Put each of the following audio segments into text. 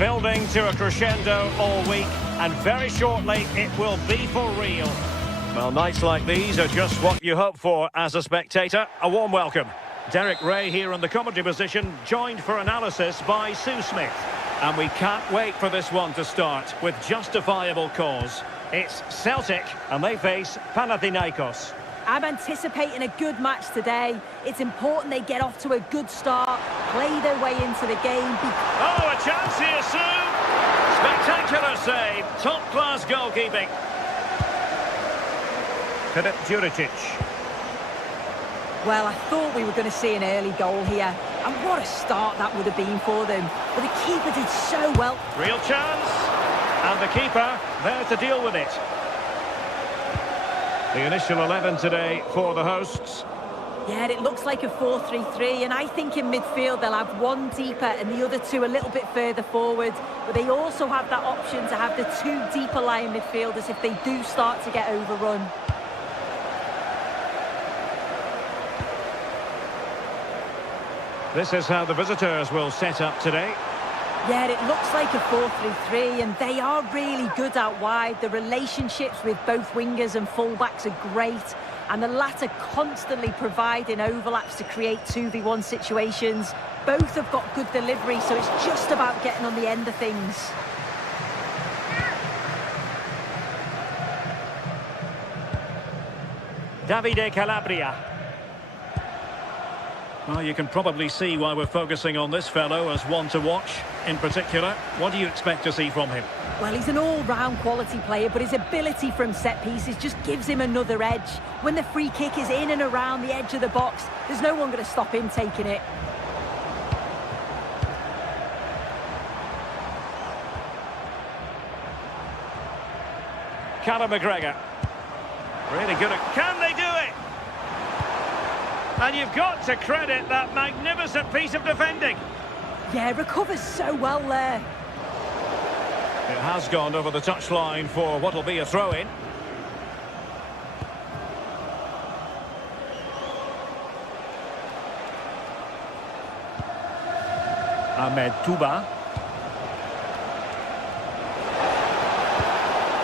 Building to a crescendo all week, and very shortly it will be for real. Well, nights like these are just what you hope for as a spectator. A warm welcome. Derek Ray here in the commentary position, joined for analysis by Sue Smith. And we can't wait for this one to start with justifiable cause. It's Celtic, and they face Panathinaikos. I'm anticipating a good match today. It's important they get off to a good start, play their way into the game. Oh, a chance here, Sue! Spectacular save, top-class goalkeeping. Filip Juricic. Well, I thought we were going to see an early goal here. And what a start that would have been for them. But the keeper did so well. Real chance. And the keeper there to deal with it. The initial 11 today for the hosts. Yeah, it looks like a 4-3-3, and I think in midfield they'll have one deeper and the other two a little bit further forward. But they also have that option to have the two deeper lying midfielders if they do start to get overrun. This is how the visitors will set up today. Yeah, it looks like a 4-3-3, and they are really good out wide. The relationships with both wingers and fullbacks are great, and the latter constantly providing overlaps to create 2v1 situations. Both have got good delivery, so it's just about getting on the end of things. Davide Calabria. Well, you can probably see why we're focusing on this fellow as one to watch. In particular, what do you expect to see from him? Well, he's an all-round quality player, but his ability from set pieces just gives him another edge. When the free kick is in and around the edge of the box, there's no one going to stop him taking it. Callum McGregor. Really good at... Can they do it? And you've got to credit that magnificent piece of defending. Yeah, recovers so well there. It has gone over the touchline for what will be a throw-in. Ahmed Touba.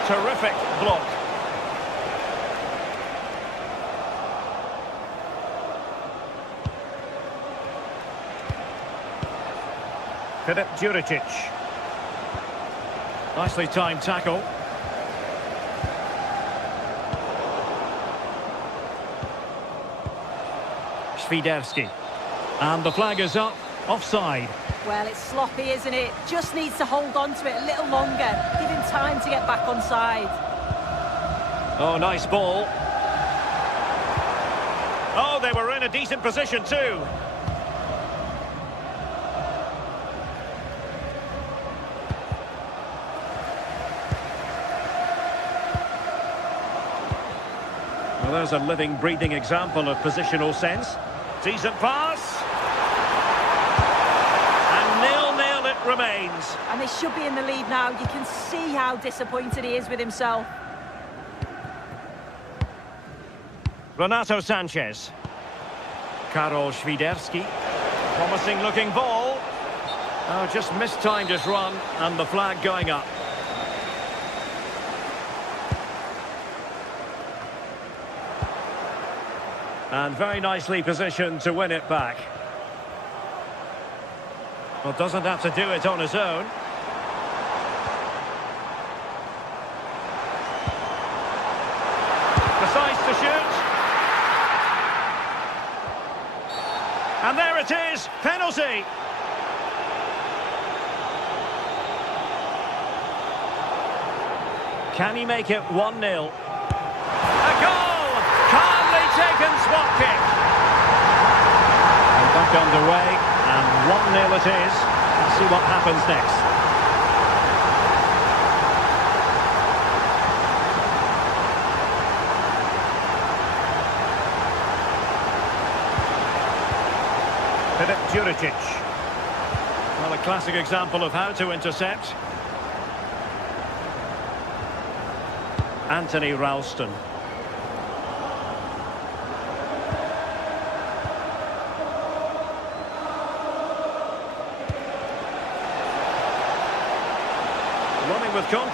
Terrific block. Filip Juricic. Nicely timed tackle. Świderski. And the flag is up. Offside. Well, it's sloppy, isn't it? Just needs to hold on to it a little longer. Give him time to get back on side. Oh, nice ball. Oh, they were in a decent position too. Well, there's a living, breathing example of positional sense. Decent pass. And 0-0 it remains. And they should be in the lead now. You can see how disappointed he is with himself. Renato Sanchez. Karol Świderski. Promising looking ball. Oh, just mistimed his run, and the flag going up. And very nicely positioned to win it back. Well, doesn't have to do it on his own. Decides to shoot. And there it is, penalty. Can he make it 1-0? A goal! Calmly taken swap kick. And back underway, and 1-0 it is. Let's see what happens next. Filip Juricic. Well, a classic example of how to intercept. Anthony Ralston.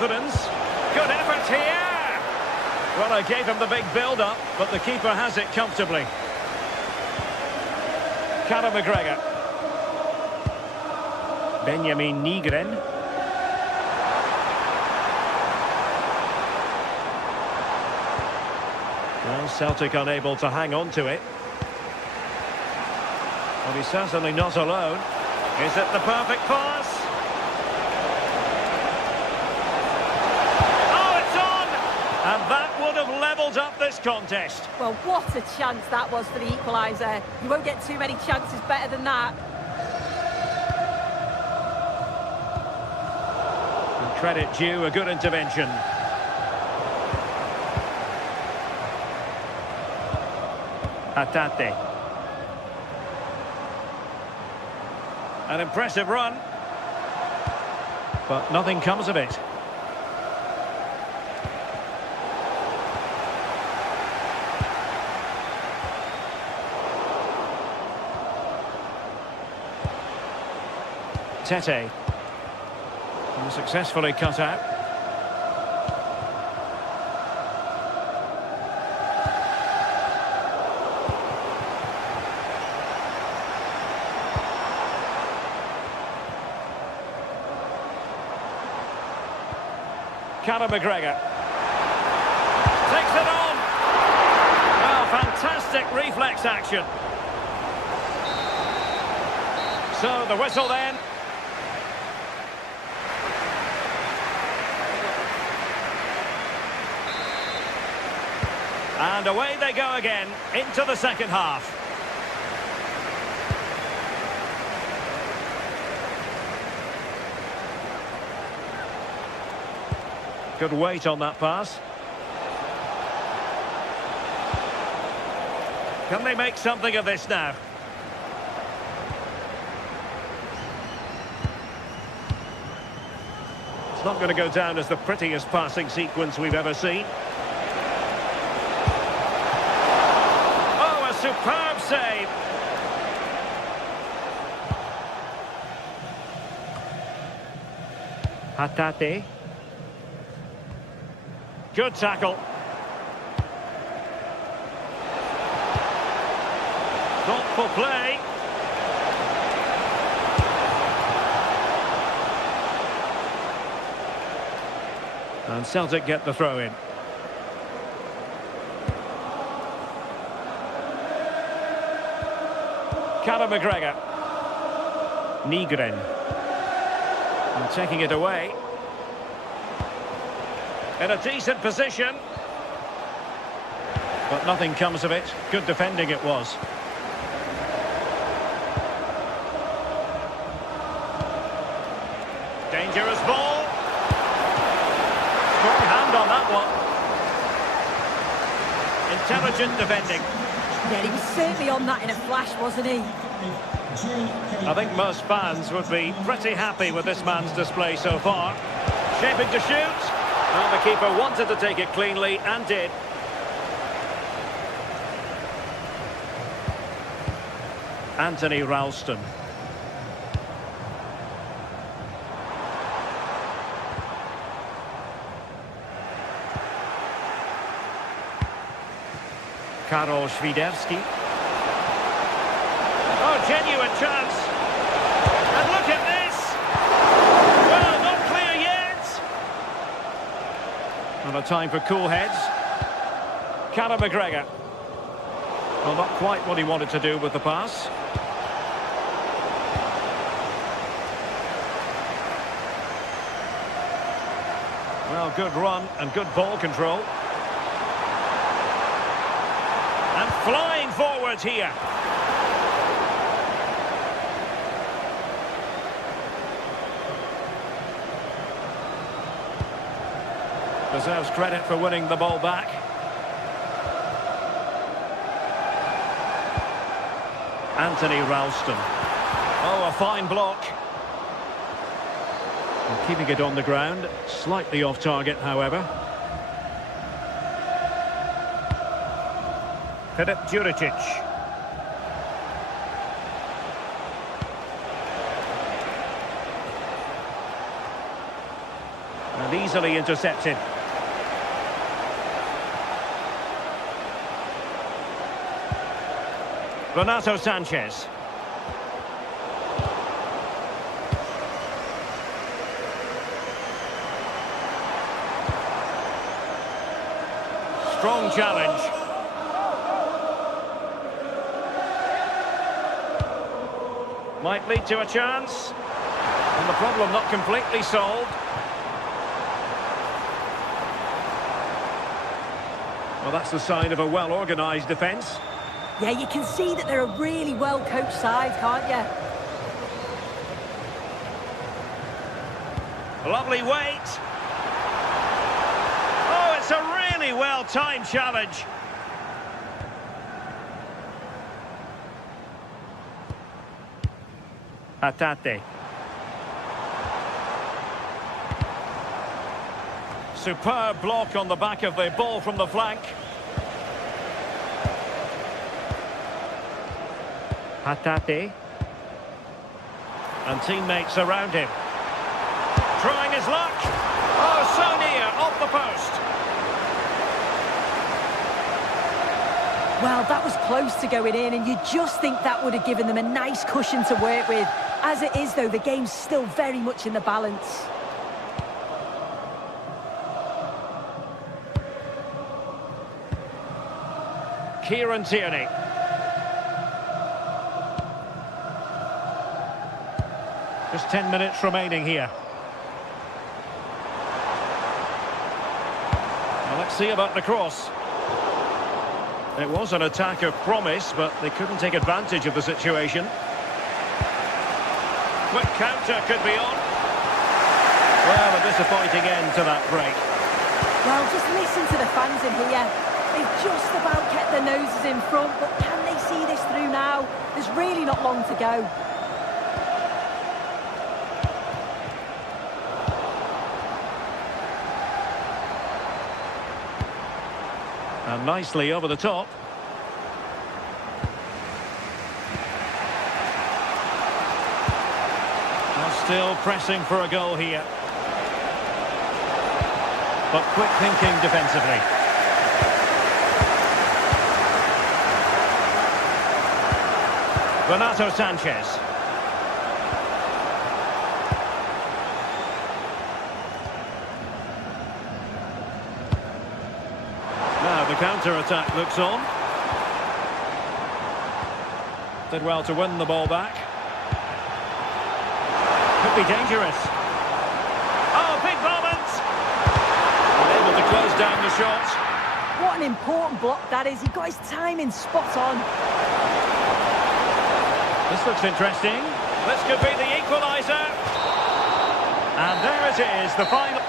confidence. Good effort here. Well, I gave him the big build-up, but the keeper has it comfortably. Conor McGregor. Benjamin Nygren. Well, Celtic unable to hang on to it. Well, he's certainly not alone. Is it the perfect pass? Oh, it's on! And that would have levelled up this contest. Well, what a chance that was for the equaliser. You won't get too many chances better than that. And credit due, a good intervention. Hatate. An impressive run. But nothing comes of it. Tete. And successfully cut out. Conor McGregor takes it on. Well, fantastic reflex action. So the whistle then. And away they go again into the second half. Good weight on that pass. Can they make something of this now? It's not going to go down as the prettiest passing sequence we've ever seen. Oh, a superb save. Hatate. Good tackle. Thoughtful play. And Celtic get the throw in. Conor McGregor. Nygren. And taking it away. In a decent position. But nothing comes of it. Good defending it was. Dangerous ball. Strong hand on that one. Intelligent defending. Yeah, he was certainly on that in a flash, wasn't he? I think most fans would be pretty happy with this man's display so far. Shaping to shoot. Well, the keeper wanted to take it cleanly and did. Anthony Ralston. Karol Świderski. Oh, genuine chance. And look at this. Well, not clear yet. And a time for cool heads. Conor McGregor. Well, not quite what he wanted to do with the pass. Well, good run and good ball control. And flying forwards here. Deserves credit for winning the ball back. Anthony Ralston. Oh, a fine block. And keeping it on the ground. Slightly off target, however. Filip Juricic. And and easily intercepted. Renato Sanchez. Strong challenge. Might lead to a chance. And the problem not completely solved. Well, that's the sign of a well-organised defence. Yeah, you can see that they're a really well-coached side, can't you? Lovely weight. Oh, it's a really well-timed challenge. Hatate. Superb block on the back of the ball from the flank. Hatate. And teammates around him. Trying his luck. Oh, so near, off the post. Well, that was close to going in, and you just think that would have given them a nice cushion to work with. As it is, though, the game's still very much in the balance. Kieran Tierney. Just 10 minutes remaining here. Well, let's see about the cross. It was an attack of promise, but they couldn't take advantage of the situation. Quick counter could be on. Well, a disappointing end to that break. Well, just listen to the fans in here. They've just about kept their noses in front, but can they see this through now? There's really not long to go. And nicely over the top. Well, still pressing for a goal here. But quick thinking defensively. Renato Sanchez. Now the counter-attack looks on. Did well to win the ball back. Could be dangerous. Oh, big moment! Able to close down the shot. What an important block that is. He got his timing spot on. This looks interesting. This could be the equaliser. And there it is, the final.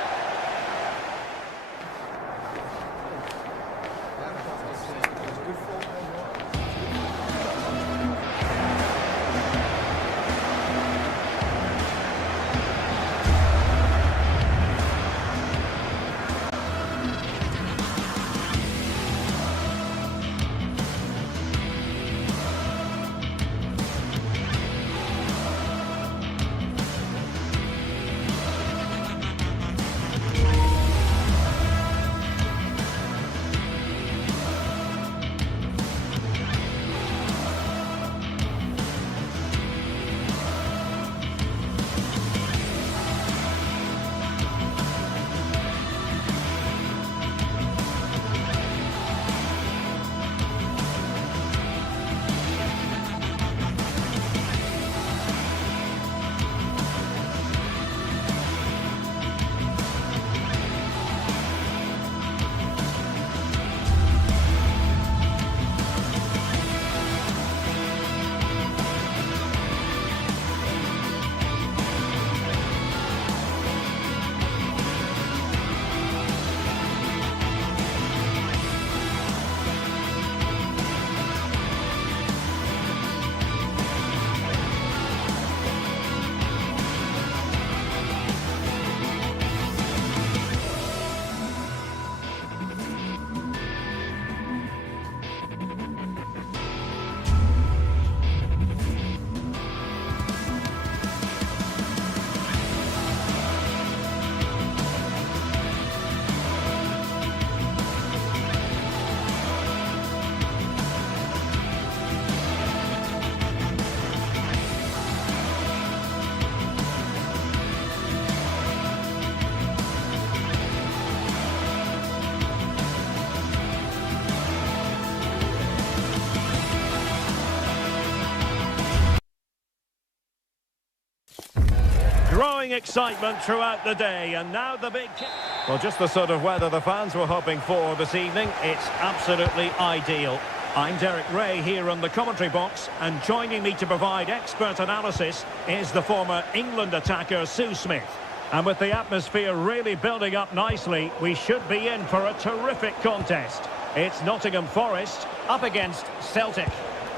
growing excitement throughout the day, and now the big kick. Well, just the sort of weather the fans were hoping for this evening. It's absolutely ideal. I'm Derek Ray here on the commentary box, and joining me to provide expert analysis is the former England attacker Sue Smith. And with the atmosphere really building up nicely, we should be in for a terrific contest. It's Nottingham Forest up against Celtic.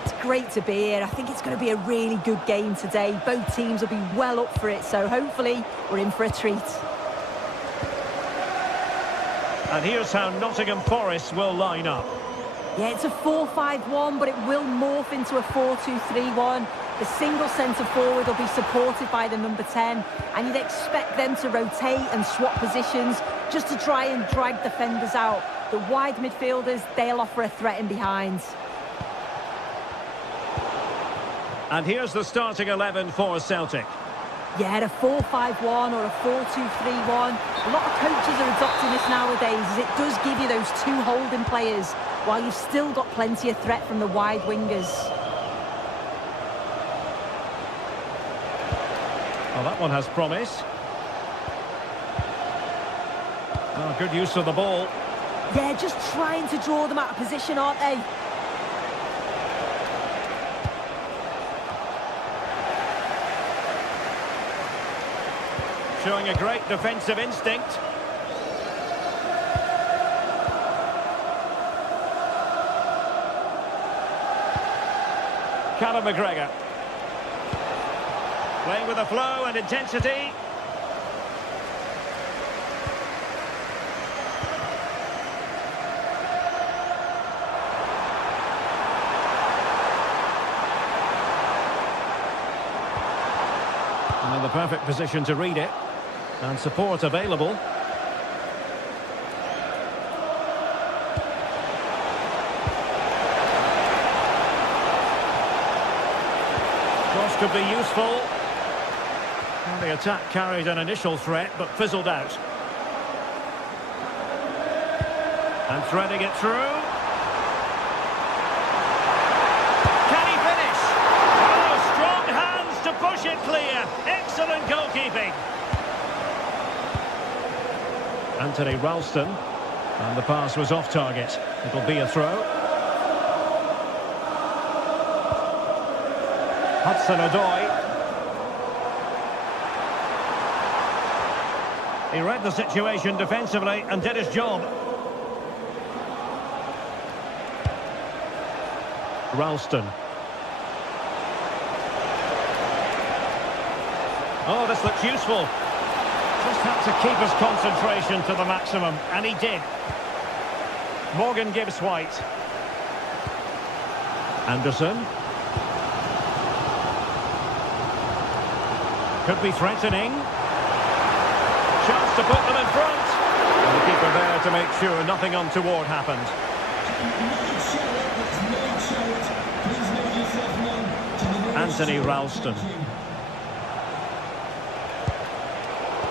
It's great to be here. I think it's going to be a really good game today. Both teams will be well up for it, so hopefully we're in for a treat. And here's how Nottingham Forest will line up. Yeah, it's a 4-5-1, but it will morph into a 4-2-3-1. The single centre-forward will be supported by the number 10, and you'd expect them to rotate and swap positions just to try and drag defenders out. The wide midfielders, they'll offer a threat in behind. And here's the starting 11 for Celtic. Yeah, a 4-5-1 or a 4-2-3-1. A lot of coaches are adopting this nowadays, as it does give you those two holding players, while you've still got plenty of threat from the wide wingers. Well, that one has promise. Oh, good use of the ball. Yeah, just trying to draw them out of position, aren't they? Showing a great defensive instinct. Callum McGregor. Playing with a flow and intensity. And in the perfect position to read it. And support available. Cross could be useful. Well, the attack carried an initial threat, but fizzled out. And threading it through. Can he finish? Oh, strong hands to push it clear. Excellent goalkeeping. Anthony Ralston, and the pass was off target. It'll be a throw. Hudson-Odoi. He read the situation defensively and did his job. Ralston. Oh, this looks useful. Just had to keep his concentration to the maximum, and he did. Morgan Gibbs-White. Anderson. Could be threatening. Chance to put them in front. And the keeper there to make sure nothing untoward happened. Anthony Ralston.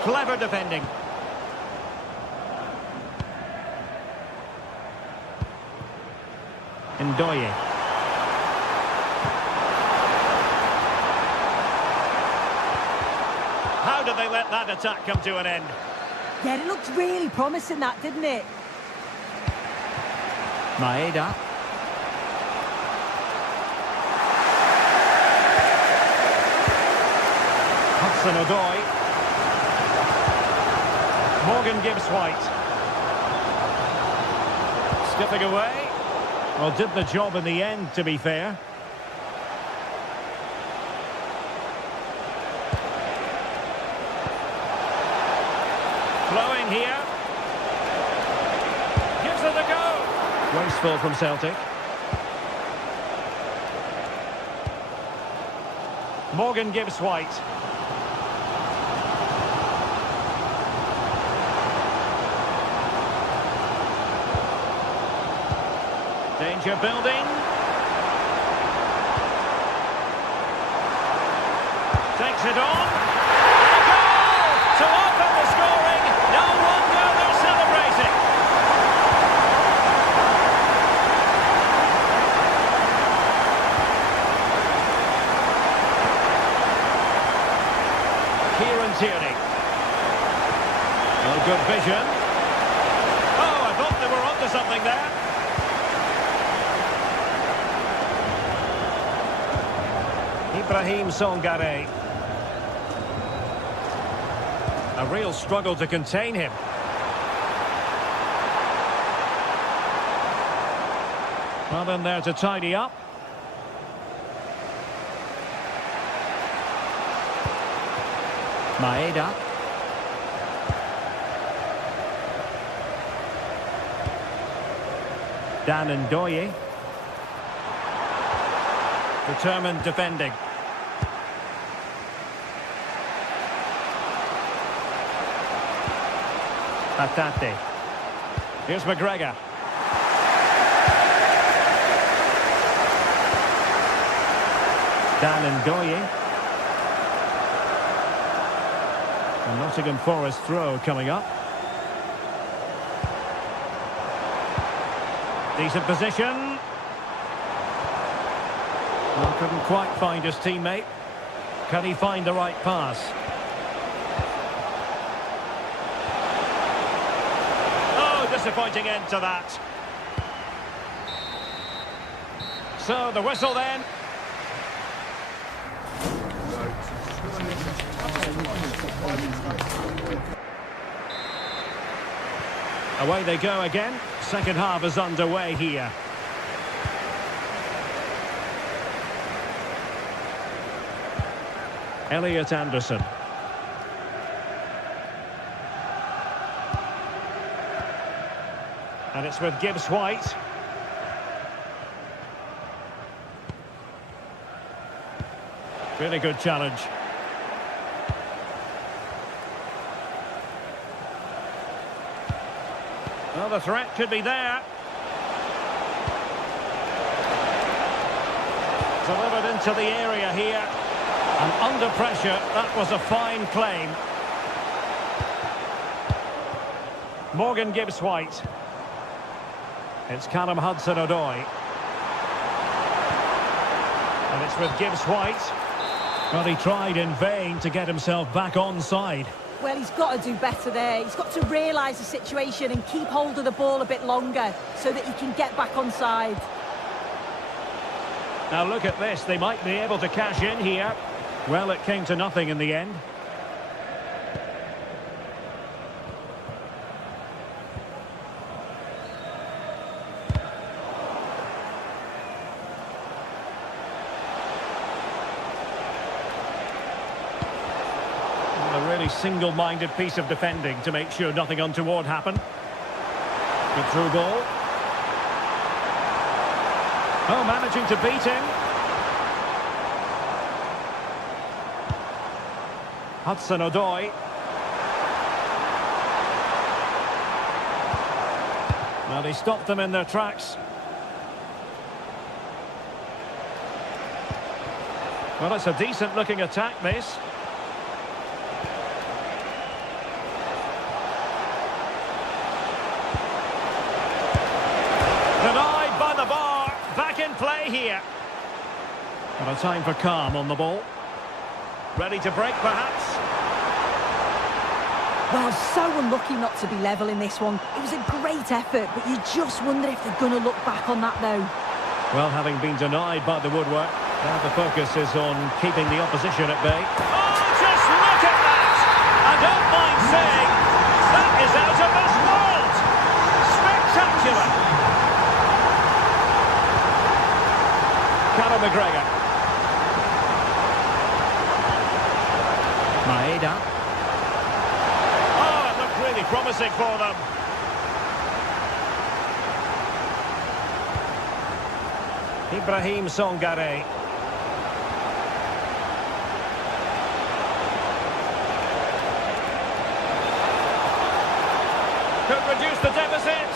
Clever defending. Ndoye. How did they let that attack come to an end? Yeah, it looked really promising, that, didn't it? Maeda. Hudson-Odoi. Morgan Gibbs-White. Skipping away. Well, did the job in the end, to be fair. Flowing here. Gives it a go. Wasteful from Celtic. Morgan Gibbs-White. Danger building. Takes it on. And a goal to open the scoring. No wonder they're celebrating. Kieran's here. vision. Oh, I thought they were onto something there. Ibrahim Songare. A real struggle to contain him. Well, in there to tidy up. Maeda. Dan Ndoye. Determined defending. Atate. Here's McGregor. Dan Ndoye. And Nottingham Forest throw coming up. Decent position. Well, couldn't quite find his teammate. Can he find the right pass? Oh, disappointing end to that. So, the whistle then. Away they go again. Second half is underway here. Elliot Anderson. And it's with Gibbs White. Really good challenge. Well, the threat could be there. Delivered into the area here. And under pressure, that was a fine claim. Morgan Gibbs White. It's Callum Hudson-Odoi. And it's with Gibbs White. Well, he tried in vain to get himself back onside. Well, he's got to do better there. He's got to realise the situation and keep hold of the ball a bit longer so that he can get back onside. Now look at this. They might be able to cash in here. Well, it came to nothing in the end. A really single-minded piece of defending to make sure nothing untoward happened. Good through ball. Oh, managing to beat him. Hudson-Odoi. Well, he stopped them in their tracks. Well, it's a decent-looking attack, this. Denied by the bar. Back in play here. And a time for calm on the ball. Ready to break, perhaps? Well, so unlucky not to be level in this one. It was a great effort, but you just wonder if they're going to look back on that, though. Well, having been denied by the woodwork, now the focus is on keeping the opposition at bay. Oh, just look at that! I don't mind saying, that is out of this world! Spectacular! Conor McGregor. Maeda. Oh, it looked really promising for them. Ibrahim Songare. Could reduce the deficit.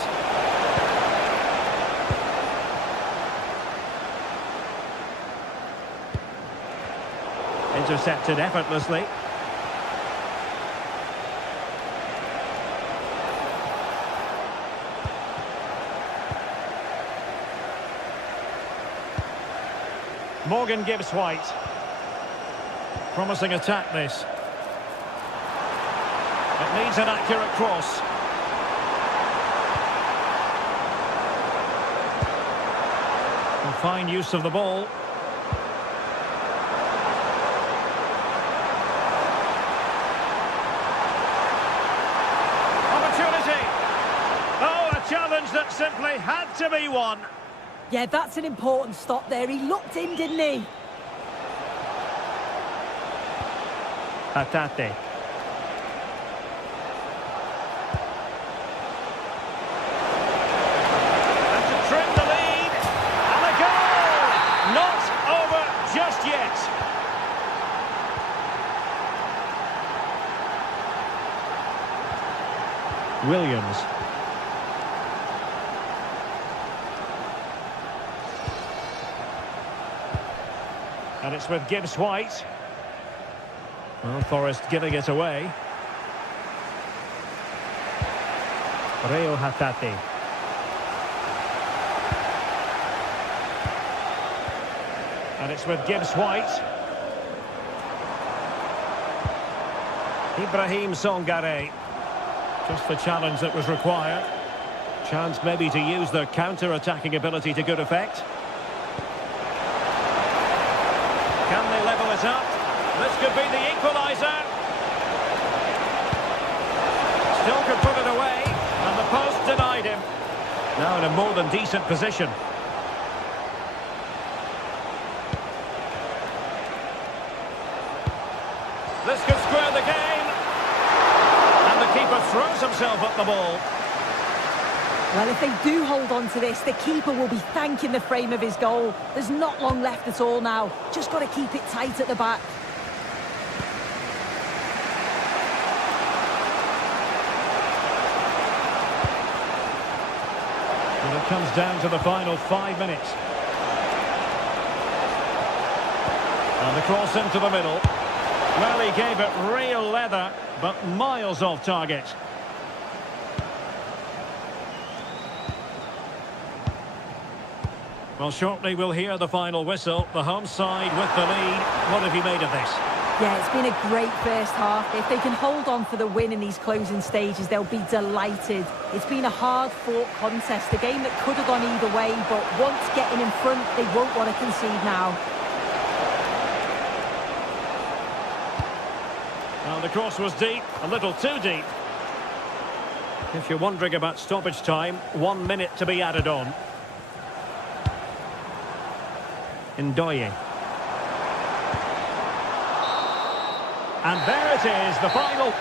Intercepted effortlessly. Morgan Gibbs White. Promising attack, this. It Needs an accurate cross. And fine use of the ball. Opportunity. Oh, a challenge that simply had to be won. Yeah, that's an important stop there. He looked in, didn't he? Hatate. And to trim the lead. And a goal! Not over just yet. Williams. And it's with Gibbs-White. Well, Forrest giving it away. Reo Hatate. And it's with Gibbs-White. Ibrahim Songare. Just the challenge that was required. Chance maybe to use their counter-attacking ability to good effect. Can they level it up? This could be the equaliser. Still could put it away, and the post denied him. Now in a more than decent position. This could square the game. And the keeper throws himself at the ball. Well, if they do hold on to this, the keeper will be thanking the frame of his goal. There's not long left at all now. Just got to keep it tight at the back. And it comes down to the final 5 minutes. And the cross into the middle. Well, he gave it real leather, but miles off target. Well, shortly we'll hear the final whistle. The home side with the lead. What have you made of this? Yeah, it's been a great first half. If they can hold on for the win in these closing stages, they'll be delighted. It's been a hard-fought contest, a game that could have gone either way, but once getting in front, they won't want to concede now. Well, the cross was deep, a little too deep. If you're wondering about stoppage time, 1 minute to be added on. Ndoye. And there it is, the final.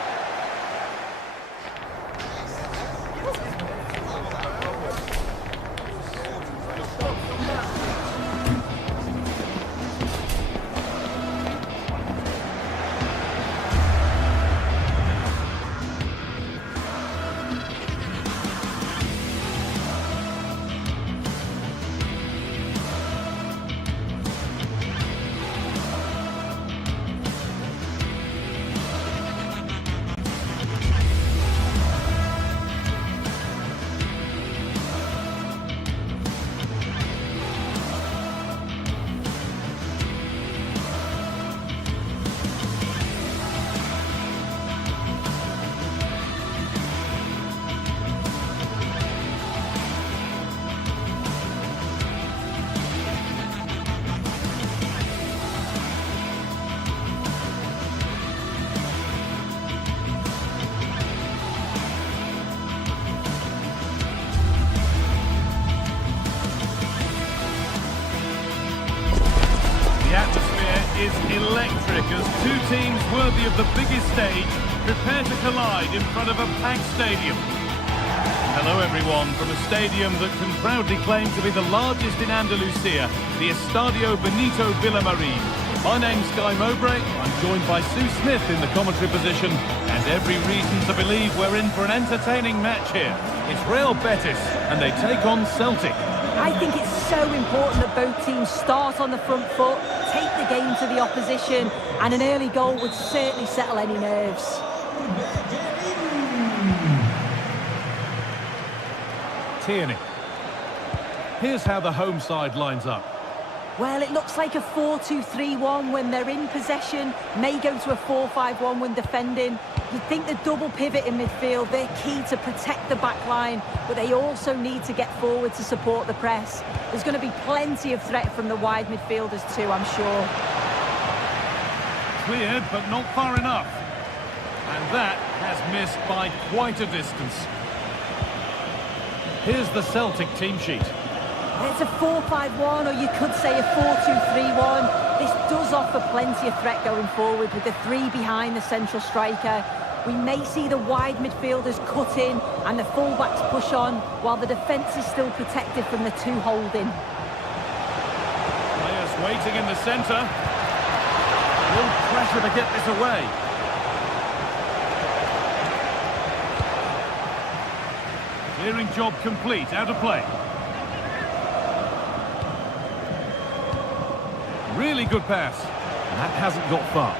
The atmosphere is electric as two teams worthy of the biggest stage prepare to collide in front of a packed stadium. Hello everyone from a stadium that can proudly claim to be the largest in Andalusia, the Estadio Benito Villamarín. My name's Guy Mowbray, I'm joined by Sue Smith in the commentary position, and every reason to believe we're in for an entertaining match here. It's Real Betis, and they take on Celtic. I think it's so important that both teams start on the front foot, take the game to the opposition, and an early goal would certainly settle any nerves. Tierney. Here's how the home side lines up. Well, it looks like a 4-2-3-1 when they're in possession, may go to a 4-5-1 when defending. You'd think the double pivot in midfield, they're key to protect the back line, but they also need to get forward to support the press. There's going to be plenty of threat from the wide midfielders too, I'm sure. Cleared, but not far enough. And that has missed by quite a distance. Here's the Celtic team sheet. It's a 4-5-1, or you could say a 4-2-3-1. This does offer plenty of threat going forward with the three behind the central striker. We may see the wide midfielders cut in and the fullbacks push on, while the defence is still protected from the two holding. Players waiting in the centre. Real pressure to get this away. Clearing job complete, out of play. Really good pass. That hasn't got far.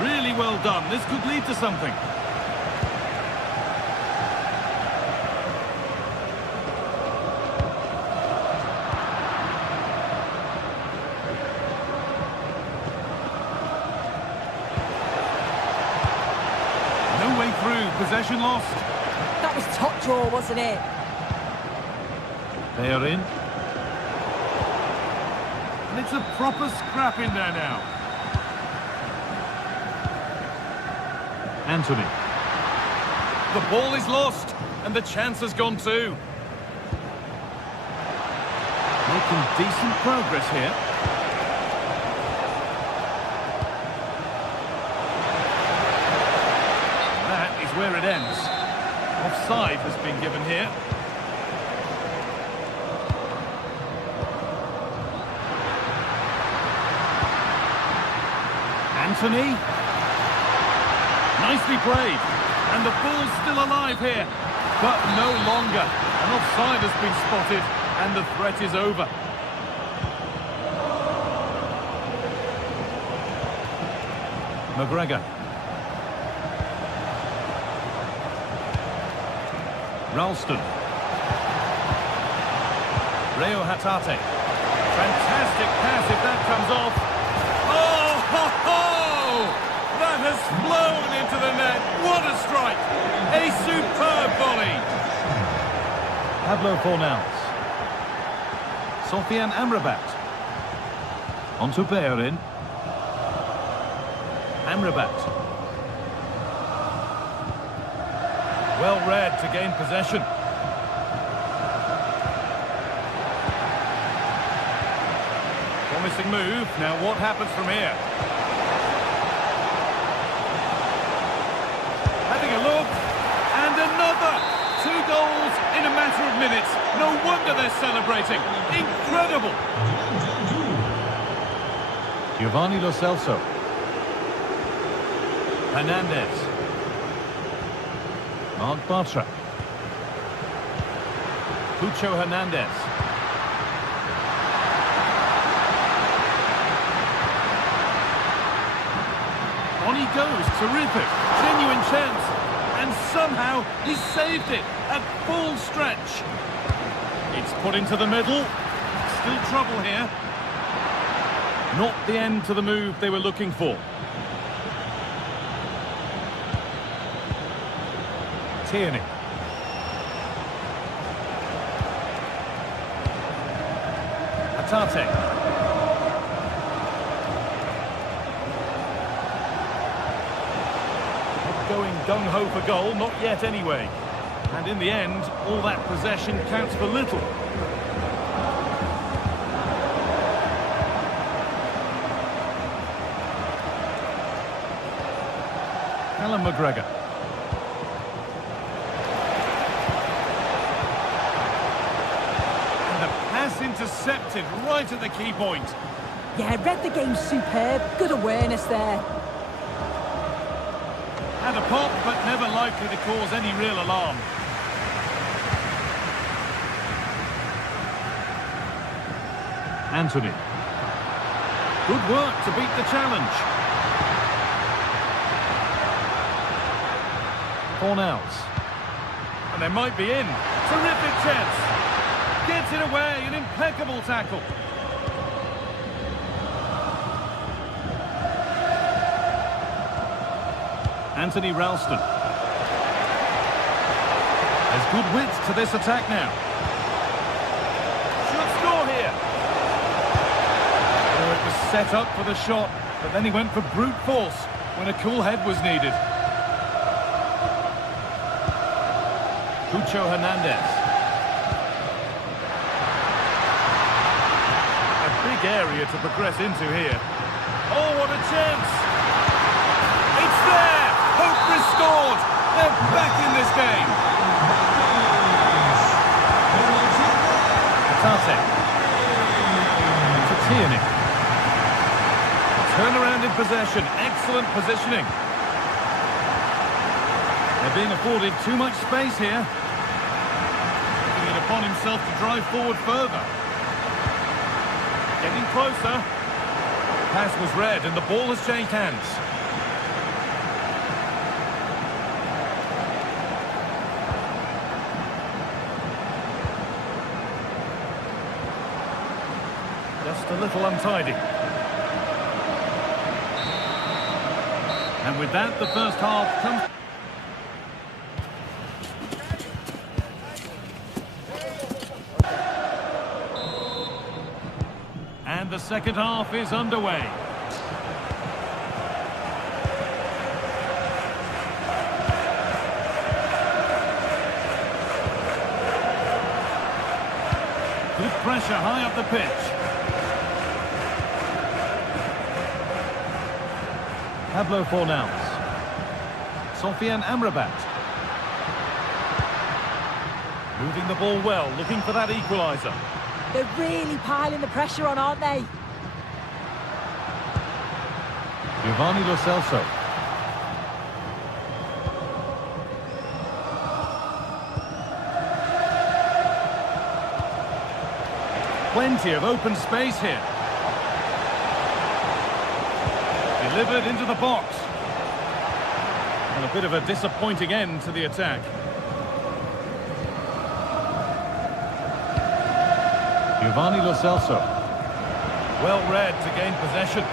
Really well done. This could lead to something. No way through. Possession lost. That was top draw, wasn't it? They are in. And it's a proper scrap in there now. Anthony. The ball is lost, and the chance has gone too. Making decent progress here. That is where it ends. Offside has been given here. Anthony. Nicely played. And the ball's still alive here. But no longer. An offside has been spotted and the threat is over. McGregor. Ralston. Reo Hatate. Fantastic pass if that comes off. Oh, ho, ho! That has flown into the net. What a strike! A superb volley. Pablo Fornals. Sofian Amrabat. On to Bellerin. Amrabat. Well read to gain possession. Promising move. Now what happens from here? Having a look. And another. 2 goals in a matter of minutes. No wonder they're celebrating. Incredible. Giovanni Lo Celso. Hernandez. Mark Bartra. Pucho Hernandez. On he goes, terrific, genuine chance, and somehow he saved it at full stretch. It's put into the middle, still trouble here. Not the end to the move they were looking for. Tierney. Hatate. Going gung-ho for goal, not yet anyway. And in the end, all that possession counts for little. Callum McGregor. And the pass intercepted right at the key point. Yeah, read the game superb. Good awareness there. Had a pop, but never likely to cause any real alarm. Anthony. Good work to beat the challenge. Fornals. And they might be in. Terrific chance. Gets it away, an impeccable tackle. Anthony Ralston. There's good width to this attack now. Should score here. Oh, it was set up for the shot, but then he went for brute force when a cool head was needed. Pucho Hernandez. A big area to progress into here. Oh, what a chance! It's there! Hope restored! They're back in this game! Tate. To Tierney. Turnaround in possession. Excellent positioning. They're being afforded too much space here. Taking it upon himself to drive forward further. Getting closer. Pass was read and the ball has changed hands. Just a little untidy. And with that, the first half comes... And the second half is underway. Good pressure high up the pitch. Pablo Fornals. Sofian Amrabat. Moving the ball well, looking for that equaliser. They're really piling the pressure on, aren't they? Giovanni Lo Celso. Plenty of open space here. Delivered into the box. And a bit of a disappointing end to the attack. Giovanni Lo Celso. Well read to gain possession.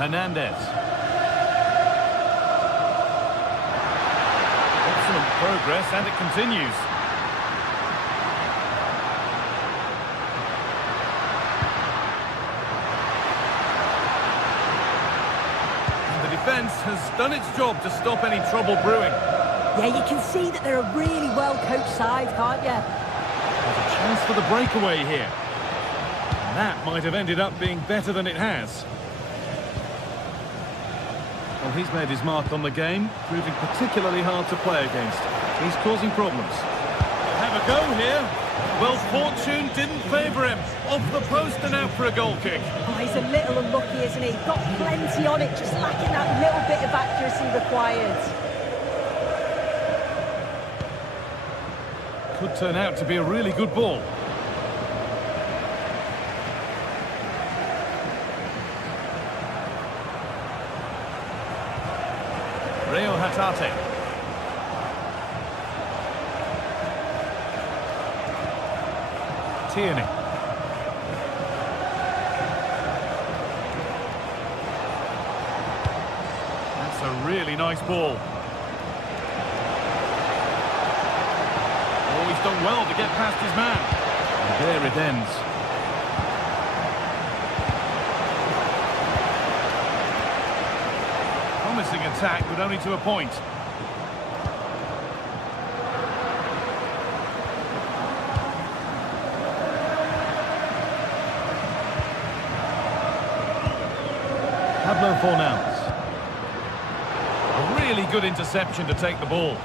Hernandez. Excellent progress, and it continues. Defence has done its job to stop any trouble brewing. Yeah, you can see that they're a really well-coached side, can't you? There's a chance for the breakaway here. And that might have ended up being better than it has. Well, he's made his mark on the game, proving particularly hard to play against. He's causing problems. Have a go here. Well, fortune didn't favour him. Off the post and out for a goal kick. Oh, he's a little unlucky, isn't he? Got plenty on it, just lacking that little bit of accuracy required. Could turn out to be a really good ball. Reo Hatate. Tierney. That's a really nice ball. Oh, he's done well to get past his man. And there it ends. Promising attack, but only to a point. Pablo Fornals. A really good interception to take the ball.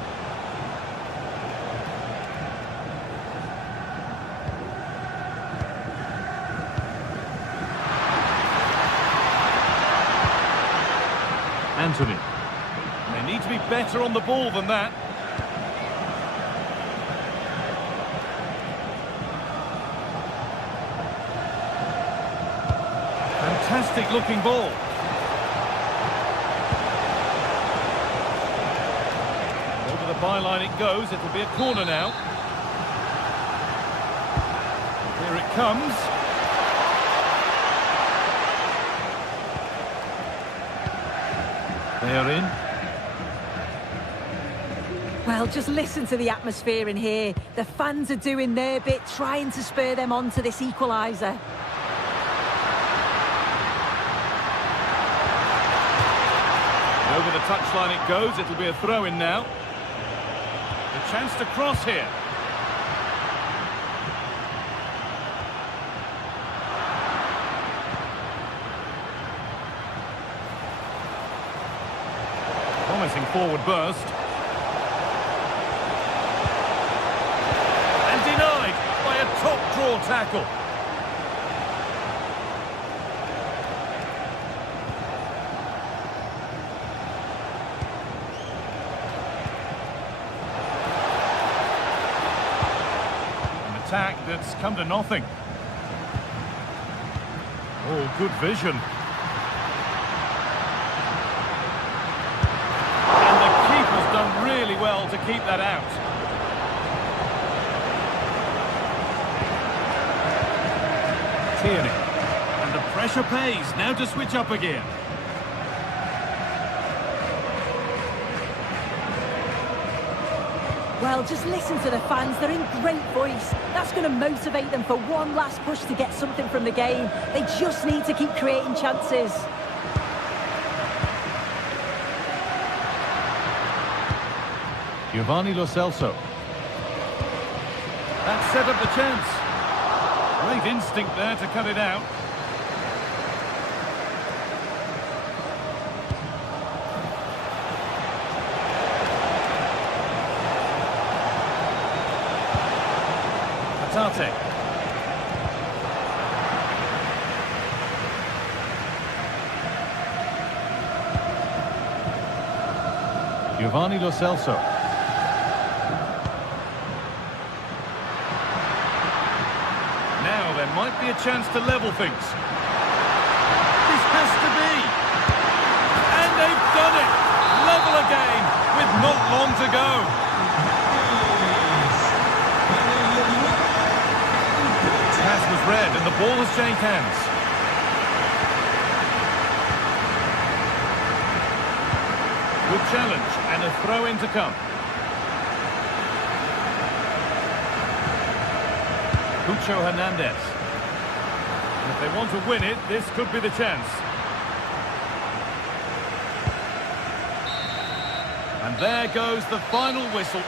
Anthony. They need to be better on the ball than that. Fantastic looking ball. Over the byline it goes. It'll be a corner now. comes. They are in. Well, just listen to the atmosphere in here. The fans are doing their bit, trying to spur them on to this equaliser. Over the touchline it goes. It'll be a throw-in now. The chance to cross here. Promising forward burst. And denied by a top draw tackle. An attack that's come to nothing. Oh, good vision. Done really well to keep that out. Tierney. And the pressure pays. Now to switch up again. Well, just listen to the fans. They're in great voice. That's going to motivate them for one last push to get something from the game. They just need to keep creating chances. Giovanni Lo Celso. That set up the chance. Great instinct there to cut it out. Atate. Giovanni Lo Celso. There might be a chance to level things. This has to be. And they've done it. Level again with not long to go. Pass was read and the ball has changed hands. Good challenge and a throw-in to come. Cucho Hernandez. And if they want to win it, this could be the chance. And there goes the final whistle.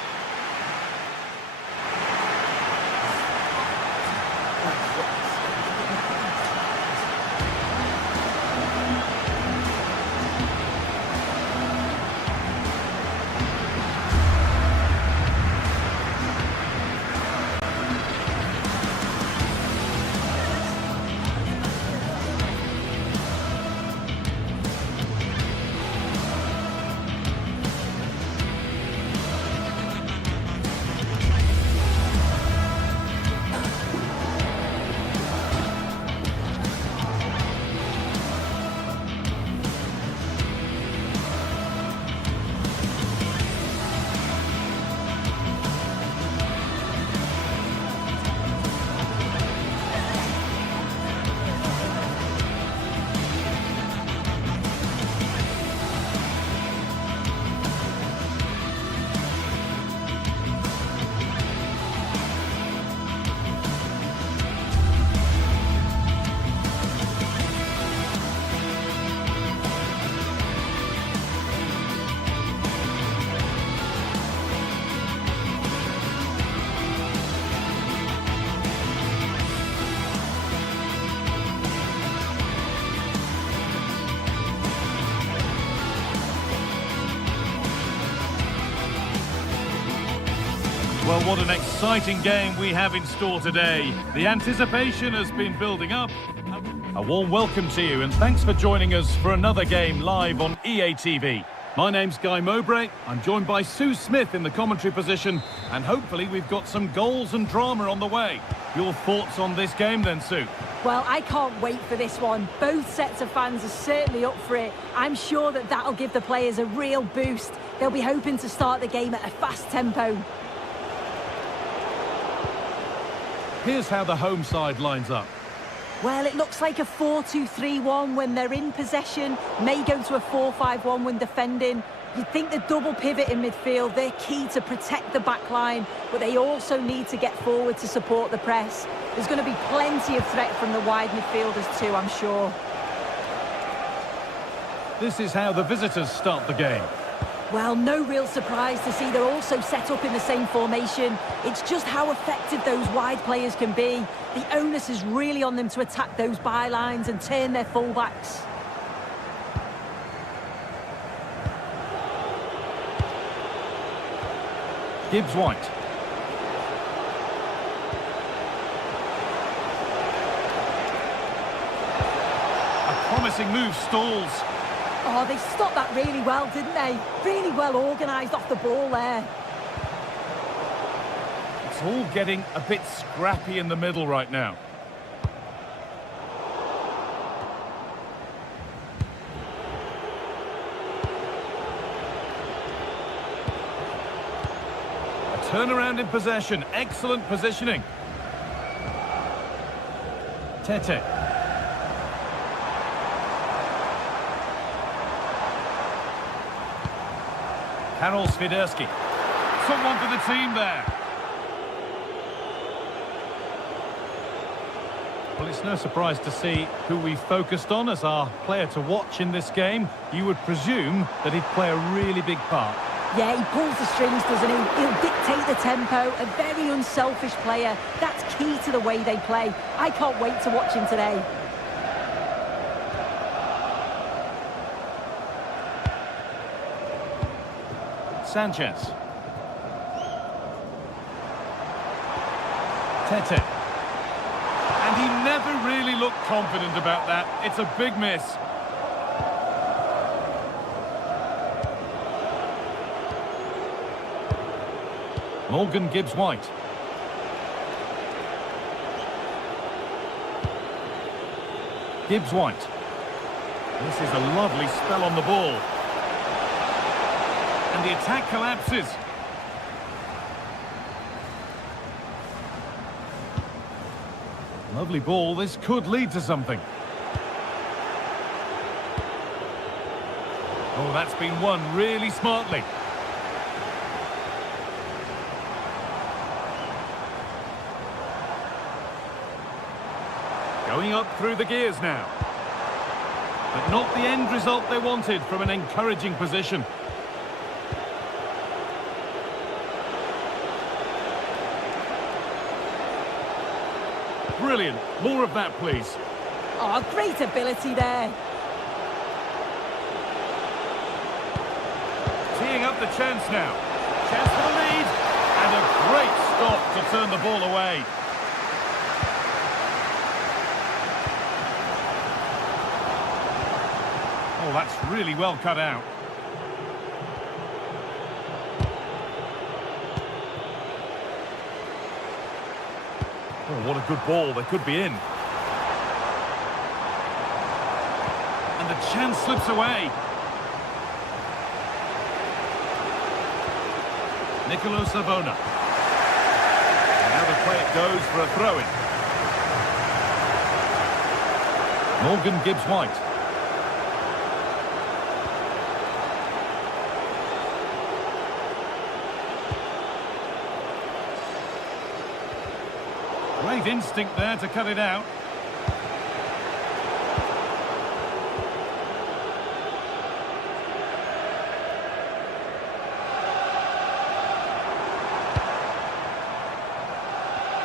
Well, what an exciting game we have in store today. The anticipation has been building up. A warm welcome to you and thanks for joining us for another game live on EA TV. My name's Guy Mowbray. I'm joined by Sue Smith in the commentary position and hopefully we've got some goals and drama on the way. Your thoughts on this game then, Sue? Well, I can't wait for this one. Both sets of fans are certainly up for it. I'm sure that that'll give the players a real boost. They'll be hoping to start the game at a fast tempo. Here's how the home side lines up. Well, it looks like a 4-2-3-1 when they're in possession. May go to a 4-5-1 when defending. You'd think the double pivot in midfield, they're key to protect the back line, but they also need to get forward to support the press. There's going to be plenty of threat from the wide midfielders too, I'm sure. This is how the visitors start the game. Well, no real surprise to see they're also set up in the same formation. It's just how effective those wide players can be. The onus is really on them to attack those bylines and turn their fullbacks. Gibbs-White. A promising move stalls. Oh, they stopped that really well, didn't they? Really well organised off the ball there. It's all getting a bit scrappy in the middle right now. A turnaround in possession. Excellent positioning. Tete. Karol Swiderski. Someone for the team there. Well, it's no surprise to see who we focused on as our player to watch in this game. You would presume that he'd play a really big part. Yeah, he pulls the strings, doesn't he? He'll dictate the tempo. A very unselfish player. That's key to the way they play. I can't wait to watch him today. Sanchez. Tete. And he never really looked confident about that. It's a big miss. Morgan Gibbs-White. Gibbs-White. This is a lovely spell on the ball. And the attack collapses. Lovely ball. This could lead to something. Oh, that's been won really smartly. Going up through the gears now. But not the end result they wanted from an encouraging position. Brilliant. More of that, please. Oh, great ability there. Teeing up the chance now. Chance for the lead. And a great stop to turn the ball away. Oh, that's really well cut out. Oh, what a good ball. They could be in. And the chance slips away. Nicolo Savona. And now the play it goes for a throw-in. Morgan Gibbs-White. Great instinct there to cut it out.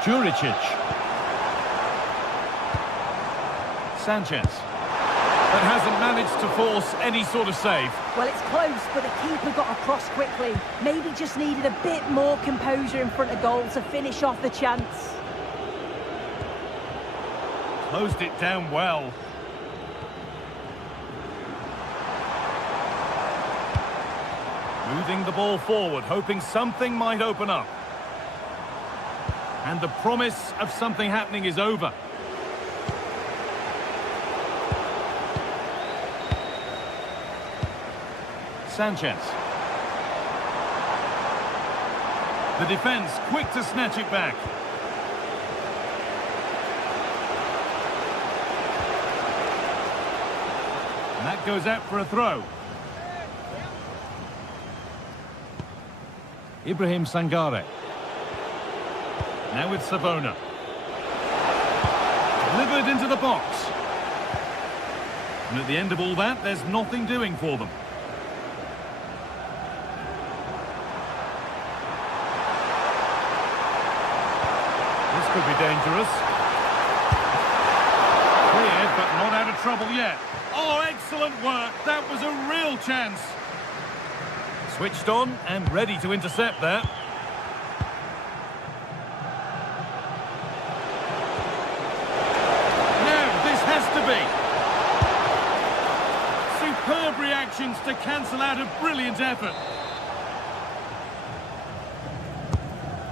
Juricic. Sanchez. That hasn't managed to force any sort of save. Well, it's close, but the keeper got across quickly. Maybe just needed a bit more composure in front of goal to finish off the chance. Closed it down well. Moving the ball forward, hoping something might open up. And the promise of something happening is over. Sanchez. The defence quick to snatch it back. And that goes out for a throw. Ibrahim Sangare. Now with Savona. Delivered into the box. And at the end of all that, there's nothing doing for them. This could be dangerous. Cleared, but not out of trouble yet. Oh, excellent work. That was a real chance. Switched on and ready to intercept that. Superb reactions to cancel out a brilliant effort.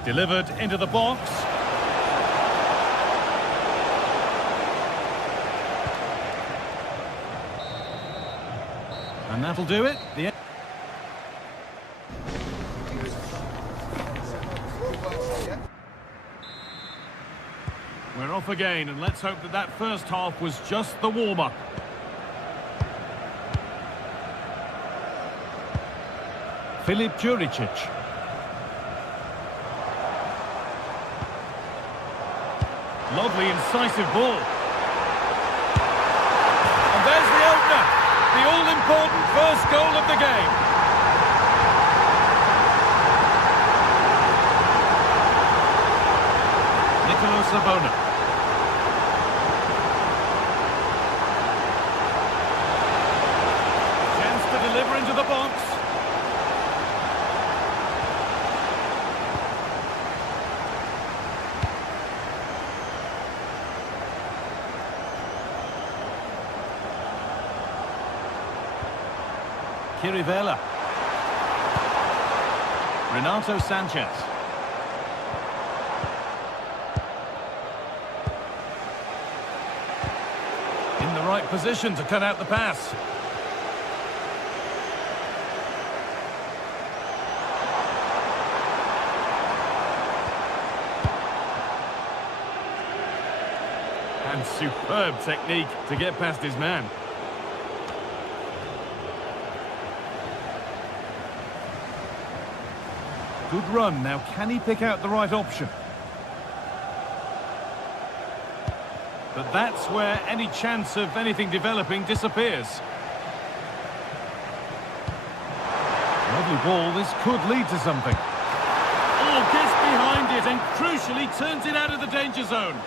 Delivered into the box. And that'll do it. We're off again, and let's hope that that first half was just the warm-up. Filip Juricic. Lovely, incisive ball. And there's the opener. The all-important first goal of the game. Nicolas Savona. Chance to deliver into the box. Kirivela. Renato Sanchez. In the right position to cut out the pass. And superb technique to get past his man. Good run. Now, can he pick out the right option? But that's where any chance of anything developing disappears. Lovely ball. This could lead to something. Oh, gets behind it and crucially turns it out of the danger zone.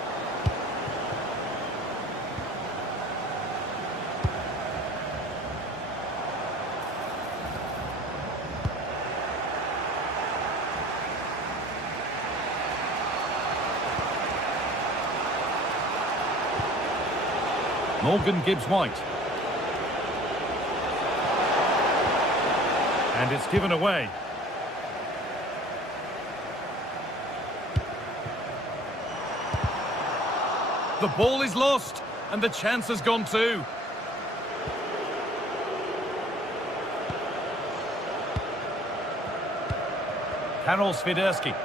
Morgan Gibbs-White. And it's given away. The ball is lost, and the chance has gone too. Karol Swiderski.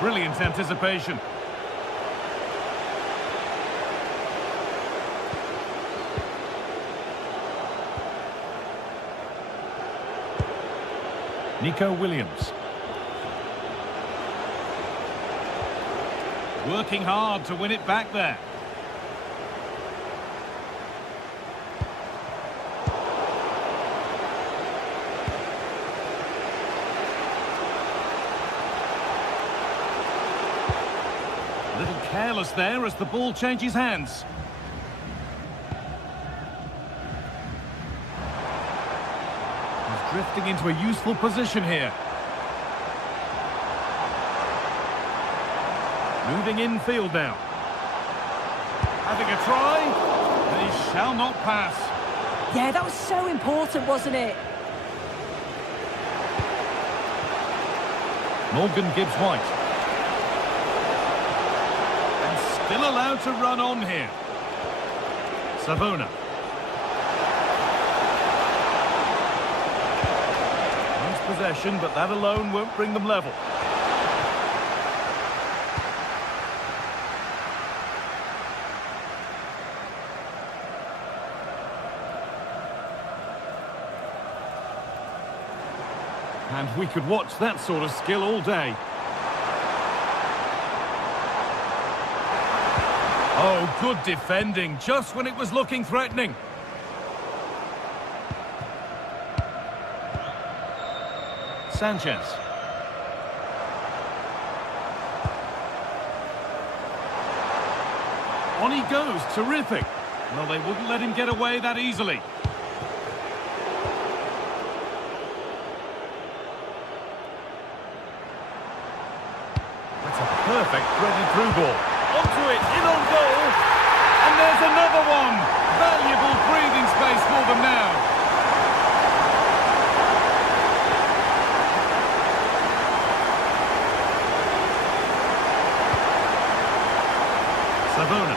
Brilliant anticipation. Nico Williams. Working hard to win it back there. Careless there as the ball changes hands. He's drifting into a useful position here. Moving infield now. Having a try. And he shall not pass. Yeah, that was so important, wasn't it? Morgan Gibbs-White. Still allowed to run on here. Savona. Nice possession, but that alone won't bring them level. And we could watch that sort of skill all day. Oh, good defending, just when it was looking threatening. Sanchez. On he goes, terrific. Well, they wouldn't let him get away that easily. That's a perfect threaded through ball. Onto it, in on goal. And there's another one. Valuable breathing space for them now. Savona.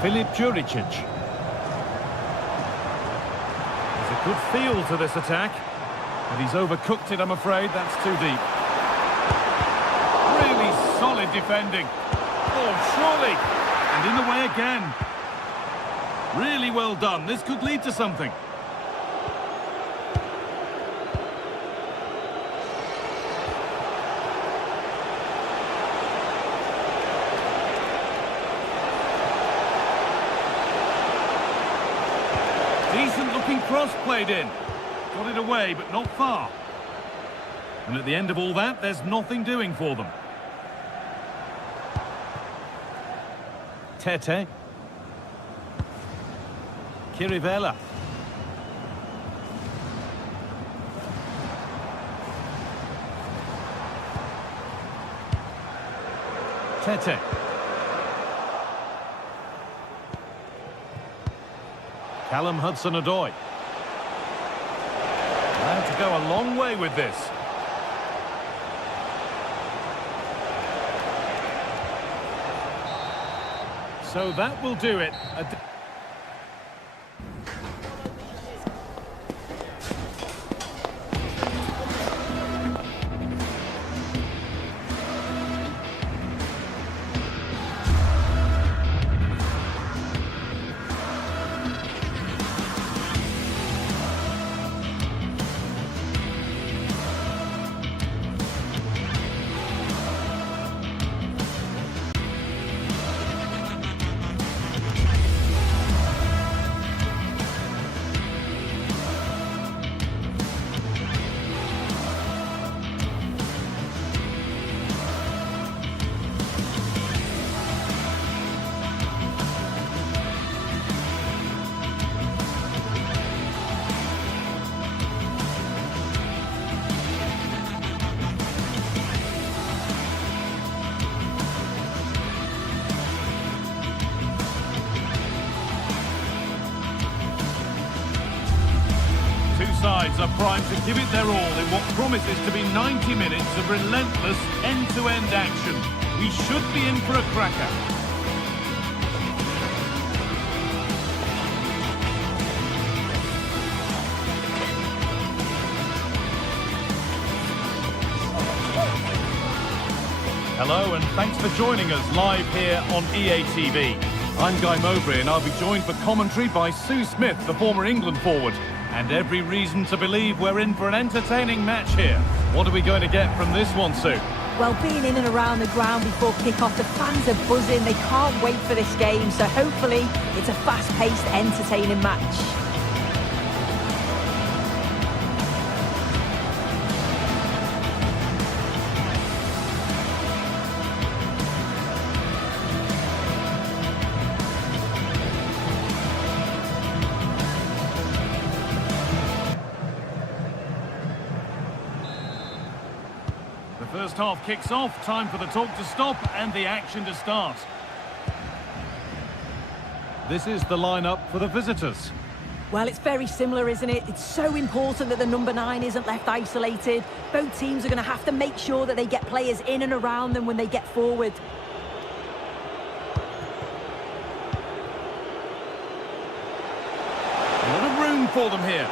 Filip Juricic. There's a good feel to this attack, but he's overcooked it, I'm afraid. That's too deep. Really solid defending. Oh, surely. And in the way again. Really well done. This could lead to something. Decent looking cross played in. Got it away, but not far. And at the end of all that, there's nothing doing for them. Tete. Kirivella. Tete. Callum Hudson-Odoi. Allowed to go a long way with this. So that will do it. Sides are primed to give it their all in what promises to be 90 minutes of relentless end-to-end action. We should be in for a cracker. Hello and thanks for joining us live here on EA TV. I'm Guy Mowbray and I'll be joined for commentary by Sue Smith, the former England forward. And every reason to believe we're in for an entertaining match here. What are we going to get from this one, Sue? Well, being in and around the ground before kick-off, the fans are buzzing. They can't wait for this game, so hopefully it's a fast-paced, entertaining match. First half kicks off, time for the talk to stop and the action to start. This is the lineup for the visitors. Well, it's very similar, isn't it? It's so important that the number 9 isn't left isolated. Both teams are going to have to make sure that they get players in and around them when they get forward. A lot of room for them here.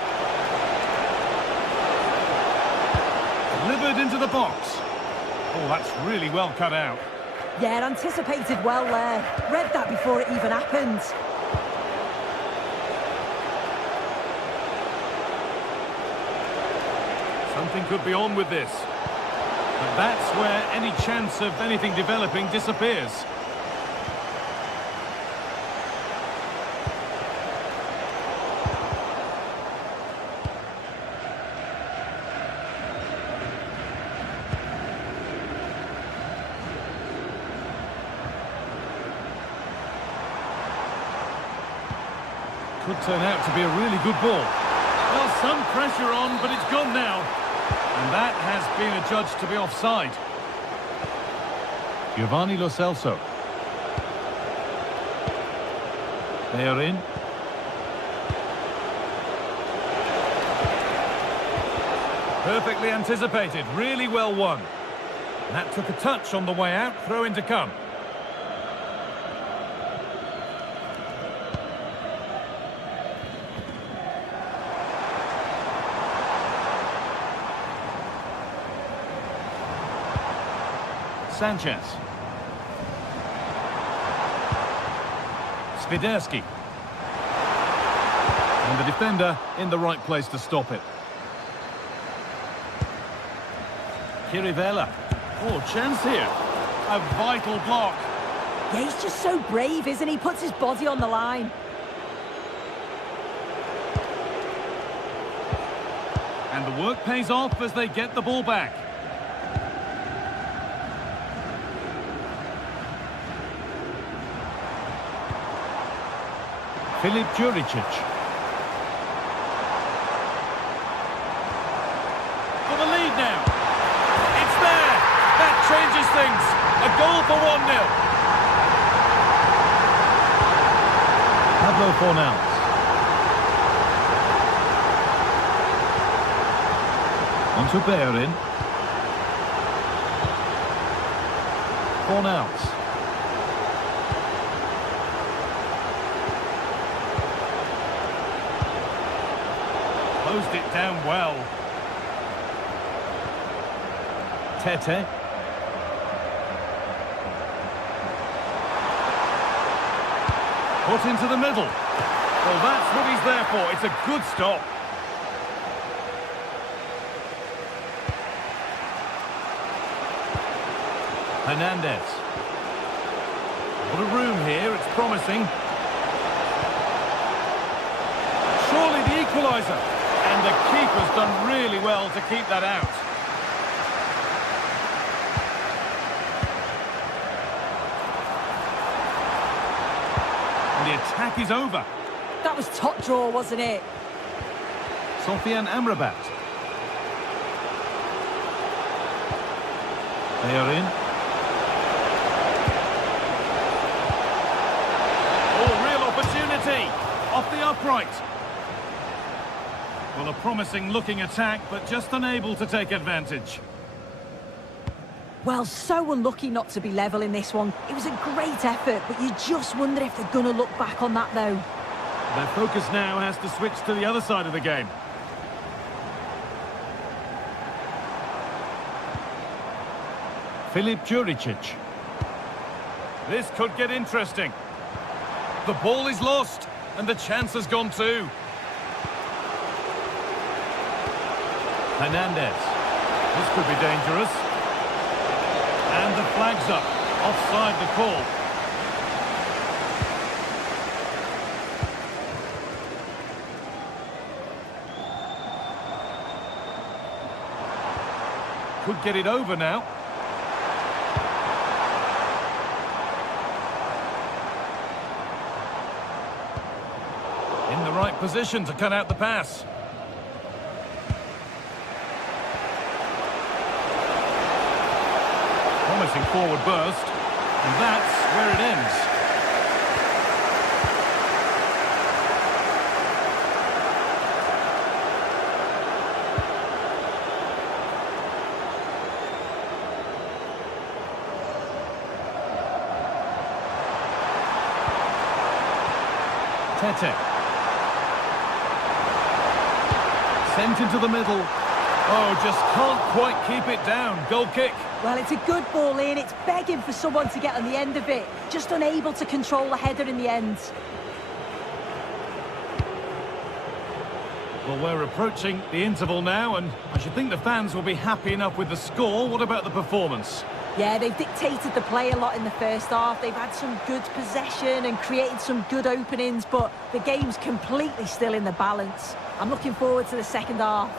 Delivered into the box. Oh, that's really well cut out. Yeah, anticipated well there. Read that before it even happened. Something could be on with this. But that's where any chance of anything developing disappears. Could turn out to be a really good ball. Well, some pressure on, but it's gone now. And that has been adjudged to be offside. Giovanni Lo Celso. They are in. Perfectly anticipated, really well won. That took a touch on the way out, throw in to come. Sanchez. Swiderski. And the defender in the right place to stop it. Chirivella. Oh, chance here. A vital block. Yeah, he's just so brave, isn't he? Puts his body on the line. And the work pays off as they get the ball back. Filip Juricic. For the lead now. It's there. That changes things. A goal for 1-0. Pablo Fornals. On to Bellerin. Fornals. Closed it down well. Tete. Put into the middle. Well, that's what he's there for. It's a good stop. Hernandez. What a room here. It's promising. Surely the equaliser. And the keeper's done really well to keep that out. And the attack is over. That was top draw, wasn't it? Sofian Amrabat. They are in. Oh, real opportunity. Off the upright. Well, a promising looking attack, but just unable to take advantage. Well, so unlucky not to be level in this one. It was a great effort, but you just wonder if they're going to look back on that, though. Their focus now has to switch to the other side of the game. Filip Juricic. This could get interesting. The ball is lost, and the chance has gone too. Hernandez. This could be dangerous. And the flag's up. Offside the call. Could get it over now. In the right position to cut out the pass. Promising forward burst, and that's where it ends. Tete. Sent into the middle. Oh, just can't quite keep it down. Goal kick. Well, it's a good ball in. It's begging for someone to get on the end of it. Just unable to control the header in the end. Well, we're approaching the interval now, and I should think the fans will be happy enough with the score. What about the performance? Yeah, they've dictated the play a lot in the first half. They've had some good possession and created some good openings, but the game's completely still in the balance. I'm looking forward to the second half.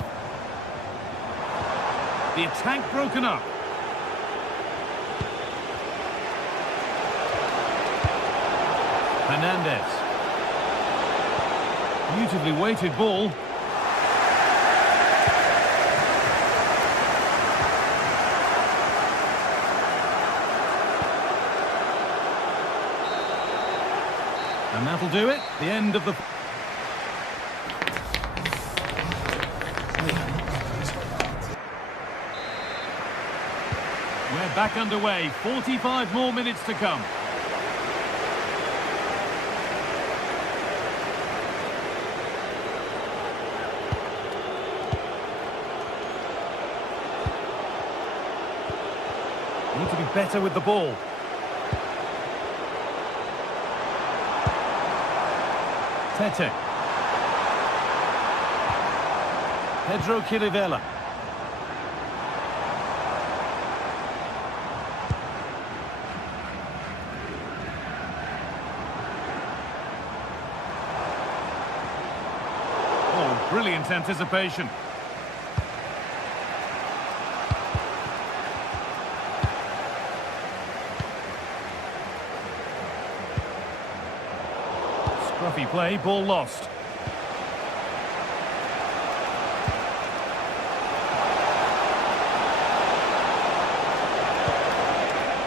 The attack broken up. Hernandez. Beautifully weighted ball. And that'll do it. The end of the... We're back underway. 45 more minutes to come. Need to be better with the ball. Tete. Pedro Chirivella. Oh, brilliant anticipation. Scruffy play, ball lost.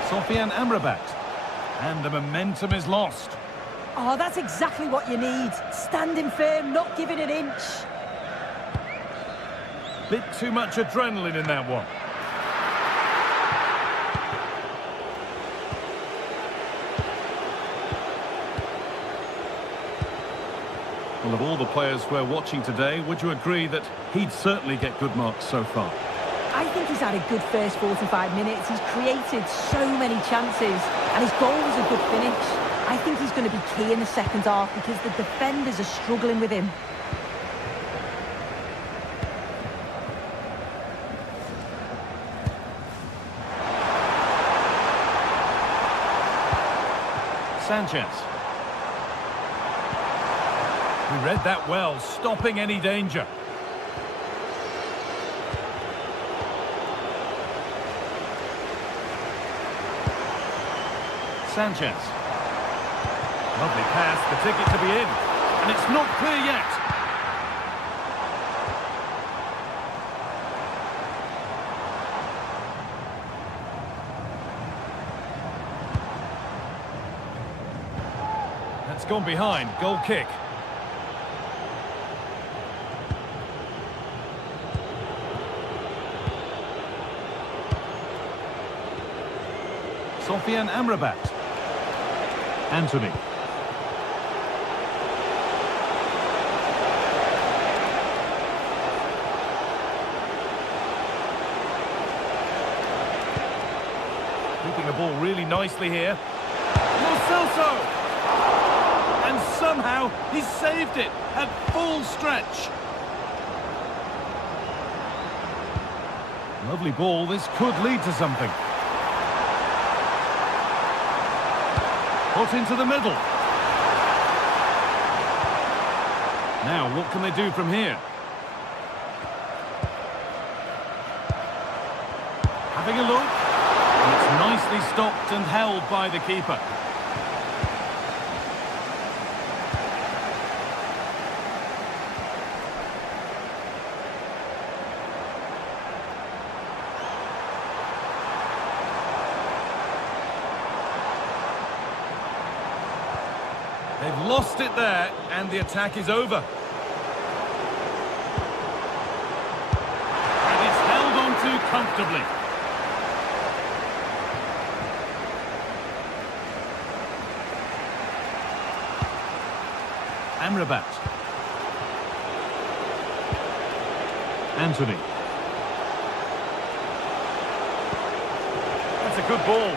Sofian Amrabat. And the momentum is lost. Oh, that's exactly what you need. Standing firm, not giving an inch. Bit too much adrenaline in that one. Well, of all the players we're watching today, would you agree that he'd certainly get good marks so far? I think he's had a good first 45 minutes. He's created so many chances, and his goal was a good finish. I think he's going to be key in the second half because the defenders are struggling with him. Sanchez. We read that well, stopping any danger. Sanchez. Lovely pass, the ticket to be in. And it's not clear yet. That's gone behind, goal kick. Sofian Amrabat. Anthony. Keeping the ball really nicely here. Lo Celso! And somehow he saved it at full stretch. Lovely ball, this could lead to something. Put into the middle. Now, what can they do from here? Having a look. And it's nicely stopped and held by the keeper. They've lost it there, and the attack is over. And it's held on to comfortably. Amrabat. Anthony. good ball.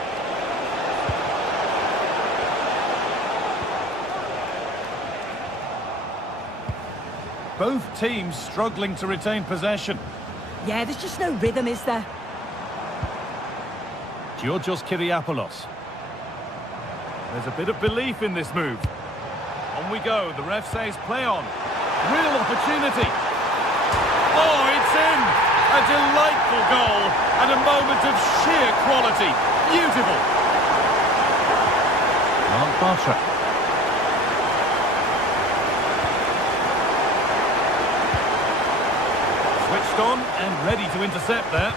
Both teams struggling to retain possession. Yeah, there's just no rhythm, is there? Georgios Kyriapoulos. There's a bit of belief in this move. On we go. The ref says play on. Real opportunity. Oh, it's in! A delightful goal and a moment of sheer quality. Beautiful. Mark Bartra. Switched on and ready to intercept there.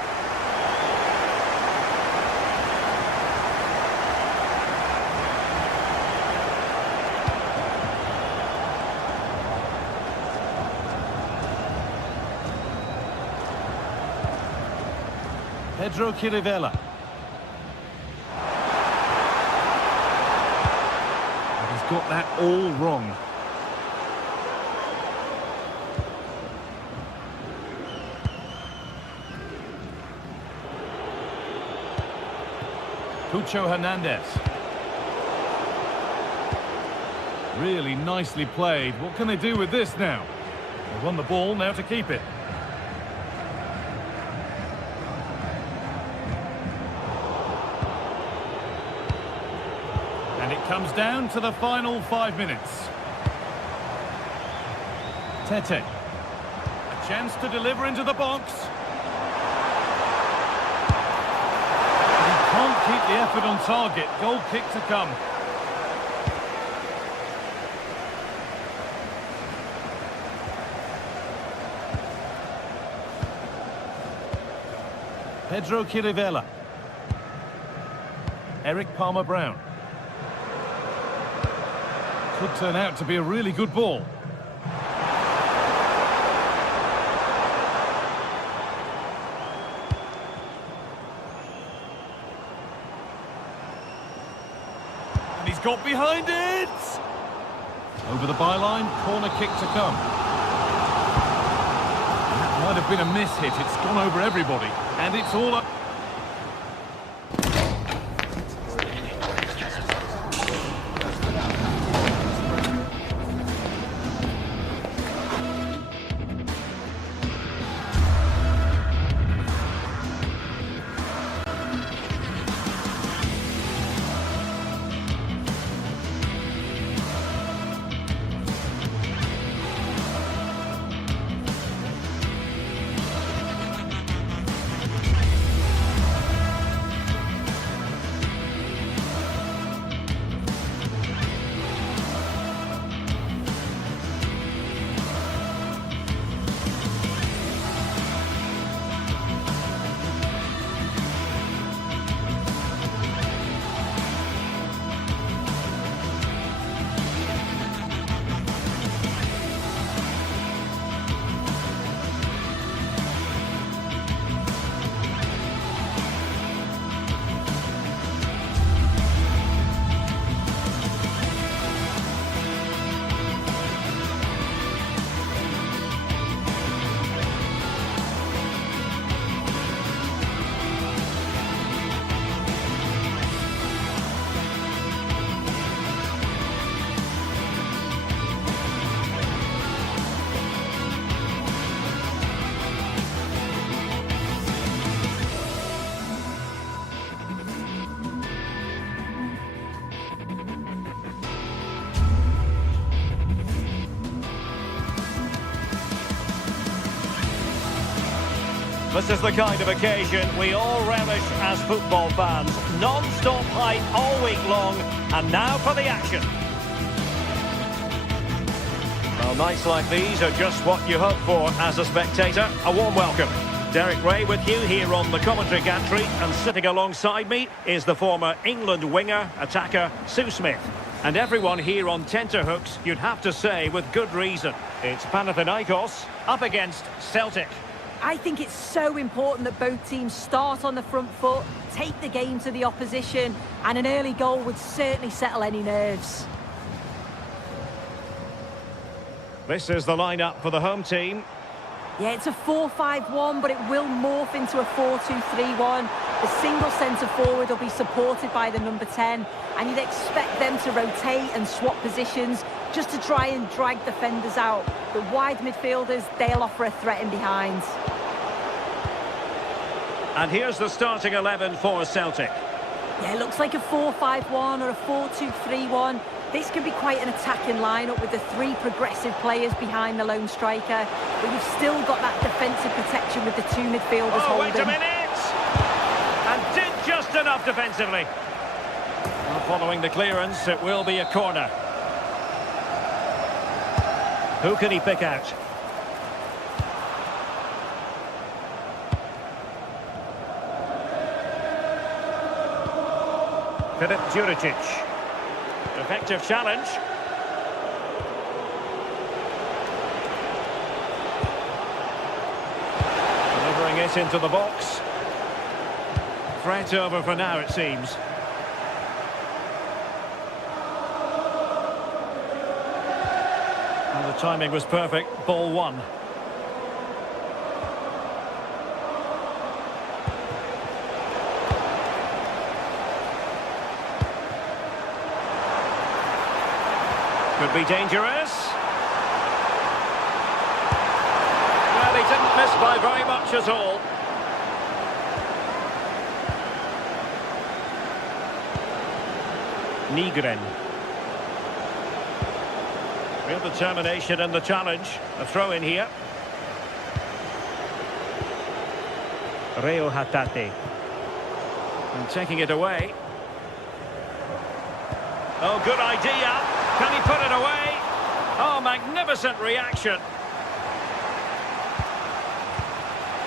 Pedro Chirivella. And he's got that all wrong. Cucho Hernandez. Really nicely played. What can they do with this now? They won the ball, now to keep it. And it comes down to the final 5 minutes. Tete. A chance to deliver into the box. He can't keep the effort on target. Goal kick to come. Pedro Chirivella. Eric Palmer-Brown. Could turn out to be a really good ball. And he's got behind it! Over the byline, corner kick to come. That might have been a miss hit. It's gone over everybody. And it's all up. This is the kind of occasion we all relish as football fans. Non-stop hype all week long, and now for the action. Well, nights like these are just what you hope for as a spectator. A warm welcome. Derek Ray with you here on the commentary gantry, and sitting alongside me is the former England winger, attacker, Sue Smith. And everyone here on tenterhooks, you'd have to say with good reason. It's Panathinaikos up against Celtic. I think it's so important that both teams start on the front foot, take the game to the opposition, and an early goal would certainly settle any nerves. This is the lineup for the home team. Yeah, it's a 4-5-1, but it will morph into a 4-2-3-1. The single centre forward will be supported by the number 10, and you'd expect them to rotate and swap positions just to try and drag defenders out. The wide midfielders, they'll offer a threat in behind. And here's the starting 11 for Celtic. Yeah, it looks like a 4-5-1 or a 4-2-3-1. This can be quite an attacking lineup with the three progressive players behind the lone striker, but you've still got that defensive protection with the two midfielders holding. Wait a minute! And did just enough defensively. Well, following the clearance, it will be a corner. Who can he pick out? Filip Juricic. Effective challenge. Delivering it into the box. Threat over for now, it seems. And the timing was perfect. Ball one. Could be dangerous. Well, he didn't miss by very much at all. Nygren. Real determination in the challenge. A throw in here. Reo Hatate. And taking it away. Oh, good idea. Can he put it away? Oh, magnificent reaction.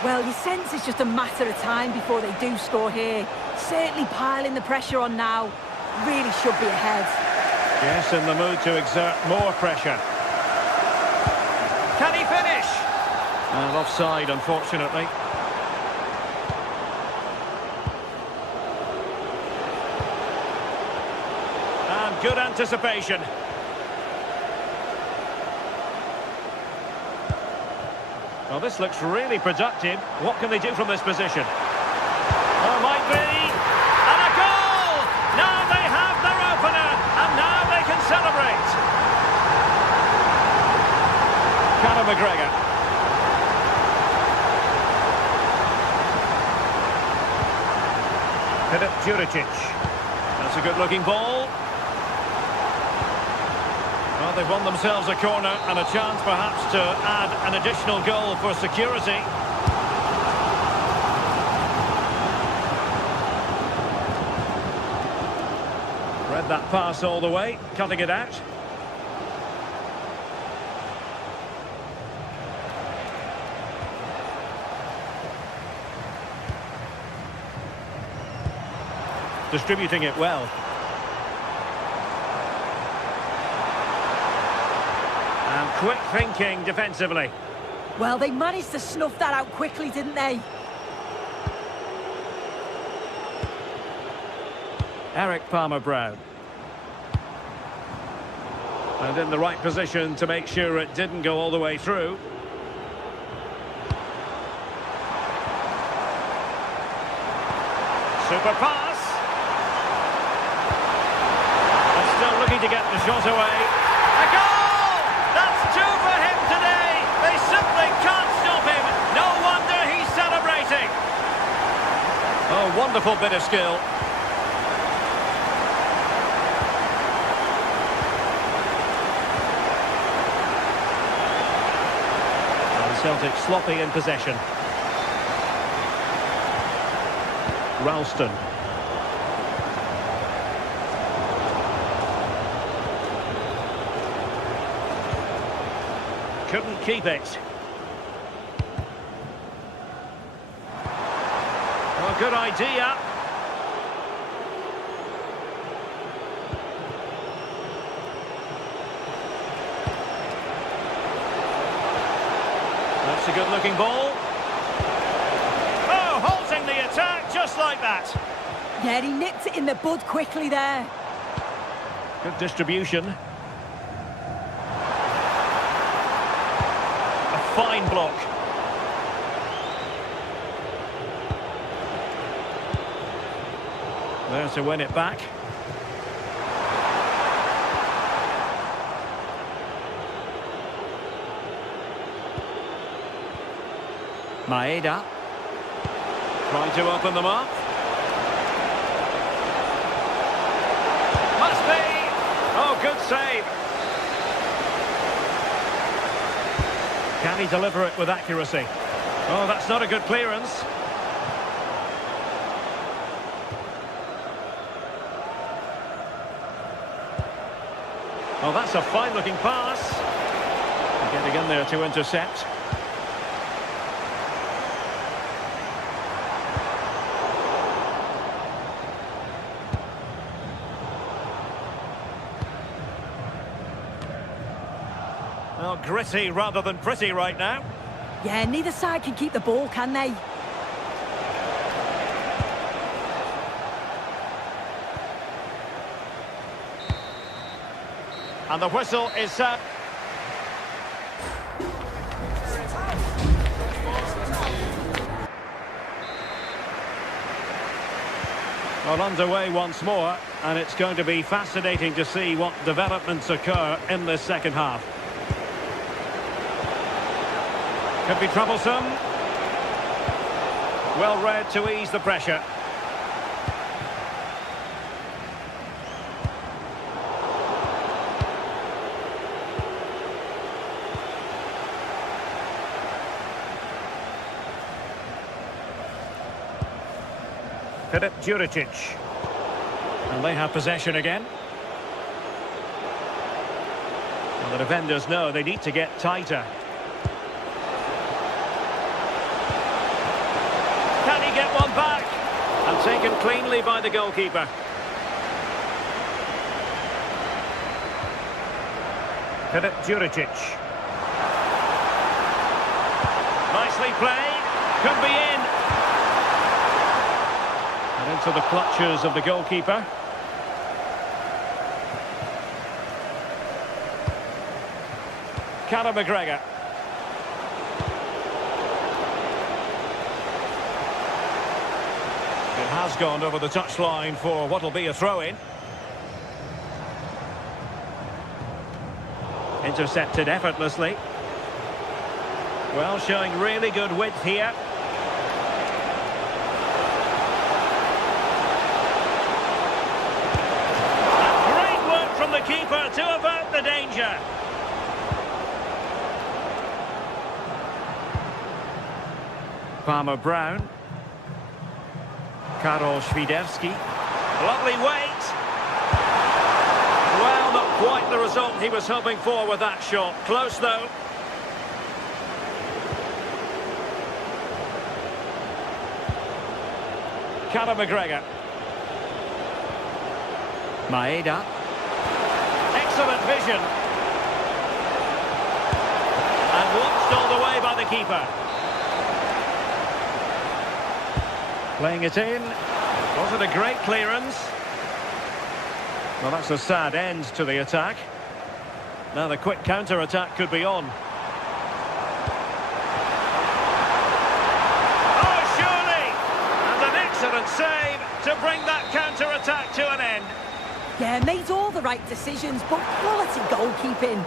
Well, you sense it's just a matter of time before they do score here. Certainly piling the pressure on now. Really should be ahead. Yes, in the mood to exert more pressure. Can he finish? And offside, unfortunately. And good anticipation. Well, this looks really productive. What can they do from this position? Oh, might be. And a goal! Now they have their opener, and now they can celebrate. Conor McGregor. Filip Juricic. That's a good-looking ball. Well, they've won themselves a corner and a chance perhaps to add an additional goal for security. Read that pass all the way, cutting it out. Distributing it well. And quick thinking defensively. Well, they managed to snuff that out quickly, didn't they? Eric Palmer-Brown. And in the right position to make sure it didn't go all the way through. Super pass. And still looking to get the shot away. A goal! That's two for him today. They simply can't stop him. No wonder he's celebrating. Oh, wonderful bit of skill. Celtic sloppy in possession. Ralston. Couldn't keep it. Well, good idea. That's a good-looking ball. Oh, halting the attack just like that. Yeah, he nipped it in the bud quickly there. Good distribution. A fine block. Tries to win it back. Maeda. Trying to open them up. Must be! Oh, good save. Can he deliver it with accuracy? Oh, that's not a good clearance. Oh, that's a fine-looking pass. Getting in there to intercept. Well, gritty rather than pretty right now. Yeah, neither side can keep the ball, can they? And the whistle is set. Well, underway once more, and it's going to be fascinating to see what developments occur in this second half. Could be troublesome. Well read to ease the pressure. Juricic. And they have possession again. Well, the defenders know they need to get tighter. Can he get one back? And taken cleanly by the goalkeeper. Juricic. Nicely played. Could be in. And into the clutches of the goalkeeper. Callum McGregor. It has gone over the touchline for what will be a throw-in. Intercepted effortlessly. Well, showing really good width here. And great work from the keeper to avert the danger. Palmer Brown. Karol Świderski. Lovely weight. Well, not quite the result he was hoping for with that shot. Close, though. Callum McGregor. Maeda. Excellent vision. And watched all the way by the keeper. Playing it in. Wasn't a great clearance. Well, that's a sad end to the attack. Now the quick counter-attack could be on. Oh, surely! And an excellent save to bring that counter-attack to an end. Yeah, made all the right decisions, but quality goalkeeping.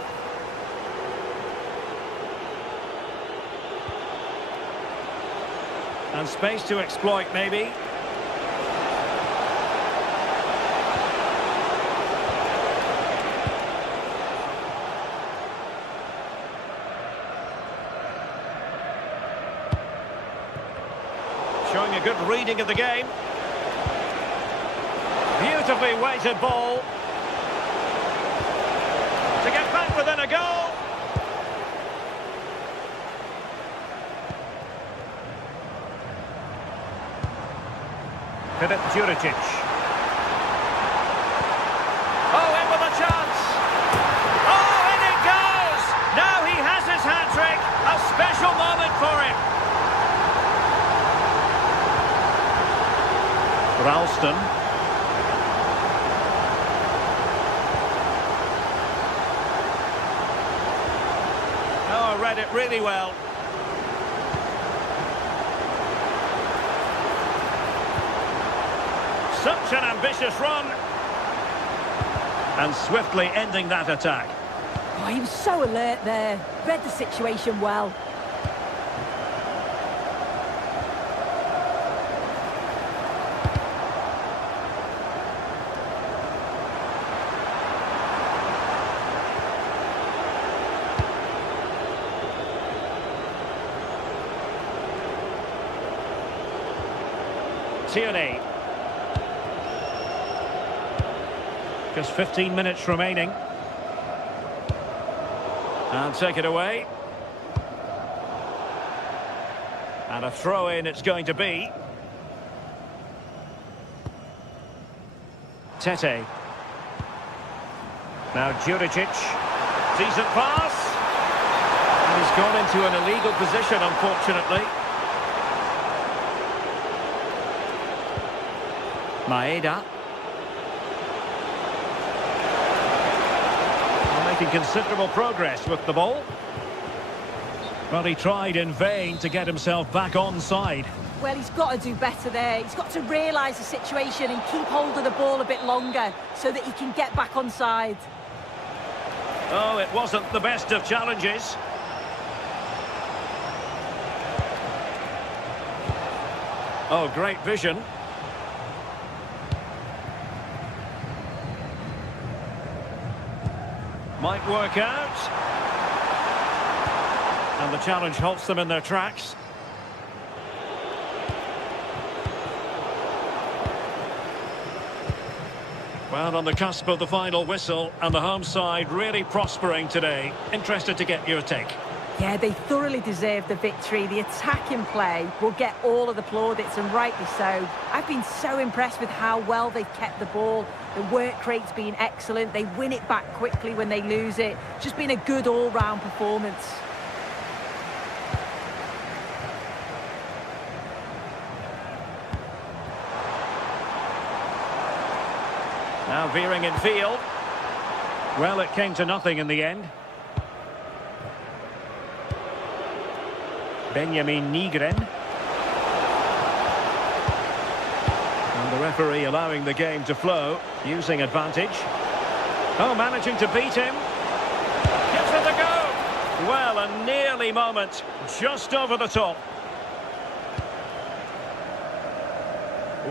And space to exploit, maybe. Showing a good reading of the game. Beautifully weighted ball. To get back within a goal. Juricic. Oh, in with a chance. Oh, in it goes. Now he has his hat-trick. A special moment for him. Ralston. Oh, read it really well. Such an ambitious run. And swiftly ending that attack. Oh, he was so alert there. Read the situation well. Tierney. Just 15 minutes remaining. And take it away. And a throw-in it's going to be. Tete. Now Juricic. Decent pass. And he's gone into an illegal position, unfortunately. Maeda. Making considerable progress with the ball. Well, he tried in vain to get himself back onside. Well, he's got to do better there. He's got to realise the situation and keep hold of the ball a bit longer so that he can get back onside. Oh, it wasn't the best of challenges. Oh, great vision. Might work out. And the challenge halts them in their tracks. Well, on the cusp of the final whistle, and the home side really prospering today. Interested to get your take. Yeah, they thoroughly deserve the victory. The attacking play will get all of the plaudits, and rightly so. I've been so impressed with how well they've kept the ball. The work rate's been excellent. They win it back quickly when they lose it. Just been a good all-round performance. Now veering in field. Well, it came to nothing in the end. Benjamin Nygren. And the referee allowing the game to flow, using advantage. Oh, managing to beat him. Gives it a go. Well, a nearly moment, just over the top.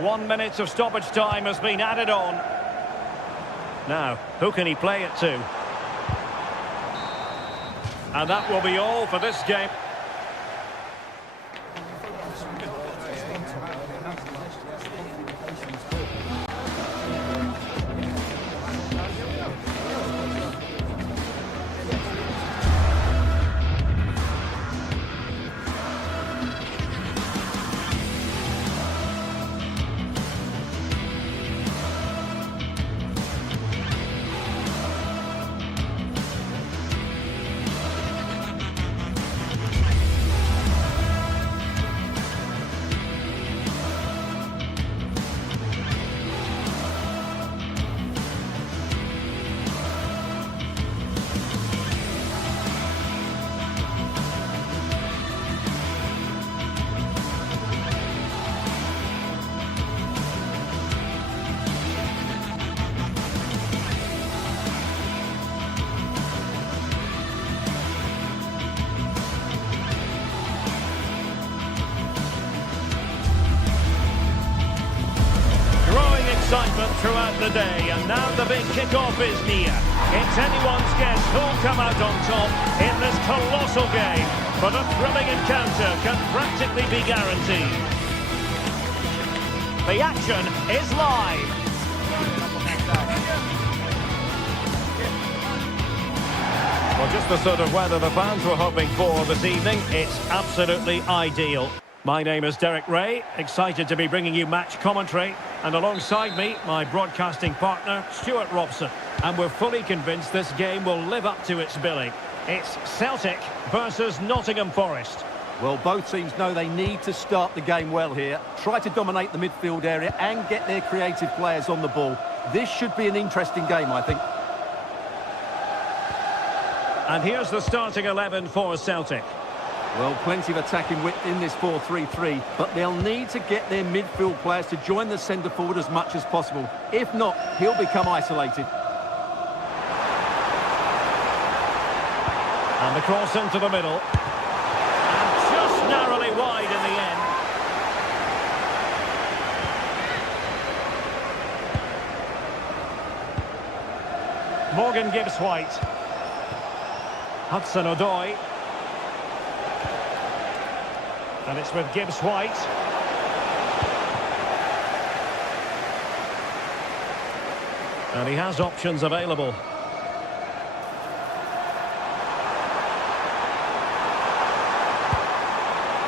1 minute of stoppage time has been added on. Now, who can he play it to? And that will be all for this game. Excitement throughout the day, and now the big kick-off is near. It's anyone's guess who'll come out on top in this colossal game, but a thrilling encounter can practically be guaranteed. The action is live. Well, just the sort of weather the fans were hoping for this evening. It's absolutely ideal. My name is Derek Ray, excited to be bringing you match commentary, and alongside me, my broadcasting partner, Stuart Robson. And we're fully convinced this game will live up to its billing. It's Celtic versus Nottingham Forest. Well, both teams know they need to start the game well here, try to dominate the midfield area and get their creative players on the ball. This should be an interesting game, I think. And here's the starting 11 for Celtic. Well, plenty of attacking width in this 4-3-3, but they'll need to get their midfield players to join the centre forward as much as possible. If not, he'll become isolated. And the cross into the middle. And just narrowly wide in the end. Morgan Gibbs-White. Hudson-Odoi. And it's with Gibbs-White. And he has options available.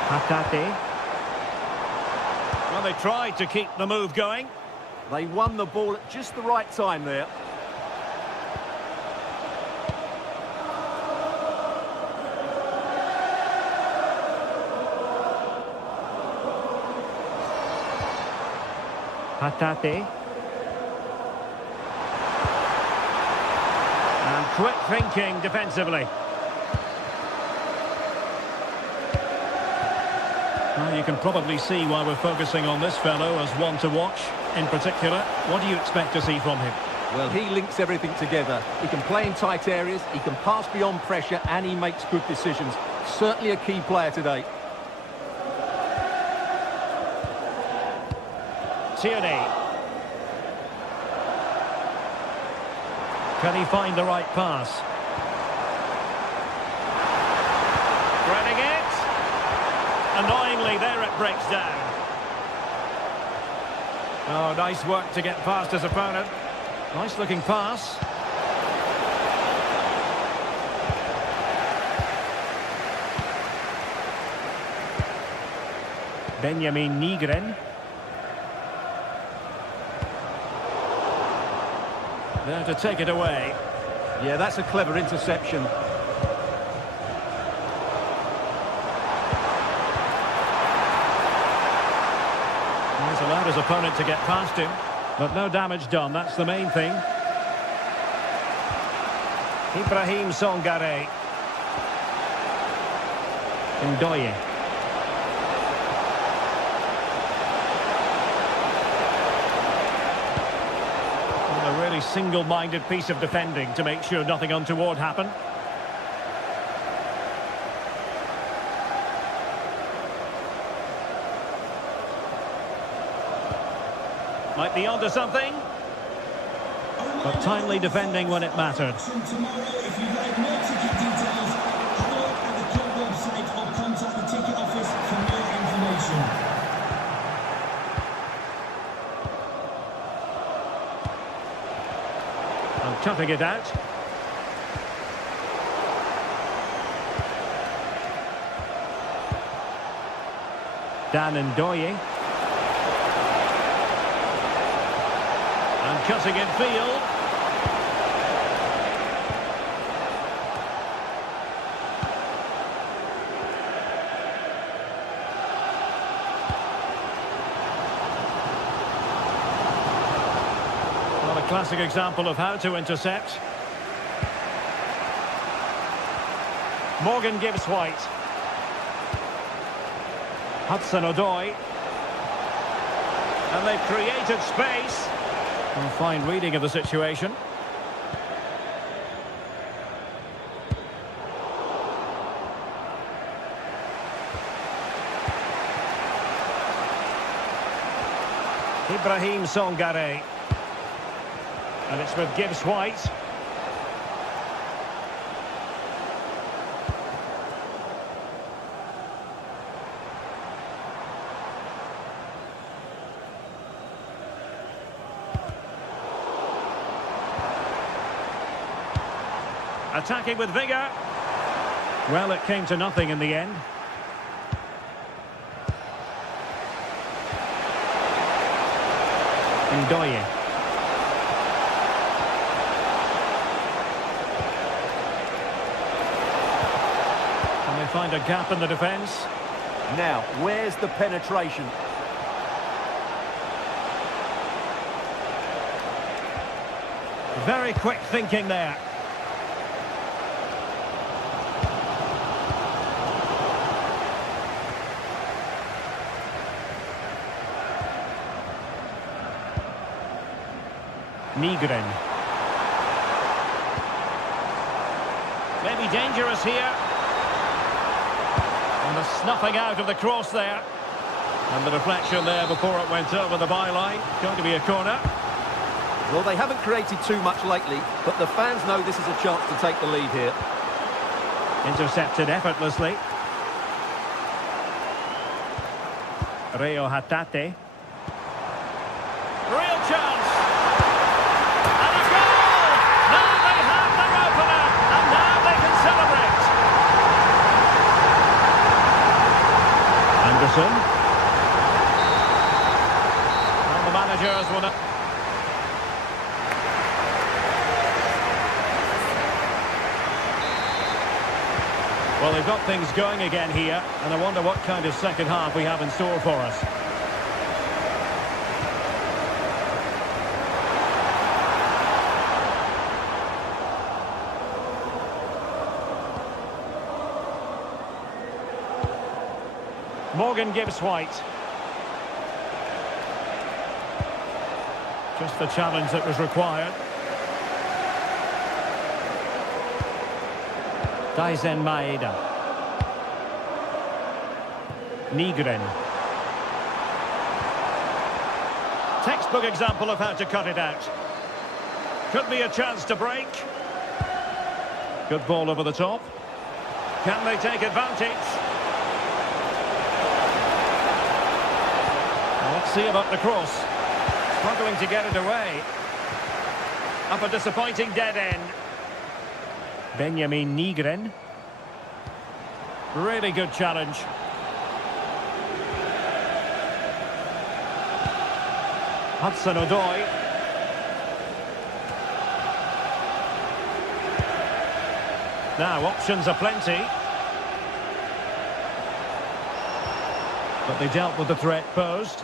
Hatate. Well, they tried to keep the move going. They won the ball at just the right time there. Hatate. And quick thinking defensively. Well, you can probably see why we're focusing on this fellow as one to watch. In particular, what do you expect to see from him? Well, he links everything together. He can play in tight areas, he can pass beyond pressure, and he makes good decisions. Certainly a key player today. Tierney. Can he find the right pass? Threading it. Annoyingly, there it breaks down. Oh, nice work to get past his opponent. Nice looking pass. Benjamin Nygren. There to take it away. Yeah, that's a clever interception. He's allowed his opponent to get past him, but no damage done, that's the main thing. Ibrahim Songare. Ndoye. A really single-minded piece of defending to make sure nothing untoward happened. Might be onto something, but timely defending when it mattered. If you'd like more ticket details, have a look at the club website or contact the ticket office for more information. And cutting it out. Dan Ndoye. And cutting in field. Well, a classic example of how to intercept. Morgan Gibbs-White. Hudson-Odoi. And they've created space. A fine reading of the situation. Ibrahim Songare. And it's with Gibbs-White. Attacking with vigour. Well, it came to nothing in the end. Ndoye. Can they find a gap in the defence? Now, where's the penetration? Very quick thinking there. Nygren. Maybe dangerous here. And the snuffing out of the cross there. And the deflection there before it went over the byline. Going to be a corner. Well, they haven't created too much lately, but the fans know this is a chance to take the lead here. Intercepted effortlessly. Reo Hatate. Real chance. And a goal! Now they have their opener, and now they can celebrate. Anderson. Well, the manager has won it. Well, they've got things going again here, and I wonder what kind of second half we have in store for us. Morgan gives White. Just the challenge that was required. Daisen Maeda. Nygren. Textbook example of how to cut it out. Could be a chance to break. Good ball over the top. Can they take advantage? Let's see about the cross. Struggling to get it away. Up a disappointing dead end. Benjamin Nygren. Really good challenge. Hudson-Odoi. Now, options are plenty. But they dealt with the threat posed.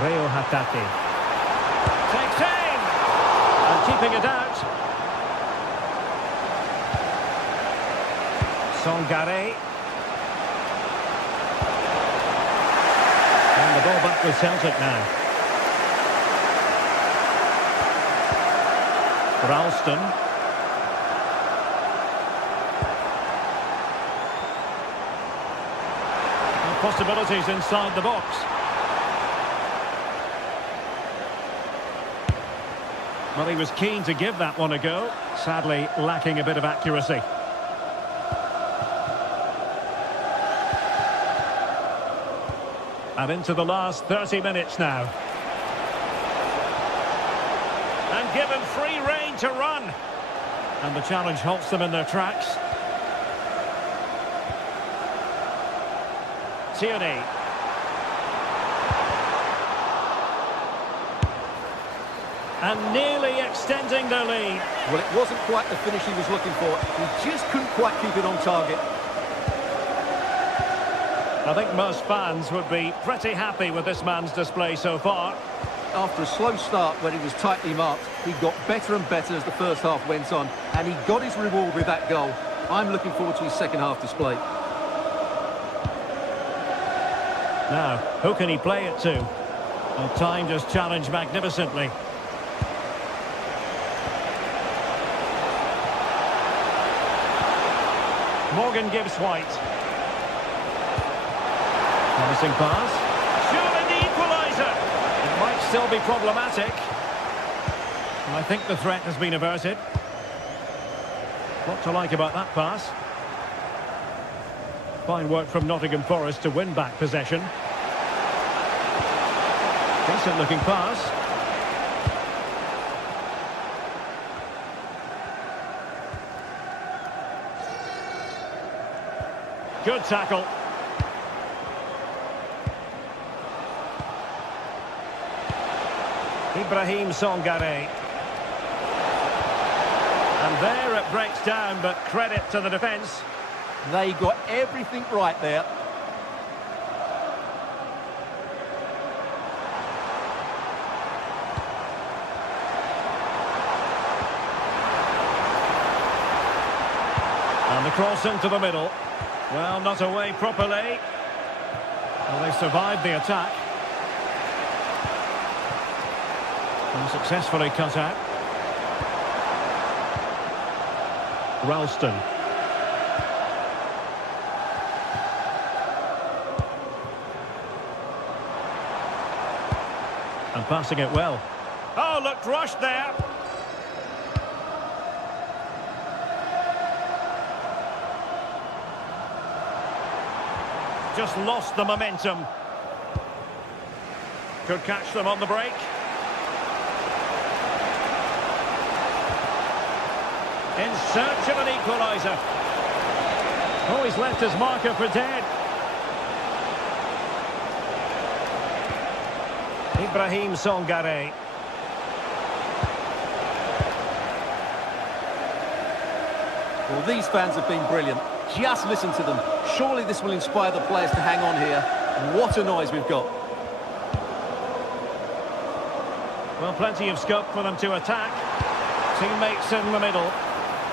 Reo Hatate. Takes aim! And keeping it out. Songare. And the ball back with Celtic now. Ralston. And possibilities inside the box. Well, he was keen to give that one a go. Sadly, lacking a bit of accuracy. And into the last 30 minutes now. And given free rein to run. And the challenge halts them in their tracks. Tierney. And nearly extending their lead. Well, it wasn't quite the finish he was looking for. He just couldn't quite keep it on target. I think most fans would be pretty happy with this man's display so far. After a slow start where he was tightly marked, he got better and better as the first half went on, and he got his reward with that goal. I'm looking forward to his second half display. Now, who can he play it to? Well, time just challenged magnificently. Morgan gives White. Promising pass. Surely the equaliser. It might still be problematic. And I think the threat has been averted. What to like about that pass? Fine work from Nottingham Forest to win back possession. Decent looking pass. Good tackle. Ibrahim Songare. And there it breaks down, but credit to the defence. They got everything right there. And the cross into the middle. Well, not away properly. Well, they survived the attack. Successfully cut out. Ralston. And passing it well. Oh, looked rushed there. Just lost the momentum. Could catch them on the break. In search of an equaliser. Oh, he's left his marker for dead. Ibrahim Songare. Well, these fans have been brilliant. Just listen to them. Surely this will inspire the players to hang on here. What a noise we've got. Well, plenty of scope for them to attack. Teammates in the middle.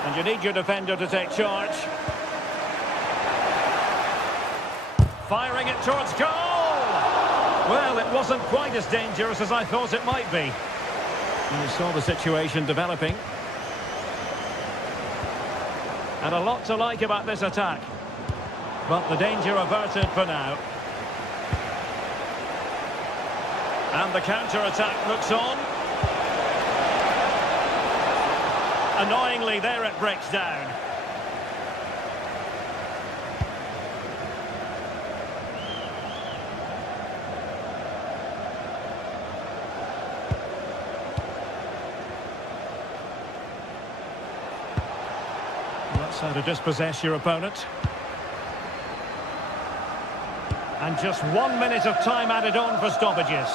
And you need your defender to take charge. Firing it towards goal! Well, it wasn't quite as dangerous as I thought it might be. You saw the situation developing. And a lot to like about this attack. But the danger averted for now. And the counter-attack looks on. Annoyingly, there it breaks down. That's how to dispossess your opponent. And just 1 minute of time added on for stoppages.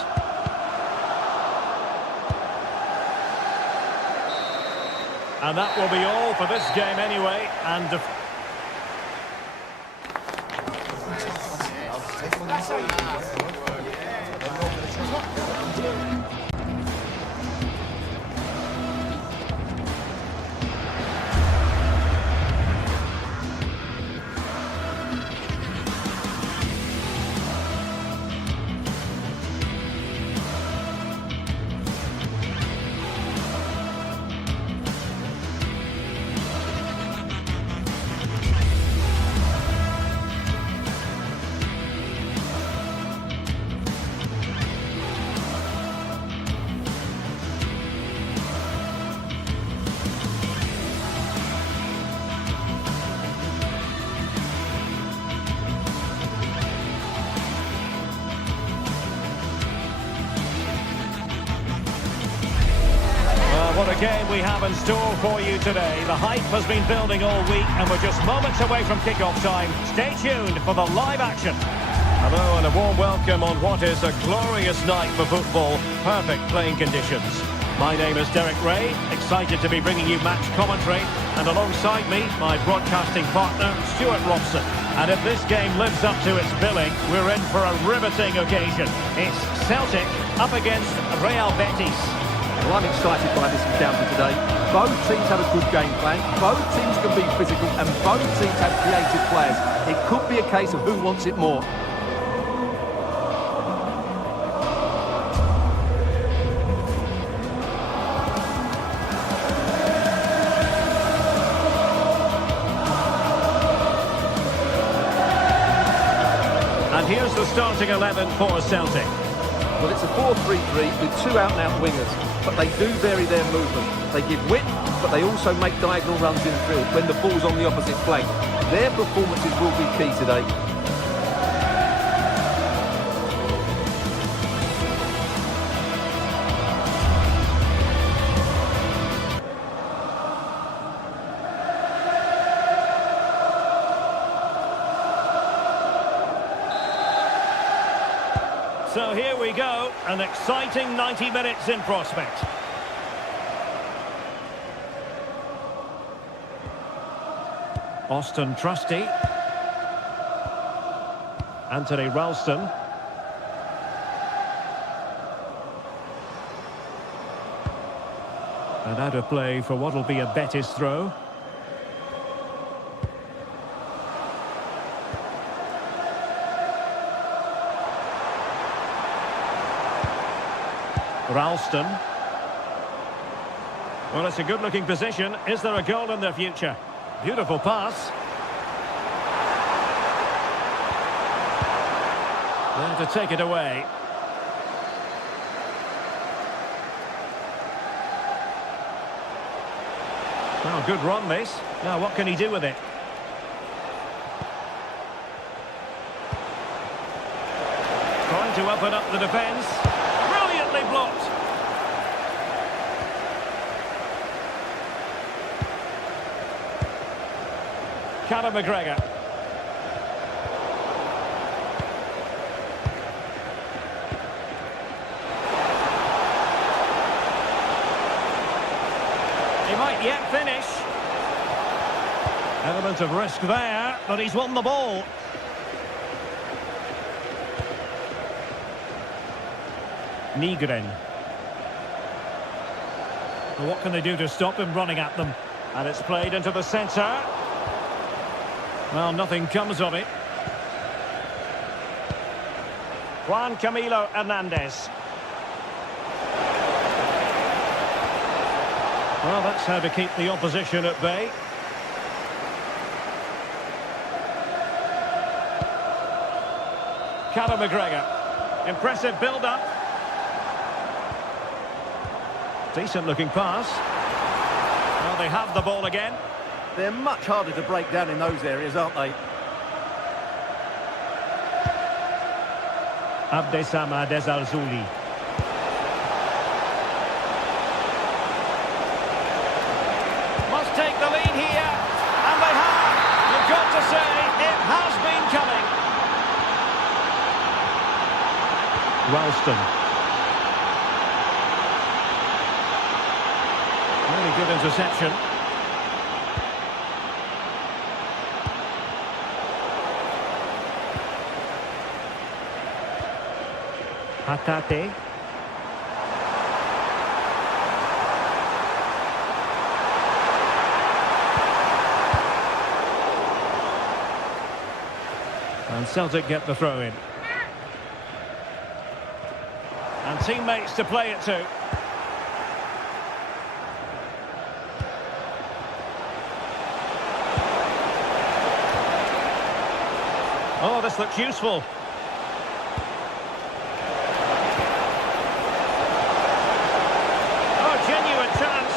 And that will be all for this game anyway. And what a game we have in store for you today. The hype has been building all week and we're just moments away from kick-off time. Stay tuned for the live action. Hello and a warm welcome on what is a glorious night for football. Perfect playing conditions. My name is Derek Ray, excited to be bringing you match commentary. And alongside me, my broadcasting partner, Stuart Robson. And if this game lives up to its billing, we're in for a riveting occasion. It's Celtic up against Real Betis. Well, I'm excited by this encounter today. Both teams have a good game plan, both teams can be physical, and both teams have creative players. It could be a case of who wants it more. And here's the starting 11 for Celtic. Well, it's a 4-3-3 with two out-and-out wingers, but they do vary their movement. They give width, but they also make diagonal runs in field when the ball's on the opposite flank. Their performances will be key today. So here we go, an exciting 90 minutes in prospect. Austin Trusty. Anthony Ralston. And out of play for what will be a Betis throw. Ralston. Well, it's a good-looking position. Is there a goal in their future? Beautiful pass. There to take it away. Well, good run, this. Now, what can he do with it? Trying to open up the defence. Brilliantly blocked. Conor McGregor. He might yet finish. Element of risk there, but he's won the ball. Nygren. Well, what can they do to stop him running at them? And it's played into the centre. Well, nothing comes of it. Juan Camilo Hernandez. Well, that's how to keep the opposition at bay. Conor McGregor. Impressive build-up. Decent-looking pass. Well, they have the ball again. They're much harder to break down in those areas, aren't they? Abdesama Desalzuli. Must take the lead here. And they have. You've got to say, it has been coming. Ralston. Really good interception. Hatate. And Celtic get the throw in. And teammates to play it to. Oh, this looks useful. Oh, genuine chance.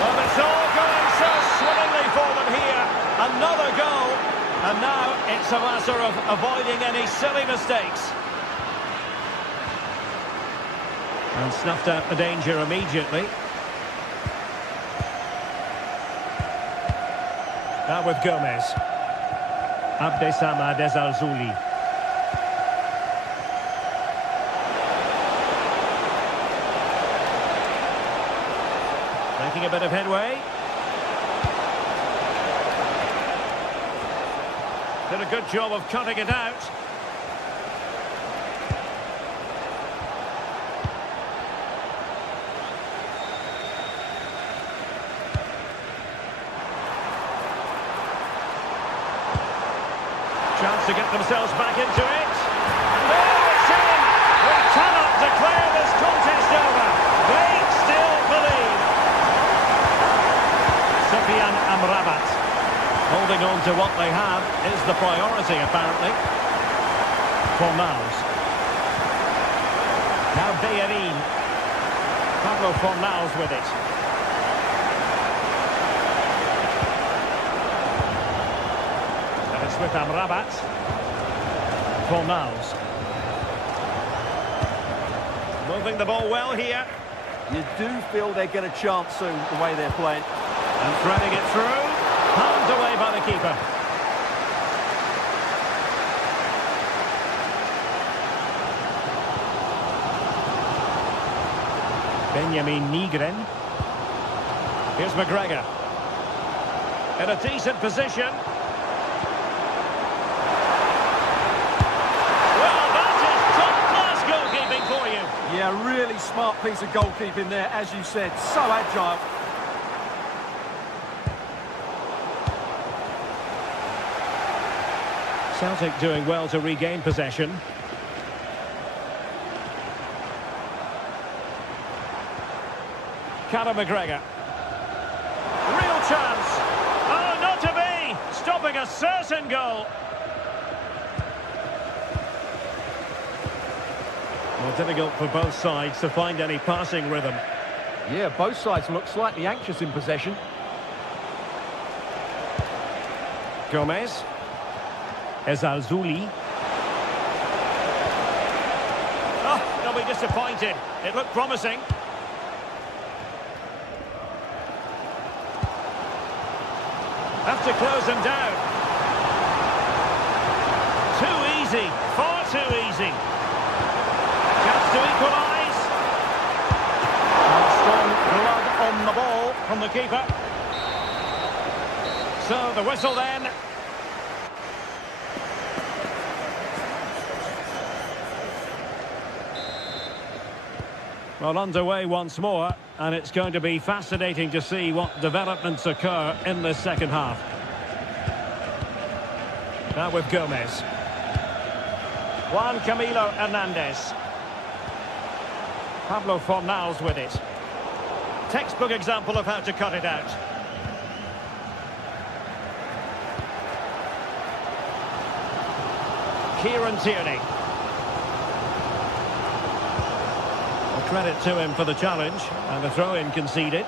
Well, it's all going so swimmingly for them here. Another goal. And now it's a matter of avoiding any silly mistakes. And snuffed out the danger immediately. Now with Gomez. Abdesama Desalzuli. Making a bit of headway. Did a good job of cutting it out. Chance to get themselves back into it. And there it's in! We cannot declare this contest over. They still believe. Sufyan Amrabat. Holding on to what they have is the priority, apparently. Fornals. Now Bellerin. Pablo Fornals with it. With Amrabat. Fornals. Moving the ball well here. You do feel they get a chance soon, the way they're playing. And threading it through. Palmed away by the keeper. Benjamin Nygren. Here's McGregor. In a decent position. Yeah, really smart piece of goalkeeping there, as you said. So agile. Celtic doing well to regain possession. Conor McGregor. certain goal. Well, difficult for both sides to find any passing rhythm. Yeah, both sides look slightly anxious in possession. Gomez. Ezalzouli. Oh, they'll be disappointed. It looked promising. Have to close them down. Too easy. Far too easy. Chance to equalise. Strong blood on the ball from the keeper. So the whistle then. Well, underway once more, and it's going to be fascinating to see what developments occur in the second half. Now with Gomez. Juan Camilo Hernandez. Pablo Fornals with it. Textbook example of how to cut it out. Kieran Tierney. Well, credit to him for the challenge, and the throw-in conceded.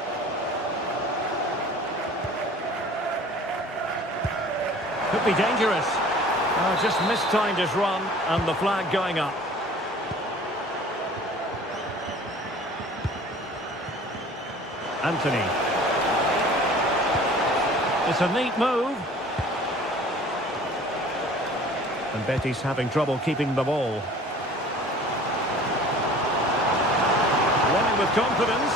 Could be dangerous. Just mistimed his run, and the flag going up. Anthony. It's a neat move. And Betty's having trouble keeping the ball. Running with confidence.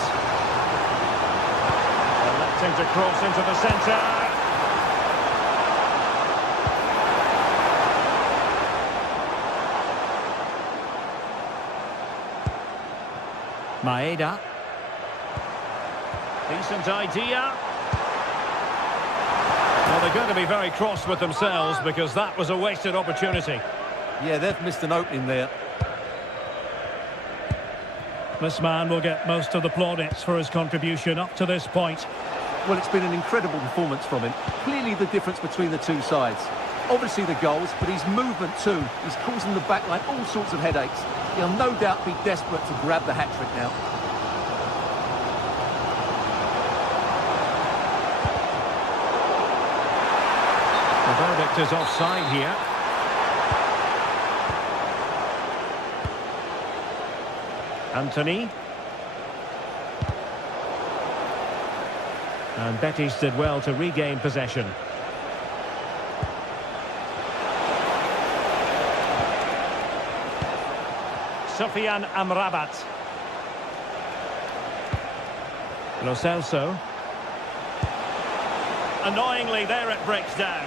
Electing to cross into the centre. Maeda. Decent idea. Well, they're going to be very cross with themselves because that was a wasted opportunity. Yeah, they've missed an opening there. This man will get most of the plaudits for his contribution up to this point. Well, it's been an incredible performance from him. Clearly the difference between the two sides. Obviously the goals, but his movement too. He's causing the back line all sorts of headaches. He'll no doubt be desperate to grab the hat-trick now. The verdict is offside here. Anthony. And Betis did well to regain possession. Sofian Amrabat. Lo Celso. Annoyingly, there it breaks down.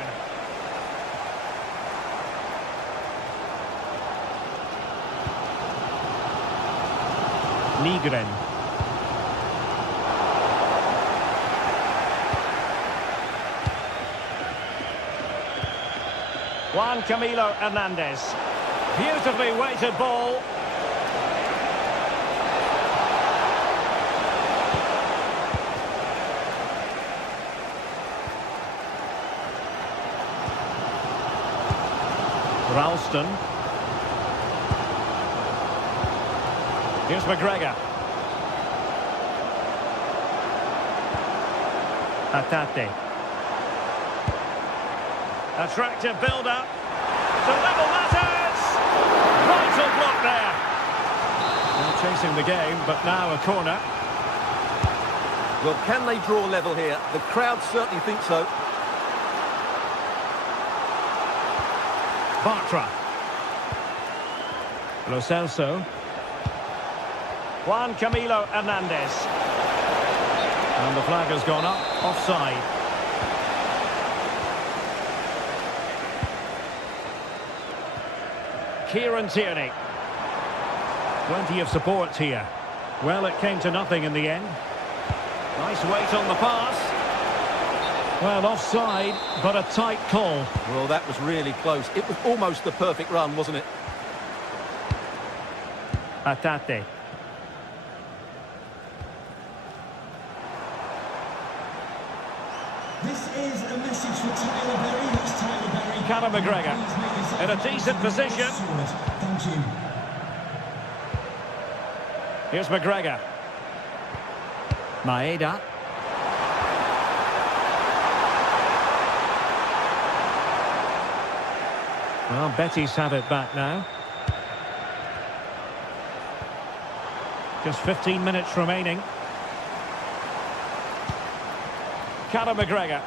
Nigren. Juan Camilo Hernandez. Beautifully weighted ball. Ralston. Here's McGregor. Hatate. Attractive build-up. To level matters! Vital block there. They're chasing the game, but now a corner. Well, can they draw level here? The crowd certainly think so. Bartra. Lo Celso. Juan Camilo Hernandez. And the flag has gone up, offside. Kieran Tierney. Plenty of support here. Well, it came to nothing in the end. Nice weight on the pass. Well, offside, but a tight call. Well, that was really close. It was almost the perfect run, wasn't it? Hatate. This is a message for Tyler Berry. That's Tyler Berry. Callum McGregor in a decent position. Thank you. Here's McGregor. Maeda. Well, Betis have it back now. Just 15 minutes remaining. Callum McGregor.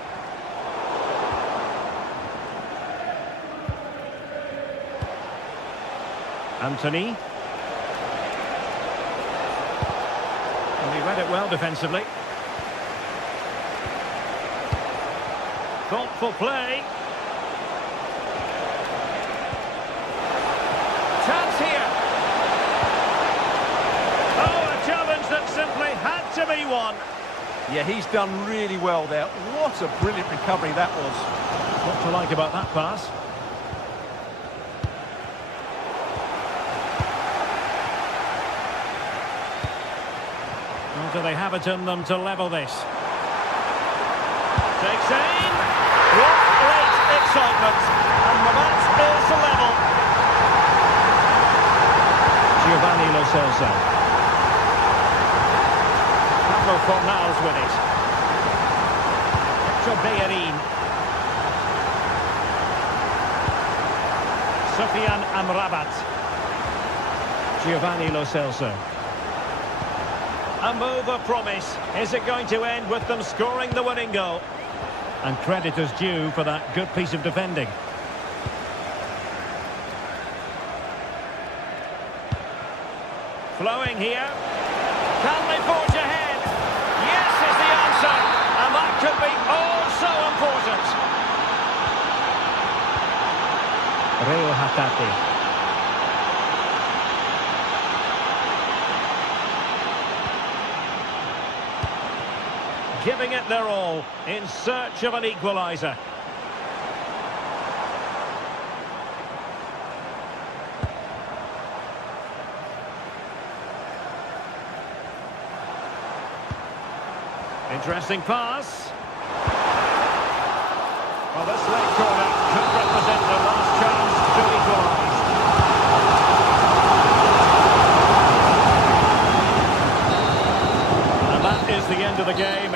Anthony. And he read it well defensively. Thoughtful play. Chance here. Oh, a challenge that simply had to be won. Yeah, he's done really well there. What a brilliant recovery that was. What to like about that pass? Well, do they have it in them to level this? Takes aim. What great excitement. And the match is level. Giovanni Lo Celso. Pablo Fornals with it. Hector Bellerin. Sofian Amrabat. Giovanni Lo Celso. A move of promise. Is it going to end with them scoring the winning goal? And credit is due for that good piece of defending. Flowing here. Can they forge ahead? Yes is the answer. And that could be oh so important. Reo Hatate. Giving it their all in search of an equaliser. Interesting pass. Well, this late corner could represent the last chance to equalise. And that is the end of the game.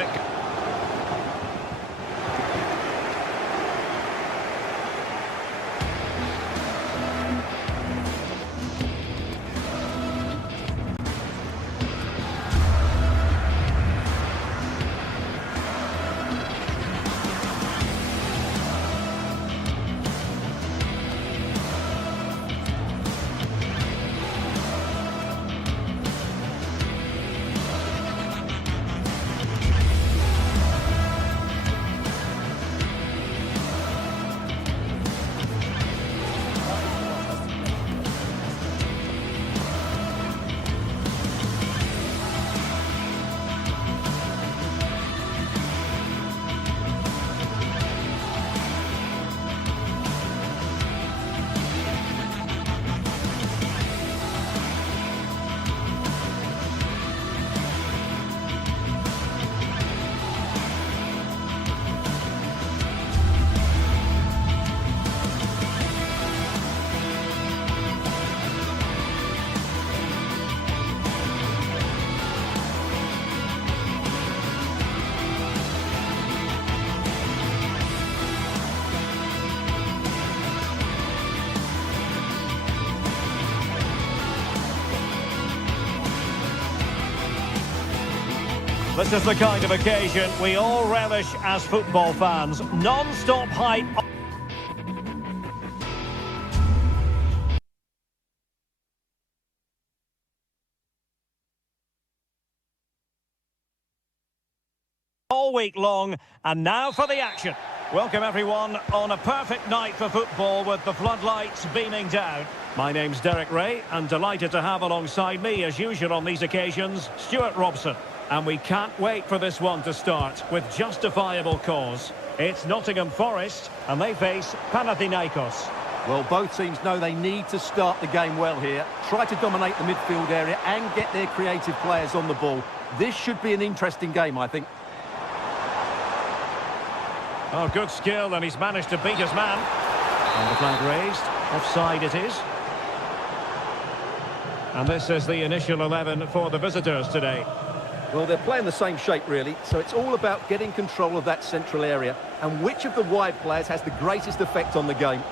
This is the kind of occasion we all relish as football fans. Non-stop hype. All week long, and now for the action. Welcome everyone on a perfect night for football with the floodlights beaming down. My name's Derek Ray, and delighted to have alongside me, as usual on these occasions, Stuart Robson. And we can't wait for this one to start with justifiable cause. It's Nottingham Forest, and they face Panathinaikos. Well, both teams know they need to start the game well here. Try to dominate the midfield area and get their creative players on the ball. This should be an interesting game, I think. Oh, good skill, and he's managed to beat his man. And the flag raised. Offside it is. And this is the initial 11 for the visitors today. Well, they're playing the same shape, really, so it's all about getting control of that central area and which of the wide players has the greatest effect on the game.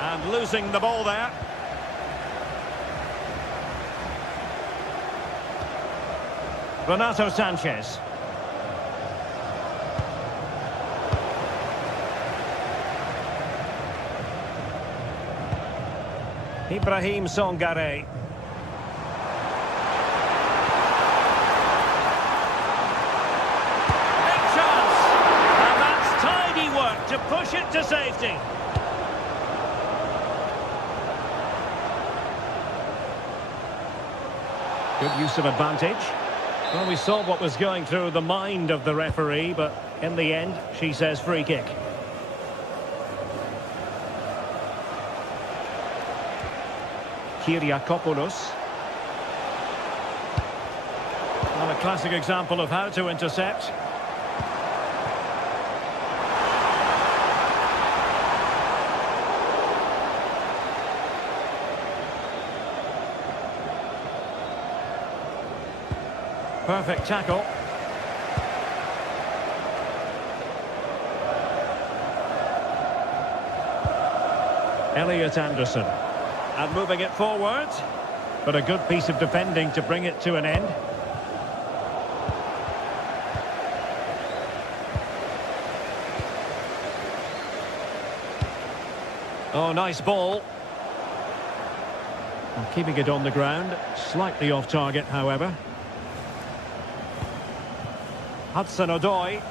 And losing the ball there. Renato Sanchez. Ibrahim Songare. Big chance. And that's tidy work to push it to safety. Good use of advantage. Well, we saw what was going through the mind of the referee, but in the end, she says free kick. Kyriakopoulos. Well, a classic example of how to intercept. Perfect tackle. Elliot Anderson. And moving it forward. But a good piece of defending to bring it to an end. Oh, nice ball. And keeping it on the ground. Slightly off target, however. Hudson-Odoi.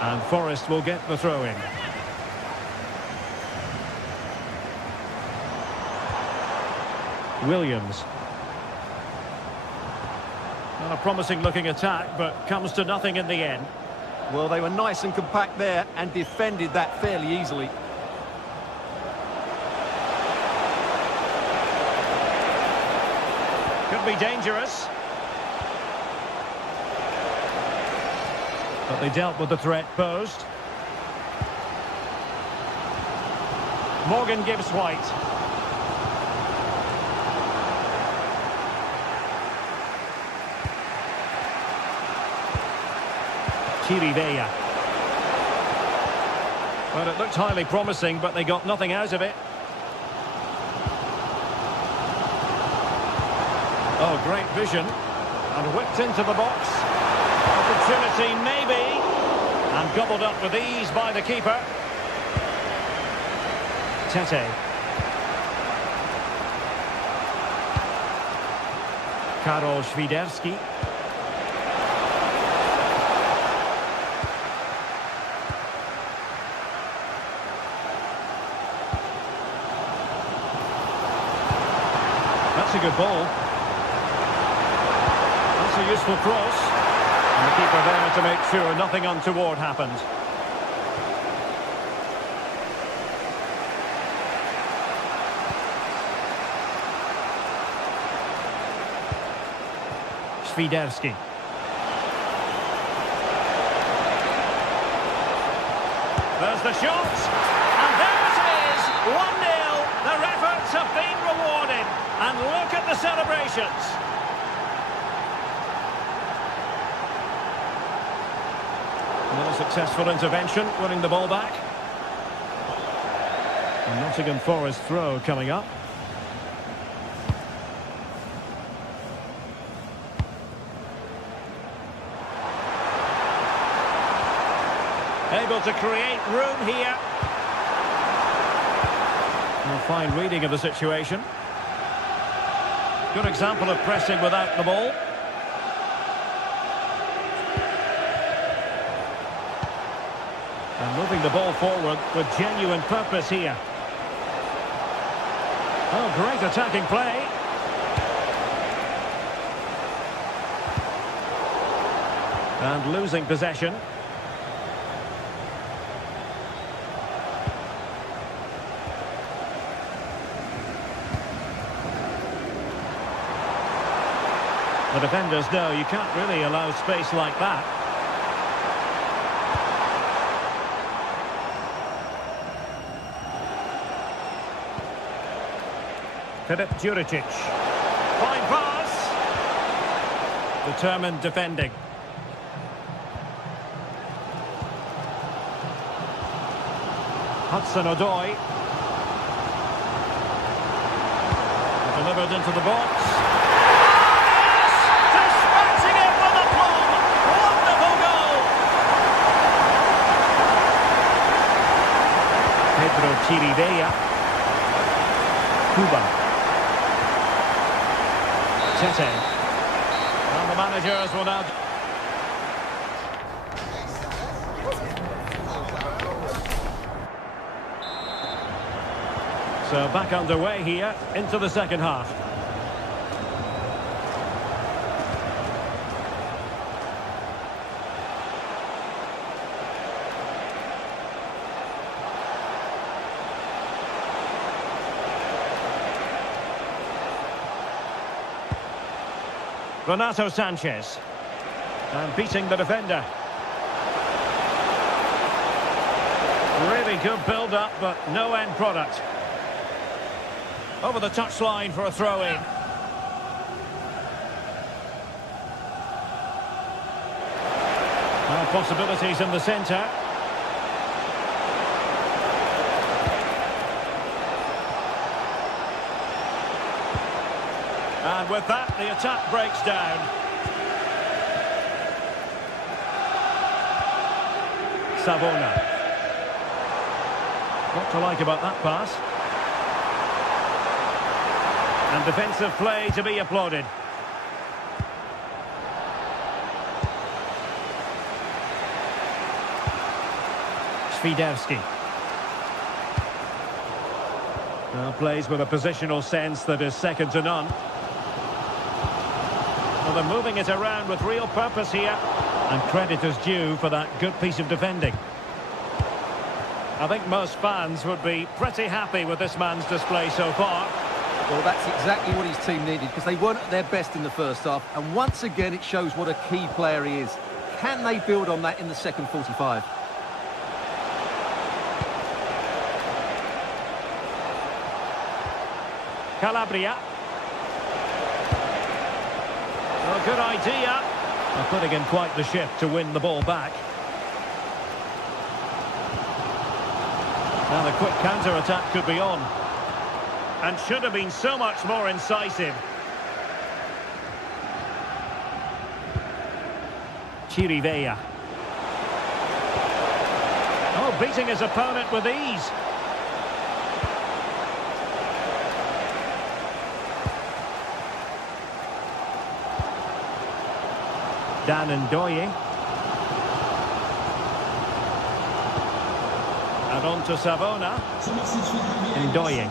And Forrest will get the throw-in. Williams. Not a promising-looking attack, but comes to nothing in the end. Well, they were nice and compact there and defended that fairly easily. Could be dangerous. But they dealt with the threat posed. Morgan gives White. Chirivella. Well, it looked highly promising, but they got nothing out of it. Oh, great vision. And whipped into the box. Opportunity, maybe. And gobbled up with ease by the keeper. Tete. Karol Świderski. That's a good ball. That's a useful cross. And the keeper there to make sure nothing untoward happened. Świderski. There's the shot. And there it is. 1-0. Their efforts have been rewarded. And look at the celebrations. Another successful intervention, winning the ball back. And Nottingham Forest throw coming up. Able to create room here. A fine reading of the situation. Good example of pressing without the ball. And moving the ball forward with genuine purpose here. Oh, great attacking play. And losing possession. The defenders know you can't really allow space like that. Filip Juricic. Fine pass. Determined defending. Hudson-Odoi. Delivered into the box. Yes! Dispatching it with aplomb! Wonderful goal! Pedro Chirivella. Cuba. Tete. And the managers will now... So back underway here into the second half. Renato Sanchez. And beating the defender. Really good build-up, but no end product. Over the touchline for a throw-in. Possibilities in the centre. And with that, the attack breaks down. Savona. What to like about that pass? And defensive play to be applauded. Swiderski. Now plays with a positional sense that is second to none. Well, they're moving it around with real purpose here. And credit is due for that good piece of defending. I think most fans would be pretty happy with this man's display so far. Well, that's exactly what his team needed, because they weren't at their best in the first half. And once again, it shows what a key player he is. Can they build on that in the second 45? Calabria. Oh, good idea. They're putting in quite the shift to win the ball back. Now the quick counter-attack could be on. And should have been so much more incisive. Chirivella. Oh, beating his opponent with ease. Dan Ndoye. And on to Savona. Ndoye.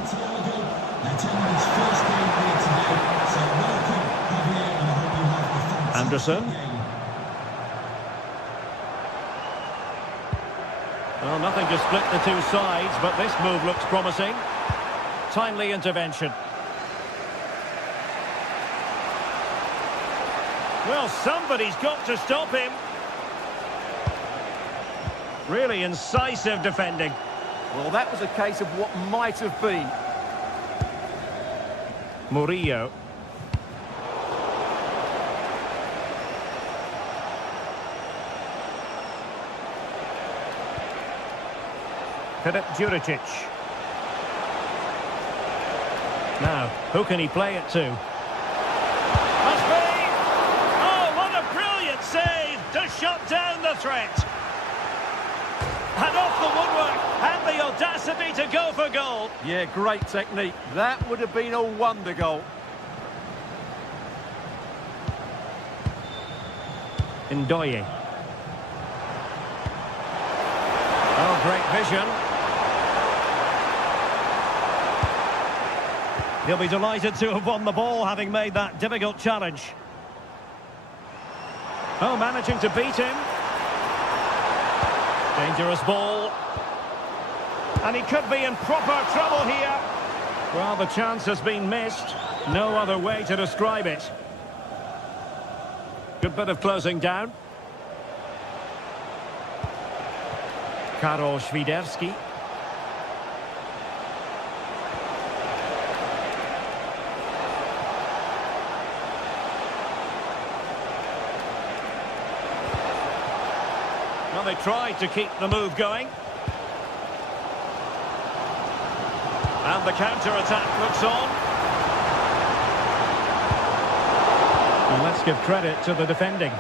Anderson. Well, nothing to split the two sides, but this move looks promising. Timely intervention. Well, somebody's got to stop him. Really incisive defending. Well, that was a case of what might have been. Murillo. Filip Juricic. Now, who can he play it to? Must be! Oh, what a brilliant save to shut down the threat. And off the woodwork, and the audacity to go for goal. Yeah, great technique. That would have been a wonder goal. Ndoye. Oh, great vision. He'll be delighted to have won the ball, having made that difficult challenge. Oh, managing to beat him. Dangerous ball. And he could be in proper trouble here. Well, the chance has been missed. No other way to describe it. bit of closing down. Karol Świderski. Well, they tried to keep the move going. And the counter-attack looks on. And let's give credit to the defending.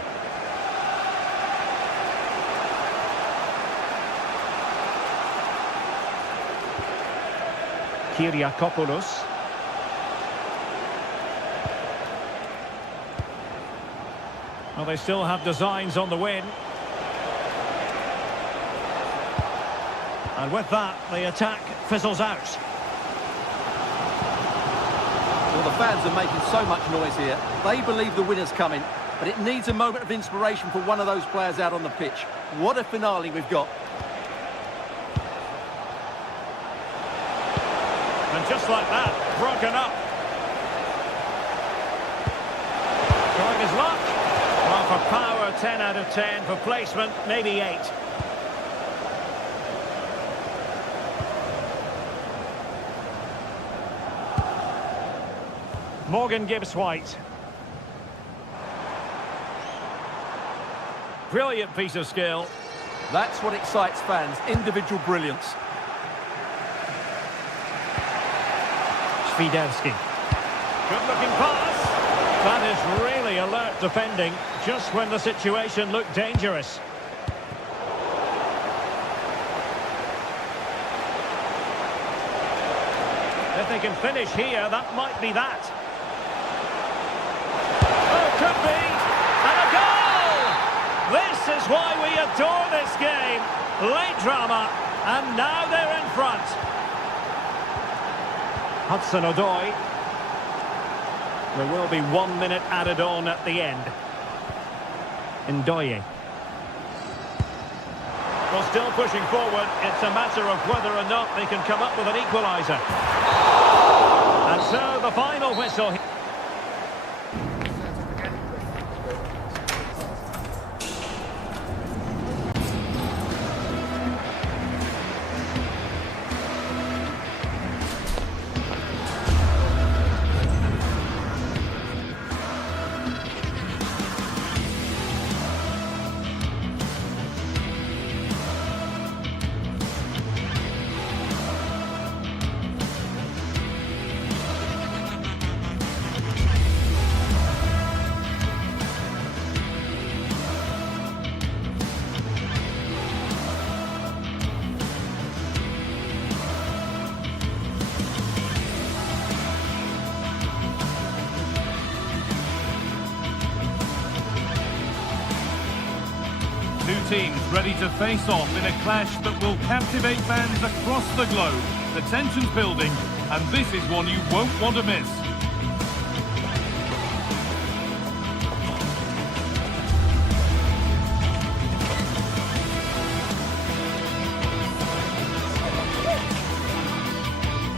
Kyriakopoulos. Well, they still have designs on the win. And with that, the attack fizzles out. Well, the fans are making so much noise here. They believe the winner's coming, but it needs a moment of inspiration for one of those players out on the pitch. What a finale we've got. And just like that, broken up. Trying his luck. Well, for power, 10 out of 10. For placement, maybe 8. Morgan Gibbs-White. Brilliant piece of skill. That's what excites fans, individual brilliance. Świderski. Good-looking pass. That is really alert defending, just when the situation looked dangerous. If they can finish here, that might be that. Could be, and a goal! This is why we adore this game. Late drama, and now they're in front. Hudson-Odoi. There will be 1 minute added on at the end. Ndoye. Well, still pushing forward. It's a matter of whether or not they can come up with an equaliser. And so the final whistle. Two teams ready to face off in a clash that will captivate fans across the globe. The tension's building, and this is one you won't want to miss.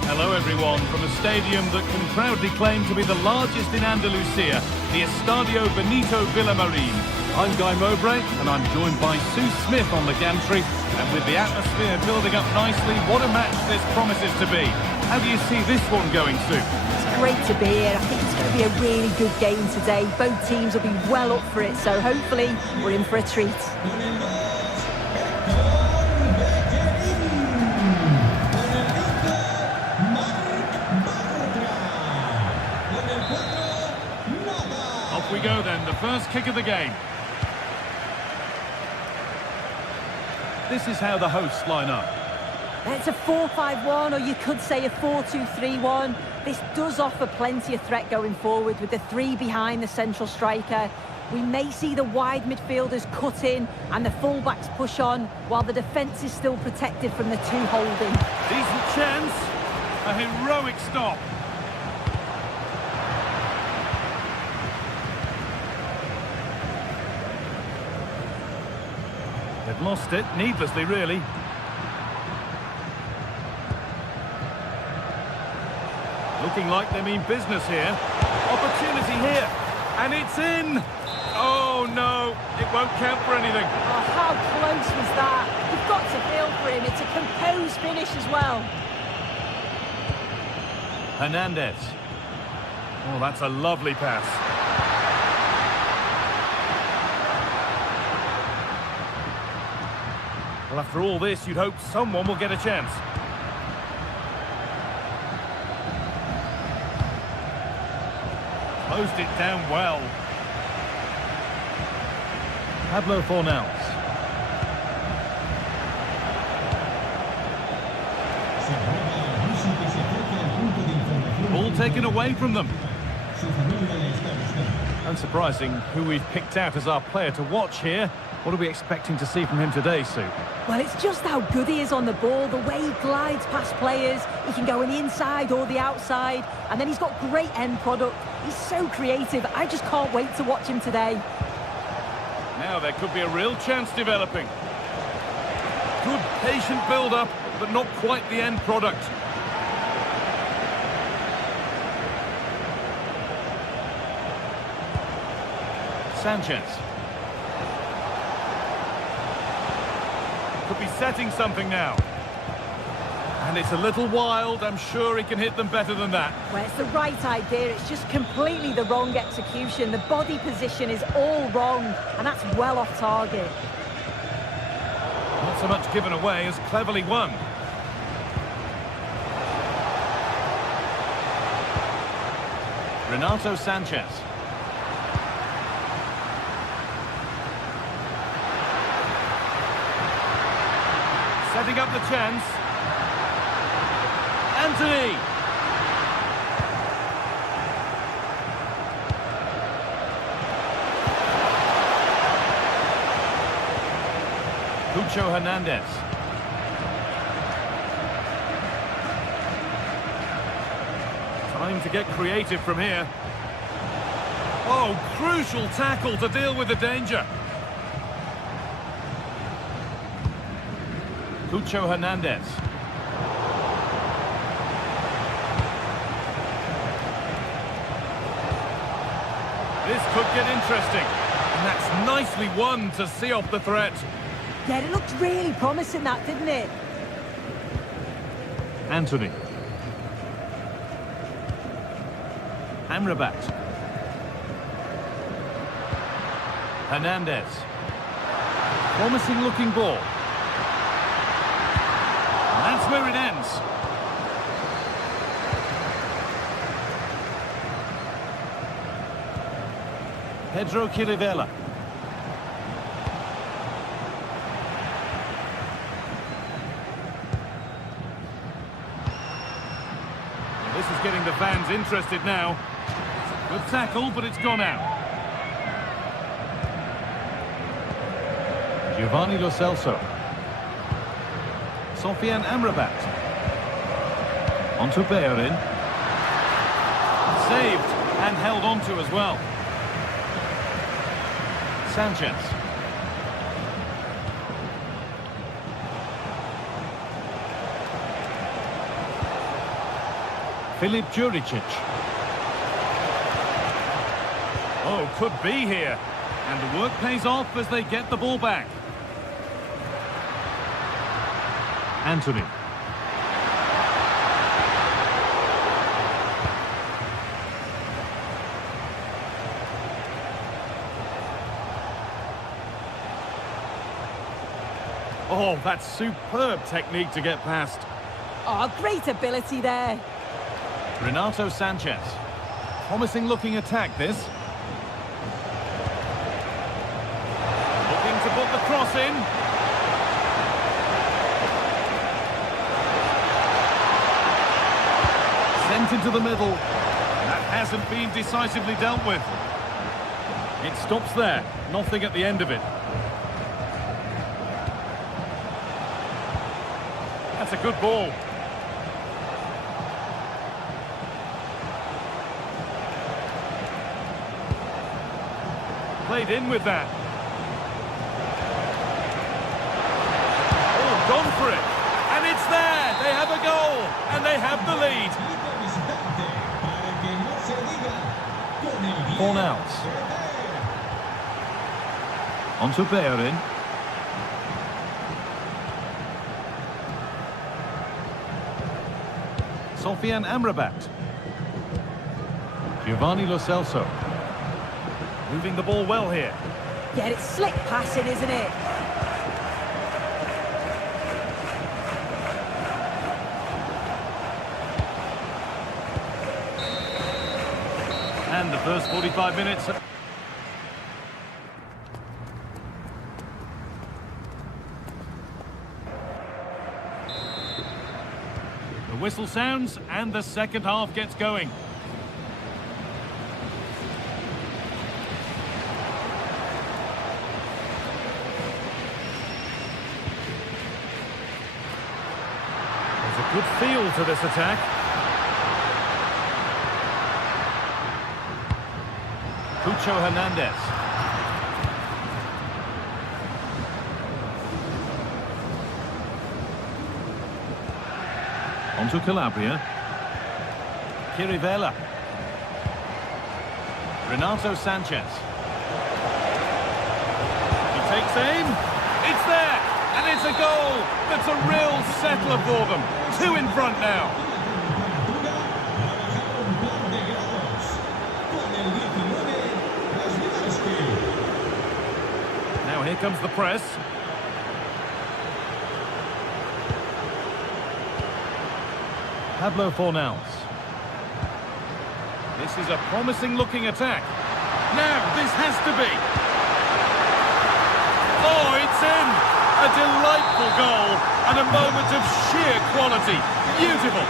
Hello everyone, from a stadium that can proudly claim to be the largest in Andalusia, the Estadio Benito Villamarín. I'm Guy Mowbray, and I'm joined by Sue Smith on the gantry. And with the atmosphere building up nicely, what a match this promises to be. How do you see this one going, Sue? It's great to be here. I think it's going to be a really good game today. Both teams will be well up for it, so hopefully we're in for a treat. Off we go then, the first kick of the game. This is how the hosts line up. It's a 4-5-1, or you could say a 4-2-3-1. This does offer plenty of threat going forward with the 3 behind the central striker. We may see the wide midfielders cut in and the fullbacks push on, while the defence is still protected from the 2 holding. Decent chance. A heroic stop. They've lost it, needlessly really. Looking like they mean business here. Opportunity here. And it's in! Oh won't count for anything. Oh, how close was that? You've got to feel for him. It's a composed finish as well. Hernandez. Oh, that's a lovely pass. Well, after all this, you'd hope someone will get a chance. Closed it down well. Pablo Fornals. Ball taken away from them. Unsurprising who we've picked out as our player to watch here. What are we expecting to see from him today, Sue? Well, it's just how good he is on the ball, the way he glides past players. He can go on the inside or the outside, and then he's got great end product. He's so creative. I just can't wait to watch him today. Now there could be a real chance developing. Good patient build-up, but not quite the end product. Sanchez. Could be setting something now. And it's a little wild. I'm sure he can hit them better than that. Well, it's the right idea. It's just completely the wrong execution. The body position is all wrong, and that's well off target. Not so much given away as cleverly won. Renato Sanchez. Setting up the chance. Anthony! Cucho Hernandez. Time to get creative from here. Oh, crucial tackle to deal with the danger. Cucho Hernandez. This could get interesting. And that's nicely won to see off the threat. Yeah, it looked really promising, that, didn't it? Anthony. Amrabat. Hernandez. Promising looking ball. And that's where it ends. Pedro Chirivella. This is getting the fans interested now. Good tackle, but it's gone out. Giovanni Lo Celso. Sofian Amrabat. Onto Bellerin. Saved and held onto as well. Sanchez. Filip Juricic. Oh, could be here. And the work pays off as they get the ball back. Anthony. Oh, that's superb technique to get past. Oh, great ability there. Renato Sanchez. Promising looking attack, this. Looking to put the cross in. Sent into the middle. That hasn't been decisively dealt with. It stops there. Nothing at the end of it. That's a good ball. Played in with that. Oh, gone for it. And it's there. They have a goal. And they have the lead. Fornals. On to Bellerin. Sofiane Amrabat. Giovanni Lo Celso. Moving the ball well here. Yeah, it's slick passing, isn't it? And the first 45 minutes. The whistle sounds and the second half gets going. There's a good feel to this attack. Cucho Hernandez. On to Calabria. Chirivella. Renato Sanchez. He takes aim. It's there. And it's a goal. That's a real settler for them. 2 in front now. Now here comes the press. Pablo Fornals. This is a promising looking attack. Now this has to be. Oh, it's in! A delightful goal and a moment of sheer quality. Beautiful.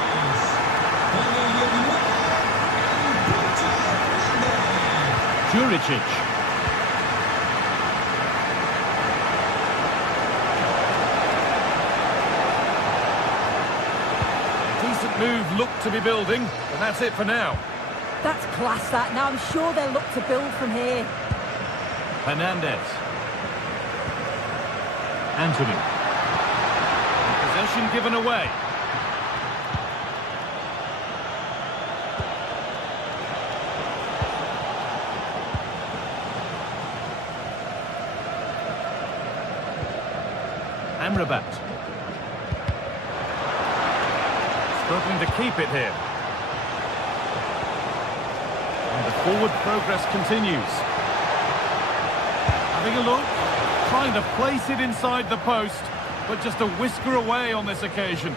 Juricic. Decent move looked to be building, and that's it for now. That's class, that. Now I'm sure they'll look to build from here. Hernandez. Anthony. Possession given away. Amrabat. Struggling to keep it here. And the forward progress continues. Having a look. Trying to place it inside the post, but just a whisker away on this occasion.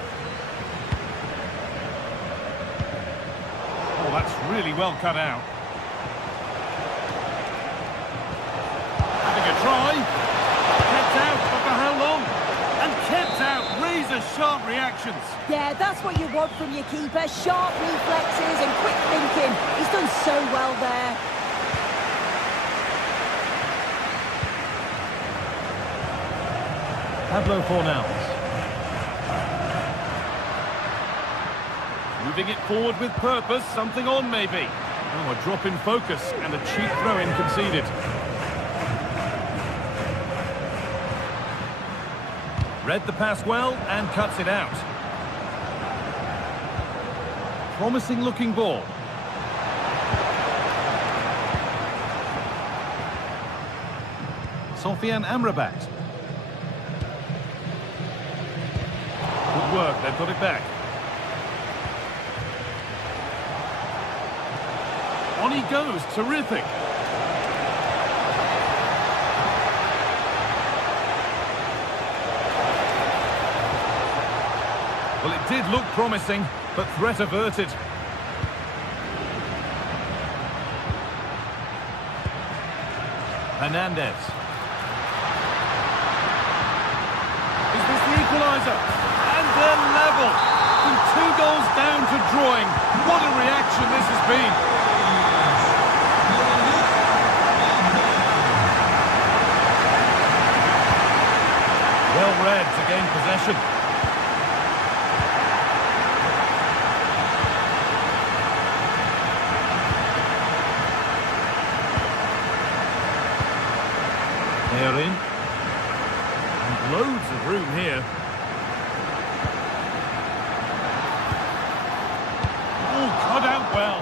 Oh, that's really well cut out. Having a try. Kept out, but for how long? And kept out. Razor-sharp reactions. Yeah, that's what you want from your keeper. Sharp reflexes and quick thinking. He's done so well there. Pablo Fornals. Moving it forward with purpose, something on maybe. Oh, a drop in focus and a cheap throw-in conceded. Read the pass well and cuts it out. Promising looking ball. Sofiane Amrabat. Good work, they've got it back. On he goes, terrific. Well, it did look promising, but threat averted. Hernandez. Is this the equaliser? And they're level. From 2 goals down to drawing. What a reaction this has been. Well read to gain possession. They're in. And loads of room here. Cut out well.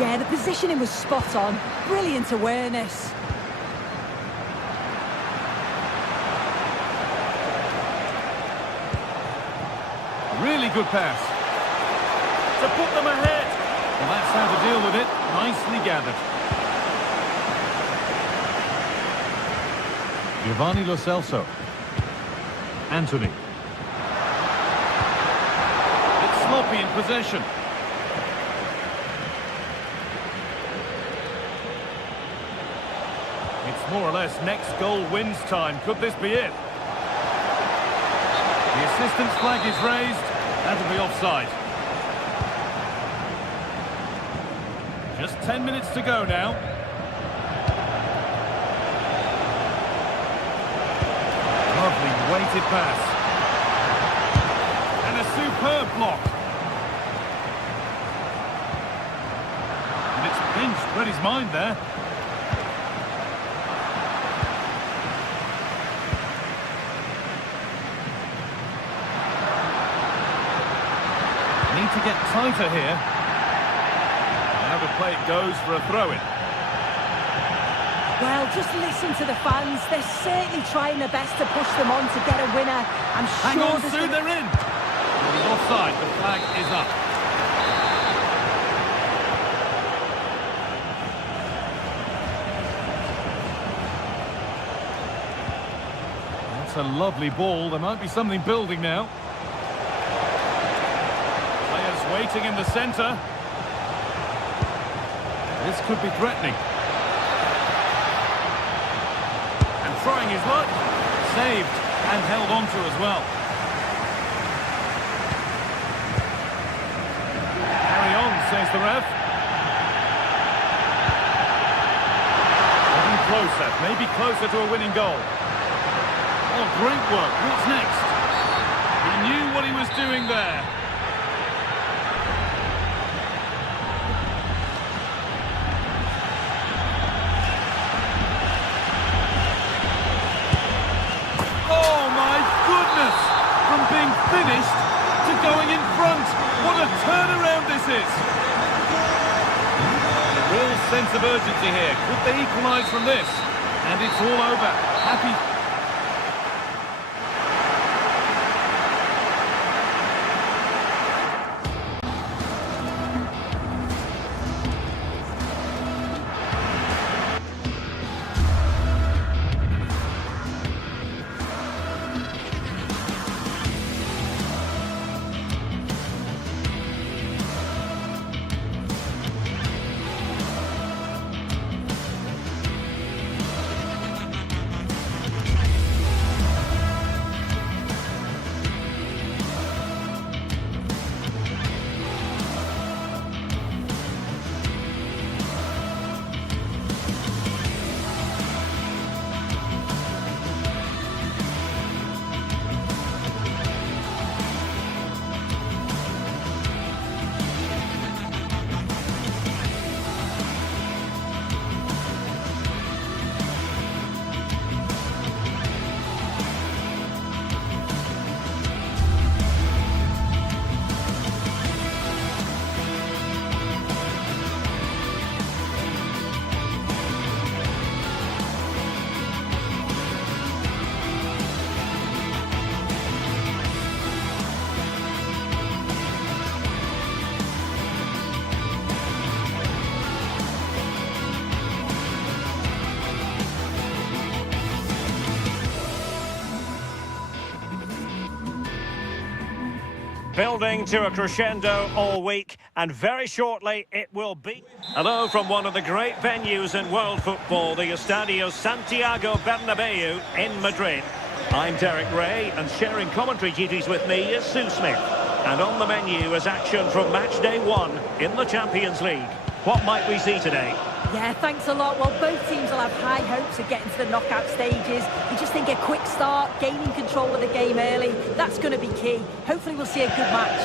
Yeah, the positioning was spot on. Brilliant awareness. good pass. To put them ahead. Well, that's how to deal with it. Nicely gathered. Giovanni Lo Celso. Anthony. It's sloppy in possession. It's more or less next goal wins time. Could this be it? The assistant's flag is raised. That'll be offside. Just 10 minutes to go now. Lovely weighted pass. And a superb block. And it's pinched, read his mind there. Need to get tighter here. Now the play goes for a throw-in. Well, just listen to the fans. They're certainly trying their best to push them on to get a winner. I'm sure Hang on, there's Sue, they're in. Well, he's offside. The flag is up. That's a lovely ball. There might be something building now. Players waiting in the centre. This could be threatening. And trying his luck. Saved and held on to as well. Carry on, says the ref. Getting closer, maybe closer to a winning goal. Oh, great work. What's next? He knew what he was doing there. From being finished to going in front. What a turnaround this is. A real sense of urgency here. Could they equalise from this? And it's all over. Happy. Building to a crescendo all week, and very shortly it will be. Hello from one of the great venues in world football, the Estadio Santiago Bernabeu in Madrid. I'm Derek Ray, and sharing commentary duties with me is Sue Smith. And on the menu is action from match day 1 in the Champions League. What might we see today? Yeah, thanks a lot. Well, both teams will have high hopes of getting to the knockout stages. We just think a quick start, gaining control of the game early, that's going to be key. Hopefully we'll see a good match.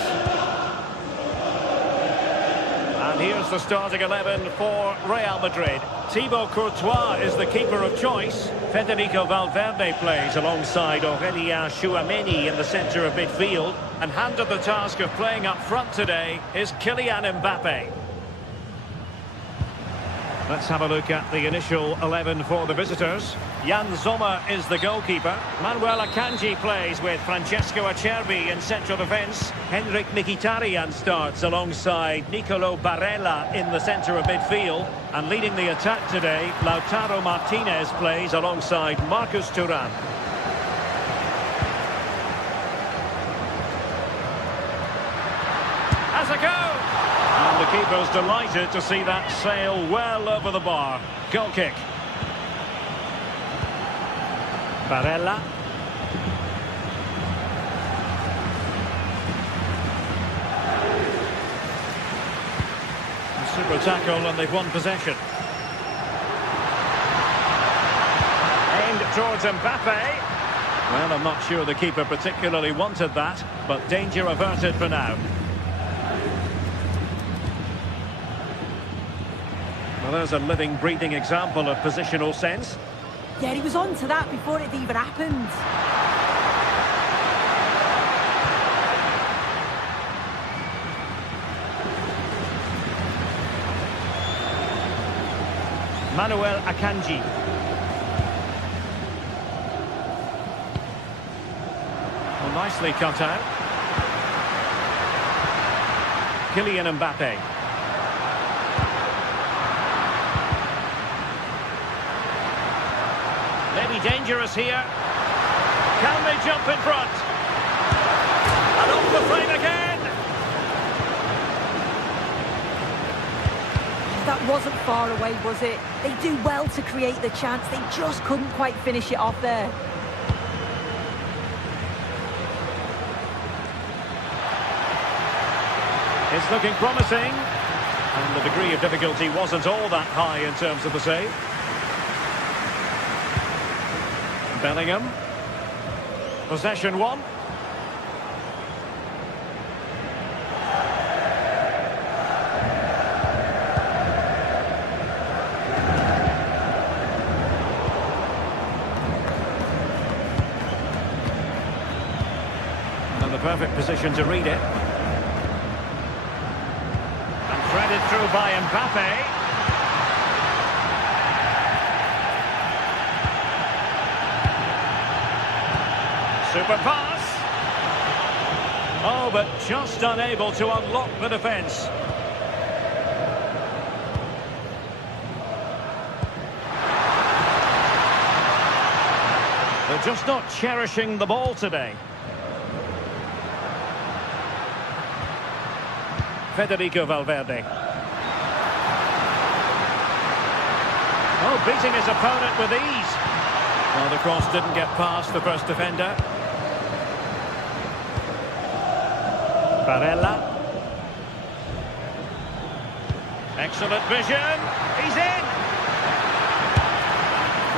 And here's the starting 11 for Real Madrid. Thibaut Courtois is the keeper of choice. Federico Valverde plays alongside Aurélien Tchouameni in the centre of midfield. And handed the task of playing up front today is Kylian Mbappe. Let's have a look at the initial 11 for the visitors. Jan Sommer is the goalkeeper. Manuel Akanji plays with Francesco Acerbi in central defence. Henrik Mkhitaryan starts alongside Nicolo Barella in the centre of midfield. And leading the attack today, Lautaro Martinez plays alongside Marcus Thuram. Has a go! And the keeper's delighted to see that sail well over the bar. Goal kick. Barella. A super tackle and they've won possession. Aimed towards Mbappe. Well, I'm not sure the keeper particularly wanted that, but danger averted for now. Well, there's a living, breathing example of positional sense. Yeah, he was on to that before it even happened. Manuel Akanji. Well, nicely cut out. Kylian Mbappe. Maybe dangerous here. Can they jump in front? And off the frame again. That wasn't far away, was it? They do well to create the chance. They just couldn't quite finish it off there. It's looking promising. And the degree of difficulty wasn't all that high in terms of the save. Bellingham. Possession one. And the perfect position to read it. And threaded through by Mbappe. Super pass. Oh, but just unable to unlock the defence. They're just not cherishing the ball today. Federico Valverde. Oh, beating his opponent with ease. Well, the cross didn't get past the first defender. Barella. Excellent vision. He's in.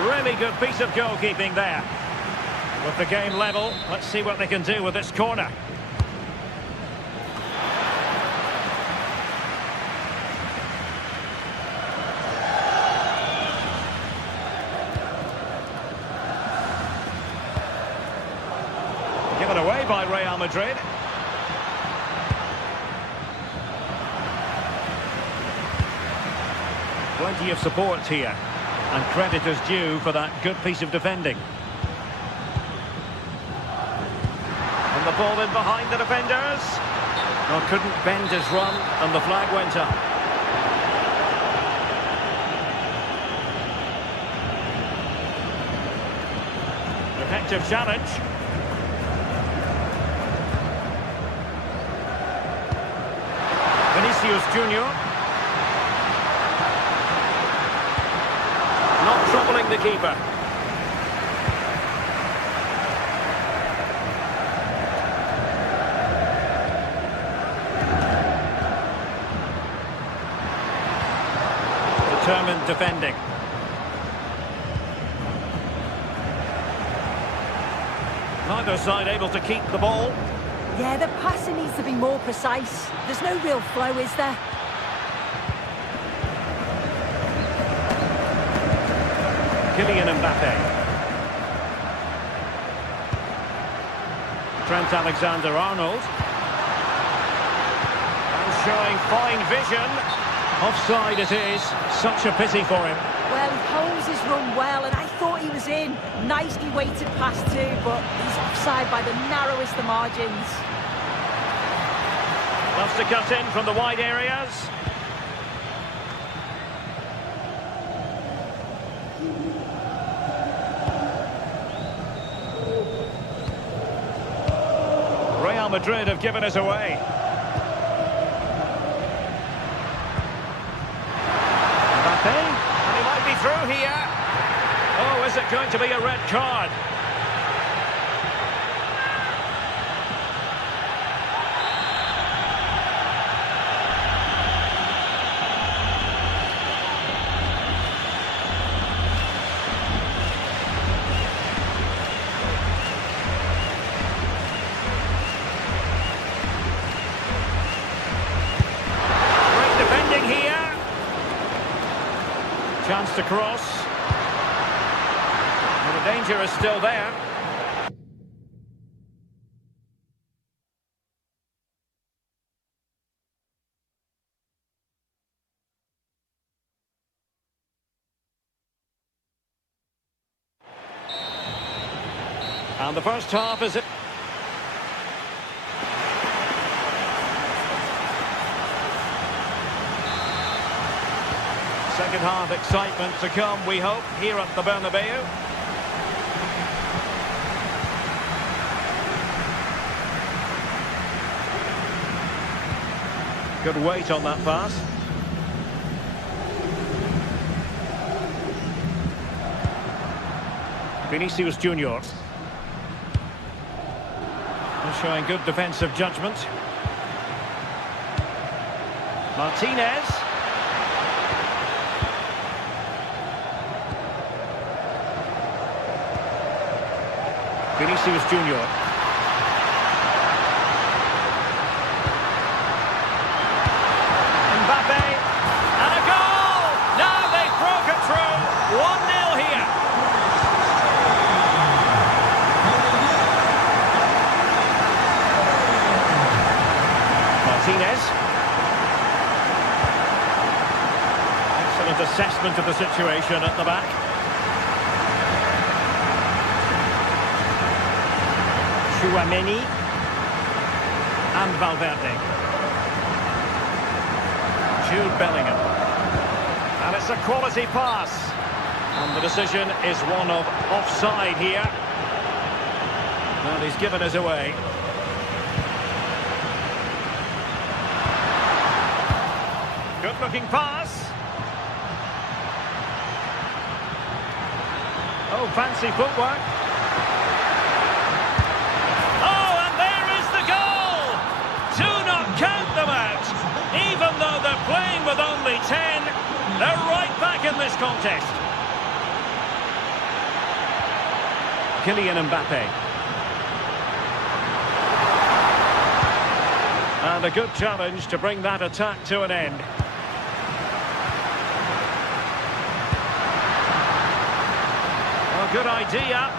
Really good piece of goalkeeping there. With the game level, let's see what they can do with this corner. Given away by Real Madrid. Plenty of support here, and credit is due for that good piece of defending. And the ball in behind the defenders. Well, couldn't bend his run, and the flag went up. Effective challenge. Vinicius Junior. Not troubling the keeper. Determined defending. Neither side able to keep the ball. Yeah, the passing needs to be more precise. There's no real flow, is there? Kylian Mbappe. Trent Alexander-Arnold. And showing fine vision. Offside it is. Such a pity for him. Well, he holds his run well, and I thought he was in. Nicely weighted pass too, but he's offside by the narrowest of margins. Loves to cut in from the wide areas. Real Madrid have given us away. Mbappe, and he might be through here. Oh, is it going to be a red card? Chance to cross. And the danger is still there. And the first half is it. Second half excitement to come, we hope, here at the Bernabeu. Good weight on that pass. Vinicius Junior. Showing good defensive judgment. Martinez. Vinicius Junior. Mbappe. And a goal! Now they've broken through. 1-0 here. Martinez. Excellent assessment of the situation at the back. Chouameni and Valverde. Jude Bellingham. And it's a quality pass. And the decision is one of offside here. Well, he's given us away. Good looking pass. Oh, fancy footwork. Count them out. Even though they're playing with only 10, they're right back in this contest. Kylian Mbappe. And a good challenge to bring that attack to an end. Well, good idea.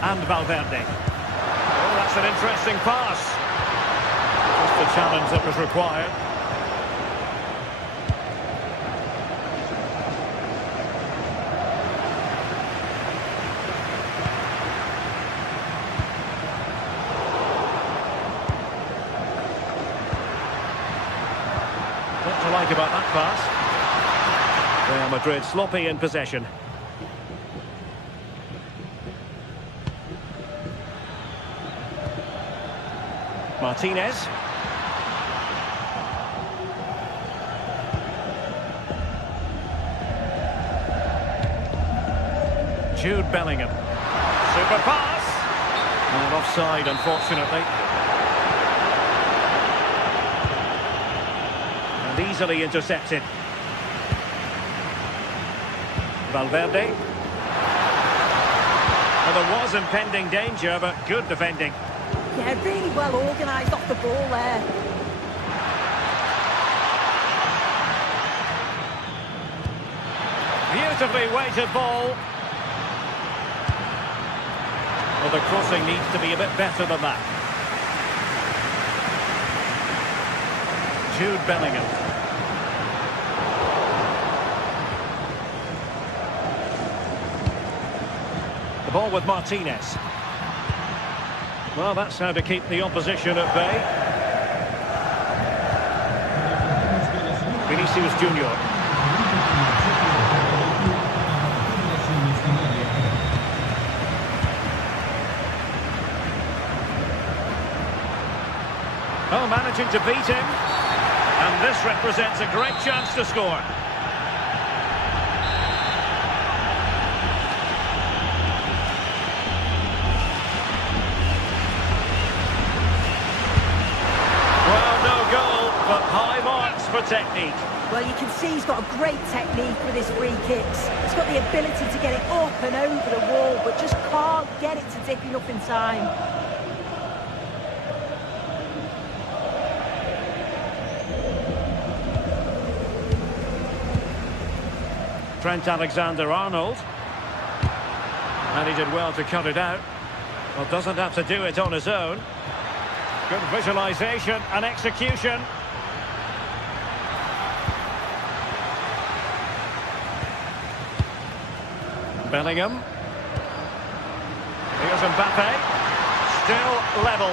And Valverde. Oh, that's an interesting pass. Just the challenge that was required. What to like about that pass? Real Madrid sloppy in possession. Martinez. Jude Bellingham. Super pass. And offside, unfortunately. And easily intercepted. Valverde. Well, there was impending danger, but good defending. Yeah, really well organised off the ball there. Beautifully weighted ball. Well, the crossing needs to be a bit better than that. Jude Bellingham. The ball with Martinez. Well, that's how to keep the opposition at bay. Vinicius Junior. Oh, managing to beat him. And this represents a great chance to score. Well, no goal, but high marks for technique. Well, you can see he's got a great technique with his free kicks. He's got the ability to get it up and over the wall, but just can't get it to dip enough in time. Trent Alexander-Arnold. And he did well to cut it out. Well, doesn't have to do it on his own. Good visualisation and execution. Bellingham. Here's Mbappe. Still level.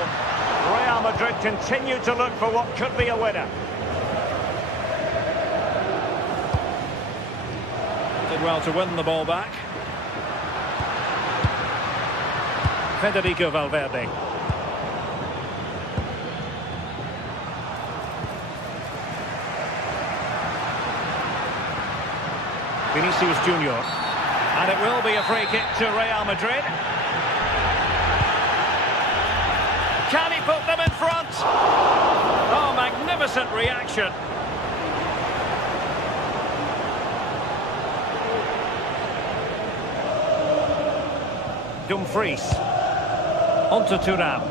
Real Madrid continue to look for what could be a winner. Did well to win the ball back. Federico Valverde. Vinicius Junior. And it will be a free kick to Real Madrid. Can he put them in front? Oh, magnificent reaction. Dumfries. On to Thuram.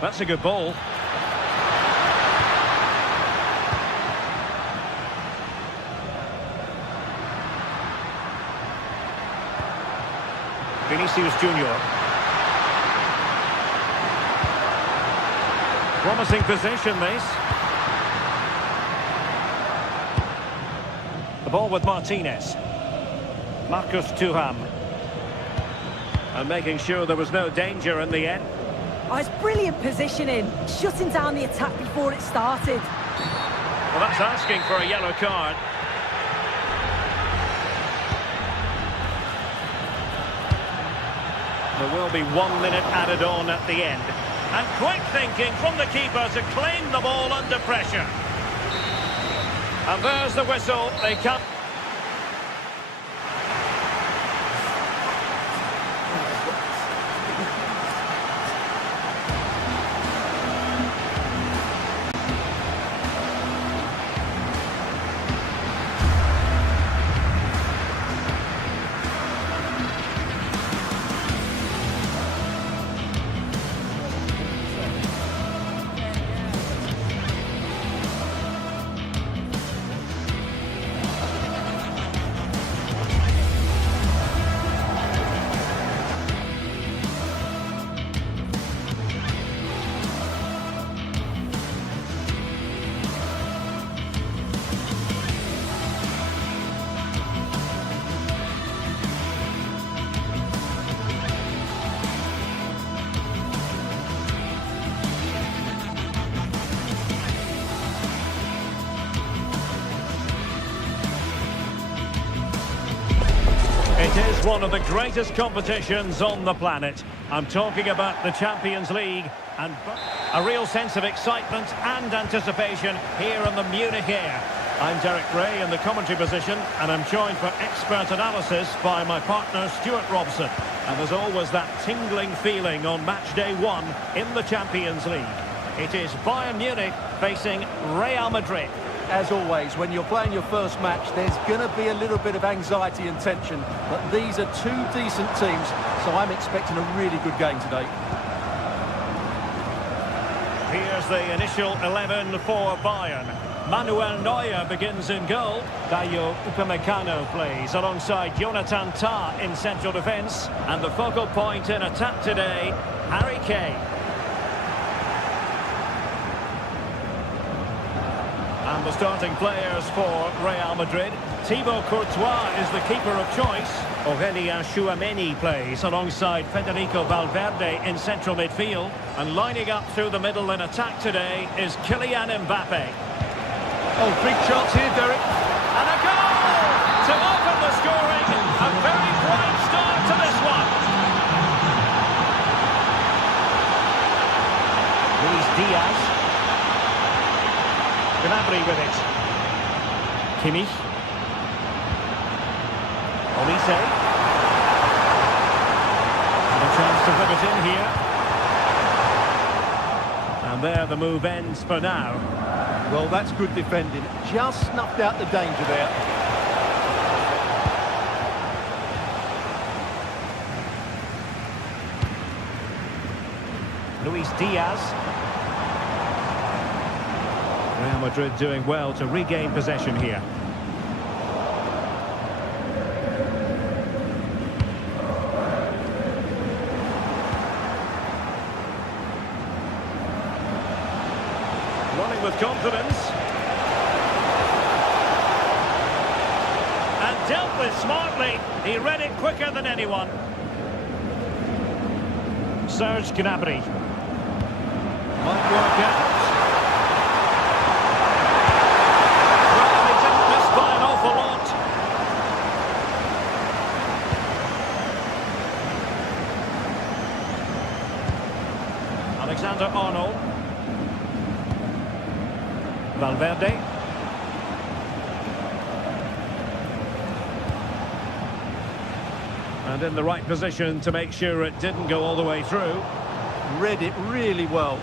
That's a good ball. Vinicius Junior. Promising position, this. The ball with Martinez. Marcus Thuram. And making sure there was no danger in the end. Oh, it's brilliant positioning, shutting down the attack before it started. Well, that's asking for a yellow card. There will be 1 minute added on at the end. And quick thinking from the keeper to claim the ball under pressure. And there's the whistle. They come. It is one of the greatest competitions on the planet. I'm talking about the Champions League, and a real sense of excitement and anticipation here in the Munich air. I'm Derek Ray in the commentary position, and I'm joined for expert analysis by my partner Stuart Robson. And there's always that tingling feeling on match day 1 in the Champions League. It is Bayern Munich facing Real Madrid. As always, when you're playing your first match, there's going to be a little bit of anxiety and tension. But these are two decent teams, so I'm expecting a really good game today. Here's the initial 11 for Bayern. Manuel Neuer begins in goal. Dayo Upamecano plays alongside Jonathan Tah in central defence. And the focal point in attack today, Harry Kane. And the starting players for Real Madrid. Thibaut Courtois is the keeper of choice. Aurelien Tchouameni plays alongside Federico Valverde in central midfield. And lining up through the middle in attack today is Kylian Mbappe. Oh, big chance here, Derek. And a goal to open the scoring. A very bright start to this one. Luis Diaz. Gnabry with it. Kimmich. Olise. And a chance to put it in here. And there the move ends for now. Well, that's good defending. Just snuffed out the danger there. Luis Diaz. Real Madrid doing well to regain possession here. Running with confidence. And dealt with smartly. He read it quicker than anyone. Serge Gnabry. Might work out. Well, he didn't miss by an awful lot. Alexander-Arnold. Valverde. And in the right position to make sure it didn't go all the way through. Read it really well.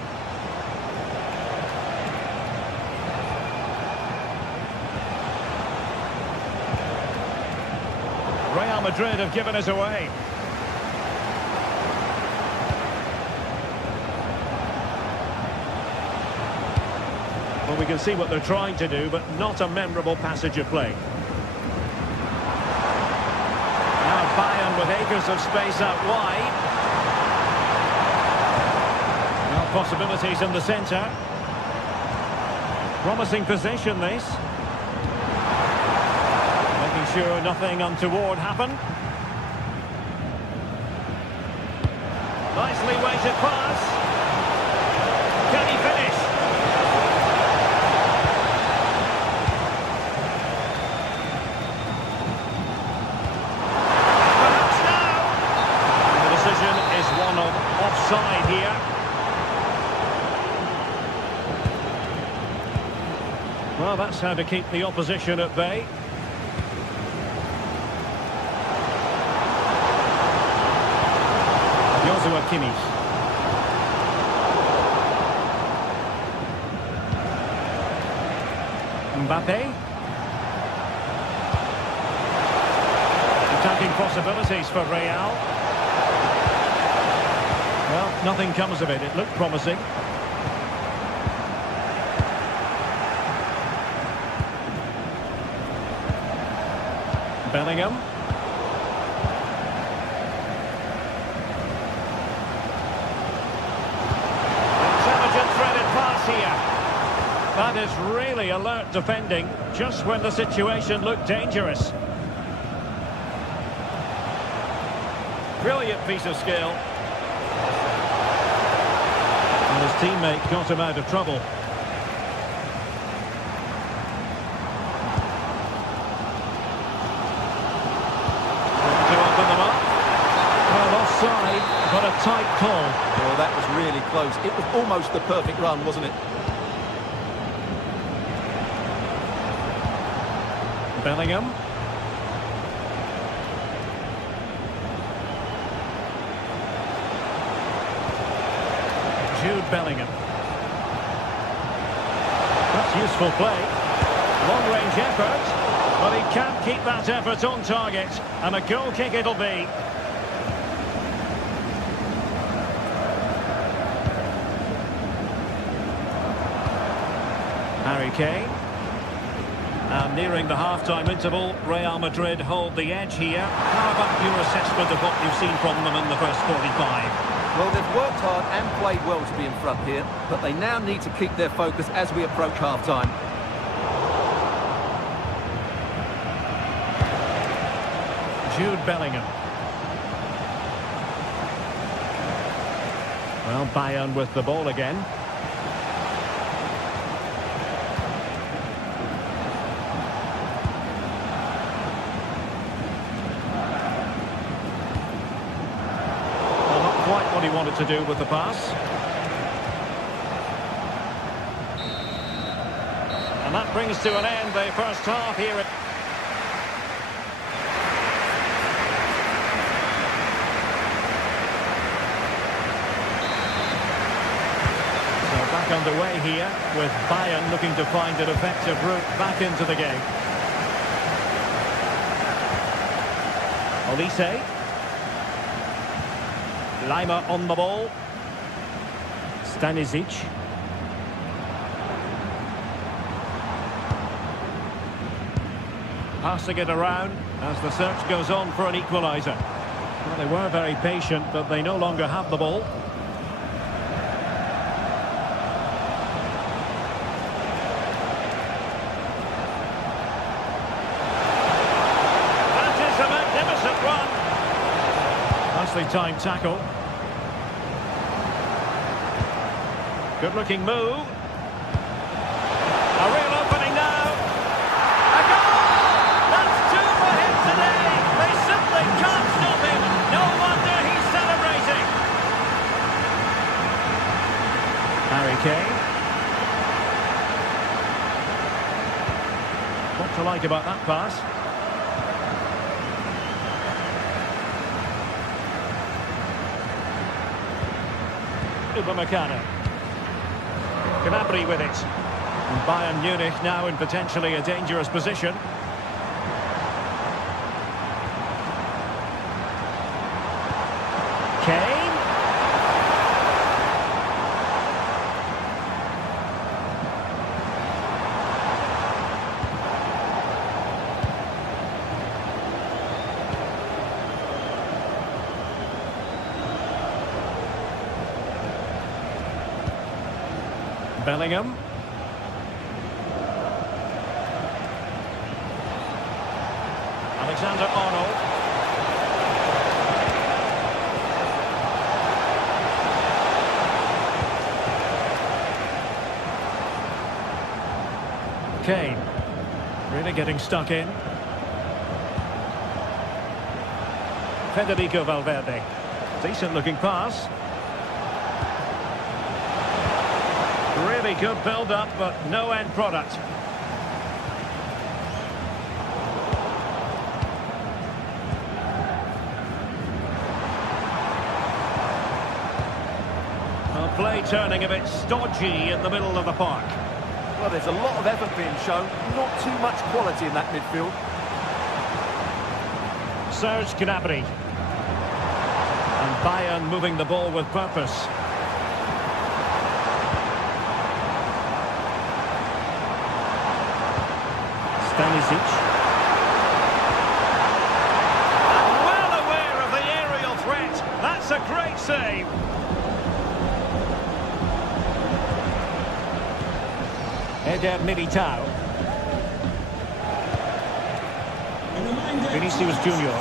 Real Madrid have given us away. Well, we can see what they're trying to do, but not a memorable passage of play. Now Bayern with acres of space out wide. Well, possibilities in the centre. Promising position, this. Making sure nothing untoward happened. Nicely weighted pass. Can he finish? Perhaps now. And the decision is one of offside here. Well, that's how to keep the opposition at bay. Kimmich. Mbappe. Attacking possibilities for Real. Well, nothing comes of it. It looked promising. Bellingham. That is really alert defending, just when the situation looked dangerous. Brilliant piece of skill. And his teammate got him out of trouble. To open them up. Well, offside, but a tight call. Well, that was really close. It was almost the perfect run, wasn't it? Bellingham. Jude Bellingham. That's useful play. Long-range effort, but he can't keep that effort on target. And a goal kick it'll be. Harry Kane. And nearing the half-time interval, Real Madrid hold the edge here. How about your assessment of what you've seen from them in the first 45? Well, they've worked hard and played well to be in front here, but they now need to keep their focus as we approach half-time. Jude Bellingham. Well, Bayern with the ball again. Well, not quite what he wanted to do with the pass. And that brings to an end the first half here at... Back underway here with Bayern looking to find an effective route back into the game. Olise. Lima on the ball. Stanisic. Passing it around as the search goes on for an equaliser. Well, they were very patient, but they no longer have the ball. Nicely timed tackle. Good looking move. A real opening now. A goal! That's two for him today. They simply can't stop him. No wonder he's celebrating. Harry Kane. What to like about that pass? Upamecano. Gnabry with it. And Bayern Munich now in potentially a dangerous position. Kane. Bellingham. Alexander-Arnold. Kane. Really getting stuck in. Federico Valverde. Decent looking pass. Really good build-up, but no end product. Well, play turning a bit stodgy in the middle of the park. Well, there's a lot of effort being shown, not too much quality in that midfield. Serge Gnabry. And Bayern moving the ball with purpose. Stanisic. And well aware of the aerial threat. That's a great save. Eder Militao. Vinicius Junior.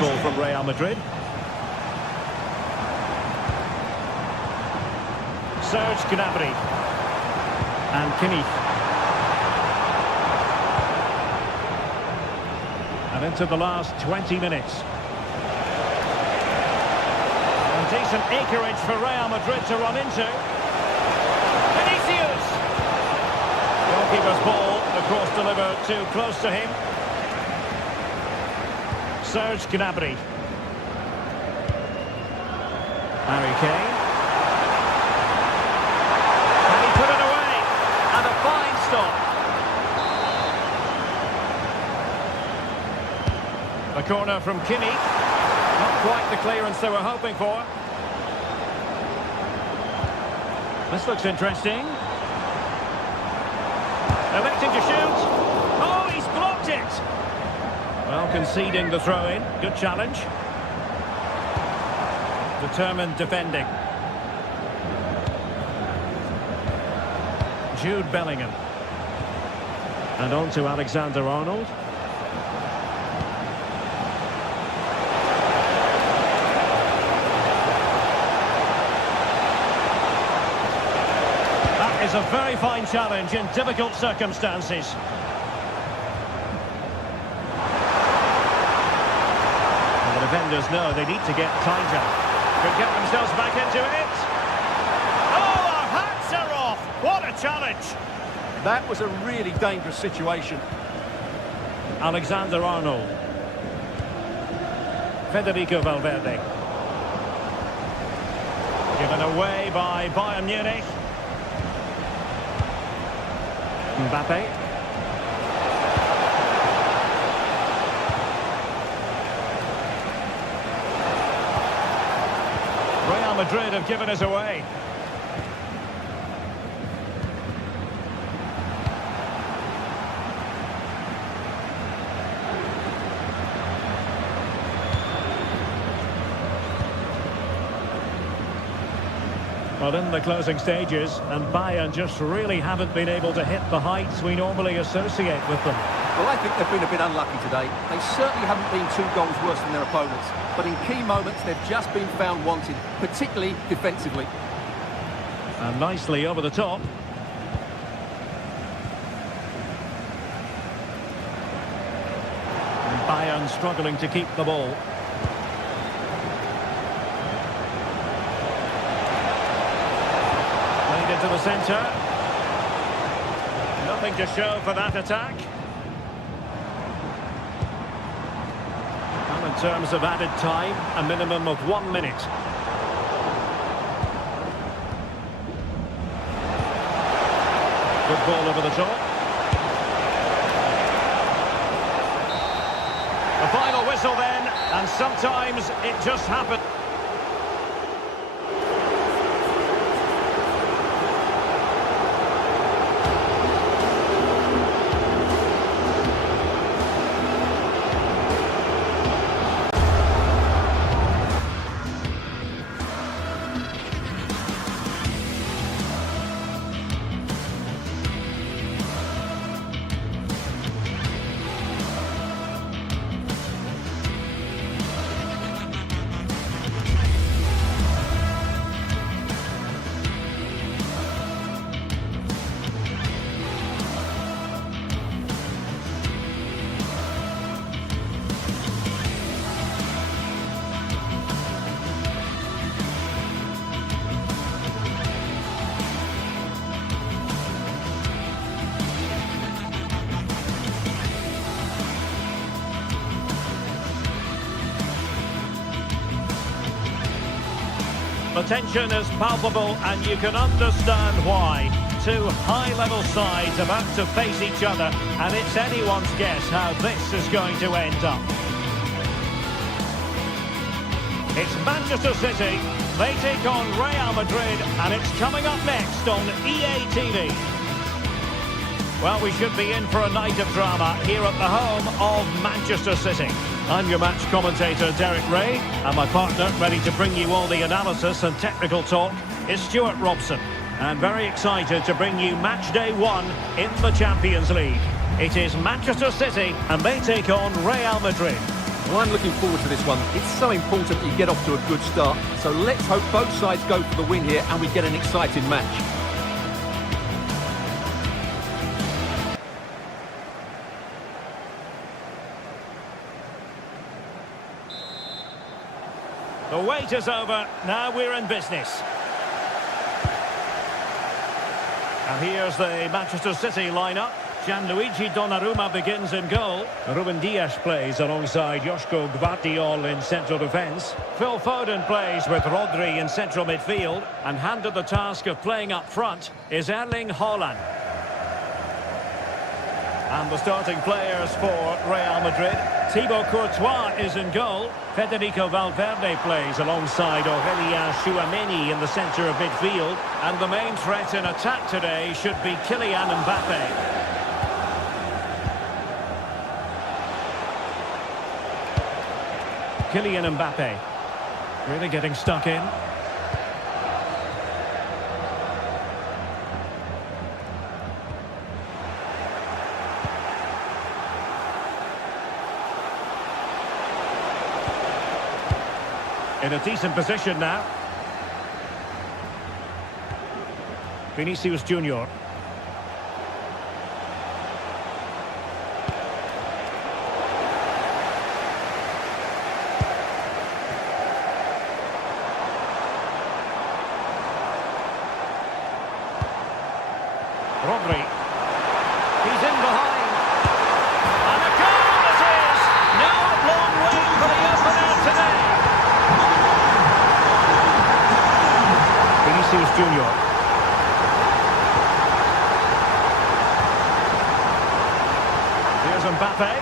Ball from Real Madrid. Serge Gnabry. And Kimmich. And into the last 20 minutes. And decent acreage for Real Madrid to run into. Vinicius! Goalkeeper's ball, of course, delivered too close to him. Serge Gnabry. Harry Kane. And he put it away. And a fine stop. The corner from Kimmich. Not quite the clearance they were hoping for. This looks interesting. Electing to shoot. Oh, he's blocked it. Well, conceding the throw-in. Good challenge. Determined defending. Jude Bellingham. And on to Alexander-Arnold. That is a very fine challenge in difficult circumstances. And the defenders know they need to get tighter. Could get themselves back into it. Oh, our hats are off! What a challenge! That was a really dangerous situation. Alexander-Arnold. Federico Valverde. Given away by Bayern Munich. Mbappe. Real Madrid have given us away. Well, in the closing stages, and Bayern just really haven't been able to hit the heights we normally associate with them. Well, I think they've been a bit unlucky today. They certainly haven't been 2 goals worse than their opponents. But in key moments, they've just been found wanting, particularly defensively. And nicely over the top. And Bayern struggling to keep the ball. Into the centre. Nothing to show for that attack. Well, in terms of added time, a minimum of 1 minute. Good ball over the top. The final whistle then, and sometimes it just happens. The tension is palpable, and you can understand why. 2 high-level sides about to face each other, and it's anyone's guess how this is going to end up. It's Manchester City. They take on Real Madrid, and it's coming up next on EA TV. Well, we should be in for a night of drama here at the home of Manchester City. I'm your match commentator, Derek Ray, and my partner, ready to bring you all the analysis and technical talk, is Stuart Robson. And very excited to bring you match day 1 in the Champions League. It is Manchester City, and they take on Real Madrid. Well, I'm looking forward to this one. It's so important you get off to a good start. So let's hope both sides go for the win here and we get an exciting match. The wait is over. Now we're in business. And here's the Manchester City lineup. Gianluigi Donnarumma begins in goal. Ruben Dias plays alongside Joško Gvardiol in central defence. Phil Foden plays with Rodri in central midfield. And handed the task of playing up front is Erling Haaland. And the starting players for Real Madrid. Thibaut Courtois is in goal. Federico Valverde plays alongside Aurélien Tchouaméni in the centre of midfield. And the main threat in attack today should be Kylian Mbappe. Kylian Mbappe. Really getting stuck in. In a decent position now. Vinicius Junior. Rodri. He's in behind. And a goal it is! No long way for the opener today. Vinicius Junior. Here's Mbappe.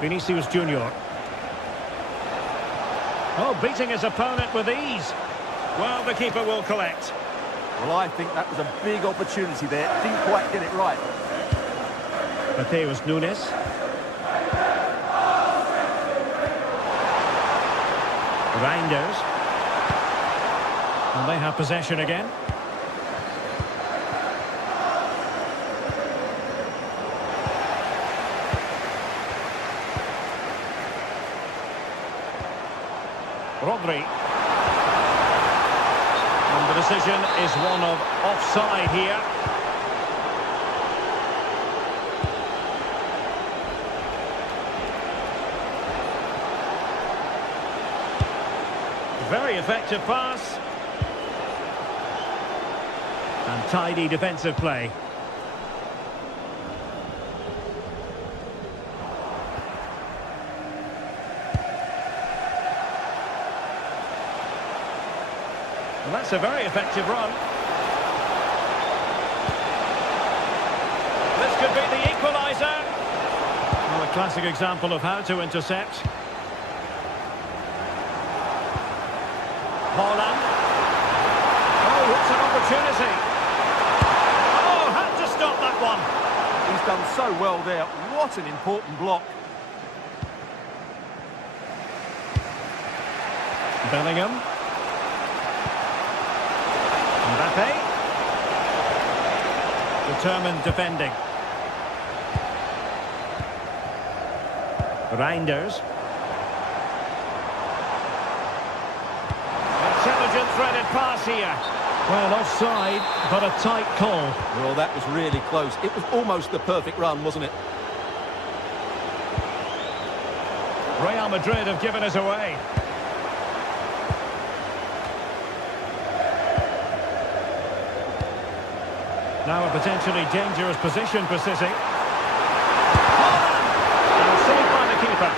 Vinicius Junior. Oh, beating his opponent with ease. Well, the keeper will collect. Well, I think that was a big opportunity there. Didn't quite get it right. Mateus Nunes. Reinders. And they have possession again. Rodri. And the decision is one of offside here. Very effective pass. And tidy defensive play. And that's a very effective run. This could be the equaliser. Well, a classic example of how to intercept. Haaland. Oh, what an opportunity. Oh, had to stop that one. He's done so well there. What an important block. Bellingham. Mbappe. Determined defending. Reinders. Intelligent threaded pass here. Well, offside, but a tight call. Well, that was really close. It was almost the perfect run, wasn't it? Real Madrid have given us away. Now a potentially dangerous position for City. Haaland! And saved by the keeper.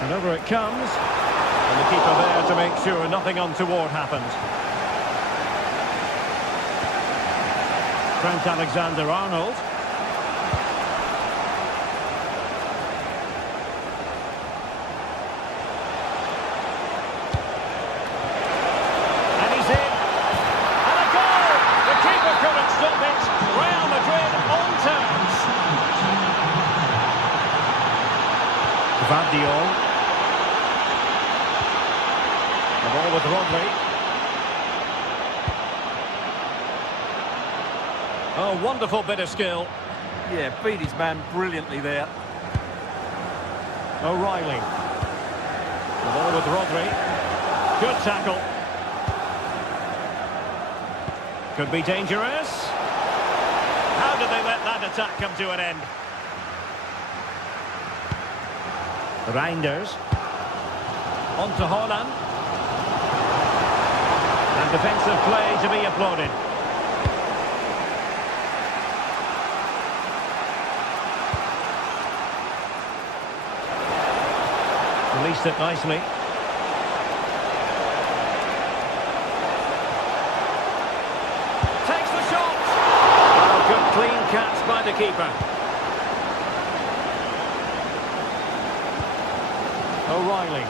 And over it comes. And the keeper there to make sure nothing untoward happens. Trent Alexander-Arnold. Vardiol. The ball with Rodri. Oh, wonderful bit of skill. Yeah, beat his man brilliantly there. O'Reilly. The ball with Rodri. Good tackle. Could be dangerous. How did they let that attack come to an end? Reinders. On to Haaland. And defensive play to be applauded. Released it nicely. Takes the shot. Oh, good clean catch. keeper. O'Reilly.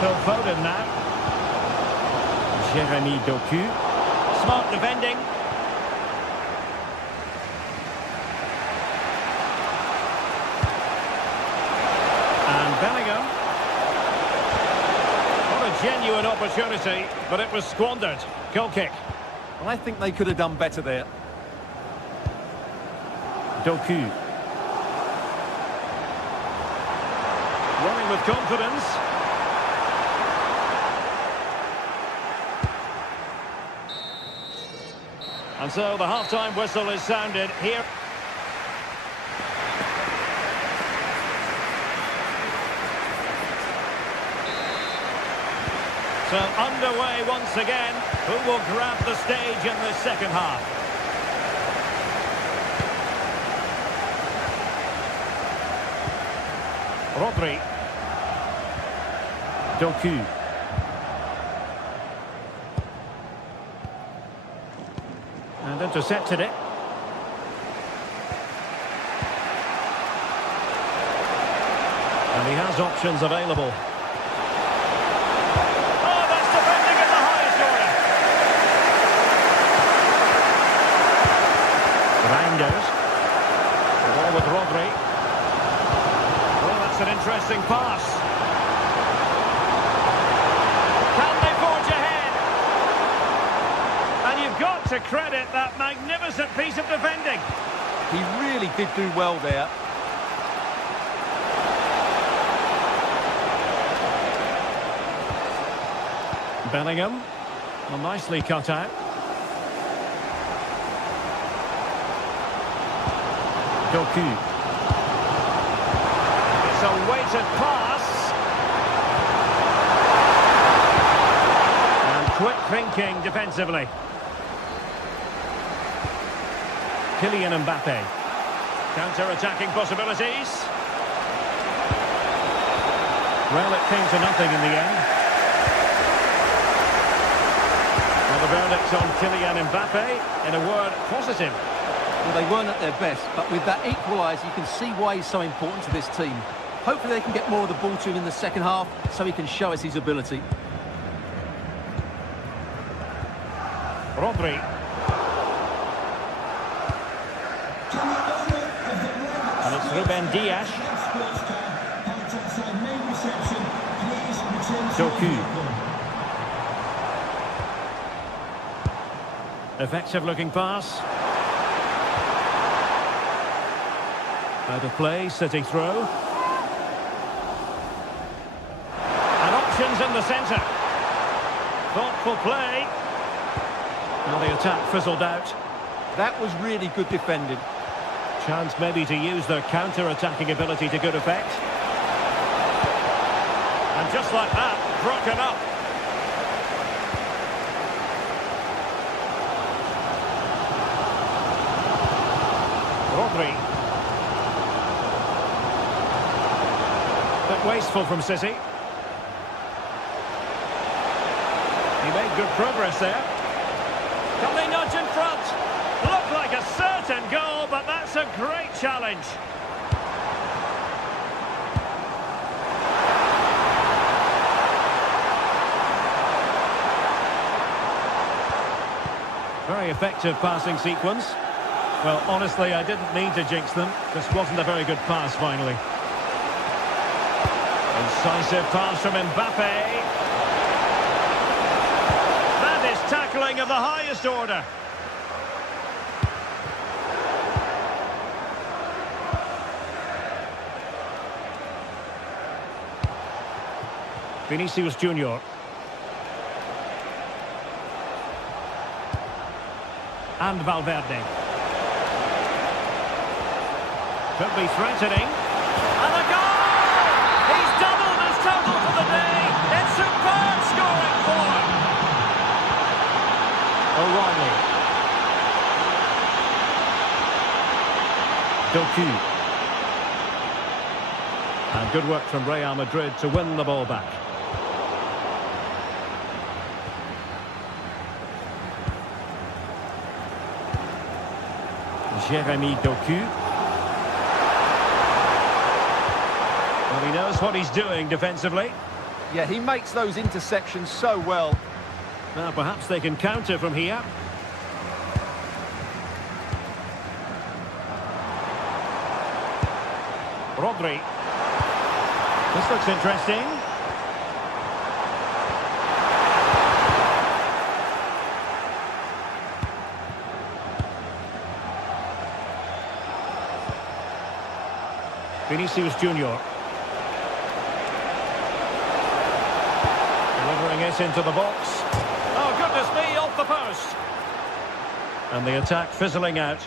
Phil Foden now. Jeremy Doku. Smart defending. And Bellingham. What a genuine opportunity, but it was squandered. Goal kick. Well, I think they could have done better there. Doku. Running with confidence. And so the half-time whistle is sounded here. So underway once again. Who will grab the stage in the second half? Rodri. Doku. And intercepted it. And he has options available. Oh, that's defending at the highest order. Reinders. The ball with Rodri. Well, that's an interesting pass. Can they forge ahead? And you've got to credit that magnificent piece of defending. He really did do well there. Bellingham. Well, nicely cut out. Doku. It's a weighted pass. And quick thinking defensively. Kylian Mbappe. Counter-attacking possibilities. Well, it came to nothing in the end. Well, the verdict on Kylian Mbappe, in a word, positive. Well, they weren't at their best, but with that equaliser, you can see why he's so important to this team. Hopefully they can get more of the ball to him in the second half, so he can show us his ability. Rodri. And it's Ruben Dias. Doku. Effective looking pass. Out of play, City throw. And options in the centre. Thoughtful play. Now the attack fizzled out. That was really good defending. Chance maybe to use their counter-attacking ability to good effect. And just like that, broken up. Rodri. Bit wasteful from City. He made good progress there. Can they nudge in front? Looked like a certain goal, but that's a great challenge. Very effective passing sequence. Well, honestly, I didn't mean to jinx them. This wasn't a very good pass, finally. Incisive pass from Mbappe. That is tackling of the highest order. Vinicius Junior. And Valverde. Could be threatening. And a goal! He's doubled his total for the day. It's superb scoring form. O'Reilly. Doku. And good work from Real Madrid to win the ball back. Jeremy Doku. Well, he knows what he's doing defensively. Yeah, he makes those intersections so well. Now perhaps they can counter from here. Rodri. This looks interesting. Vinicius Junior. Delivering it into the box. Oh, goodness me, off the post. And the attack fizzling out.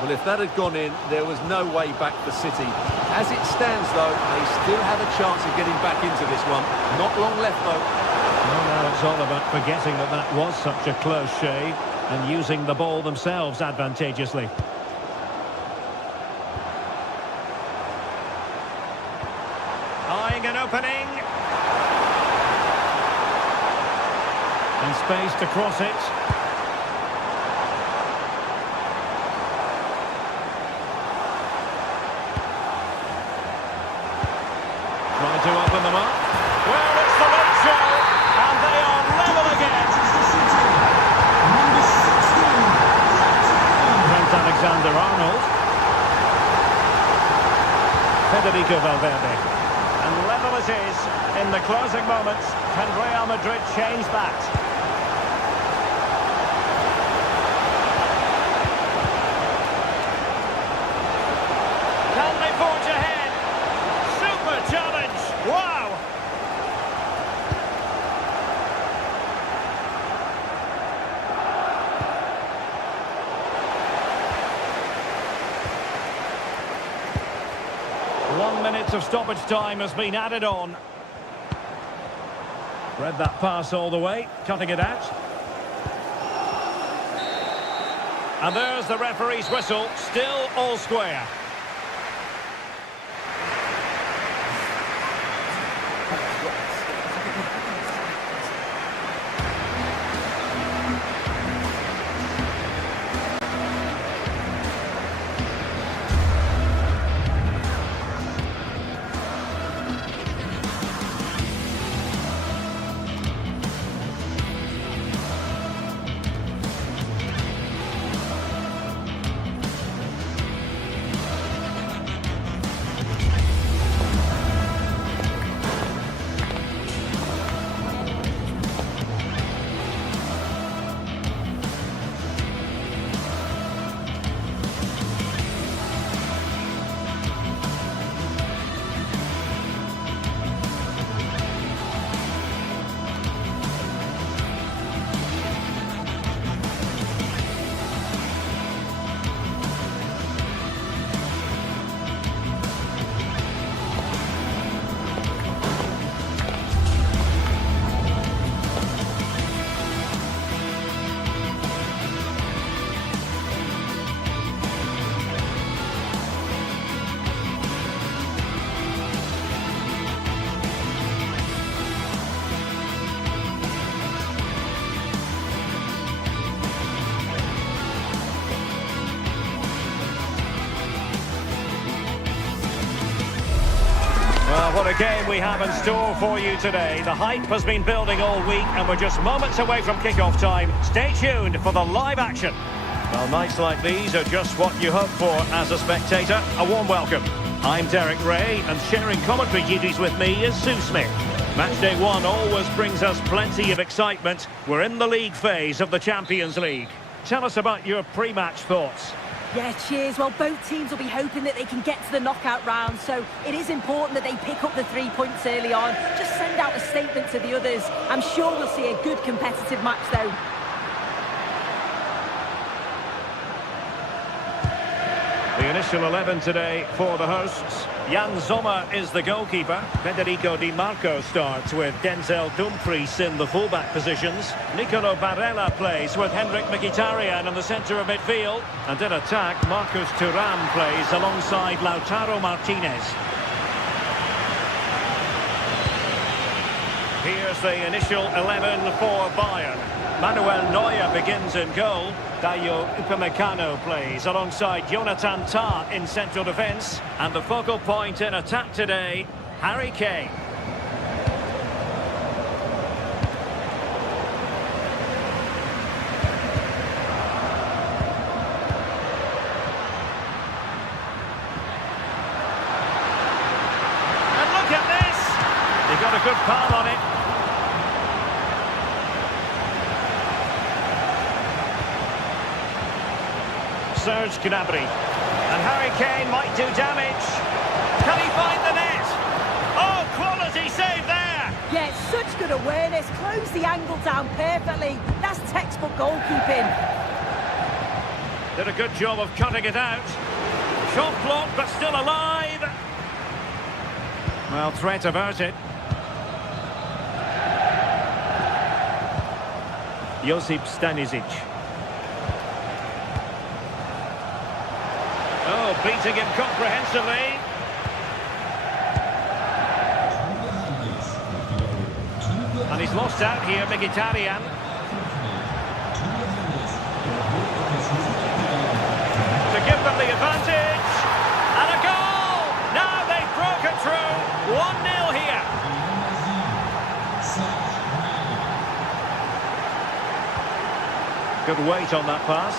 Well, if that had gone in, there was no way back for City. As it stands, though, they still have a chance of getting back into this one. Not long left, though. Well, now it's all about forgetting that that was such a close shave and using the ball themselves advantageously. Eyeing an opening. And space to cross it. To open them up. Well, it's the late show, and they are level again. Number 16. Trent Alexander-Arnold. Federico Valverde. And level it is in the closing moments. Can Real Madrid change that? Can they forge ahead? Super challenge! Wow! One minute of stoppage time has been added on. Read that pass all the way, cutting it out. And there's the referee's whistle, still all square. Well, what a game we have in store for you today. The hype has been building all week and we're just moments away from kick-off time. Stay tuned for the live action. Well, nights like these are just what you hope for as a spectator. A warm welcome. I'm Derek Ray and sharing commentary duties with me is Sue Smith. Matchday 1 always brings us plenty of excitement. We're in the league phase of the Champions League. Tell us about your pre-match thoughts. Yeah, cheers. Well, both teams will be hoping that they can get to the knockout round, so it is important that they pick up the 3 points early on. Just send out a statement to the others. I'm sure we'll see a good competitive match, though. The initial 11 today for the hosts. Jan Sommer is the goalkeeper. Federico Di Marco starts with Denzel Dumfries in the fullback positions. Nicolo Barella plays with Henrik Mkhitaryan in the centre of midfield. And in attack, Marcus Thuram plays alongside Lautaro Martinez. Here's the initial 11 for Bayern. Manuel Neuer begins in goal. Dayo Upamecano plays alongside Jonathan Tah in central defence. And the focal point in attack today, Harry Kane. And look at this! He got a good palm on it. Serge Gnabry. And Harry Kane might do damage. Can he find the net? Oh, quality save there! Yeah, such good awareness. Close the angle down perfectly. That's textbook goalkeeping. Did a good job of cutting it out. Shot blocked, but still alive. Well, threat averted. Josip Stanisic. Oh, beating him comprehensively. And he's lost out here, Mkhitaryan. To give them the advantage. And a goal! Now they've broken through. 1-0 here. Good weight on that pass.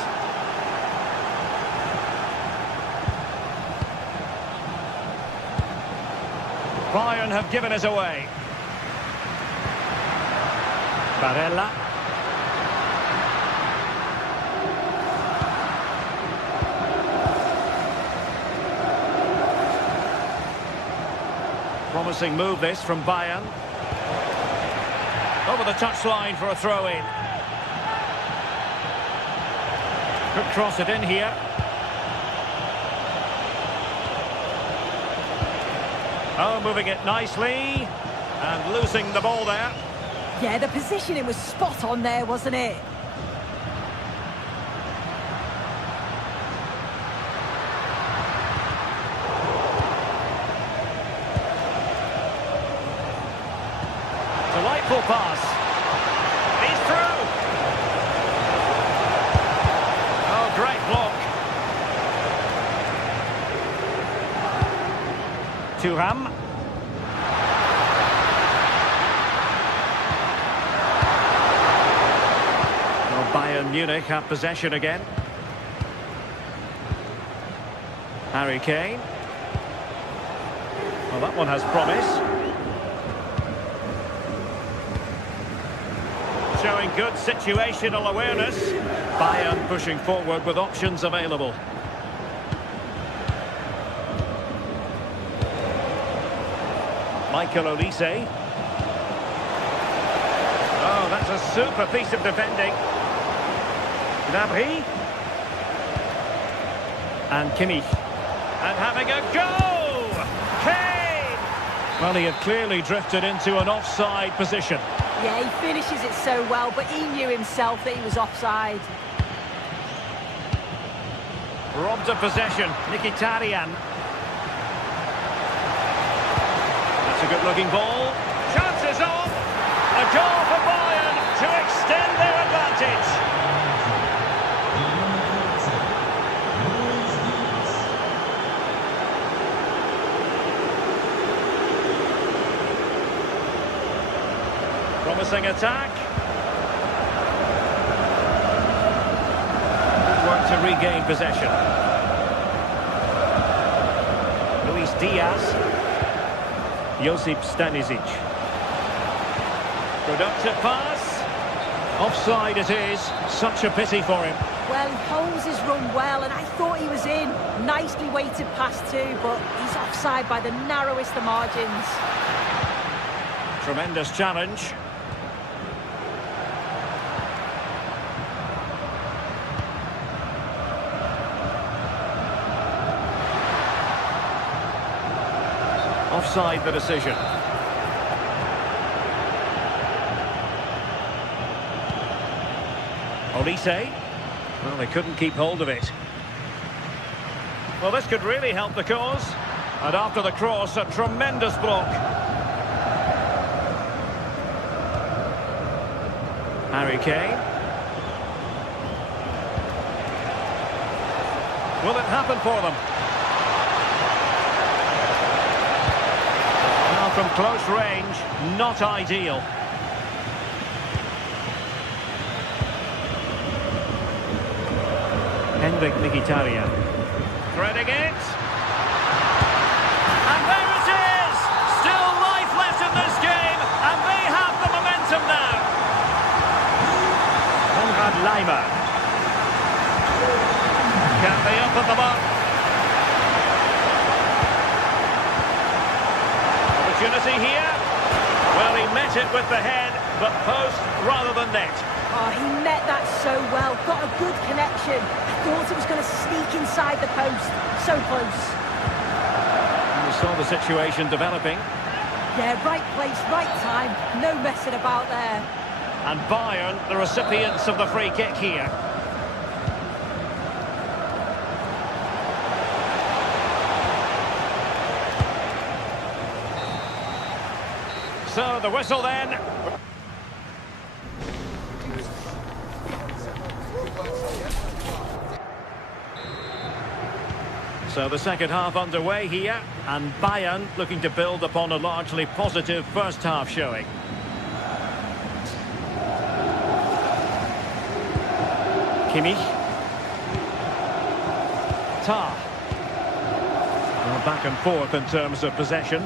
Bayern have given us away. Barella. Promising move this from Bayern. Over the touchline for a throw-in. Could cross it in here. Oh, moving it nicely. And losing the ball there. Yeah, the positioning was spot on there, wasn't it? Delightful pass. He's through. Oh, great block. Thuram. Well, Bayern Munich have possession again. Harry Kane. Well, that one has promise. Showing good situational awareness. Bayern pushing forward with options available. Michael Olise. Oh, that's a super piece of defending. Gnabry. And Kimmich. And having a go! Kane! Well, he had clearly drifted into an offside position. Yeah, he finishes it so well, but he knew himself that he was offside. Robbed of possession, Mkhitaryan. That's a good-looking ball. Chances on. A goal for Bayern to extend their advantage. Promising attack. Good work to regain possession. Luis Diaz. Josip Stanisic. Productive pass. Offside it is. Such a pity for him. Well, he holds his run well, and I thought he was in. Nicely weighted pass too, but he's offside by the narrowest of margins. Tremendous challenge. Offside the decision. Olise. Well, they couldn't keep hold of it. Well, this could really help the cause. And after the cross, a tremendous block. Harry Kane. Will it happen for them? Now from close range, not ideal. Henrik Mkhitaryan. Threading it. And there it is! Still life left in this game, and they have the momentum now. Konrad Laimer. Can they open them up? Opportunity here. Well, he met it with the head, but post rather than net. Oh, he met that so well. Got a good connection. I thought it was going to sneak inside the post. So close. And we saw the situation developing. Yeah, right place, right time. No messing about there. And Bayern, the recipients of the free kick here. So the whistle then. So the second half underway here, and Bayern looking to build upon a largely positive first half showing. Kimmich. Tah. Well, back and forth in terms of possession.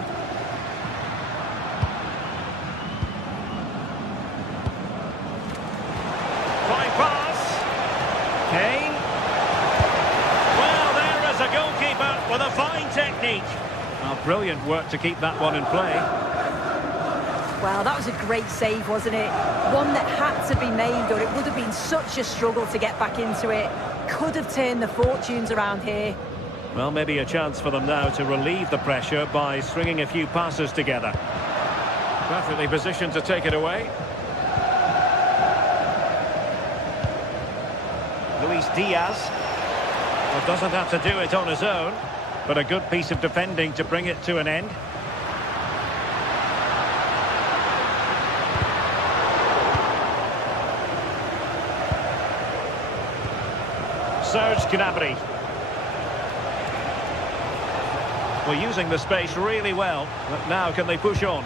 Fine pass. Kane. Well, there is a goalkeeper with a fine technique. Oh, brilliant work to keep that one in play. Well, that was a great save, wasn't it? One that had to be made, or it would have been such a struggle to get back into it. Could have turned the fortunes around here. Well, maybe a chance for them now to relieve the pressure by stringing a few passes together. Perfectly positioned to take it away. Luis Diaz. Well, doesn't have to do it on his own, but a good piece of defending to bring it to an end. Serge Gnabry. Well, using the space really well, but now can they push on?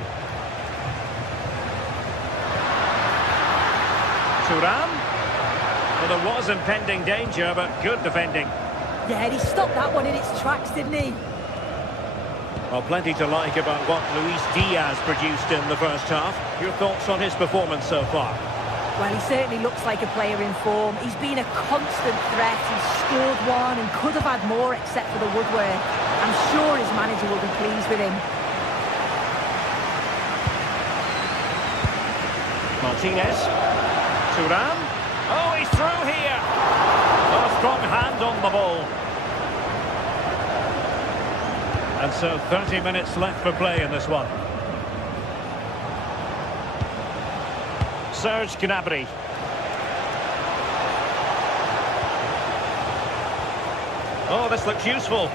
Thuram. Well, there was impending danger, but good defending. Yeah, he stopped that one in its tracks, didn't he? Well, plenty to like about what Luis Diaz produced in the first half. Your thoughts on his performance so far? Well, he certainly looks like a player in form. He's been a constant threat. He's scored one and could have had more except for the woodwork. I'm sure his manager will be pleased with him. Martinez. Thuram. Oh, he's through here. Oh, strong hand on the ball. And so 30 minutes left for play in this one. Serge Gnabry. Oh, this looks useful.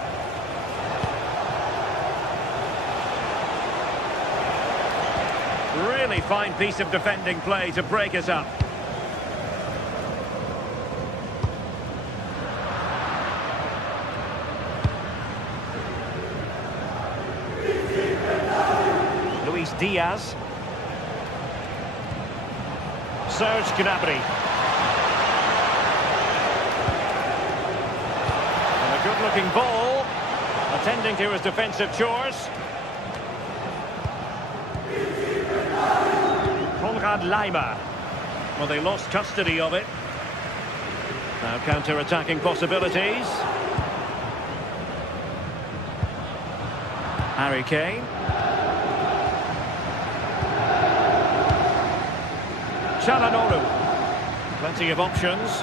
Really fine piece of defending play to break it up. Luis Diaz. Serge Gnabry. And a good-looking ball, attending to his defensive chores. Konrad Laimer. Well, they lost custody of it. Now counter-attacking possibilities. Harry Kane. Çalhanoğlu. Plenty of options.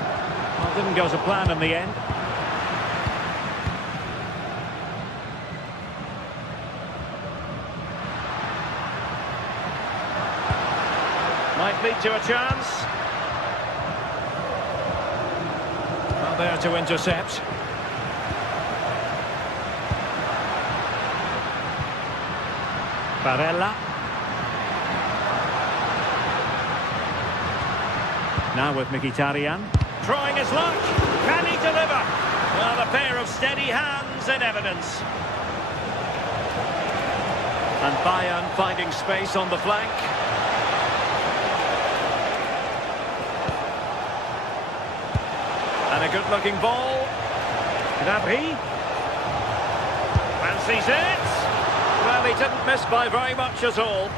Well, didn't go to plan in the end. Might lead to a chance. Well, there to intercept. Barella. Now with Mkhitaryan. Trying his luck. Can he deliver? Well, a pair of steady hands in evidence. And Bayern finding space on the flank. And a good-looking ball. Gnabry. Fancies it. Well, he didn't miss by very much at all.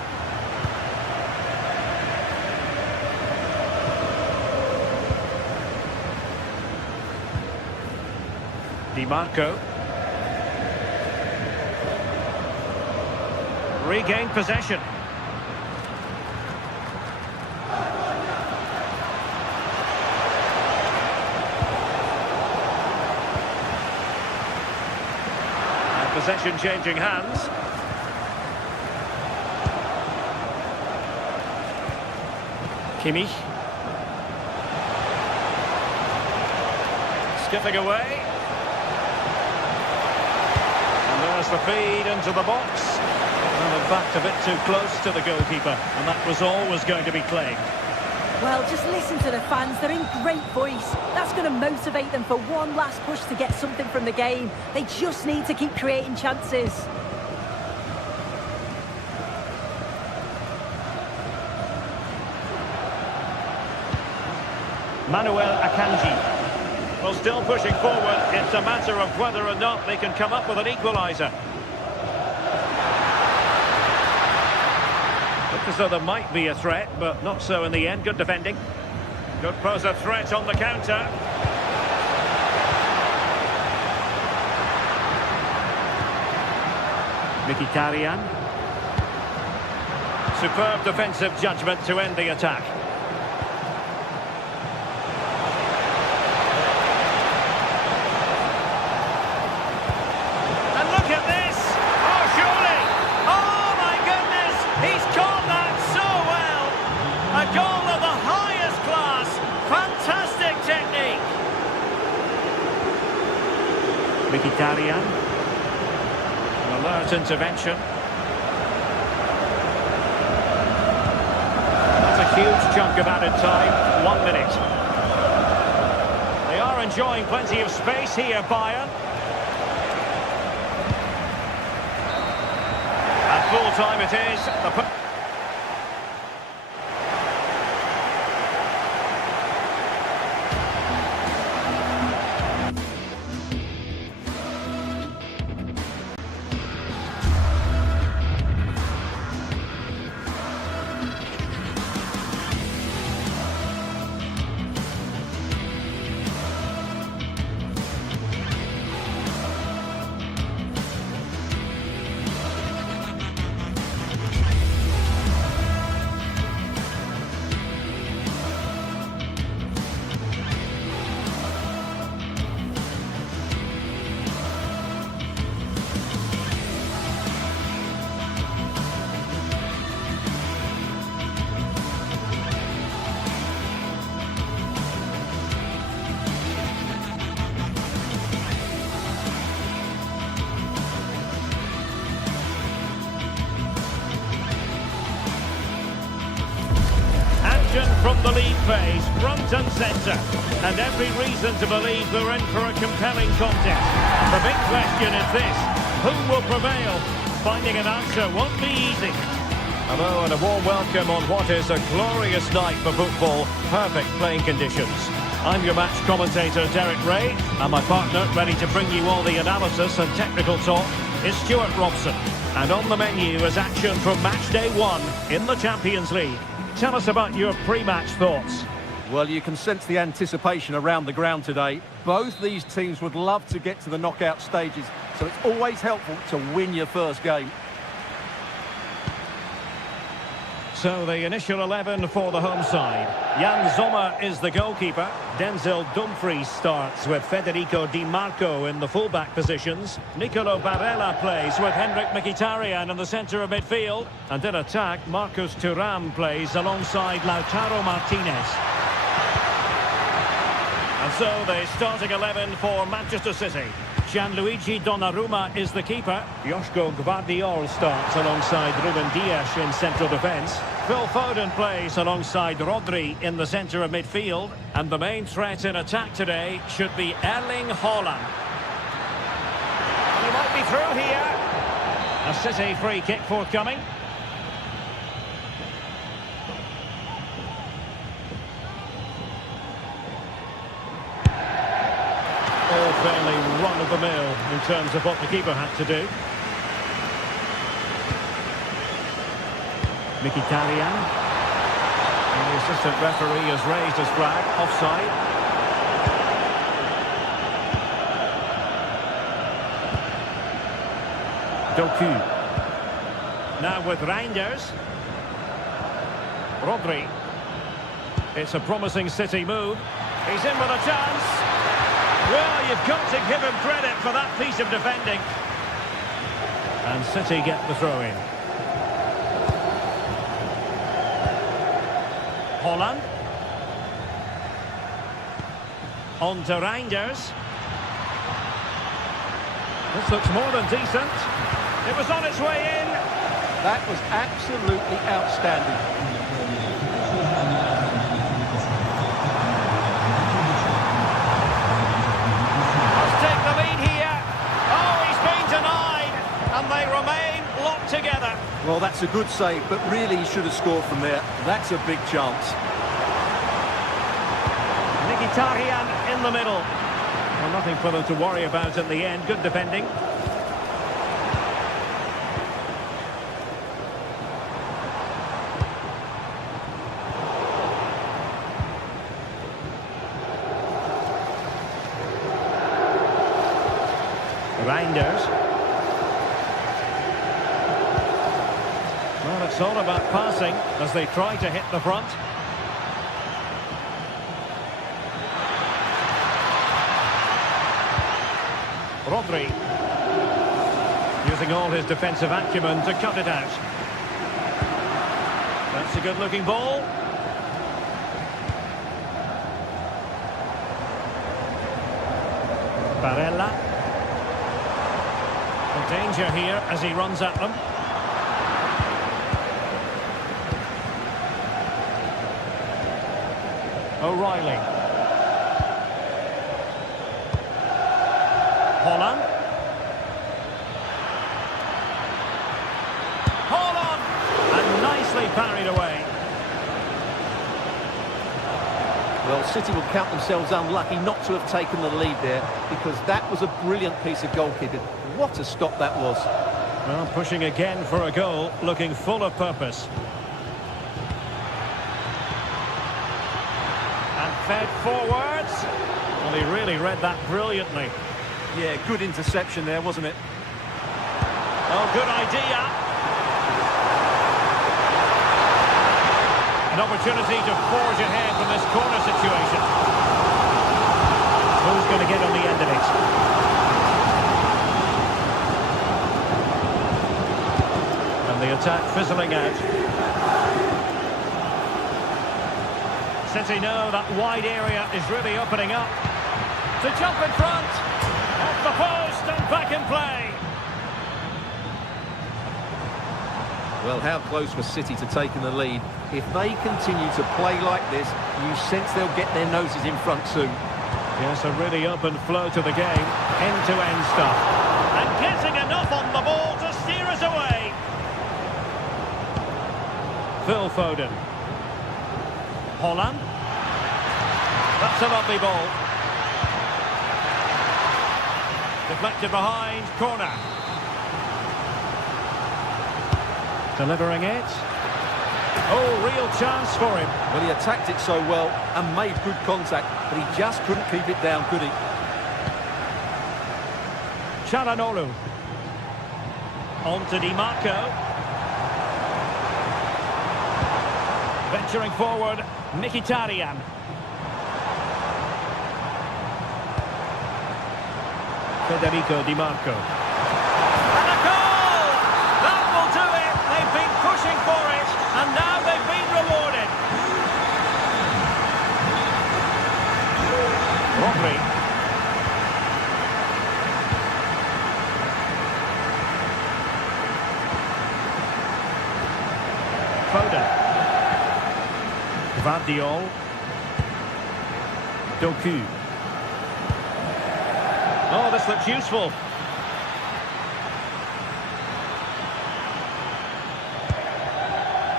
Di Marco. Regained possession. And possession changing hands. Kimmich. Skipping away. And there's the feed into the box. And in fact, a bit too close to the goalkeeper. And that was always going to be claimed. Well, just listen to the fans. They're in great voice. That's going to motivate them for one last push to get something from the game. They just need to keep creating chances. Manuel Akanji. Well, still pushing forward. It's a matter of whether or not they can come up with an equaliser. Look as though there might be a threat, but not so in the end. Good defending. Could pose a threat on the counter. Mkhitaryan. Superb defensive judgment to end the attack. And look at this! Oh, surely! Oh, my goodness! He's caught that so well! A goal of the highest class! Fantastic technique! Mkhitaryan. An alert intervention. That's a huge chunk of added time. 1 minute. They are enjoying plenty of space here, Bayern. At full time it is. From the lead phase, front and centre, and every reason to believe they're in for a compelling contest. The big question is this: who will prevail? Finding an answer won't be easy. Hello and a warm welcome on what is a glorious night for football. Perfect playing conditions. I'm your match commentator Derek Ray, and my partner ready to bring you all the analysis and technical talk is Stuart Robson. And on the menu is action from match day 1 in the Champions League. Tell us about your pre-match thoughts. Well, you can sense the anticipation around the ground today. Both these teams would love to get to the knockout stages, so it's always helpful to win your first game. So the initial 11 for the home side. Jan Sommer is the goalkeeper. Denzel Dumfries starts with Federico Di Marco in the fullback positions. Nicolo Barella plays with Henrik Mkhitaryan in the centre of midfield. And in attack, Marcus Thuram plays alongside Lautaro Martinez. And so the starting 11 for Manchester City. Gianluigi Donnarumma is the keeper. Joško Gvardiol starts alongside Ruben Dias in central defence. Phil Foden plays alongside Rodri in the centre of midfield. And the main threat in attack today should be Erling Haaland. He might be through here. A City free kick forthcoming. All fairly run-of-the-mill in terms of what the keeper had to do. Mkhitaryan. And the assistant referee has raised his flag. Offside. Doku. Now with Reinders. Rodri. It's a promising City move. He's in with a chance. Well, you've got to give him credit for that piece of defending. And City get the throw-in. Haaland. On to Reinders. This looks more than decent. It was on its way in. That was absolutely outstanding. Take the lead here. Oh, he's been denied, and they remain locked together. Well, that's a good save, but really he should have scored from there. That's a big chance. Mkhitaryan in the middle. Well, nothing for them to worry about in the end. Good defending. Reinders. Well, it's all about passing as they try to hit the front. Rodri. Using all his defensive acumen to cut it out. That's a good-looking ball. Barella. Danger here as he runs at them. O'Reilly. Haaland. Haaland! And nicely parried away. Well, City will count themselves unlucky not to have taken the lead there, because that was a brilliant piece of goalkeeping. What a stop that was. Well, pushing again for a goal, looking full of purpose. And fed forwards. Well, he really read that brilliantly. Yeah, good interception there, wasn't it? Oh, good idea. An opportunity to forge ahead from this corner situation. Who's going to get on the end of it? And the attack fizzling out. City know that wide area is really opening up. To jump in front. Off the post and back in play. Well, how close was City to taking the lead? If they continue to play like this, you sense they'll get their noses in front soon. Yes, a really open flow to the game. End-to-end stuff. And getting enough on the ball to steer us away. Phil Foden. Haaland. That's a lovely ball. Deflected behind, corner. Delivering it. Oh, real chance for him. Well, he attacked it so well and made good contact, but he just couldn't keep it down, could he? Çalhanoğlu. On to Di Marco. Venturing forward, Mkhitaryan. Federico Di Marco. And a goal! That will do it! They've been pushing for it, and now they've been rewarded. Rodri. Foden. Gvardiol. Doku. Oh, this looks useful.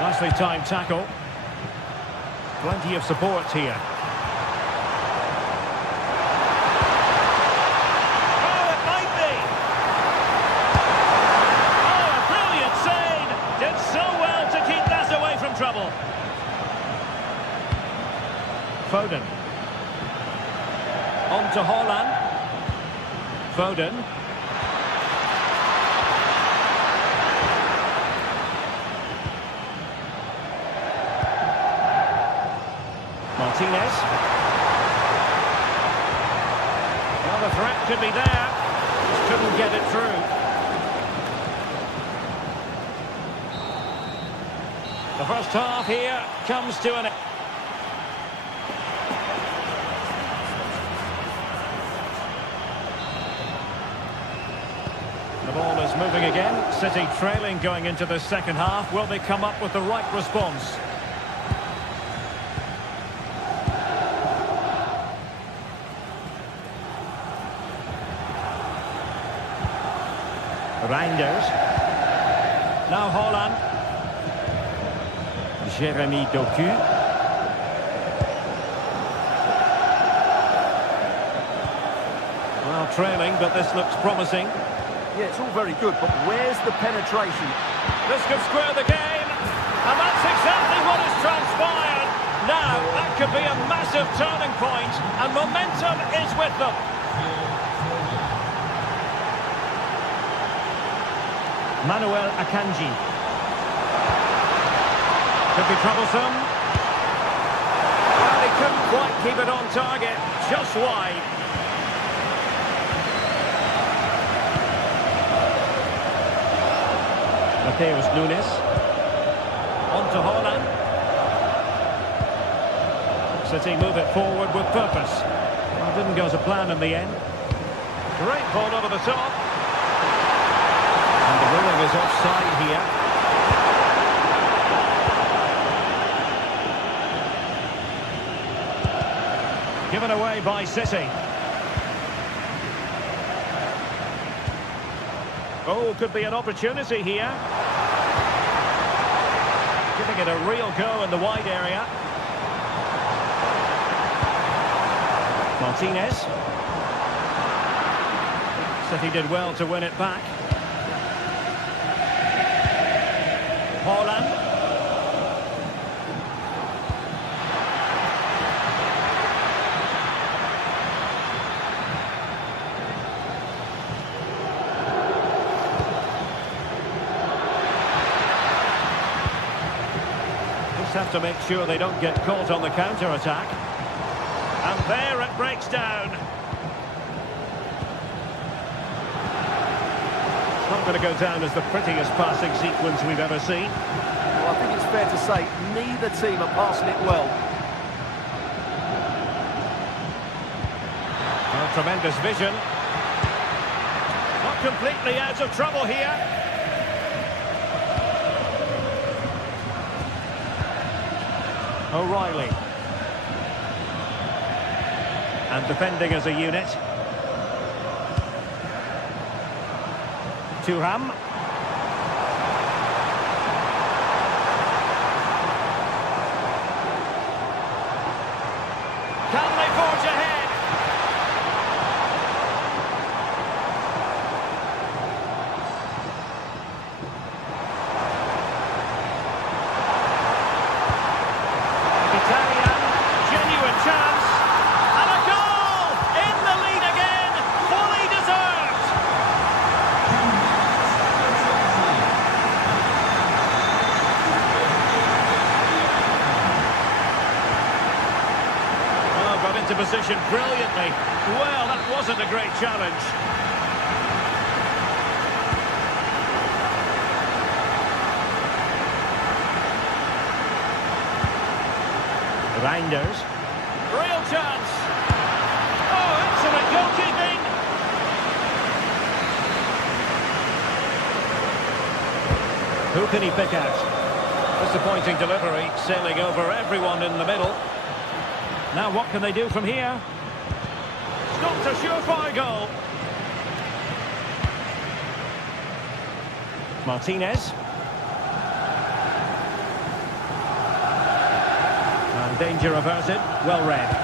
Nicely timed tackle. Plenty of support here. Oh, it might be. Oh, a brilliant save. Did so well to keep that away from trouble. Foden. On to Haaland. Foden. Martinez. Well, the threat could be there. Just couldn't get it through. The first half here comes to an end. The ball is moving again. City trailing going into the second half. Will they come up with the right response? Reinders. Now Haaland. Jeremy Doku. Well, trailing, but this looks promising. Yeah, it's all very good, but where's the penetration? This could square the game, and that's exactly what has transpired. Now, that could be a massive turning point, and momentum is with them. Manuel Akanji. Could be troublesome. Well, he couldn't quite keep it on target, just wide. Mateus Nunes. On to Haaland. City move it forward with purpose. Well, didn't go to plan in the end. Great ball over the top. And the ruling is offside here. Given away by City. Oh, could be an opportunity here. Giving it a real go in the wide area. Martinez. City did well to win it back. Haaland. Just have to make sure they don't get caught on the counter-attack. And there it breaks down. Not going to go down as the prettiest passing sequence we've ever seen. Well, I think it's fair to say neither team are passing it well. Well, tremendous vision. Not completely out of trouble here. O'Reilly. And defending as a unit. Thuram. Can they forge ahead? Italian, genuine chance. And a goal! In the lead again, fully deserved. Got into position brilliantly. Well, that wasn't a great challenge. Reinders. Real chance. Oh, excellent goalkeeping. Who can he pick out? Disappointing delivery, sailing over everyone in the middle. Now what can they do from here? It's not a surefire goal. Martinez. And danger averted, well read.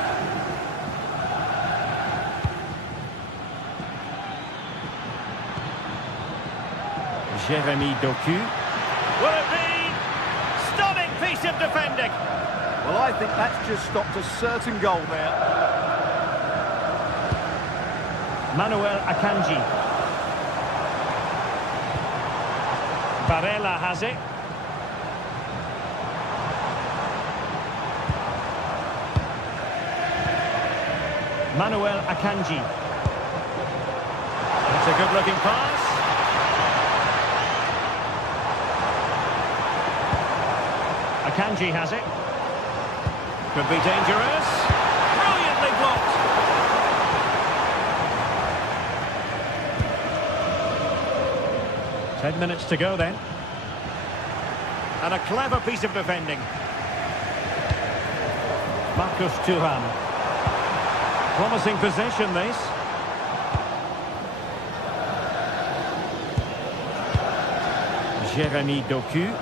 Jérémy Doku. Will it be? Stunning piece of defending. Well, I think that's just stopped a certain goal there. Manuel Akanji. Barella has it. Manuel Akanji. It's a good-looking pass. Akanji has it. Could be dangerous. Brilliantly blocked. Ten minutes to go then. And a clever piece of defending. Marcus Thuram. Promising possession, this. Jérémy Doku.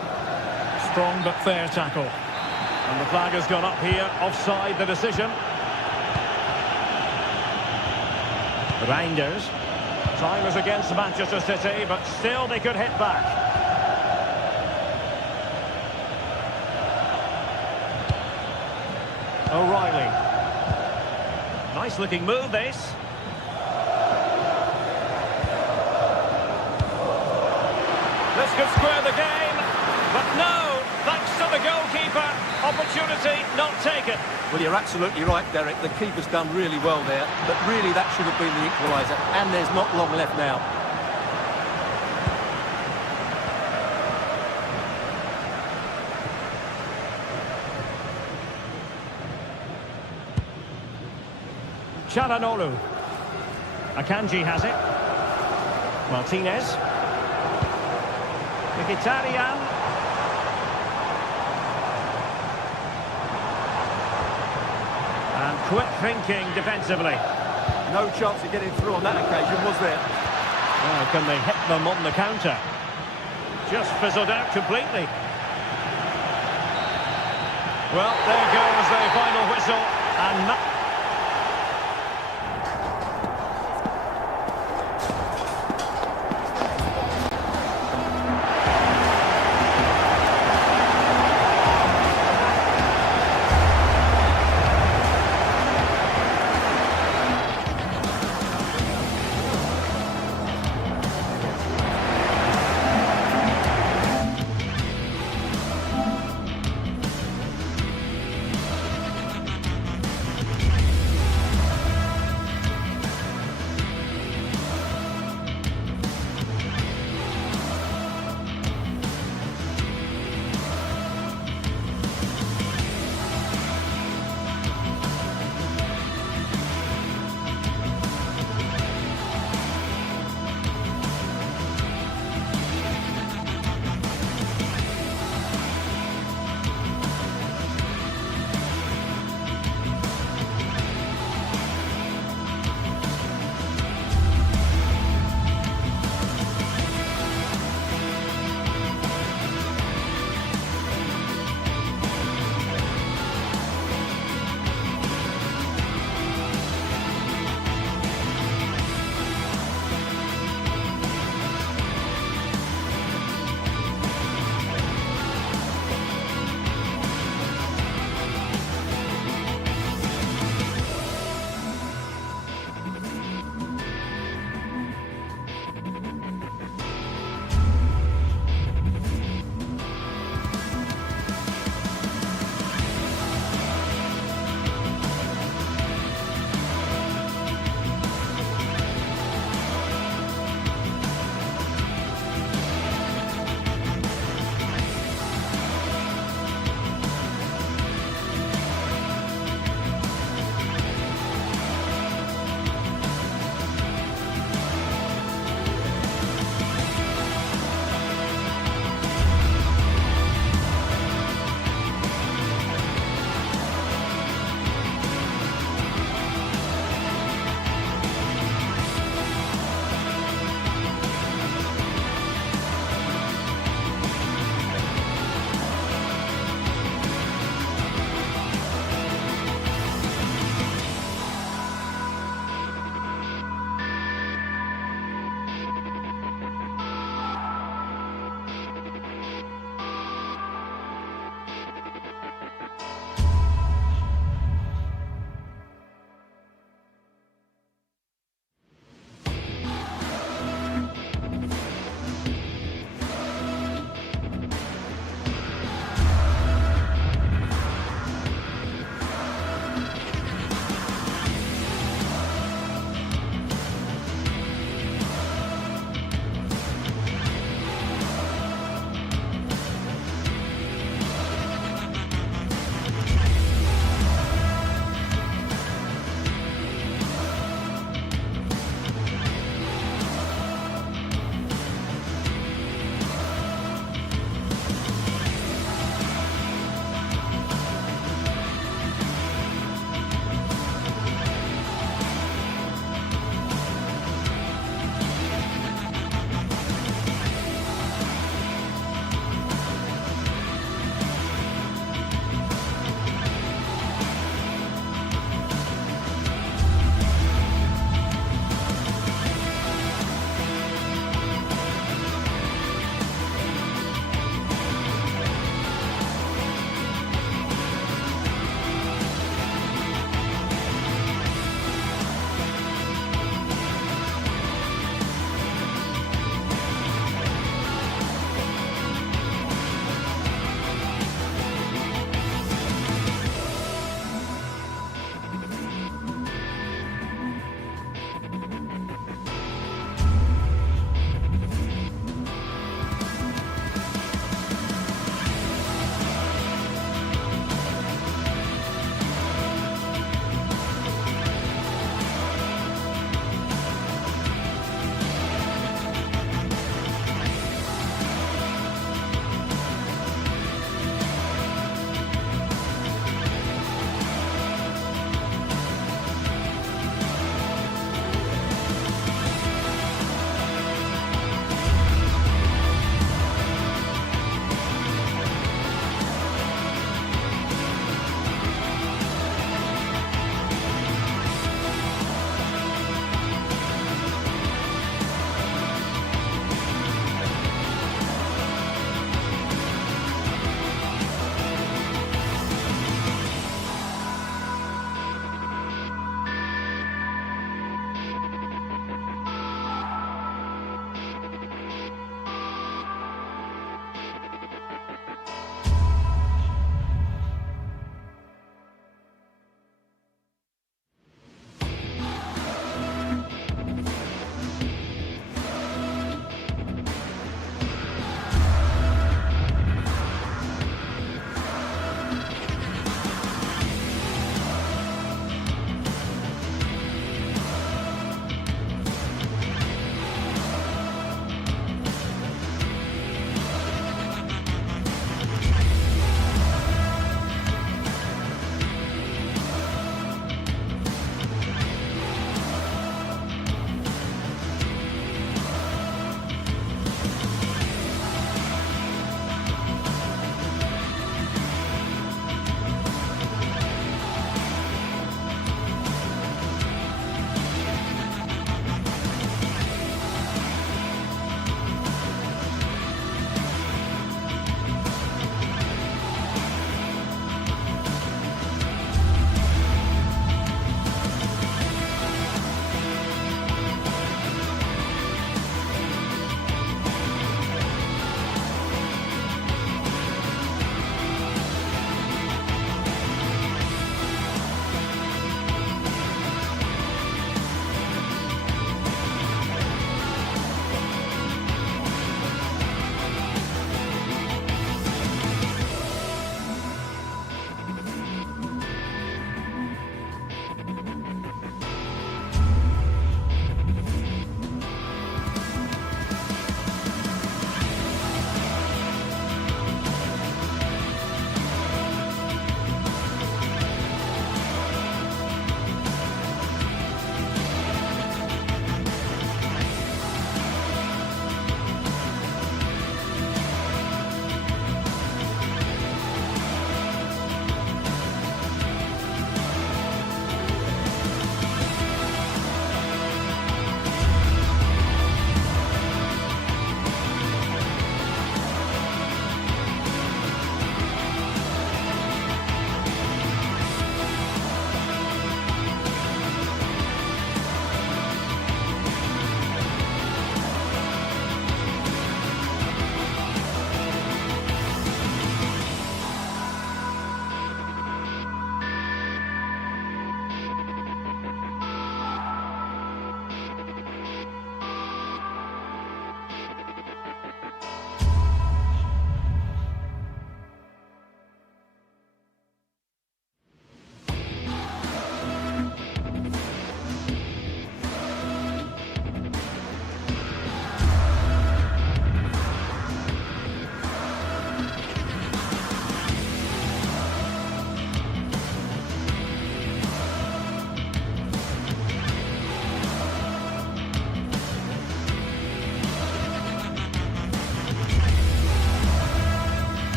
Strong but fair tackle. And the flag has gone up here. Offside the decision. Reinders. Time is against Manchester City, but still they could hit back. O'Reilly. Nice looking move, this. This could square the game, but no, thanks to the goalkeeper, opportunity not taken. Well, you're absolutely right, Derek. The keeper's done really well there, but really that should have been the equaliser, and there's not long left now. Çalhanoğlu. Akanji has it. Martinez. Mkhitaryan. And quick thinking defensively. No chance of getting through on that occasion, was there? Well, can they hit them on the counter? Just fizzled out completely. Well, there goes the final whistle, and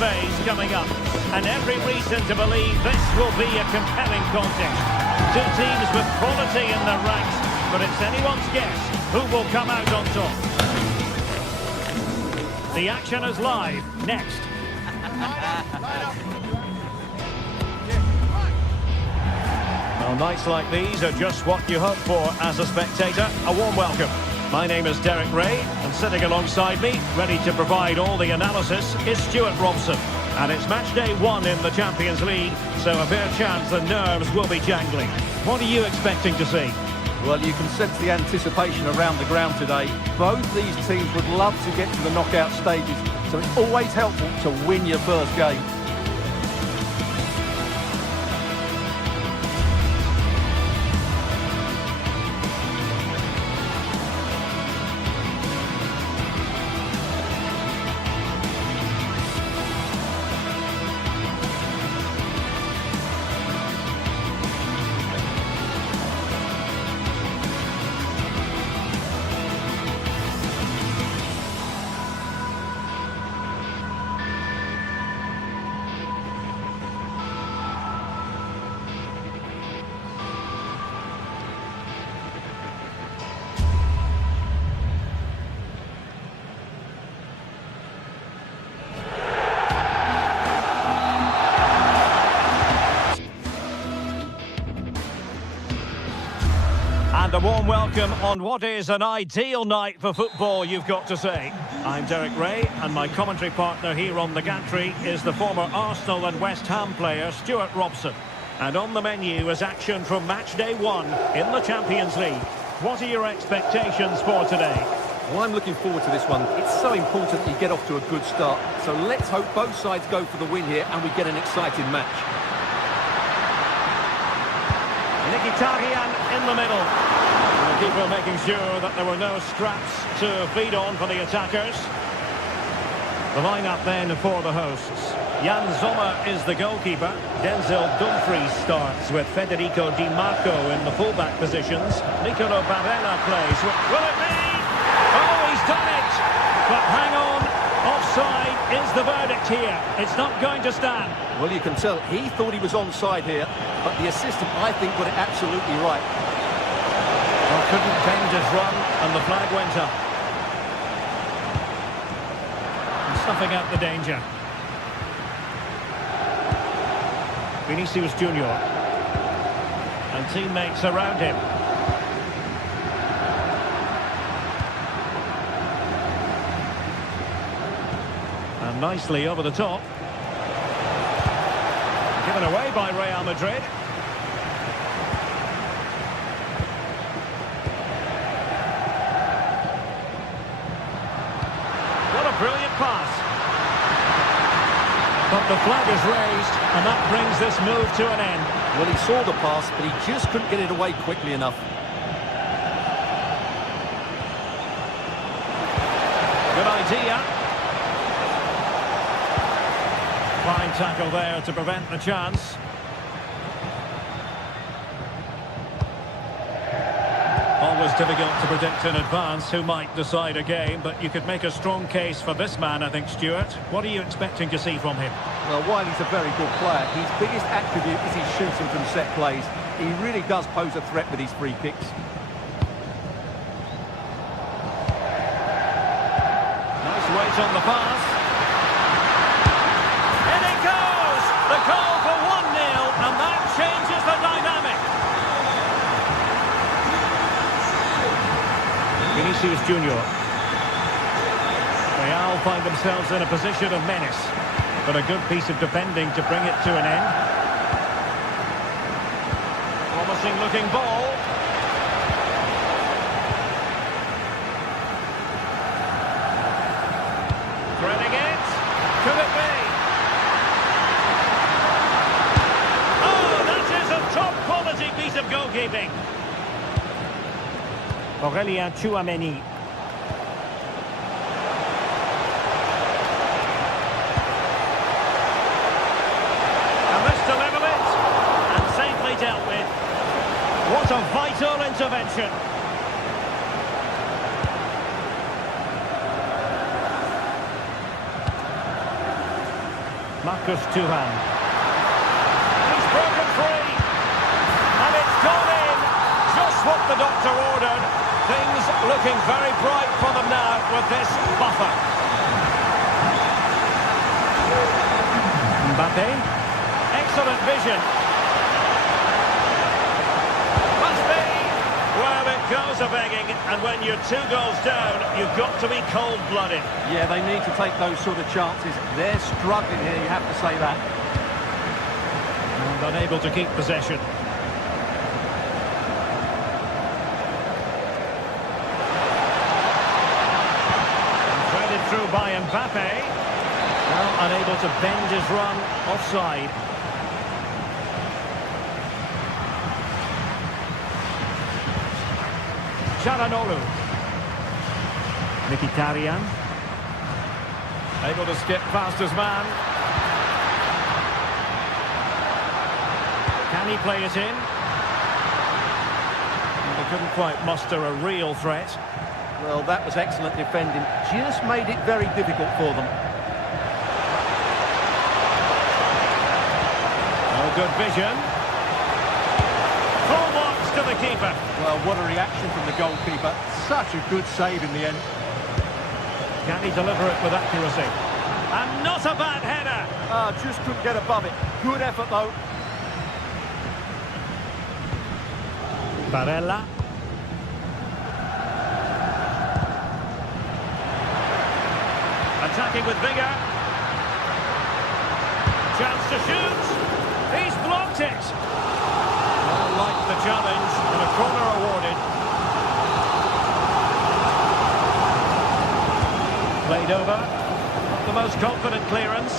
phase coming up, and every reason to believe this will be a compelling contest. Two teams with quality in their ranks, but it's anyone's guess who will come out on top. The action is live next. Well, nights like these are just what you hope for as a spectator. A warm welcome. My name is Derek Ray, and sitting alongside me, ready to provide all the analysis, is Stuart Robson. And it's match day 1 in the Champions League, so a fair chance the nerves will be jangling. What are you expecting to see? Well, you can sense the anticipation around the ground today. Both these teams would love to get to the knockout stages, so it's always helpful to win your first game. And a warm welcome on what is an ideal night for football, you've got to say. I'm Derek Ray, and my commentary partner here on the gantry is the former Arsenal and West Ham player Stuart Robson. And on the menu is action from match day 1 in the Champions League. What are your expectations for today? Well, I'm looking forward to this one. It's so important you get off to a good start. So let's hope both sides go for the win here and we get an exciting match. Mkhitaryan in the middle. The keeper making sure that there were no scraps to feed on for the attackers. The lineup then for the hosts. Jan Sommer is the goalkeeper. Denzel Dumfries starts with Federico Di Marco in the fullback positions. Nicolo Barella plays. Will it be? Oh, he's done it! But hang on. Offside is the verdict here. It's not going to stand. Well, you can tell he thought he was onside here, but the assistant, I think, got it absolutely right. Well, couldn't bend his run, and the flag went up. And snuffing out the danger. Vinicius Junior. And teammates around him. And nicely over the top. Given away by Real Madrid. What a brilliant pass. But the flag is raised, and that brings this move to an end. Well, he saw the pass, but he just couldn't get it away quickly enough. Good idea. Fine tackle there to prevent the chance. Always difficult to predict in advance who might decide a game, but you could make a strong case for this man, I think, Stuart. What are you expecting to see from him? Well, while he's a very good player, his biggest attribute is his shooting from set plays. He really does pose a threat with his free kicks. Nice weight on the pass. In it goes! The goal for 1-0, and that changes the dynamic. Vinicius Junior. Real find themselves in a position of menace, but a good piece of defending to bring it to an end. Promising looking ball. Threading it. Could it be? Oh, that is a top quality piece of goalkeeping. Aurélien Tchouameni. And this delivered it, and safely dealt with. What a vital intervention. Marcus Thuram. He's broken free. And it's gone in. Just what the doctor ordered. Things looking very bright for them now with this buffer. Mbappe. Excellent vision. Must be. Well, it goes a-begging, and when you're 2 goals down, you've got to be cold-blooded. Yeah, they need to take those sort of chances. They're struggling here, you have to say that. And unable to keep possession. Threaded through by Mbappe. Well, unable to bend his run offside. Çalhanoğlu. Mkhitaryan. Able to skip past his man. Can he play it in? They couldn't quite muster a real threat. Well, that was excellent defending. Just made it very difficult for them. Oh, good vision. Full marks to the keeper. Well, what a reaction from the goalkeeper. Such a good save in the end. Can he deliver it with accuracy? And not a bad header. Just couldn't get above it. Good effort, though. Barella. Attacking with vigour. Chance to shoot. He's blocked it. Well, liked the challenge, and a corner awarded. Played over. Not the most confident clearance.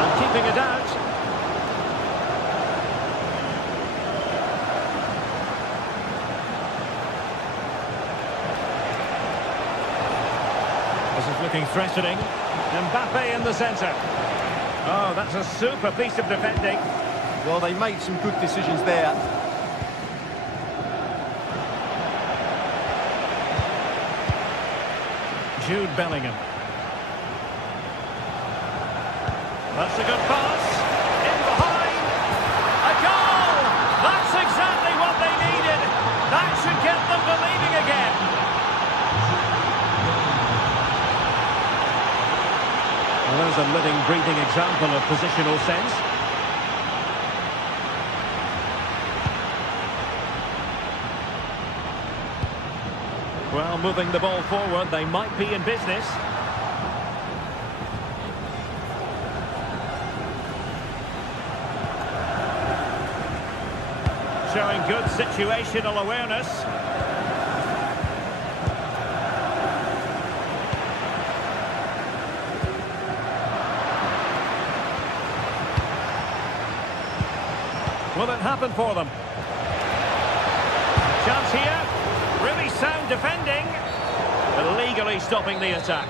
And keeping it out. This is looking threatening. Mbappe in the centre. Oh, that's a super piece of defending. Well, they made some good decisions there. Jude Bellingham. That's a good pass. In behind. A goal! That's exactly what they needed. That should get them believing again. Well, there's a living, breathing example of positional sense. Well, moving the ball forward, they might be in business. Showing good situational awareness. Will it happen for them? Chance here. Really sound defending. Illegally stopping the attack.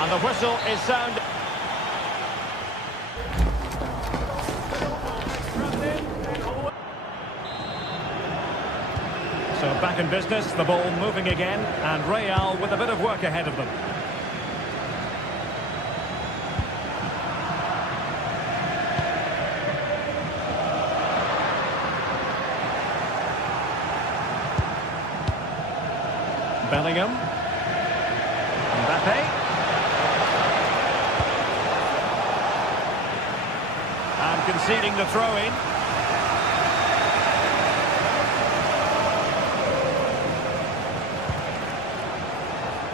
And the whistle is sound. So back in business, the ball moving again, and Real with a bit of work ahead of them. Bellingham. Mbappe. And conceding the throw-in.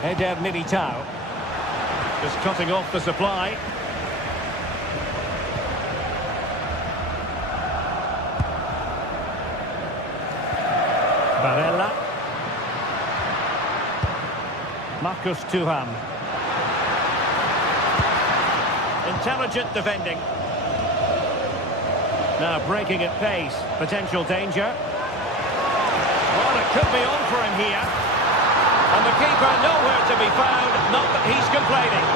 Eder Militao. Just cutting off the supply. Barella. Marcus Thuram. Intelligent defending. Now breaking at pace. Potential danger. Well, it could be on for him here. And the keeper nowhere to be found, not that he's complaining.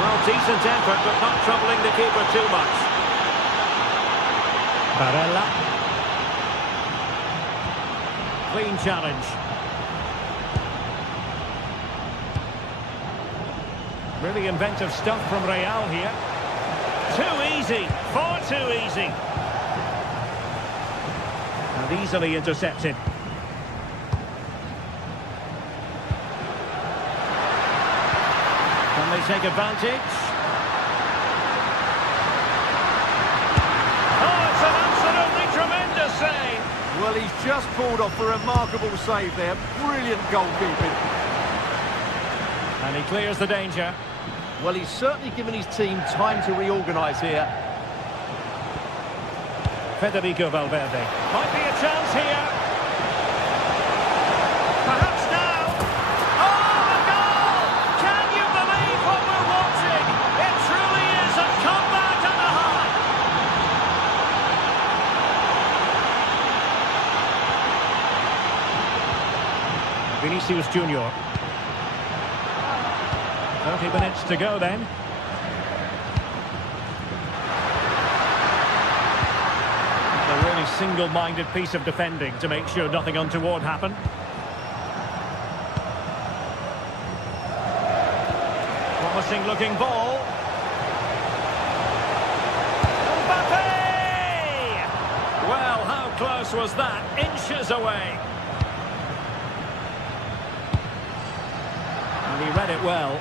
Well, decent effort, but not troubling the keeper too much. Barella. Clean challenge. Really inventive stuff from Real here. Too easy, far too easy. And easily intercepted. Can they take advantage? Oh, it's an absolutely tremendous save. Well, he's just pulled off a remarkable save there. Brilliant goalkeeping. And he clears the danger. Well, he's certainly given his team time to reorganise here. Federico Valverde. Might be a chance here. Perhaps now. Oh, a goal! Can you believe what we're watching? It truly is a comeback and a half. Vinicius Junior. 30 minutes to go then. A really single-minded piece of defending to make sure nothing untoward happened. Promising looking ball. Mbappe! Well, how close was that? Inches away. And he read it well.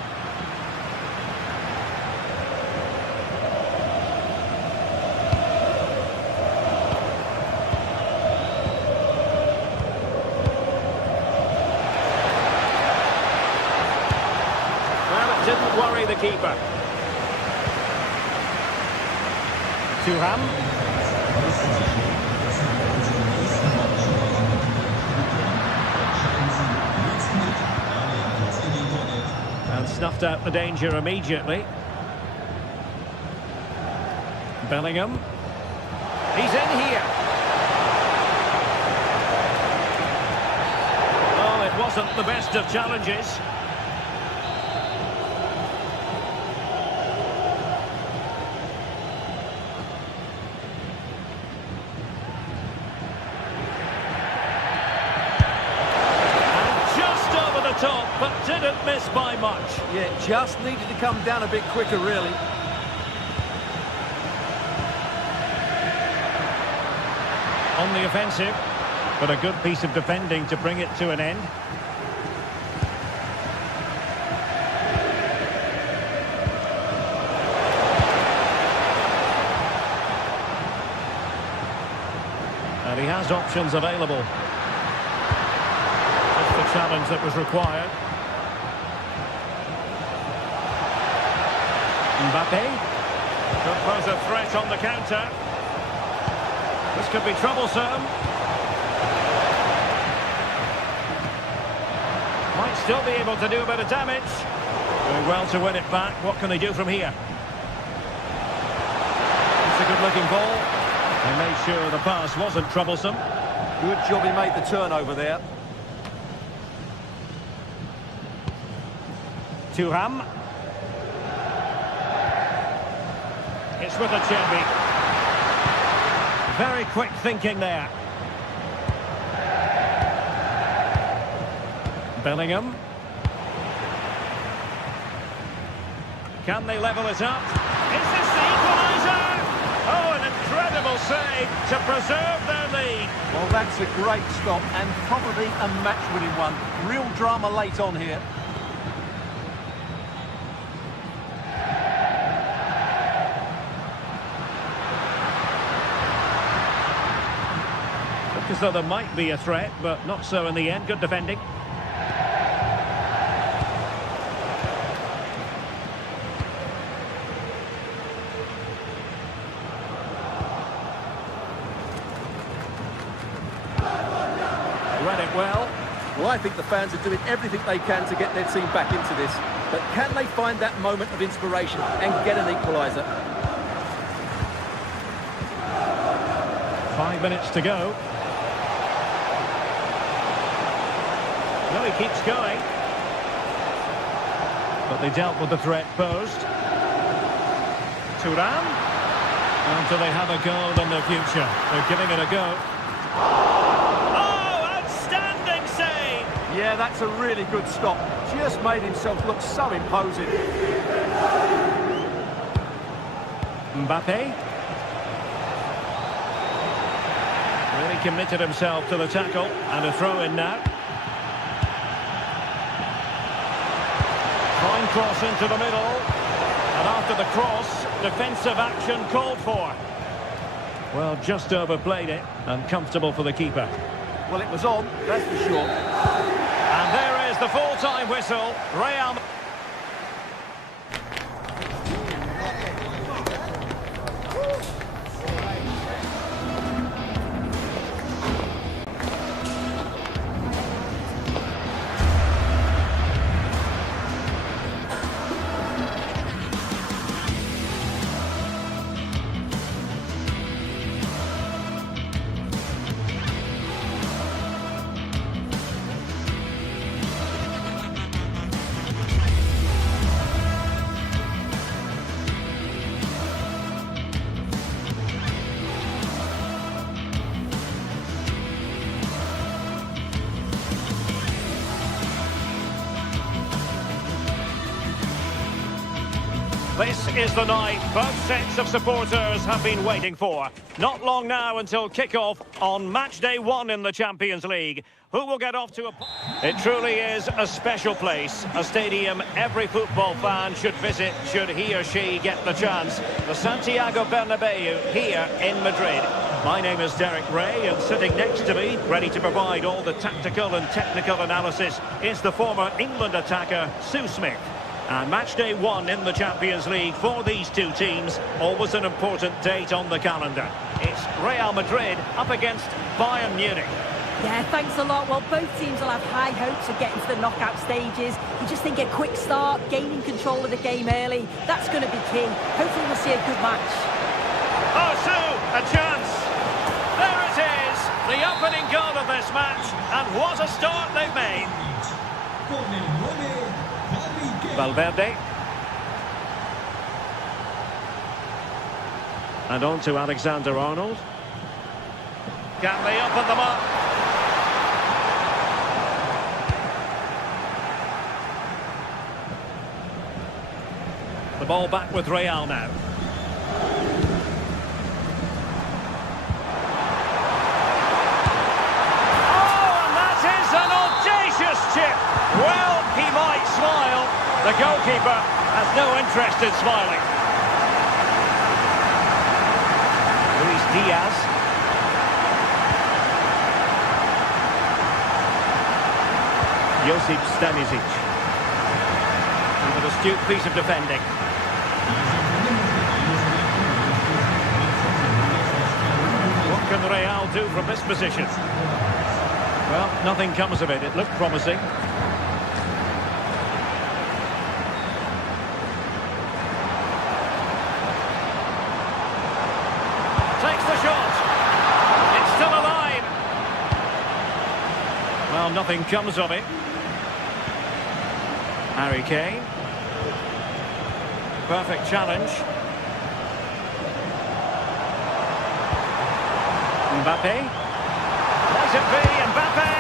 Didn't worry the keeper. Thuram. And snuffed out the danger immediately. Bellingham. He's in here. Oh, it wasn't the best of challenges. Top, but didn't miss by much. Yeah, just needed to come down a bit quicker, really. On the offensive, but a good piece of defending to bring it to an end. And he has options available. Challenge that was required. Mbappe could pose a threat on the counter. This could be troublesome. Might still be able to do a bit of damage. Doing well to win it back. What can they do from here? It's a good-looking ball. They made sure the pass wasn't troublesome. Good job he made the turnover there. Thuram. It's with Acerbi. Very quick thinking there. Bellingham. Can they level it up? Is this the equaliser? Oh, an incredible save to preserve their lead. Well, that's a great stop and probably a match-winning one. Real drama late on here. As though there might be a threat, but not so in the end. Good defending. Read it well. Well, I think the fans are doing everything they can to get their team back into this. But can they find that moment of inspiration and get an equaliser? 5 minutes to go. Well, he keeps going. But they dealt with the threat posed. Thuram. And do they have a goal in their future? They're giving it a go. Oh, outstanding save! Yeah, that's a really good stop. Just made himself look so imposing. Mbappe. Really committed himself to the tackle. And a throw in now. Fine cross into the middle. And after the cross, defensive action called for. Well, just overplayed it. And comfortable for the keeper. Well, it was on, that's for sure. And there is the full-time whistle. Real. This is the night both sets of supporters have been waiting for. Not long now until kick-off on match day 1 in the Champions League. Who will get off to a... It truly is a special place, a stadium every football fan should visit should he or she get the chance. The Santiago Bernabeu here in Madrid. My name is Derek Ray, and sitting next to me, ready to provide all the tactical and technical analysis, is the former England attacker, Sue Smith. And match day 1 in the Champions League for these two teams, always an important date on the calendar. It's Real Madrid up against Bayern Munich. Yeah, thanks a lot. Well, both teams will have high hopes of getting to the knockout stages. You just think a quick start, gaining control of the game early, that's going to be key. Hopefully we'll see a good match. Oh, Sue, a chance. There it is, the opening goal of this match. And what a start they've made. Valverde. And on to Alexander-Arnold. Can they open them up? The ball back with Real now. Oh, and that is an audacious chip. Well, he might smile. The goalkeeper has no interest in smiling. Luis Diaz. Josip Stanisic. With an astute piece of defending. What can Real do from this position? Well, nothing comes of it. It looked promising. Takes the shot. It's still alive. Well, nothing comes of it. Harry Kane. Perfect challenge. Mbappe. Let it be, Mbappe.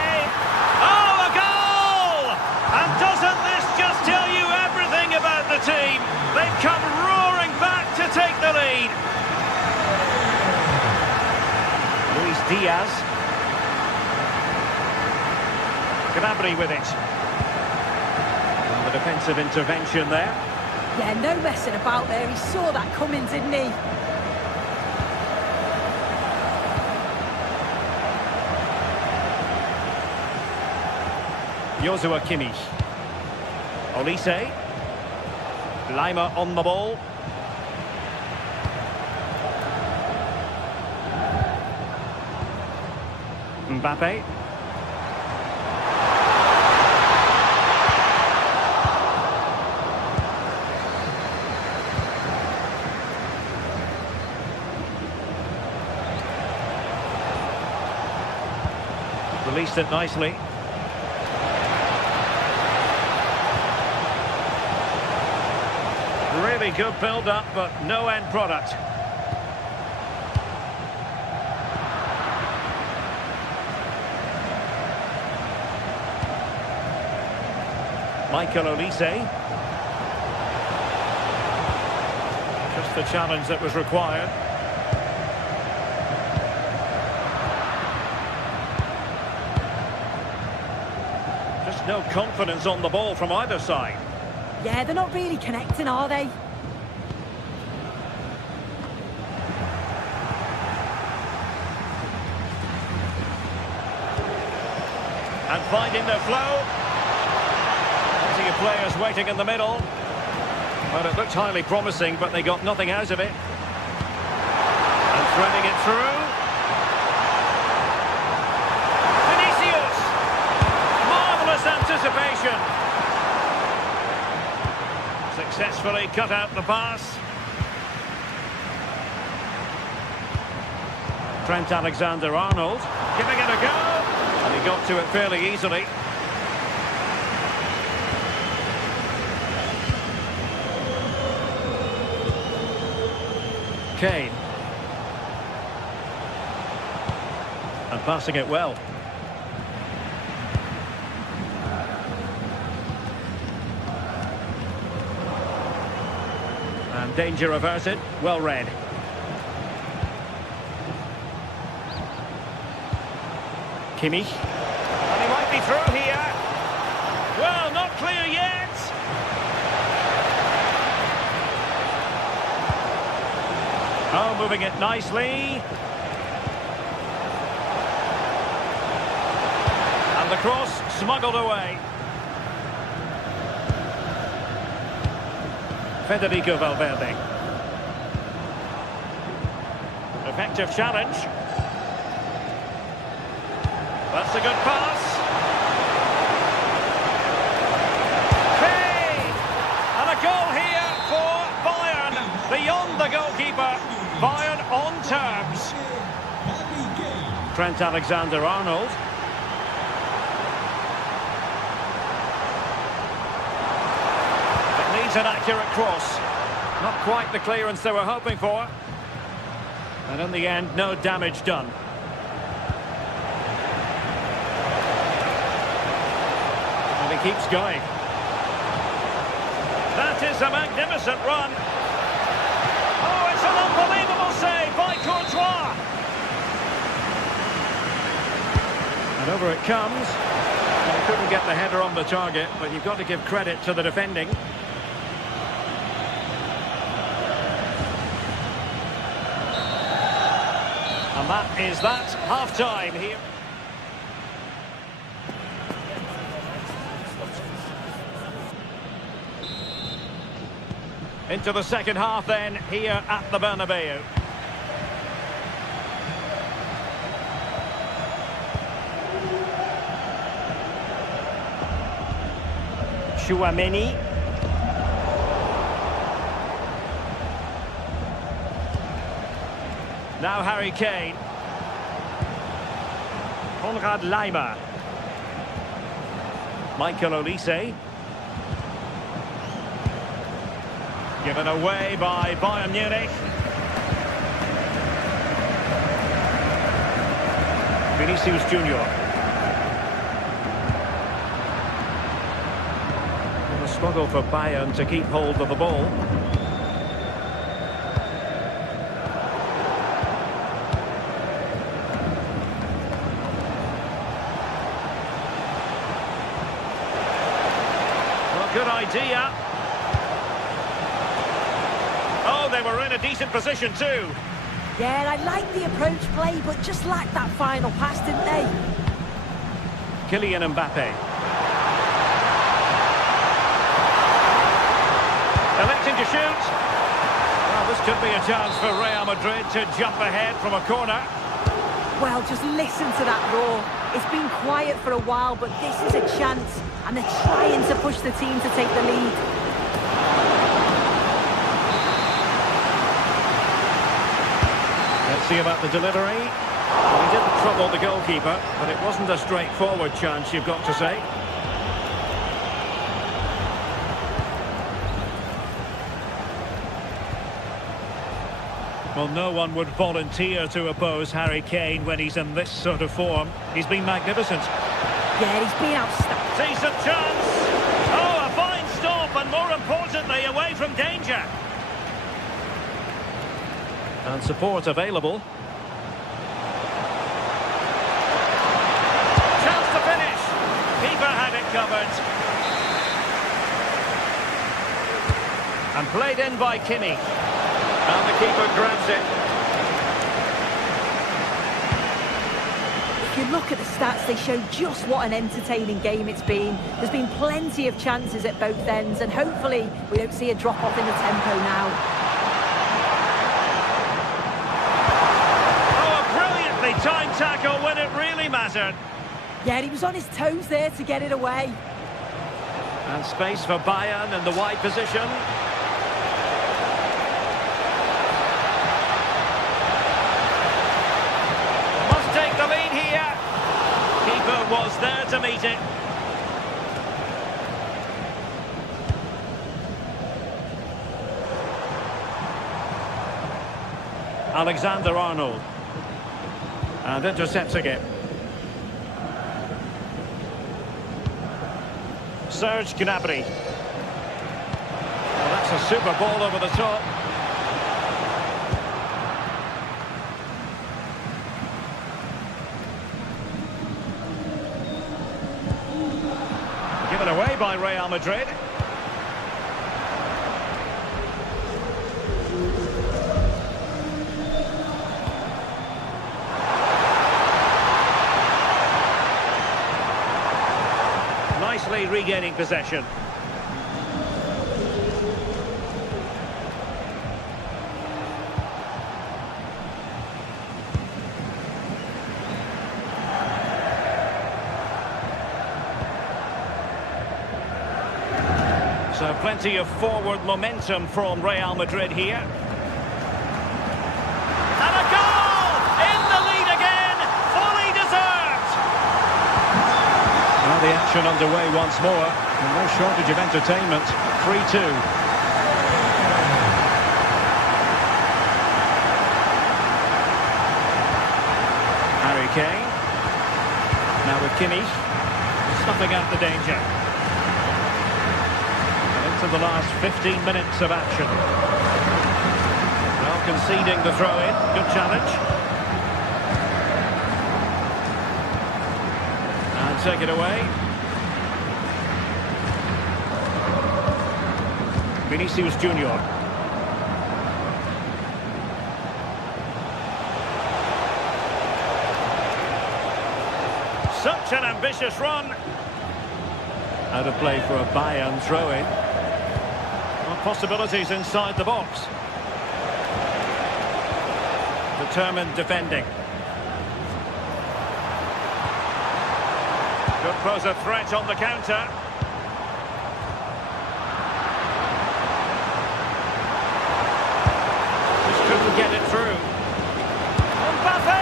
Oh, a goal! And doesn't this just tell you everything about the team? They've come roaring back to take the lead. Luis Diaz. Gnabry with it. And the defensive intervention there. Yeah, no messing about there. He saw that coming, didn't he? Joshua Kimmich. Olise. Lima on the ball. Mbappe. Released it nicely. Really good build-up, but no end product. Michael Olise. Just the challenge that was required. Just no confidence on the ball from either side. Yeah, they're not really connecting, are they? And finding their flow. Plenty of players waiting in the middle. Well, it looked highly promising, but they got nothing out of it. And threading it through. Vinicius! Marvellous anticipation. Successfully cut out the pass. Trent Alexander-Arnold giving it a go. And he got to it fairly easily. Kane. And passing it well. And danger averted. Well read. Kimmich. And he might be through here. Well, not clear yet. Oh, moving it nicely. And the cross smuggled away. Federico Valverde. Effective challenge. That's a good pass. Kane! And a goal here for Bayern. Beyond the goalkeeper. Bayern on terms. Trent Alexander-Arnold. It needs an accurate cross. Not quite the clearance they were hoping for. And in the end, no damage done. And he keeps going. That is a magnificent run. Oh, it's an unbelievable save by Courtois. And over it comes. Well, he couldn't get the header on the target, but you've got to give credit to the defending. And that is that. Half-time here. Into the second half then, here at the Bernabeu. Chouameni. Now Harry Kane. Konrad Laimer. Michael Olise. Given away by Bayern Munich. Vinicius Junior. A struggle for Bayern to keep hold of the ball. Well, good idea. Oh, they were in a decent position too. Yeah, and I like the approach play, but just lacked that final pass, didn't they? Kylian Mbappe. Electing to shoot. Well, this could be a chance for Real Madrid to jump ahead from a corner. Well, just listen to that roar. It's been quiet for a while, but this is a chance, and they're trying to push the team to take the lead. Let's see about the delivery. Well, he didn't trouble the goalkeeper, but it wasn't a straightforward chance, you've got to say. Well, no one would volunteer to oppose Harry Kane when he's in this sort of form. He's been magnificent. Yeah, he's been outstanding. Decent chance. Oh, a fine stop, and more importantly, away from danger. And support available. Chance to finish. Keeper had it covered. And played in by Kimmich. And the keeper grabs it. If you look at the stats, they show just what an entertaining game it's been. There's been plenty of chances at both ends, and hopefully we don't see a drop-off in the tempo now. Oh, a brilliantly timed tackle when it really mattered. Yeah, he was on his toes there to get it away. And space for Bayern in the wide position. Take the lead here. Keeper was there to meet it. Alexander-Arnold. And intercepts again. Serge Gnabry. Well, that's a super ball over the top. Given away by Real Madrid. Nicely regaining possession. So plenty of forward momentum from Real Madrid here. And a goal! In the lead again! Fully deserved! Now the action underway once more. And no shortage of entertainment. 3-2. Harry Kane. Now with Kimmich. Snuffing out the danger. To the last 15 minutes of action. Well, conceding the throw-in. Good challenge. And take it away. Vinicius Junior. Such an ambitious run. Out of play for a Bayern throw-in. Possibilities inside the box. Determined defending. Could pose a threat on the counter. Just couldn't get it through. Mbappe!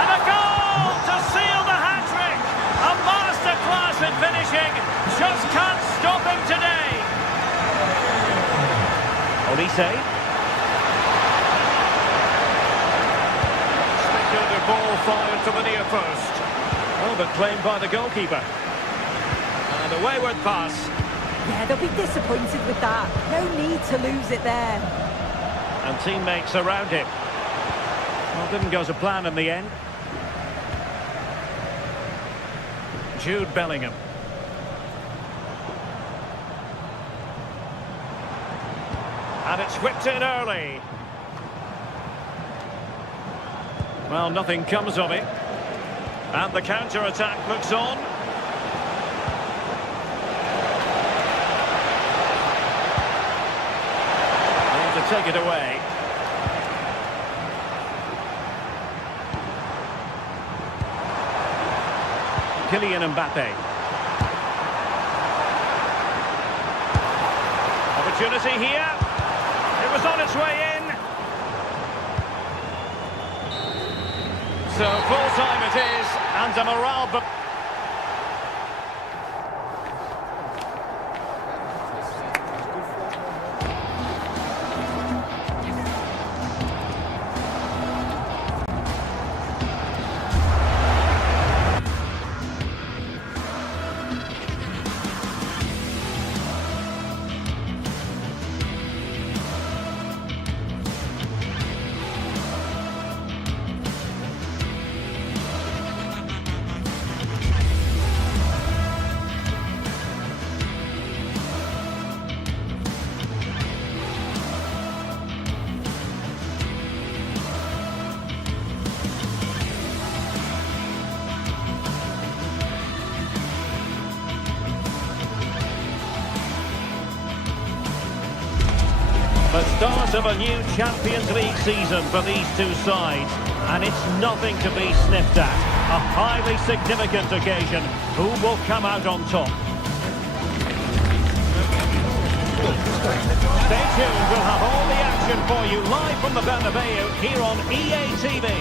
And a goal to seal the hat-trick! A masterclass in finishing. Just can't stop him today. Olise. Spectacular ball fired to the near post. Oh, but claimed by the goalkeeper. And a wayward pass. Yeah, they'll be disappointed with that. No need to lose it there. And teammates around him. Well, didn't go to plan in the end. Jude Bellingham. And it's whipped in early. Well, nothing comes of it. And the counter-attack looks on. And to take it away. Kylian Mbappe. Opportunity here. It was on its way in. So full time it is, and a morale. The start of a new Champions League season for these two sides, and it's nothing to be sniffed at. A highly significant occasion. Who will come out on top? Stay tuned, we'll have all the action for you live from the Bernabeu here on EA TV.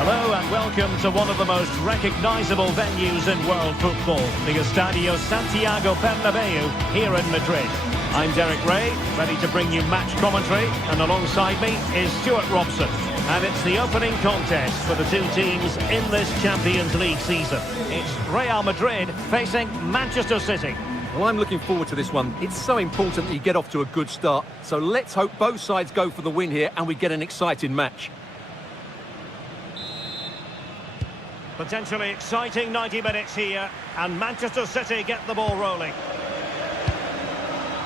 Hello and welcome to one of the most recognisable venues in world football, the Estadio Santiago Bernabeu here in Madrid. I'm Derek Ray, ready to bring you match commentary, and alongside me is Stuart Robson. And it's the opening contest for the two teams in this Champions League season. It's Real Madrid facing Manchester City. Well, I'm looking forward to this one. It's so important that you get off to a good start. So let's hope both sides go for the win here and we get an exciting match. Potentially exciting 90 minutes here, and Manchester City get the ball rolling.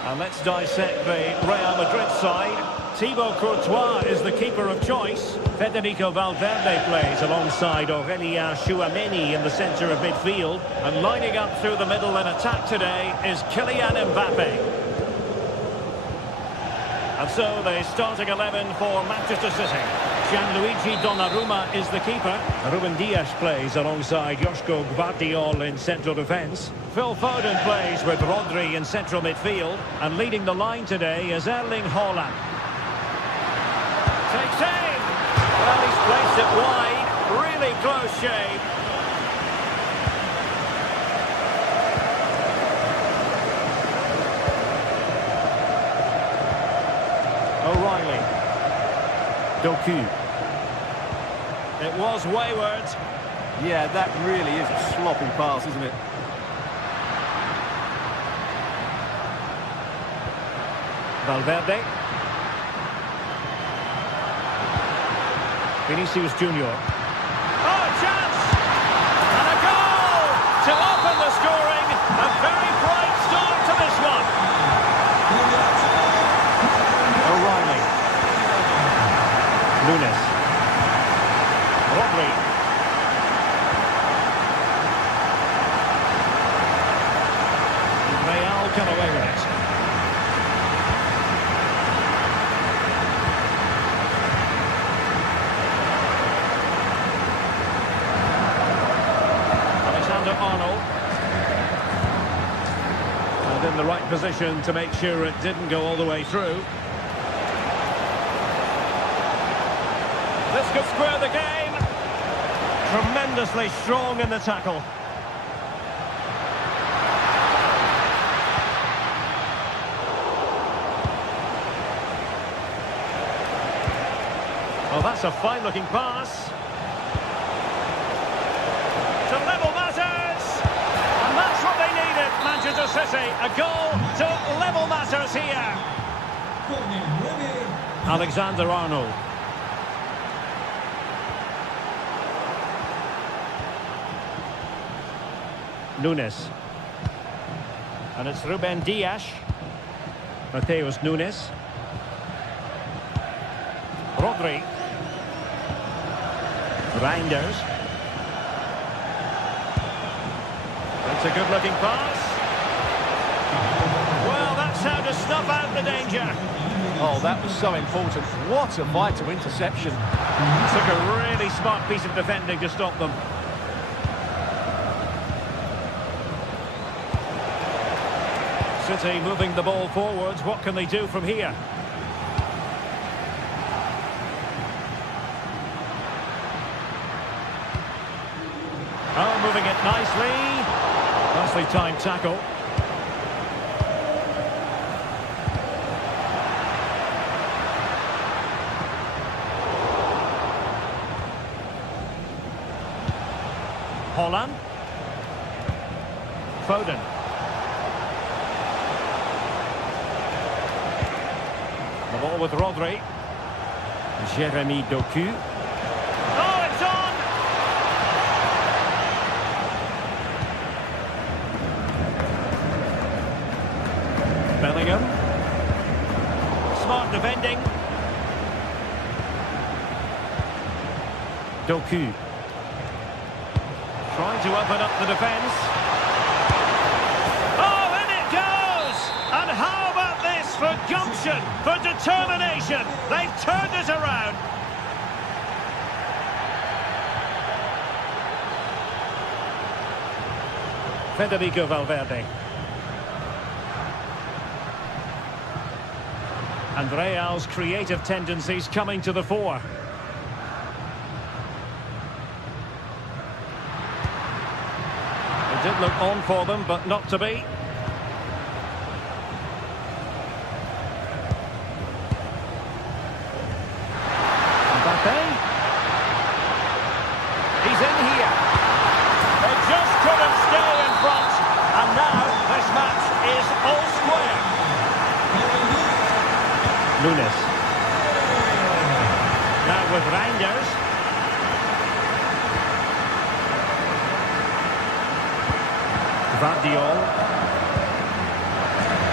And let's dissect the Real Madrid side. Thibaut Courtois is the keeper of choice. Federico Valverde plays alongside Aurélien Tchouameni in the centre of midfield. And lining up through the middle in attack today is Kylian Mbappe. And so the starting 11 for Manchester City. Gianluigi Donnarumma is the keeper. Ruben Dias plays alongside Joško Gvardiol in central defence. Phil Foden plays with Rodri in central midfield. And leading the line today is Erling Haaland. Takes aim! Well, he's placed it wide. Really close shave. O'Reilly. Doku. It was wayward. Yeah, that really is a sloppy pass, isn't it? Valverde. Vinicius Junior. Oh, chance! And a goal to open the scoring. A very bright start to this one. O'Reilly. Nunes. Rodri. Real come away with it. Arnold. And in the right position to make sure it didn't go all the way through. This could square the game. Tremendously strong in the tackle. Oh, that's a fine-looking pass. To level matters, and that's what they needed, Manchester City. A goal to level matters here. Alexander Arnold. Nunes. And it's Ruben Dias. Mateus Nunes. Rodri. Reinders. It's a good-looking pass. Well, that's how to snuff out the danger. Oh, that was so important. What a vital interception. Took a really smart piece of defending to stop them. City moving the ball forwards. What can they do from here? Oh, moving it nicely. Nicely timed tackle. Haaland. Foden. The ball with Rodri. Jeremy Doku. Oh, it's on! Bellingham. Smart defending. Doku. Trying to open up the defence. Oh, in it goes! And how about this? for gumption, for determination. They've turned it around. Federico Valverde. And Real's creative tendencies coming to the fore. It did look on for them, but not to be. Mbappe. He's in here. They just couldn't stay in front. And now this match is all square. Nunes. Now with Reinders. Vardiol.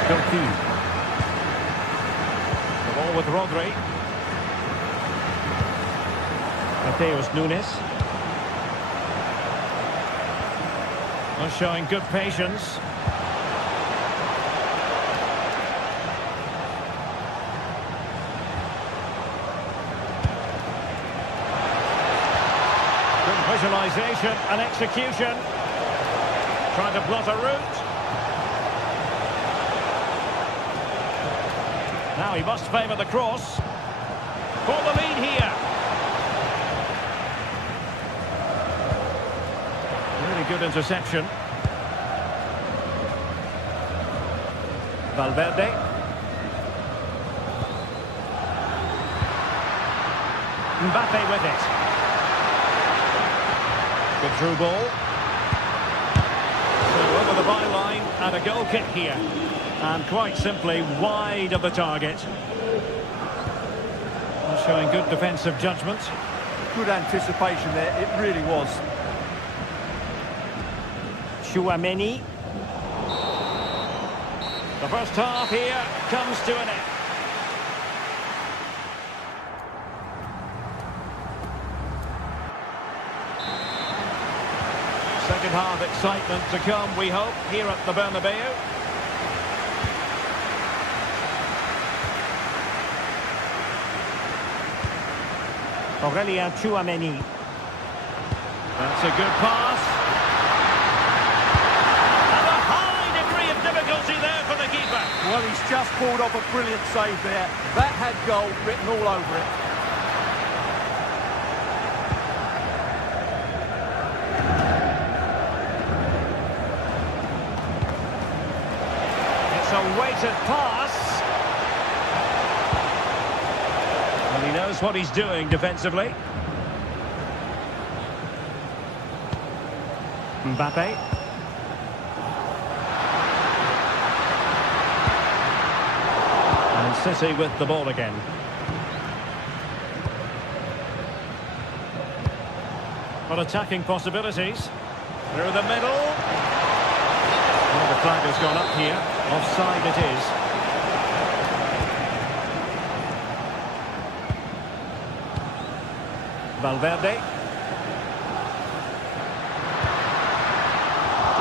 Doku. The ball with Rodri. Mateus Nunes. Well, showing good patience. Good visualisation and execution. Trying to plot a route. Now he must favour the cross. For the lead here. Really good interception. Valverde. Mbappe with it. Good through ball. So over the byline and a goal kick here. And quite simply wide of the target. Showing good defensive judgment. Good anticipation there, it really was. Tchouaméni. The first half here comes to an end. Second half excitement to come, we hope, here at the Bernabeu. Aurelien Tchouaméni. That's a good pass. And a high degree of difficulty there for the keeper. Well, he's just pulled off a brilliant save there. That had goal written all over it. It's a weighted pass. And he knows what he's doing defensively. Mbappe. And City with the ball again. But attacking possibilities. Through the middle. Well, the flag has gone up here. Offside it is. Valverde.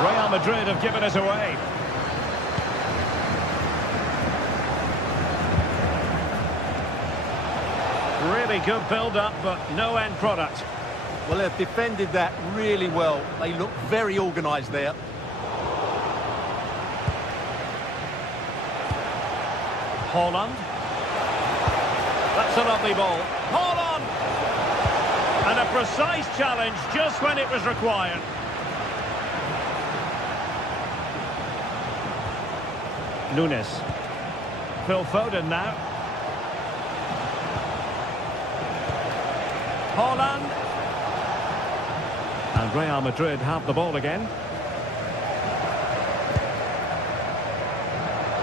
Real Madrid have given it away. Really good build-up, but no end product. Well, they've defended that really well. They look very organised there. Haaland. That's a lovely ball. Haaland! And a precise challenge just when it was required. Nunes. Phil Foden now. Haaland. And Real Madrid have the ball again.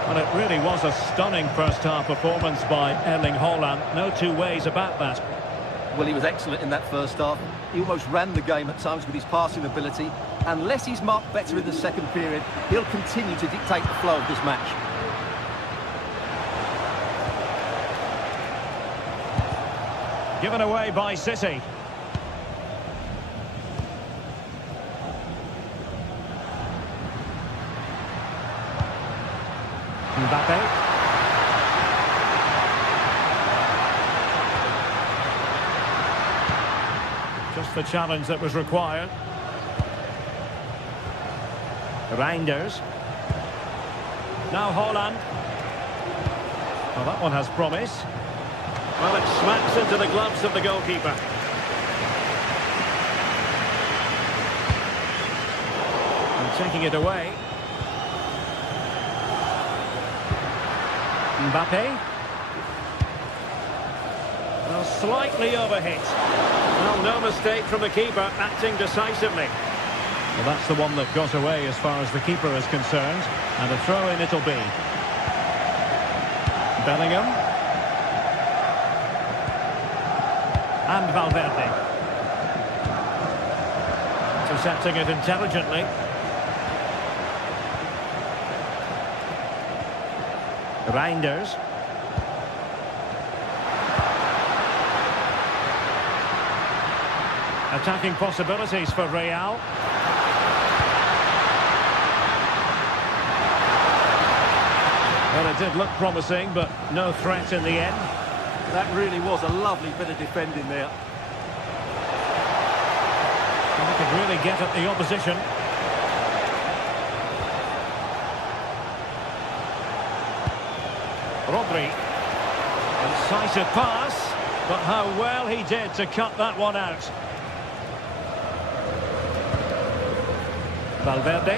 Well, it really was a stunning first-half performance by Erling Haaland. No two ways about that. Well, he was excellent in that first half. He almost ran the game at times with his passing ability. Unless he's marked better in the second period, he'll continue to dictate the flow of this match. Given away by City. Mbappe. just the challenge that was required. Reinders. Now Holland. Well, that one has promise. Well, it smacks into the gloves of the goalkeeper. And taking it away. Mbappe. Well, slightly overhit. Well, no mistake from the keeper, acting decisively. Well, that's the one that got away as far as the keeper is concerned. And a throw-in it'll be. Bellingham. And Valverde. Intercepting it intelligently. Reinders. Attacking possibilities for Real. Well, it did look promising, but no threat in the end. That really was a lovely bit of defending there. And they could really get at the opposition. Rodri. Incisive pass, but how well he did to cut that one out. Valverde.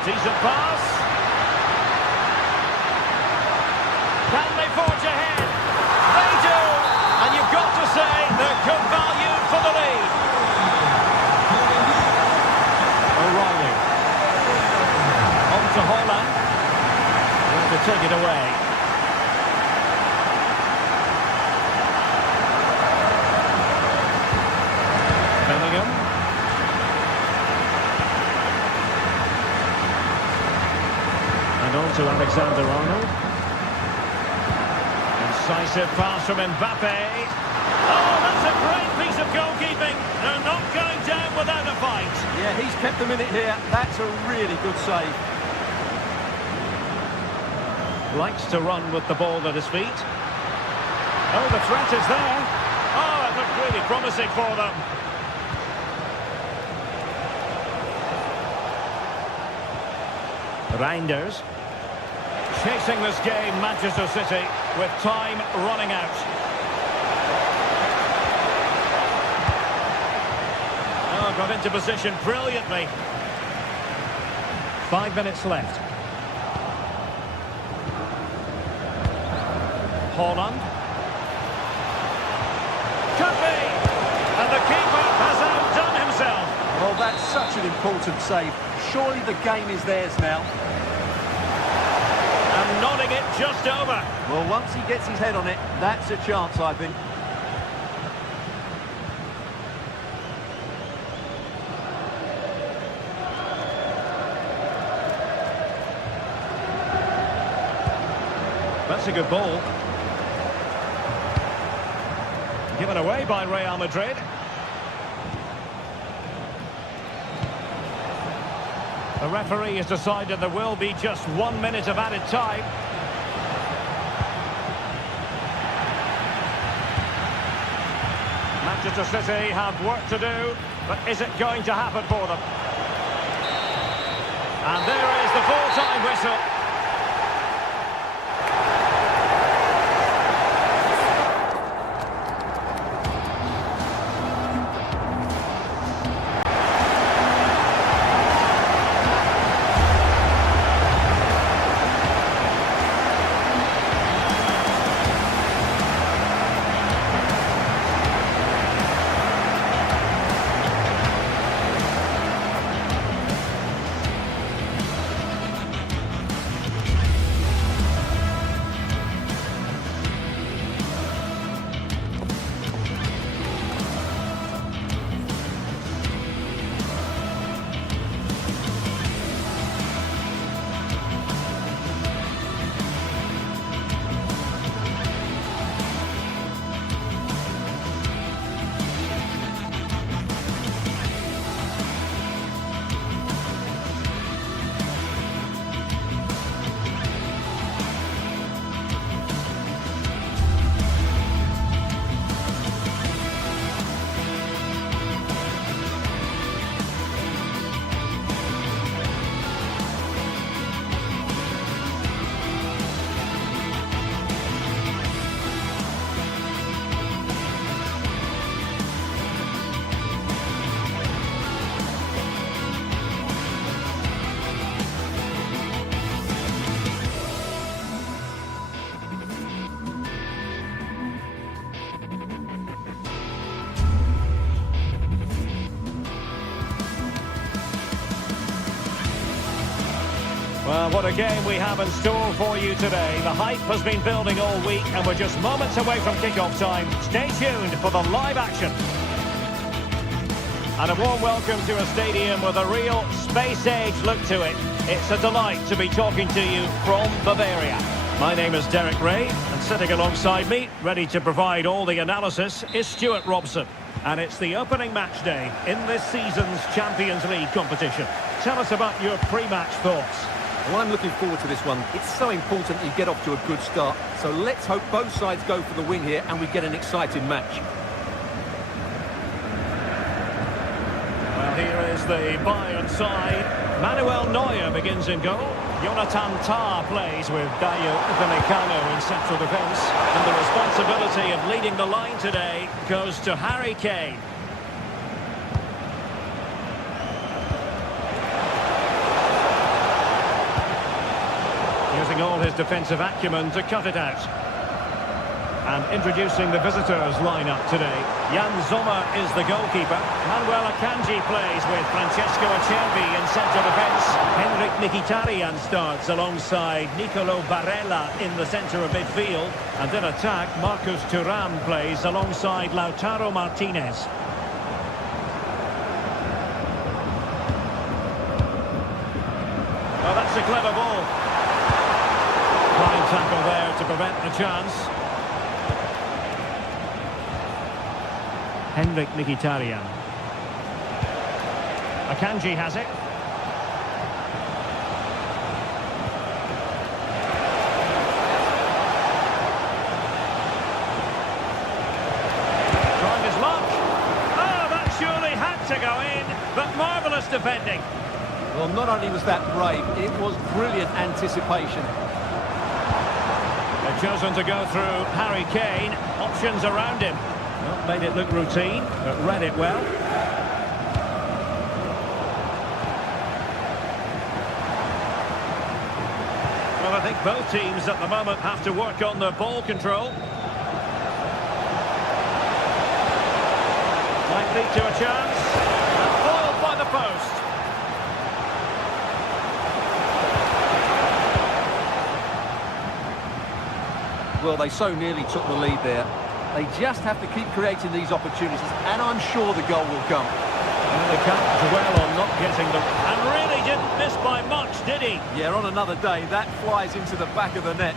Decent pass. Can they forge ahead? They do! And you've got to say they're good value for the lead. O'Reilly. On to Holland. To take it away. Bellingham. And on to Alexander-Arnold. Incisive pass from Mbappe. Oh, that's a great piece of goalkeeping. They're not going down without a fight. Yeah, he's kept them in it here. That's a really good save. Likes to run with the ball at his feet. Oh, the threat is there. Oh, it looked really promising for them. Reinders. Chasing this game, Manchester City, with time running out. Oh, got into position brilliantly. 5 minutes left. Holland. Could be! And the keeper has outdone himself. Well, that's such an important save. Surely the game is theirs now. And nodding it just over. Well, once he gets his head on it, that's a chance, I think. That's a good ball. Given away by Real Madrid. The referee has decided there will be just 1 minute of added time. Manchester City have work to do, but is it going to happen for them? And there is the full-time whistle. Well, what a game we have in store for you today. The hype has been building all week and we're just moments away from kick-off time. Stay tuned for the live action. And a warm welcome to a stadium with a real space-age look to it. It's a delight to be talking to you from Bavaria. My name is Derek Ray, and sitting alongside me, ready to provide all the analysis, is Stuart Robson. And it's the opening match day in this season's Champions League competition. Tell us about your pre-match thoughts. Well, I'm looking forward to this one. It's so important you get off to a good start. So let's hope both sides go for the win here and we get an exciting match. Well, here is the Bayern side. Manuel Neuer begins in goal. Jonathan Tah plays with Dayo Upamecano in central defence. And the responsibility of leading the line today goes to Harry Kane. Using all his defensive acumen to cut it out. And introducing the visitors lineup today. Jan Sommer is the goalkeeper. Manuel Akanji plays with Francesco Acerbi in central defence. Henrik Mkhitaryan starts alongside Nicolo Barella in the centre of midfield. And in attack, Marcus Thuram plays alongside Lautaro Martinez. Well, that's a clever ball. Fine tackle there to prevent the chance. Henrik Mkhitaryan. Akanji has it. Trying his luck. Oh, that surely had to go in, but marvellous defending. Well, not only was that brave, it was brilliant anticipation. They've chosen to go through Harry Kane. Options around him. Not made it look routine, but read it well. Well, I think both teams at the moment have to work on their ball control. Might lead to a chance. Foiled by the post. Well, they so nearly took the lead there. They just have to keep creating these opportunities, and I'm sure the goal will come. And they can't dwell on not getting them. And really didn't miss by much, did he? Yeah, on another day, that flies into the back of the net.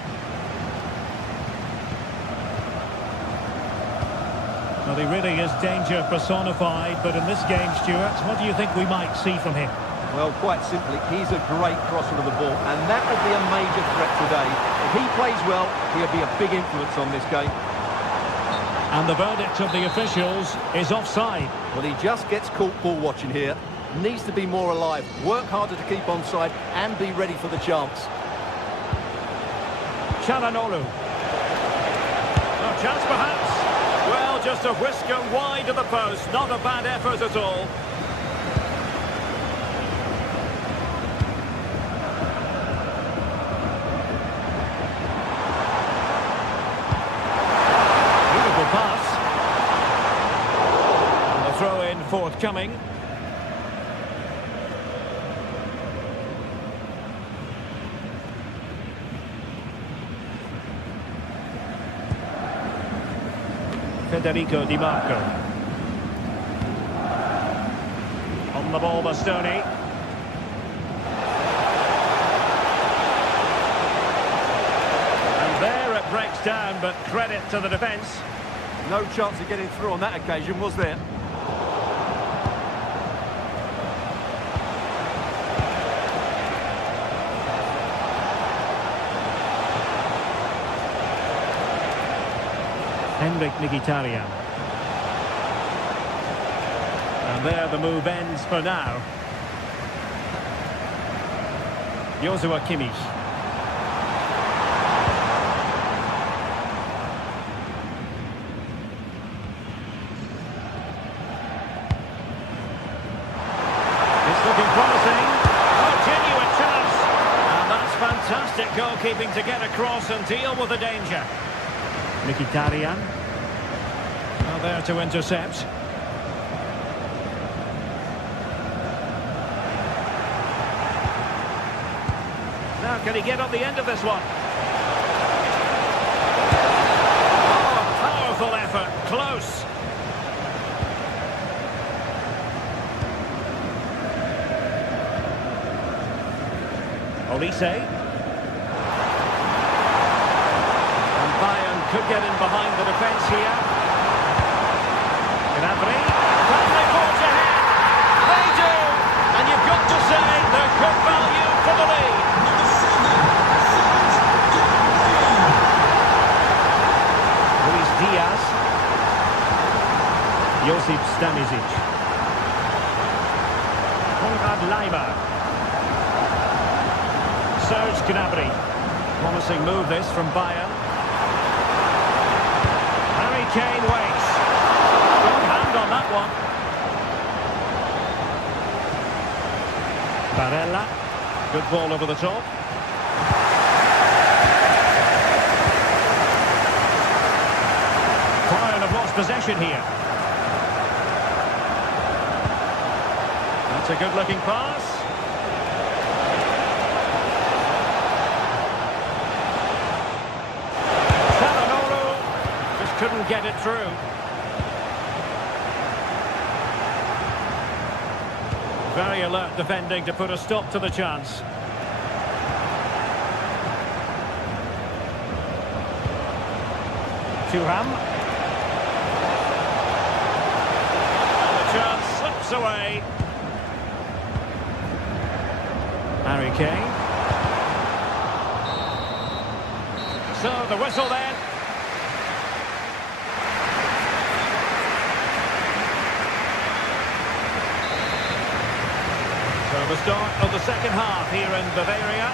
Well, he really is danger personified, but in this game, Stuart, what do you think we might see from him? Well, quite simply, he's a great crosser of the ball, and that will be a major threat today. If he plays well, he'll be a big influence on this game. And the verdict of the officials is offside. Well, he just gets caught ball watching here. Needs to be more alive, work harder to keep onside, and be ready for the chance. Çalhanoğlu. No chance perhaps? Well, just a whisker wide of the post. Not a bad effort at all. Forthcoming. Federico Di Marco. On the ball, Bastoni. And there it breaks down, but credit to the defence. No chance of getting through on that occasion, was there? Henrik Mkhitaryan. And there the move ends for now. Joshua Kimmich. It's looking promising. Oh, genuine chance. And that's fantastic goalkeeping to get across and deal with the danger. Mkhitaryan. Now there to intercept. Can he get on the end of this one? Oh, a powerful effort. Close. Olise. And Bayern could get in behind the defence here. Gnabry. Can they forge ahead? They do! And you've got to say they're good value for the lead. Luis Diaz. Josip Stanisic. Konrad Laimer. Serge Gnabry. Promising move this from Bayern. Harry Kane waits. Good hand on that one. Barella. Good ball over the top. Bayern have lost possession here. That's a good-looking pass. Couldn't get it through. Very alert defending to put a stop to the chance. Thuram. And the chance slips away. Harry Kane. So the whistle then. So the start of the second half here in Bavaria.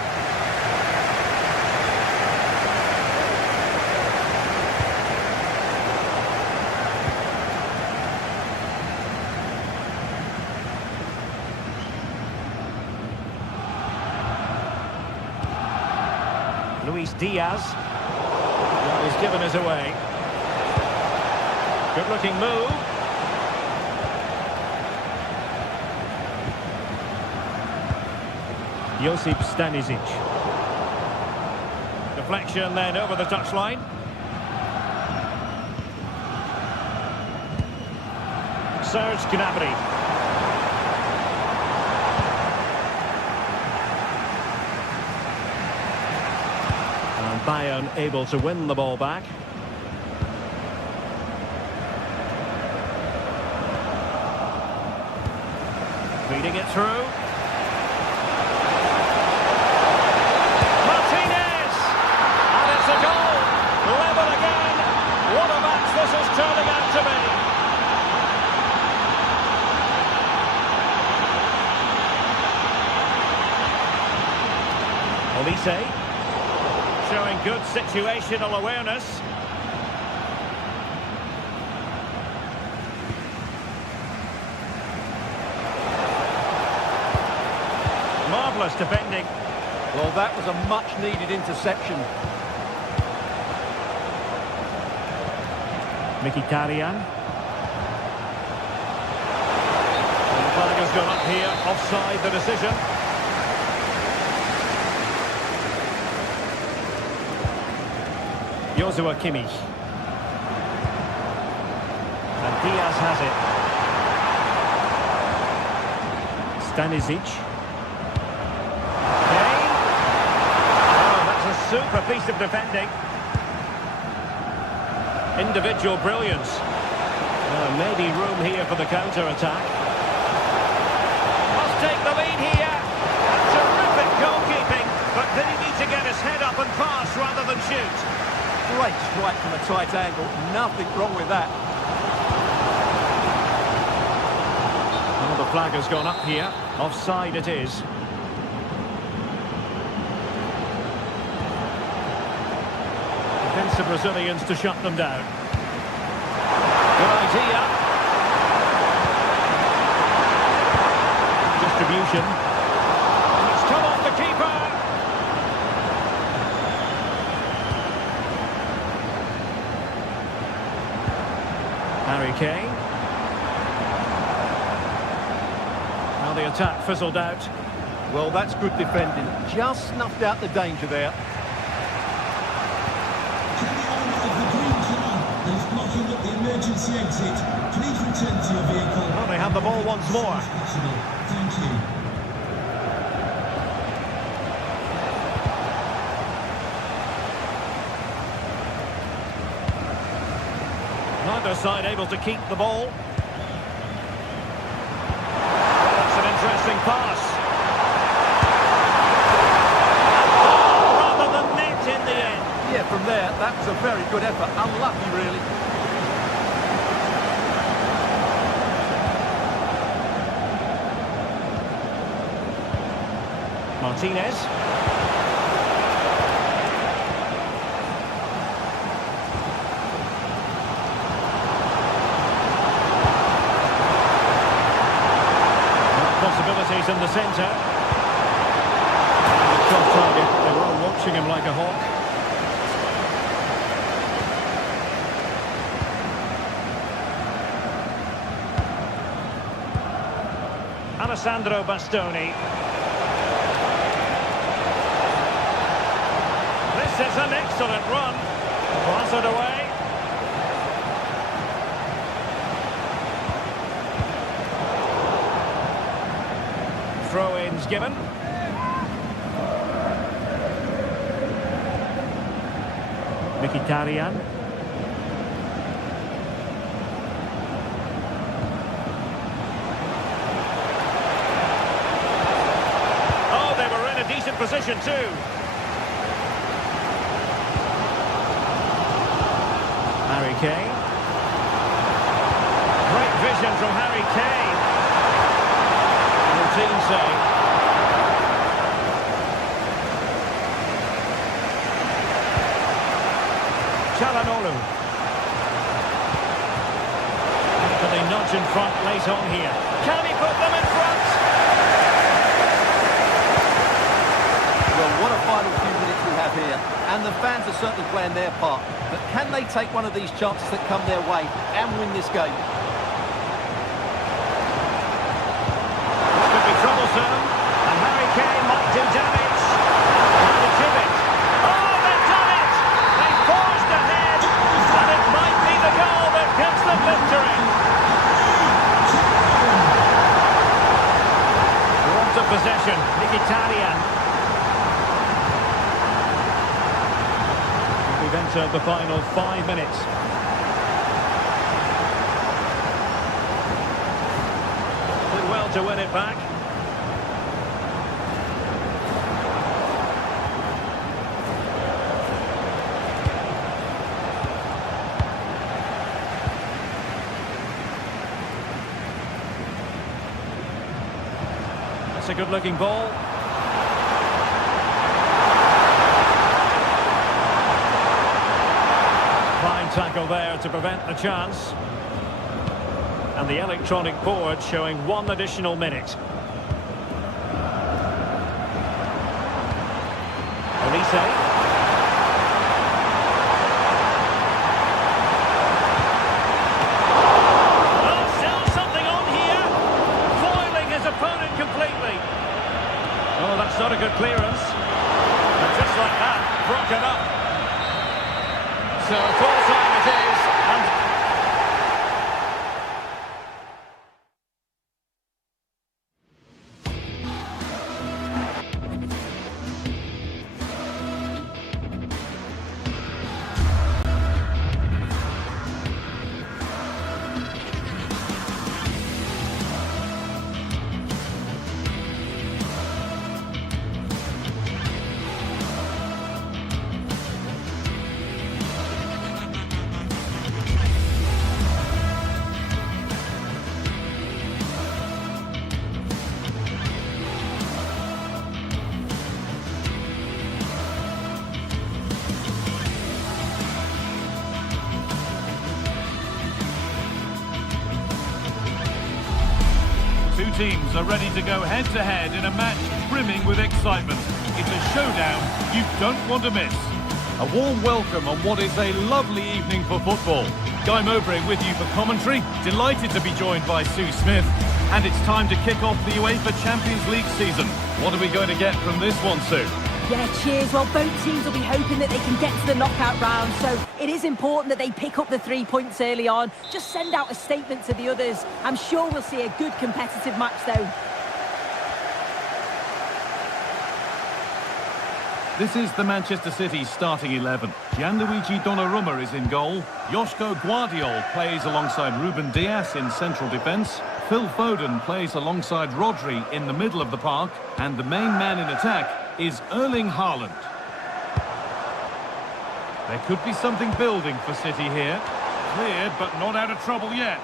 Luis Diaz. Well, he's given us away. Good looking move. Josip Stanisic. Deflection then over the touchline. Serge Gnabry. And Bayern able to win the ball back. Feeding it through. This is turning out to be. Olise showing good situational awareness. Marvellous defending. Well, that was a much-needed interception. Mkhitaryan. And the flag has gone up here, offside the decision. Joshua Kimmich. And Diaz has it. Stanisic. Kane. Oh, that's a super piece of defending. Individual brilliance. Maybe room here for the counter-attack. Must take the lead here. Terrific goalkeeping. But did he need to get his head up and pass rather than shoot? Great strike from a tight angle. Nothing wrong with that. Well, the flag has gone up here. Offside it is. Defensive Brazilians to shut them down. Good idea. Distribution. It's come off the keeper. Harry Kane. Now the attack fizzled out. Well, that's good defending. Just snuffed out the danger there. Can the owner of the green car that is blocking up the emergency exit please return to your vehicle? Well, they have the ball once more. As soon as possible. Thank you. Neither side able to keep the ball. That's an interesting pass. Rather than net in the end. Yeah, from there, that was a very good effort. Unlucky, really. Martinez. Possibilities in the centre. Shot target. They were all watching him like a hawk. Alessandro Bastoni. This is an excellent run. Pass it away. Throw-ins given. Mkhitaryan. Oh, they were in a decent position too. Harry Kane. Great vision from Harry Kane. Routine save. Çalhanoğlu. Can they nudge in front late on here? Can he put them in front? Well, what a final few minutes we have here. And the fans are certainly playing their part. But can they take one of these chances that come their way and win this game? This could be troublesome. And Harry Kane might do damage. And it's in it. Oh, they've done it! They forged ahead. And it might be the goal that gives them victory. Want of possession. Mkhitaryan. We've entered the final 5 minutes. Did well to win it back. That's a good-looking ball. Tackle there to prevent the chance. And the electronic board showing 1 additional minute. Olise. Oh, still something on here. Foiling his opponent completely. Oh, that's not a good clearance. And just like that, broken up. So full time it is, and Two teams are ready to go head-to-head in a match brimming with excitement. It's a showdown you don't want to miss. A warm welcome on what is a lovely evening for football. Guy Mowbray with you for commentary. Delighted to be joined by Sue Smith. And it's time to kick off the UEFA Champions League season. What are we going to get from this one, Sue? Yeah, cheers. Well, both teams will be hoping that they can get to the knockout round, so it is important that they pick up the 3 points early on. Just send out a statement to the others. I'm sure we'll see a good competitive match, though. This is the Manchester City starting 11. Gianluigi Donnarumma is in goal. Joško Guardiol plays alongside Ruben Dias in central defence. Phil Foden plays alongside Rodri in the middle of the park. And the main man in attack is Erling Haaland. There could be something building for City here. Cleared, but not out of trouble yet.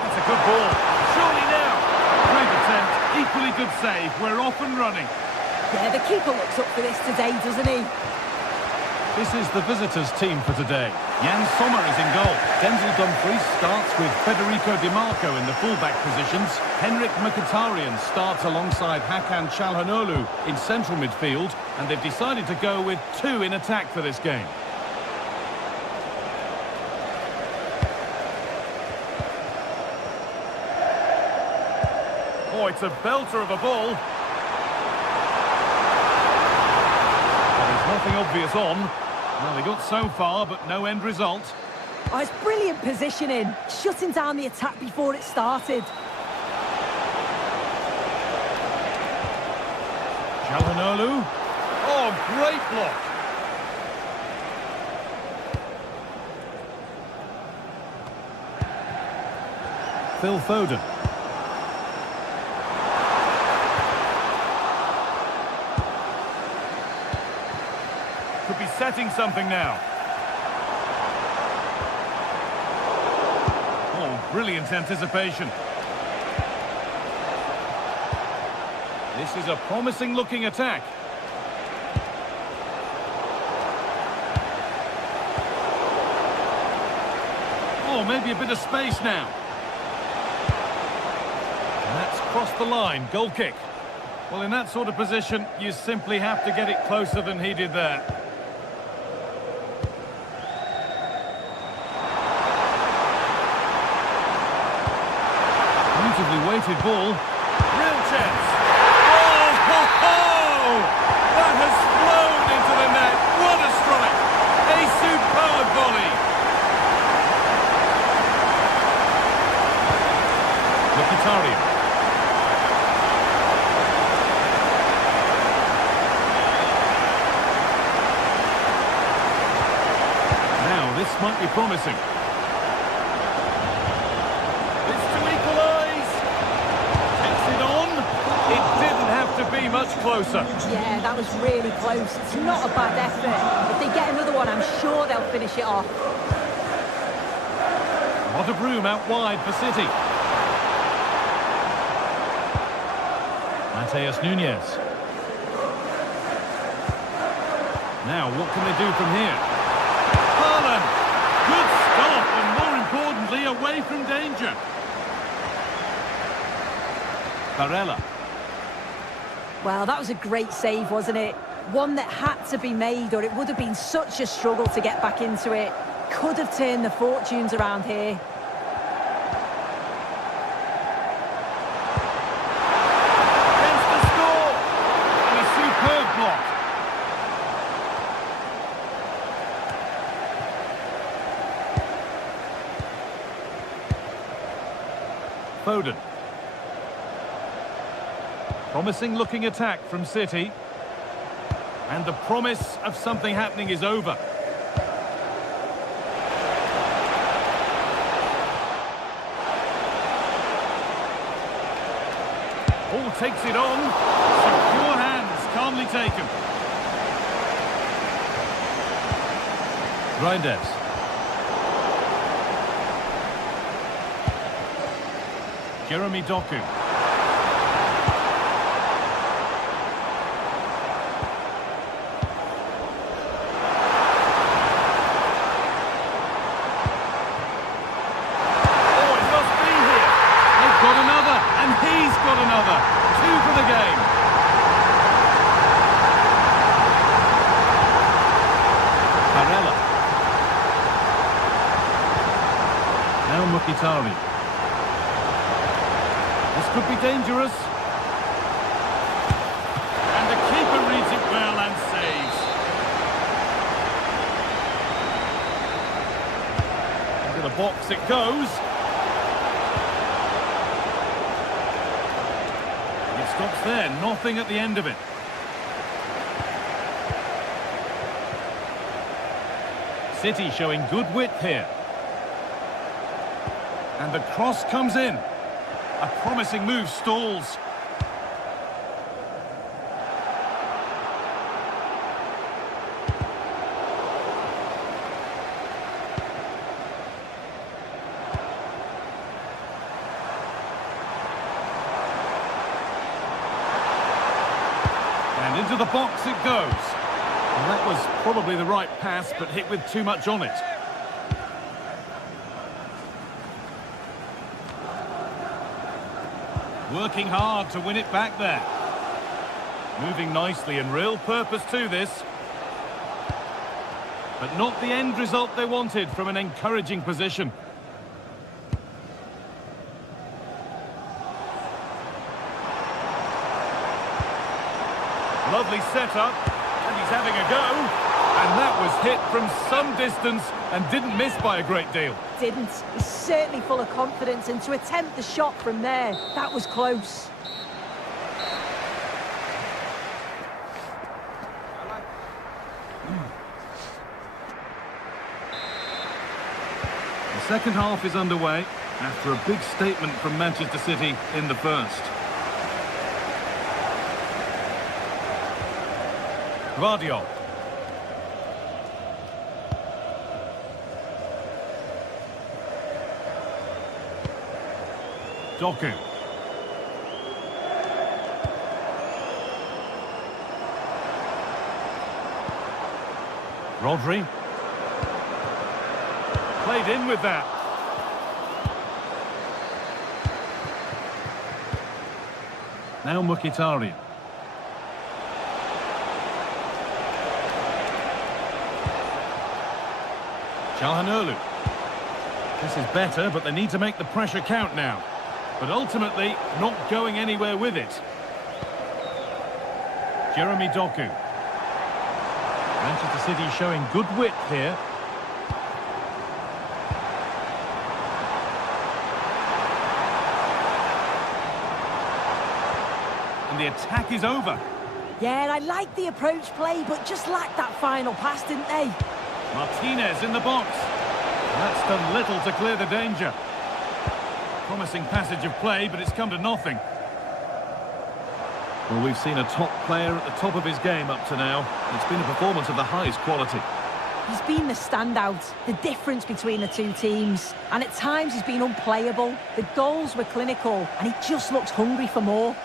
That's a good ball. Surely now. Great attempt. Equally good save. We're off and running. Yeah, the keeper looks up for this today, doesn't he? This is the visitors' team for today. Jan Sommer is in goal. Denzel Dumfries starts with Federico Di Marco in the fullback positions. Henrik Mkhitaryan starts alongside Hakan Çalhanoğlu in central midfield. And they've decided to go with 2 in attack for this game. Oh, it's a belter of a ball. There's nothing obvious on. Well, they got so far, but no end result. Oh, it's brilliant positioning, shutting down the attack before it started. Çalhanoğlu. Oh, great block. Phil Foden. Could be setting something now. Oh, brilliant anticipation. This is a promising looking attack. Oh, maybe a bit of space now. And that's crossed the line. Goal kick. Well, in that sort of position, you simply have to get it closer than he did there. Beautifully weighted ball. Real chance. Oh, ho, ho! That has flown into the net. What a strike. A superb volley. Mkhitaryan. Now, this might be promising. Be much closer. Yeah, that was really close. It's not a bad effort. If they get another one, I'm sure they'll finish it off. A lot of room out wide for City. Matheus Nunes. Now, what can they do from here? Haaland! Good stop, and more importantly, away from danger. Barella. Well, that was a great save, wasn't it? One that had to be made, or it would have been such a struggle to get back into it. Could have turned the fortunes around here. Against the score! And a superb block. Foden. Promising looking attack from City. And the promise of something happening is over. Ball takes it on. Secure hands, calmly taken. Reinders. Jeremy Doku. Another. 2 for the game. Barella. Mkhitaryan. This could be dangerous. And the keeper reads it well and saves. Into the box it goes. It stops there, nothing at the end of it. City showing good width here. And the cross comes in. A promising move stalls. And into the box it goes. And that was probably the right pass, but hit with too much on it. Working hard to win it back there. Moving nicely and real purpose to this. But not the end result they wanted from an encouraging position. Lovely setup. And he's having a go, and that was hit from some distance and didn't miss by a great deal. Didn't. He's certainly full of confidence, and to attempt the shot from there, that was close. The second half is underway after a big statement from Manchester City in the first. Gvardiol. Doku. Rodri. Played in with that. Now Mkhitaryan. Calhanoglu. This is better, but they need to make the pressure count now. But ultimately, not going anywhere with it. Jeremy Doku. Manchester City showing good width here. And the attack is over. Yeah, I like the approach play, but just lacked that final pass, didn't they? Martinez in the box. And that's done little to clear the danger. Promising passage of play, but it's come to nothing. Well, we've seen a top player at the top of his game up to now. It's been a performance of the highest quality. He's been the standout, the difference between the two teams. And at times he's been unplayable. The goals were clinical, and he just looks hungry for more.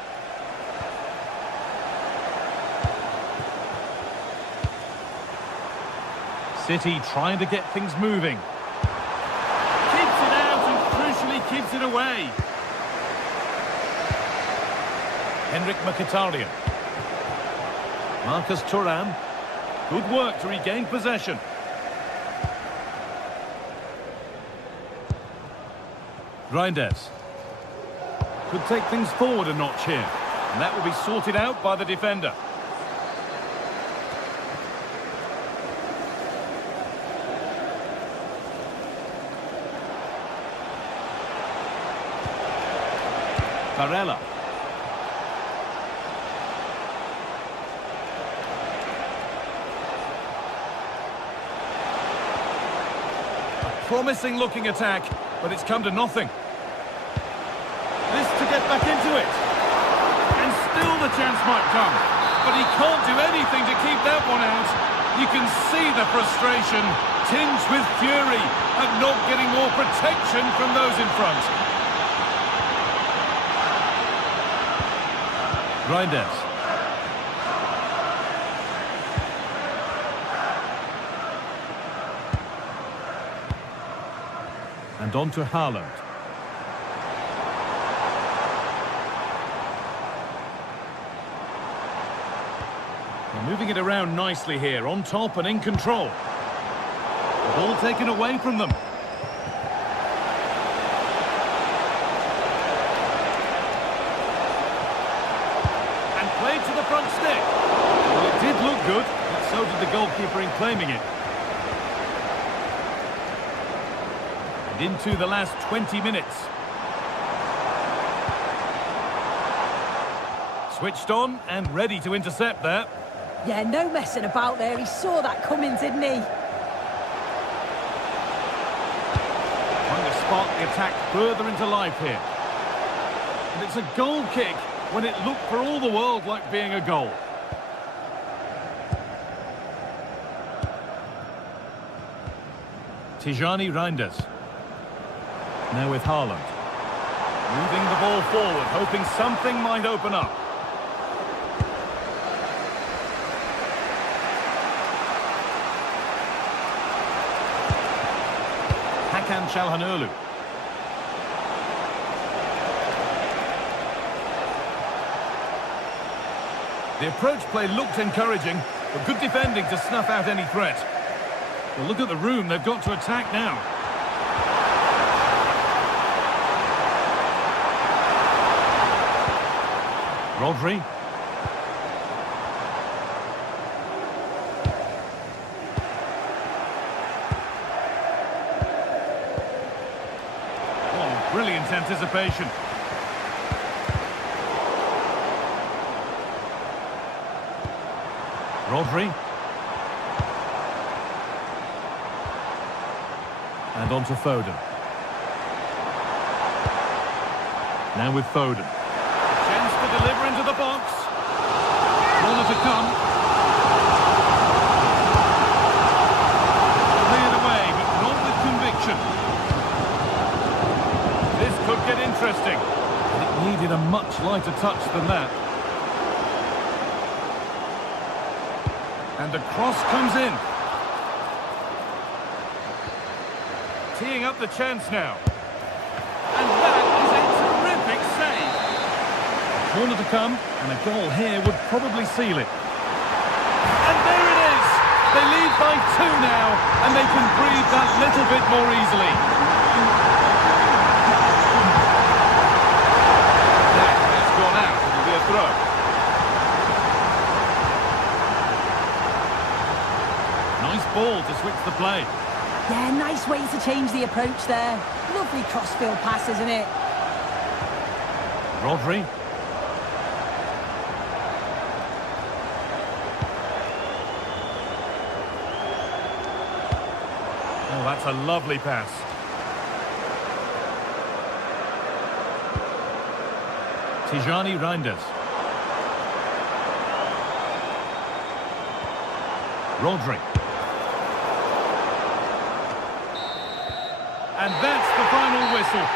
City trying to get things moving. Keeps it out and crucially keeps it away. Henrik Mkhitaryan. Marcus Thuram. Good work to regain possession. Reinders. Could take things forward a notch here. And that will be sorted out by the defender. Barella. A promising looking attack, but it's come to nothing. This to get back into it. And still the chance might come. But he can't do anything to keep that one out. You can see the frustration, tinged with fury, at not getting more protection from those in front. Reinders. And on to Haaland. They're moving it around nicely here, on top and in control. The ball taken away from them. front stick. Well, it did look good, but so did the goalkeeper in claiming it. And into the last 20 minutes. Switched on and ready to intercept there. Yeah, no messing about there. He saw that coming, didn't he? Trying to spark the attack further into life here. And it's a goal kick when it looked for all the world like being a goal. Tijani Reinders. Now with Haaland. Moving the ball forward, hoping something might open up. Hakan Çalhanoğlu. The approach play looked encouraging, but good defending to snuff out any threat. Well, look at the room they've got to attack now. Rodri. Oh, brilliant anticipation. Rodri. And on to Foden. Now with Foden. Chance to deliver into the box. Corner to come. Cleared away, but not with conviction. This could get interesting. It needed a much lighter touch than that. And the cross comes in. Teeing up the chance now. And that is a terrific save. Corner to come, and a goal here would probably seal it. And there it is! They lead by 2 now, and they can breathe that little bit more easily. That has gone out. It'll be a throw. Nice ball to switch the play. Yeah, nice way to change the approach there. Lovely crossfield pass, isn't it? Rodri. Oh, that's a lovely pass. Tijani Reinders. Rodri. And that's the final whistle.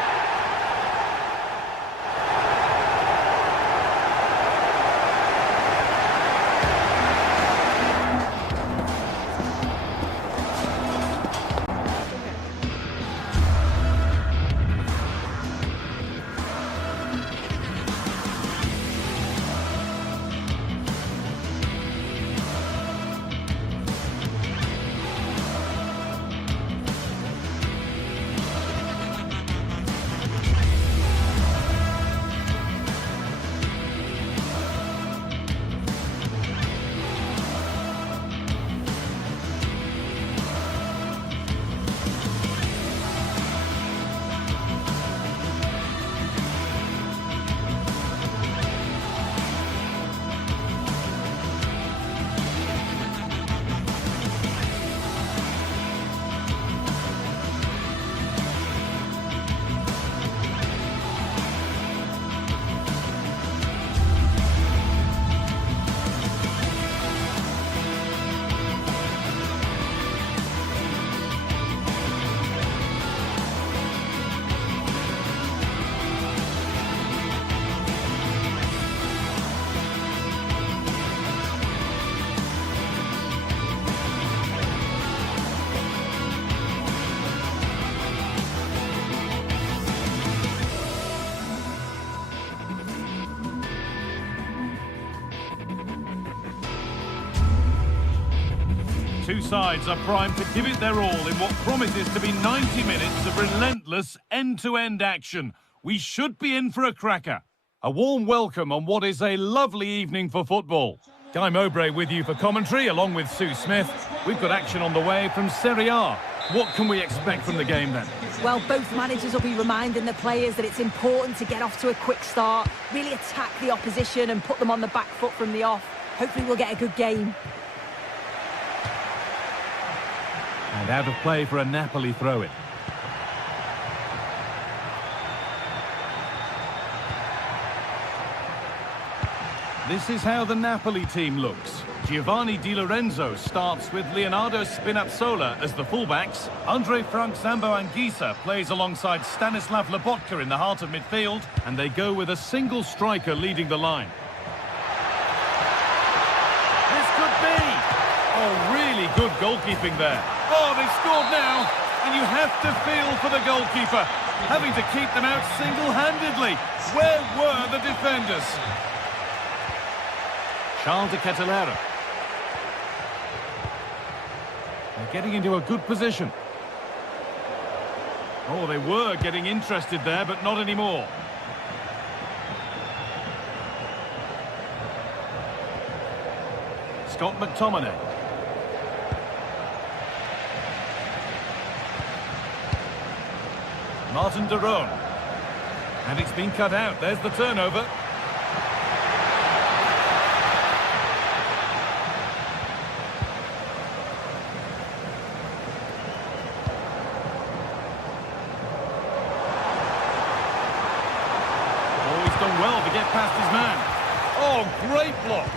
Two sides are primed to give it their all in what promises to be 90 minutes of relentless end-to-end action. We should be in for a cracker. A warm welcome on what is a lovely evening for football. Guy Mowbray with you for commentary, along with Sue Smith. We've got action on the way from Serie A. What can we expect from the game then? Well, both managers will be reminding the players that it's important to get off to a quick start, really attack the opposition and put them on the back foot from the off. Hopefully we'll get a good game. And out of play for a Napoli throw-in. This is how the Napoli team looks. Giovanni Di Lorenzo starts with Leonardo Spinazzola as the fullbacks. Andre Frank Zambo Anguissa plays alongside Stanislav Lobotka in the heart of midfield, and they go with a single striker leading the line. This could be! Oh, really good goalkeeping there. Oh, they've scored now, and you have to feel for the goalkeeper, having to keep them out single-handedly. Where were the defenders? Charles de Ketelaere. They're getting into a good position. Oh, they were getting interested there, but not anymore. Scott McTominay. Martin de Roon. And it's been cut out. There's the turnover. Done well to get past his man. Oh, great block.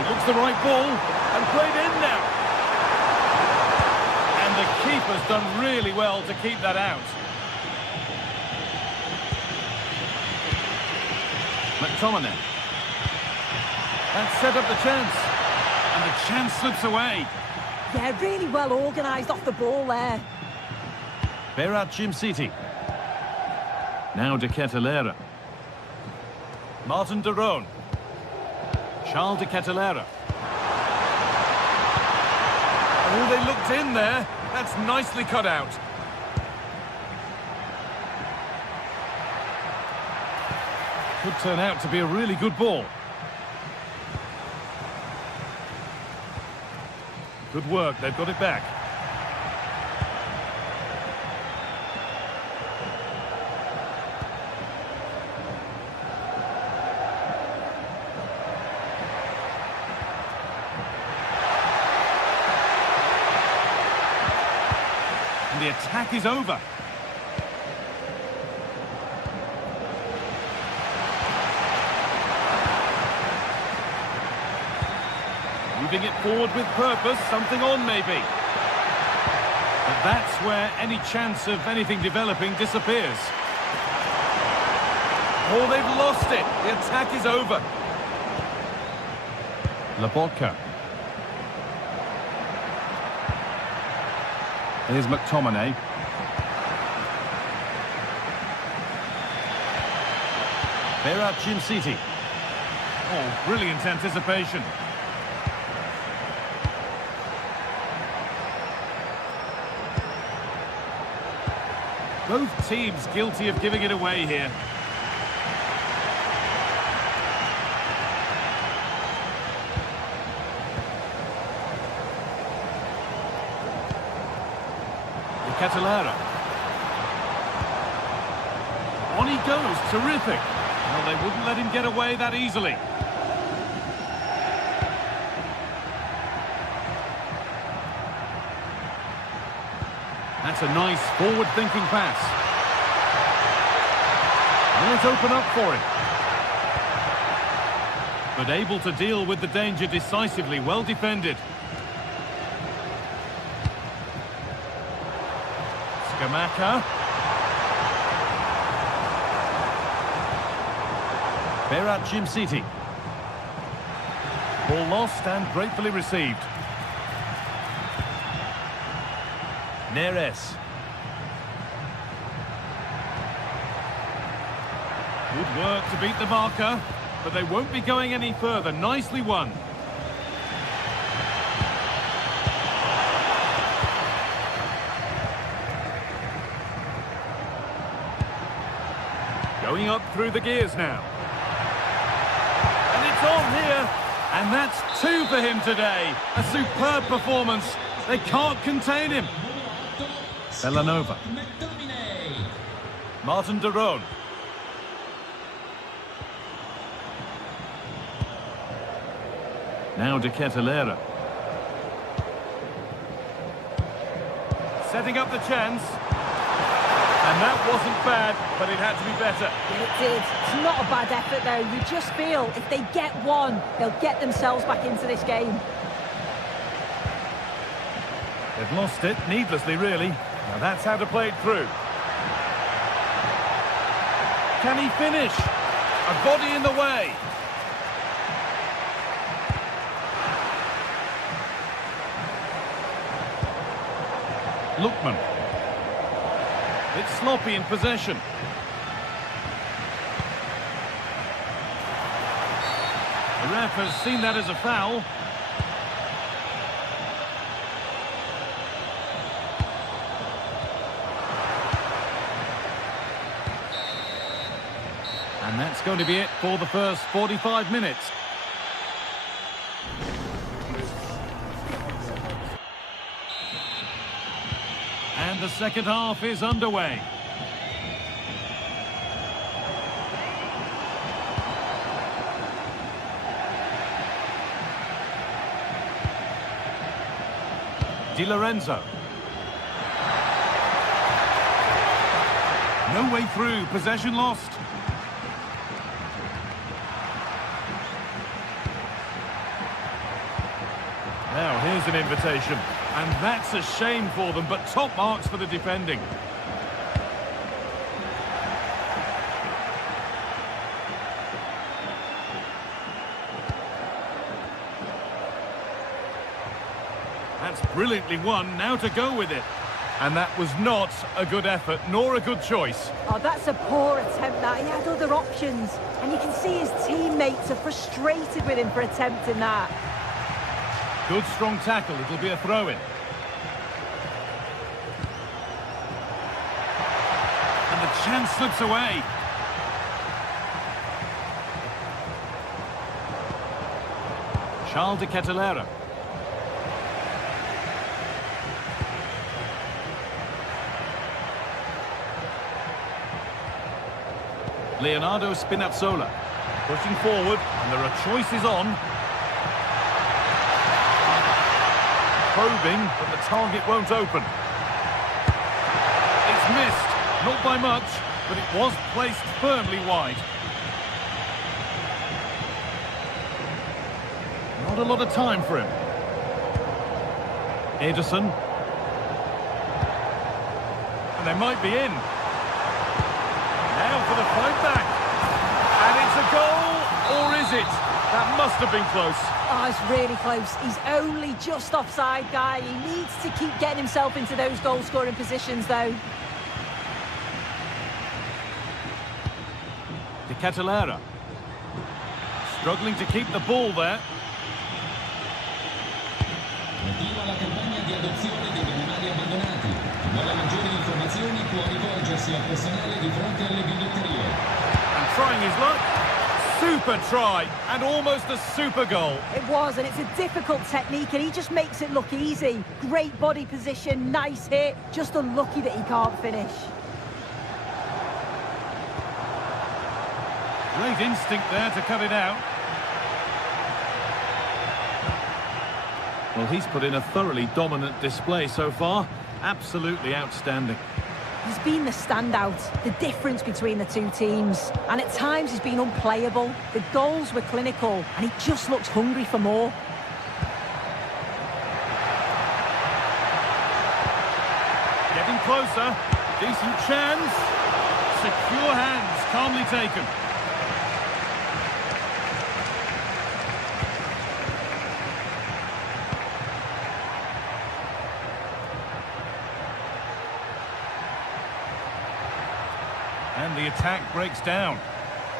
It looks the right ball and played in now. And the keeper's done really well to keep that out. McTominay. That set up the chance. And the chance slips away. Yeah, really well organised off the ball there. Berat Jimsiti. Now de Ketelaere. Martin de Roon. Charles de Ketelaere. Oh, they looked in there. That's nicely cut out. Could turn out to be a really good ball. Good work, they've got it back. And the attack is over. Moving it forward with purpose, something on maybe. But that's where any chance of anything developing disappears. Oh, they've lost it. The attack is over. Lobotka. Here's McTominay. Berat Jimsiti. Oh, brilliant anticipation. Both teams guilty of giving it away here. De Ketelaere. On he goes, terrific. Well, they wouldn't let him get away that easily. That's a nice forward-thinking pass. Will it open up for him? But able to deal with the danger decisively, well defended. Scamacca. Berat Jimsiti. Ball lost and gratefully received. Neres. Good work to beat the marker, but they won't be going any further. Nicely won. Going up through the gears now. And it's on here. And that's 2 for him today. A superb performance. They can't contain him. Bellanova. Martin de Roon. Now de Ketelaere. Setting up the chance. And that wasn't bad, but it had to be better. It did. It's not a bad effort, though. You just feel if they get one, they'll get themselves back into this game. They've lost it, needlessly, really. Now that's how to play it through. Can he finish? A body in the way. Lookman. It's sloppy in possession. The ref has seen that as a foul. And that's going to be it for the first 45 minutes. And the second half is underway. Di Lorenzo. No way through, possession lost. Now here's an invitation, and that's a shame for them, but top marks for the defending. That's brilliantly won, now to go with it. And that was not a good effort, nor a good choice. Oh, that's a poor attempt, that. He had other options. And you can see his teammates are frustrated with him for attempting that. Good strong tackle, it'll be a throw-in. And the chance slips away. Charles de Ketelaere. Leonardo Spinazzola pushing forward, and there are choices on. Probing, but the target won't open. It's missed, not by much, but it was placed firmly wide. Not a lot of time for him. Ederson. And they might be in. Now for the fight back. And it's a goal, or is it? That must have been close. Oh, it's really close. He's only just offside, guy. He needs to keep getting himself into those goal-scoring positions, though. De Ketelaere. Struggling to keep the ball there. Continua la campagna di adozione degli animali abbandonati. Chi vuole maggiori informazioni può rivolgersi al personale di fronte alle biglietterie. And trying his luck. Super try, and almost a super goal. It was, and it's a difficult technique, and he just makes it look easy. Great body position, nice hit, just unlucky that he can't finish. Great instinct there to cut it out. Well, he's put in a thoroughly dominant display so far. Absolutely outstanding. He's been the standout, the difference between the two teams. And at times he's been unplayable. The goals were clinical, and he just looks hungry for more. Getting closer. Decent chance. Secure hands, calmly taken. And the attack breaks down.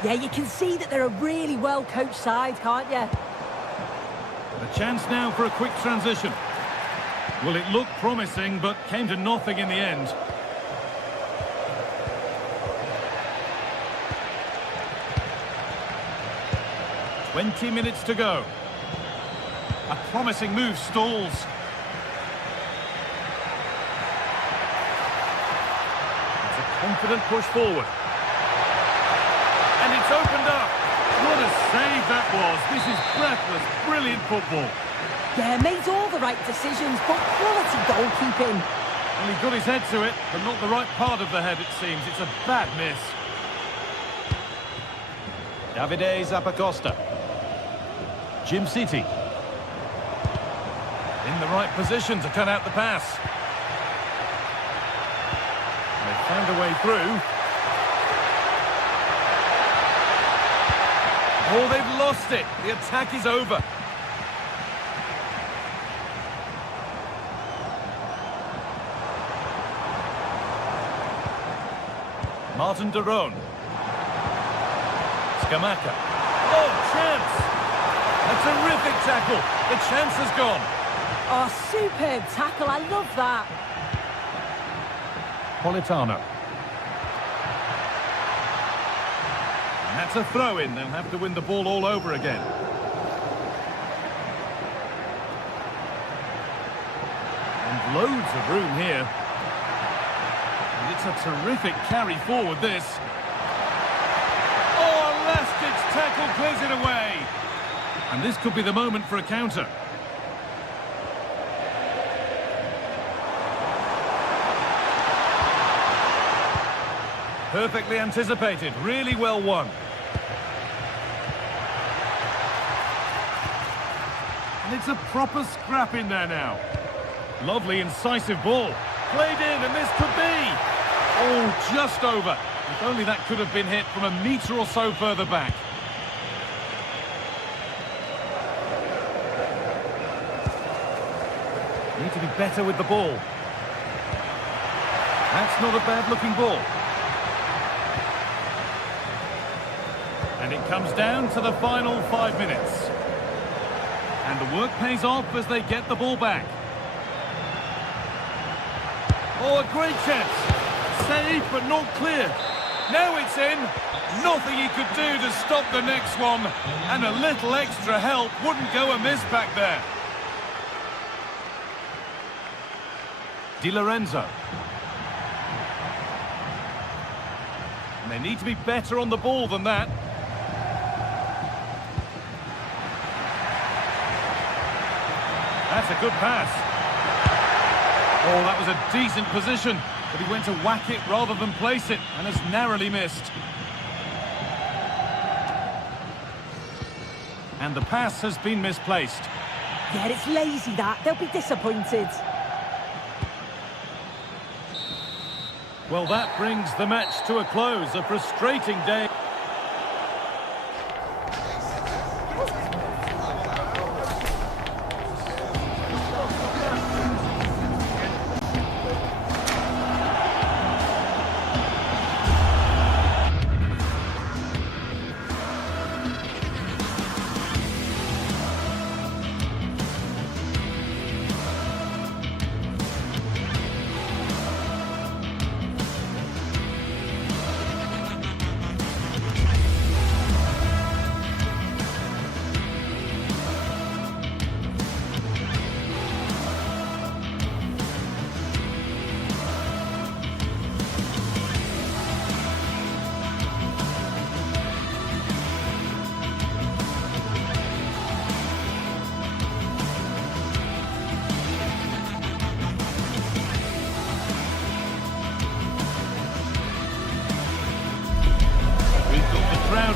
Yeah, you can see that they're a really well-coached side, can't you? A chance now for a quick transition. Well, it looked promising, but came to nothing in the end. "20 minutes to go. A promising move stalls. It's a confident push forward. And it's opened up. What a save that was. This is breathless, brilliant football. Yeah, made all the right decisions, but quality goalkeeping. Well, he got his head to it, but not the right part of the head, it seems. It's a bad miss. Davide Zappacosta. Jim City. In the right position to cut out the pass. They found a way through. Oh, they've lost it. The attack is over. Martin de Roon. Scamacca. Oh, chance! A terrific tackle. The chance has gone. Oh, superb tackle. I love that. Politano. And that's a throw-in. They'll have to win the ball all over again. And loads of room here. And it's a terrific carry forward, this. Oh, a last-ditch tackle clears it away. And this could be the moment for a counter. Perfectly anticipated, really well won. And it's a proper scrap in there now. Lovely, incisive ball. Played in, and this could be. Oh, just over. If only that could have been hit from a metre or so further back. Need to be better with the ball. That's not a bad-looking ball. And it comes down to the final 5 minutes. And the work pays off as they get the ball back. Oh, a great chance. Saved, but not clear. Now it's in. Nothing he could do to stop the next one. And a little extra help wouldn't go amiss back there. Di Lorenzo. And they need to be better on the ball than that. That's a good pass. Oh, that was a decent position, but he went to whack it rather than place it, and has narrowly missed. And the pass has been misplaced. Yeah, it's lazy, that. They'll be disappointed. Well, that brings the match to a close. A frustrating day.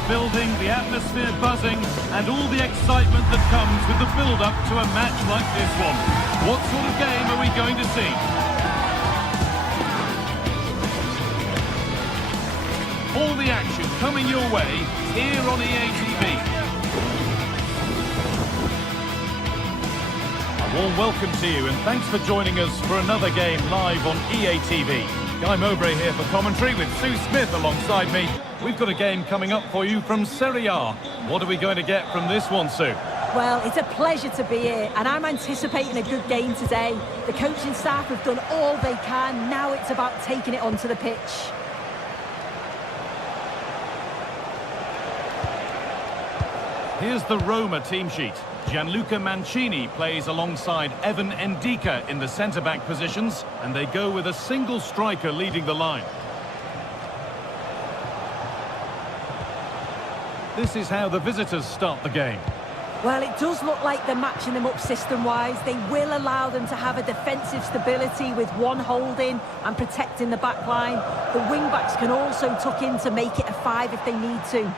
Building, the atmosphere buzzing, and all the excitement that comes with the build-up to a match like this one. What sort of game are we going to see? All the action coming your way here on EA TV. A warm welcome to you, and thanks for joining us for another game live on EA TV. Guy Mowbray here for commentary with Sue Smith alongside me. We've got a game coming up for you from Serie A. What are we going to get from this one, Sue? Well, it's a pleasure to be here, and I'm anticipating a good game today. The coaching staff have done all they can. Now it's about taking it onto the pitch. Here's the Roma team sheet. Gianluca Mancini plays alongside Evan Ndika in the centre-back positions, and they go with a single striker leading the line. This is how the visitors start the game. Well, it does look like they're matching them up system-wise. They will allow them to have a defensive stability with one holding and protecting the back line. The wing-backs can also tuck in to make it a 5 if they need to.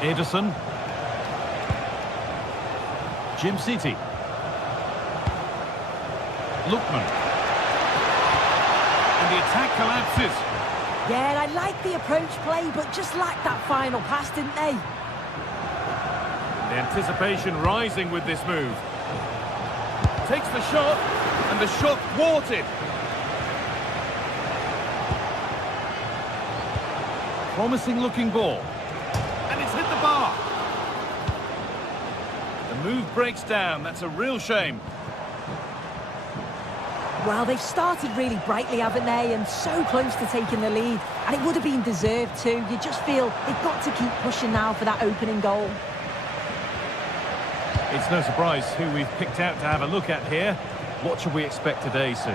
Ederson. Jim City. Lookman. And the attack collapses. Yeah, I like the approach play, but just lacked that final pass, didn't they? The anticipation rising with this move. Takes the shot, and the shot thwarted. Promising looking ball. And it's hit the bar. The move breaks down. That's a real shame. Well, they've started really brightly, haven't they? And so close to taking the lead. And it would have been deserved too. You just feel they've got to keep pushing now for that opening goal. It's no surprise who we've picked out to have a look at here. What should we expect today, Sue?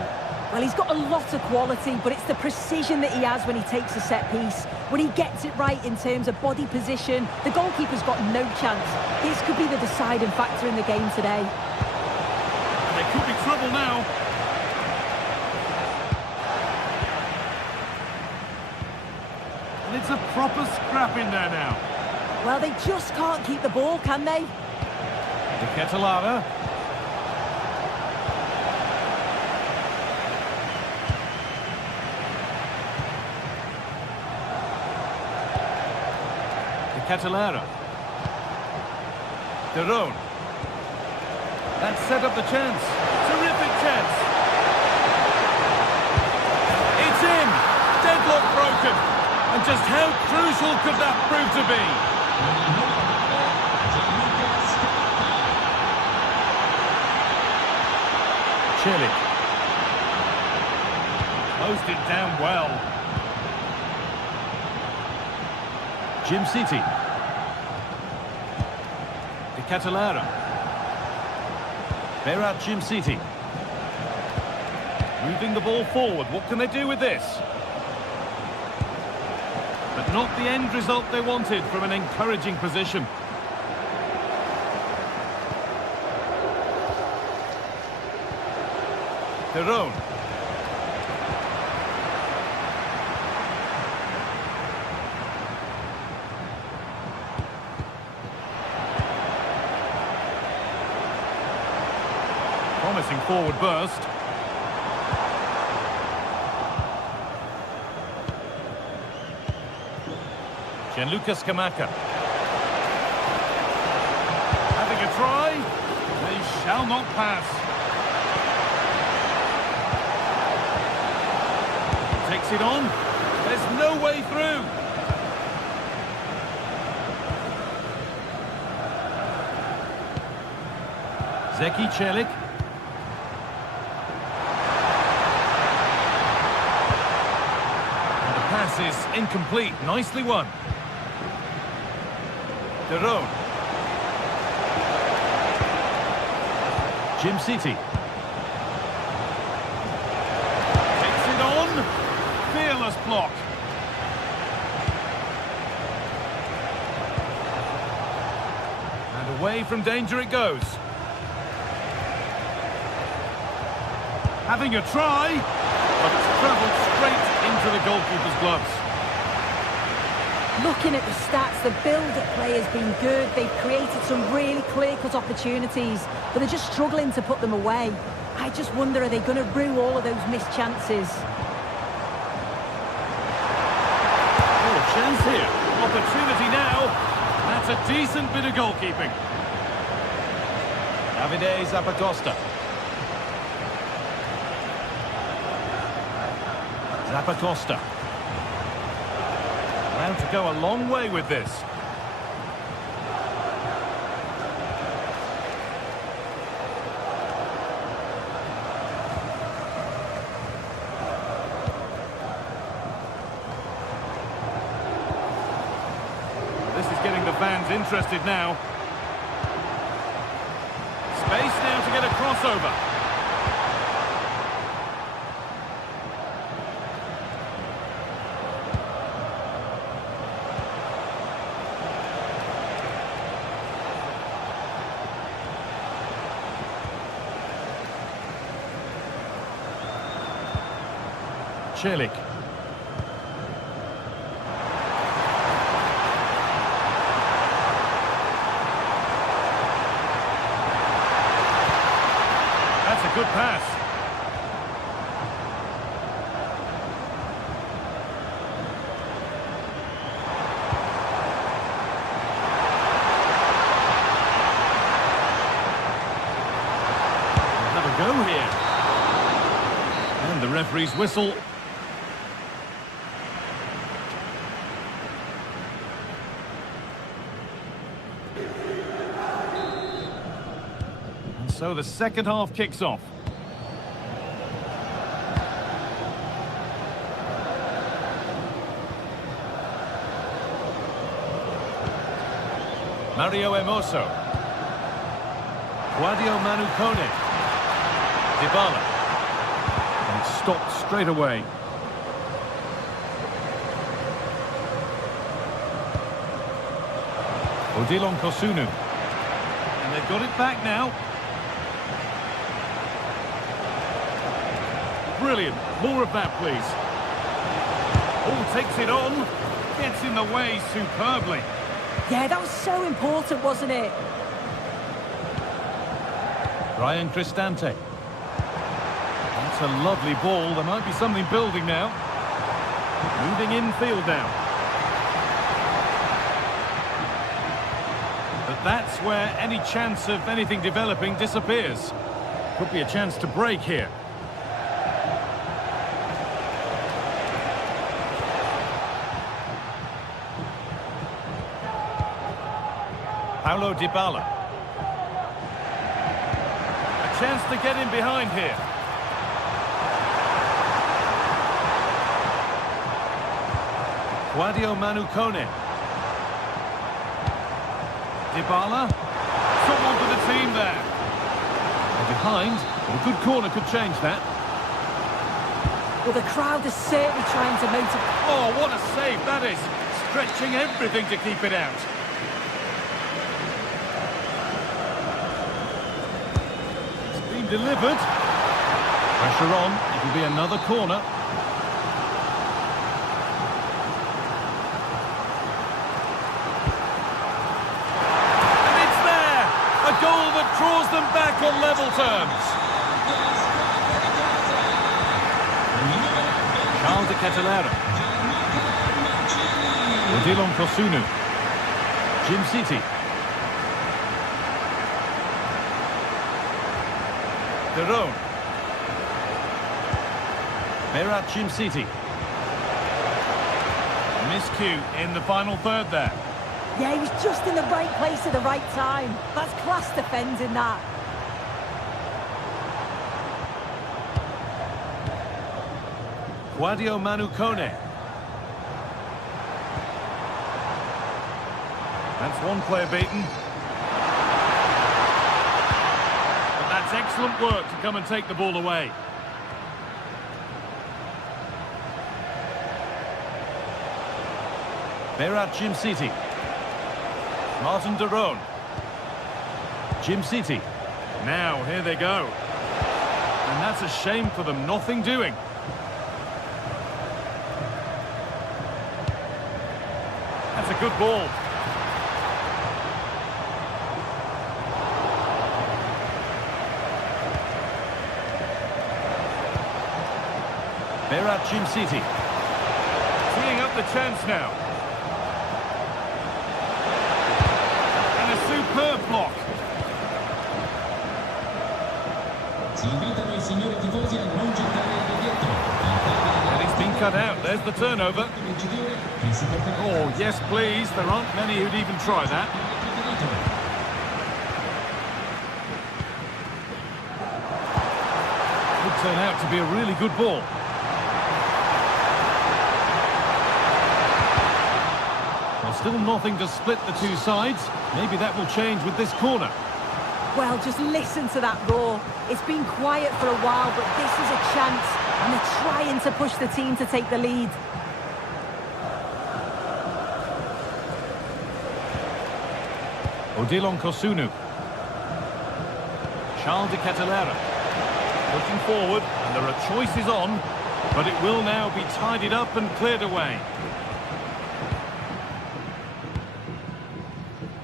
Well, he's got a lot of quality, but it's the precision that he has when he takes a set piece. When he gets it right in terms of body position, the goalkeeper's got no chance. This could be the deciding factor in the game today. And there could be trouble now. And it's a proper scrap in there now. Well, they just can't keep the ball, can they? De Ketelaere. De Ketelaere. De Roon. That set up the chance. Terrific chance. It's in. Deadlock broken. And just how crucial could that prove to be? Chile. Closed it down well. Jim City. De Ketelaere. Berat Jim City. Moving the ball forward. What can they do with this? But not the end result they wanted from an encouraging position. De Roon. Promising forward burst. Gianluca Scamacca. Having a try. They shall not pass. Takes it on. There's no way through. Zeki Celik. And the pass is incomplete. Nicely won. De Roon. Jim City. Takes it on. Fearless block. And away from danger it goes. Having a try, but it's travelled straight into the goalkeeper's gloves. Looking at the stats, the build-up play has been good. They've created some really clear-cut opportunities, but they're just struggling to put them away. I just wonder, are they going to rue all of those missed chances? Oh, a chance here. Opportunity now. That's a decent bit of goalkeeping. Davide Zappacosta. Zappacosta. Allowed to go a long way with this. This is getting the fans interested now. Space now to get a crossover. Celik. That's a good pass. Have a go here. And the referee's whistle. So the second half kicks off. Mario Hermoso. Guadio Manucone. Dybala. And stopped straight away. Odilon Kosunu. And they've got it back now. Brilliant. More of that, please. Oh, takes it on. Gets in the way superbly. Yeah, that was so important, wasn't it? Ryan Cristante. That's a lovely ball. There might be something building now. Moving infield now. But that's where any chance of anything developing disappears. Could be a chance to break here. Paulo Dybala. A chance to get in behind here. Guadio Manucone. Dybala. Someone for the team there. They're behind, but a good corner could change that. Well, the crowd is certainly trying to motivate. Oh, what a save that is. Stretching everything to keep it out. Delivered. Pressure on. It will be another corner. And it's there! A goal that draws them back on level terms. Charles de Catalera. Odilon Kosunu. Jim City. Derone. Berat Jim City. Miscue in the final third there. Yeah, he was just in the right place at the right time. That's class defending, that. Guadio Manucone. That's one player beaten. That's excellent work to come and take the ball away. Berat Jim City. Martin Derone. Jim City. Now, here they go. And that's a shame for them, nothing doing. That's a good ball. Berat Jim City. Teeing up the chance now. And a superb block. cut out. There's the turnover. Oh, yes, please. There aren't many who'd even try that. Could turn out to be a really good ball. Well, still nothing to split the two sides. Maybe that will change with this corner. Well, just listen to that roar. It's been quiet for a while, but this is a chance. And they're trying to push the team to take the lead. Odilon Kosunu. Charles de Catalera. Pushing forward, and there are choices on, but it will now be tidied up and cleared away.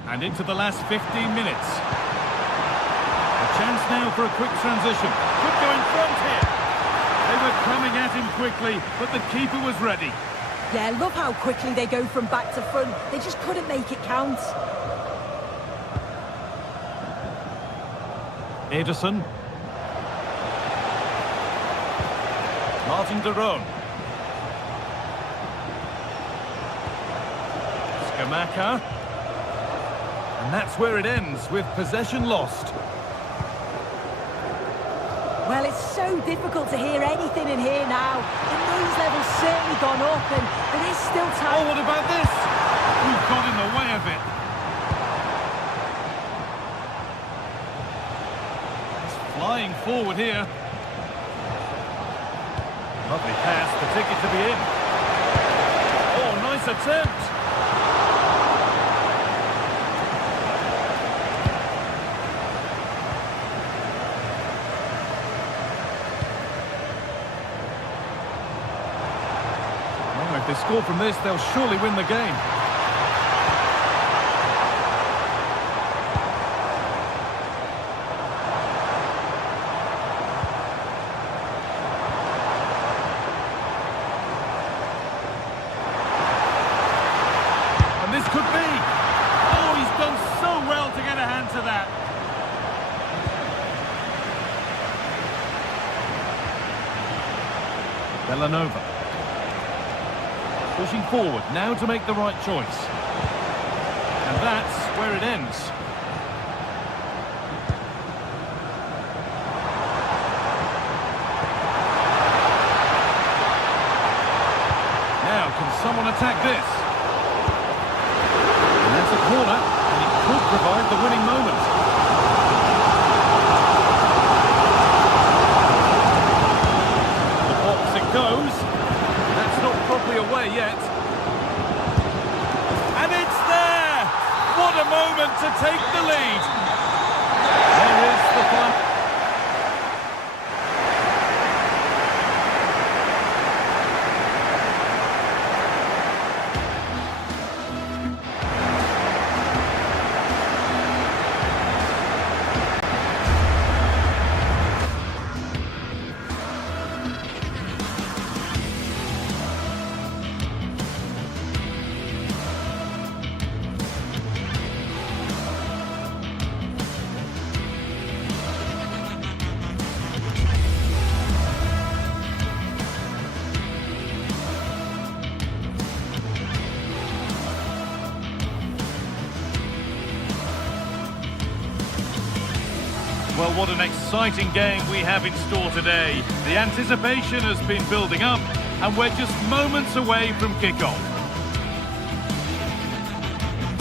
And into the last 15 minutes. A chance now for a quick transition. Could go in front here. They were coming at him quickly, but the keeper was ready. Yeah, love how quickly they go from back to front. They just couldn't make it count. Ederson. Martin de Roon. Scamacca. And that's where it ends, with possession lost. Well, it's so difficult to hear anything in here now. The noise level's certainly gone up, and there is still time. Oh, what about this? Who got in the way of it? He's flying forward here. Lovely pass, the ticket to be in. Oh, nice attempt. Well, if they score from this, they'll surely win the game. This could be. Oh, he's done so well to get a hand to that. Villanova. Pushing forward, now to make the right choice. And that's where it ends. Now, can someone attack this? That's a corner, and it could provide the winning moment. The box it goes. That's not properly away yet. And it's there! What a moment to take the lead. There is the final. Well, what an exciting game we have in store today. The anticipation has been building up, and we're just moments away from kickoff.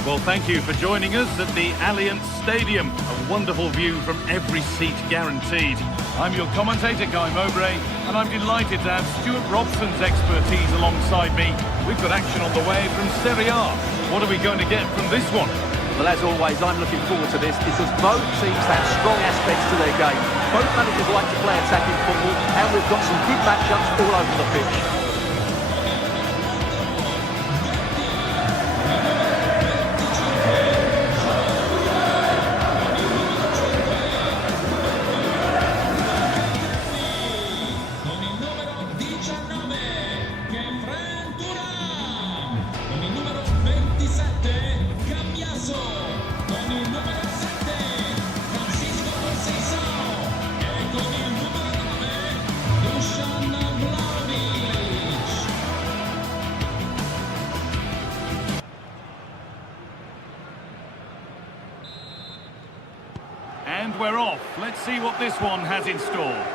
Well, thank you for joining us at the Allianz Stadium. A wonderful view from every seat guaranteed. I'm your commentator, Guy Mowbray, and I'm delighted to have Stuart Robson's expertise alongside me. We've got action on the way from Serie A. What are we going to get from this one? Well, as always, I'm looking forward to this because both teams have strong aspects to their game. Both managers like to play attacking football, and we've got some good matchups all over the pitch. see what this one has in store.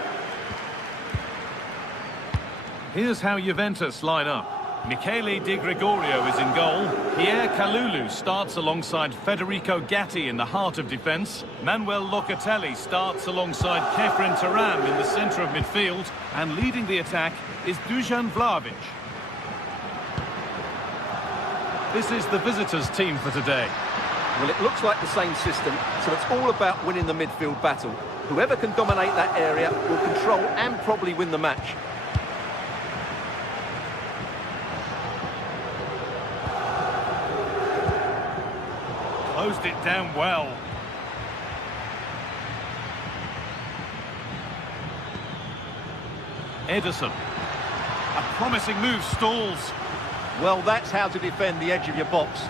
Here's how Juventus line up. Michele Di Gregorio is in goal. Pierre Kalulu starts alongside Federico Gatti in the heart of defence. Manuel Locatelli starts alongside Kefren Turam in the centre of midfield. And leading the attack is Dusan Vlahovic. This is the visitors' team for today. Well, it looks like the same system, so it's all about winning the midfield battle. Whoever can dominate that area will control and probably win the match. Closed it down well. Ederson. A promising move stalls. Well, that's how to defend the edge of your box.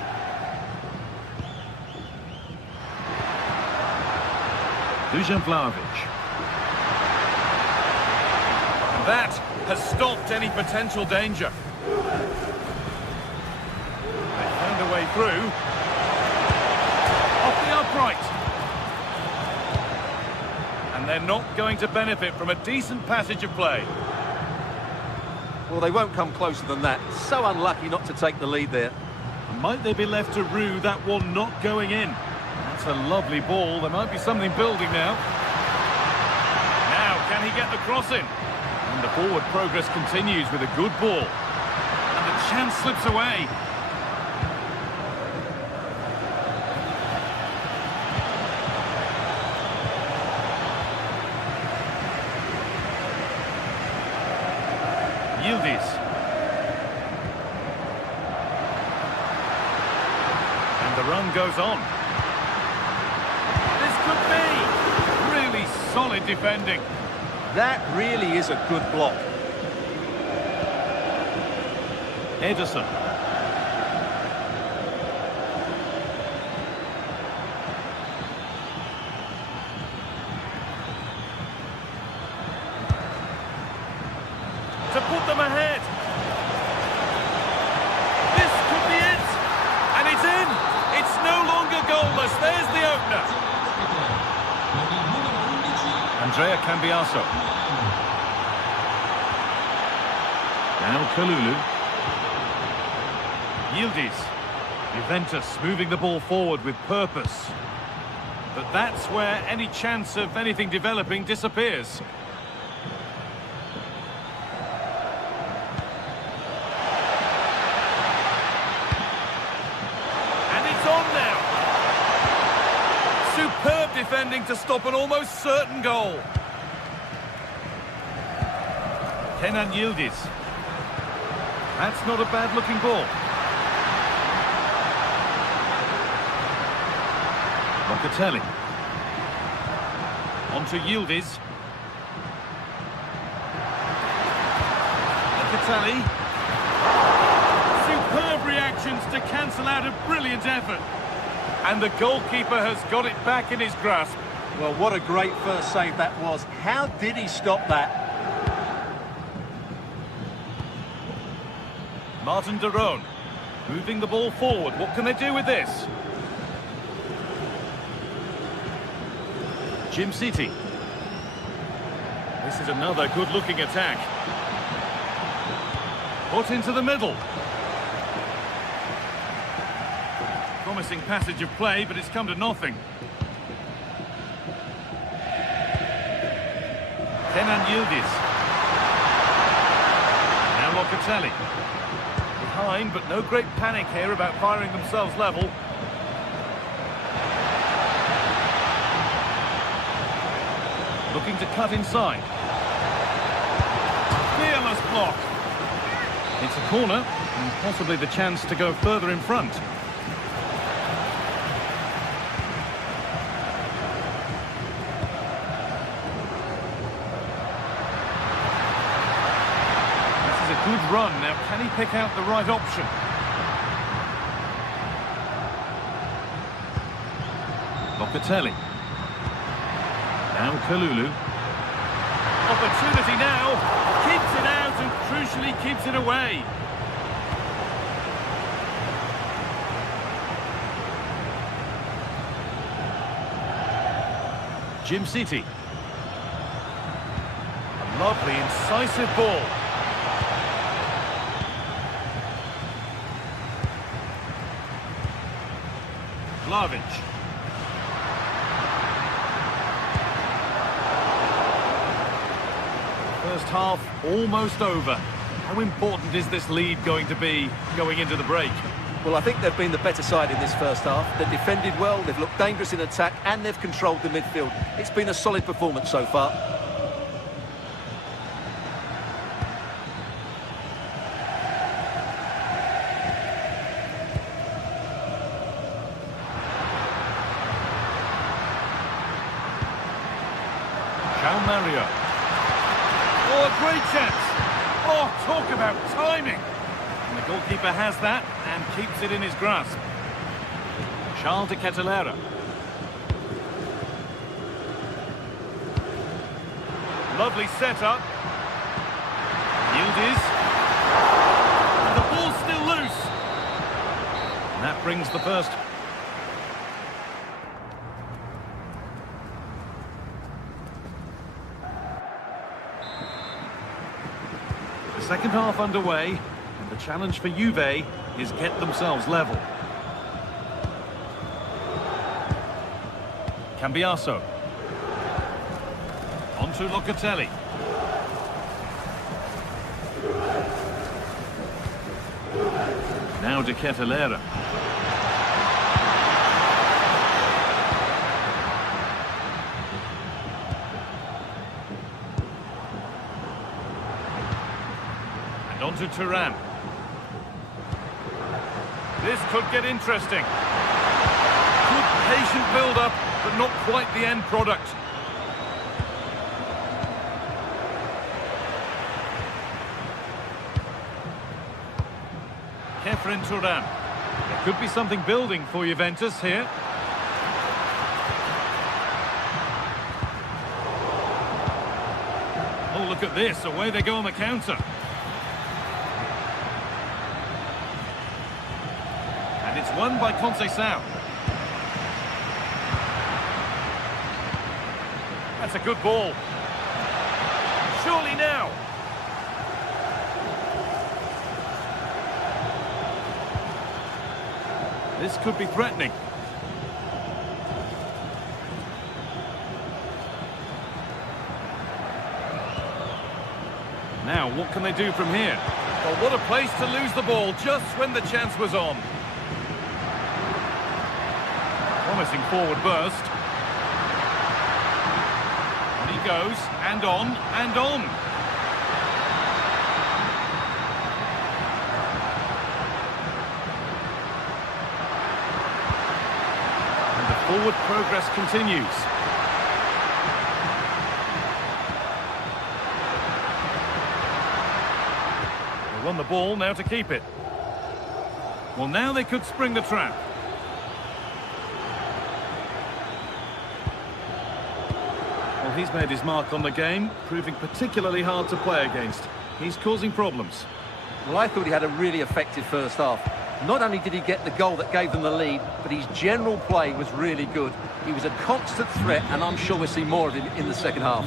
Dusan Vlahovic. That has stopped any potential danger. They found a way through. Off the upright. And they're not going to benefit from a decent passage of play. Well, they won't come closer than that. So unlucky not to take the lead there. Might they be left to rue that one not going in? That's a lovely ball. There might be something building now. Now, can he get the cross in? And the forward progress continues with a good ball. And the chance slips away. Yildiz. And the run goes on. This could be really solid defending. That really is a good block. Ederson. To put them ahead. This could be it. And it's in. It's no longer goalless. There's the opener. Andrea Cambiaso. Now Kalulu. Yildiz. Juventus moving the ball forward with purpose. But that's where any chance of anything developing disappears. Superb defending to stop an almost certain goal. Kenan Yildiz. That's not a bad-looking ball. Locatelli. On to Yildiz. Locatelli. Superb reactions to cancel out a brilliant effort. And the goalkeeper has got it back in his grasp. Well, what a great first save that was. How did he stop that? Martin de Roon moving the ball forward. What can they do with this? Jim City. This is another good-looking attack. Put into the middle. Promising passage of play, but it's come to nothing. Kenan Yildiz. Now Locatelli. Behind, but no great panic here about firing themselves level. Looking to cut inside. Fearless block. It's a corner, and possibly the chance to go further in front. Good run. Now, can he pick out the right option? Locatelli. Now Kalulu. Opportunity now. Keeps it out and crucially keeps it away. Jim City. A lovely, incisive ball. Vlahovic. First half almost over. How important is this lead going to be going into the break? Well, I think they've been the better side in this first half. They've defended well, they've looked dangerous in attack, and they've controlled the midfield. It's been a solid performance so far. Mario. Oh, a great chance. Oh, talk about timing. And the goalkeeper has that and keeps it in his grasp. Charles de Ketelera. Lovely setup. Yildiz. And the ball's still loose. And that brings the first. Second half underway, and the challenge for Juve is get themselves level. Cambiaso. On to Locatelli. Now de Ketelera. On to Turan. This could get interesting. Good patient build-up, but not quite the end product. Kefren Turan. There could be something building for Juventus here. Oh, look at this. Away they go on the counter. And it's won by Conceição. That's a good ball. Surely now. This could be threatening. Now, what can they do from here? Well, what a place to lose the ball just when the chance was on. Promising forward burst. On he goes, and on, and on. And the forward progress continues. They won the ball, now to keep it. Well, now they could spring the trap. Well, he's made his mark on the game, proving particularly hard to play against. He's causing problems. Well, I thought he had a really effective first half. Not only did he get the goal that gave them the lead, but his general play was really good. He was a constant threat, and I'm sure we'll see more of him in the second half.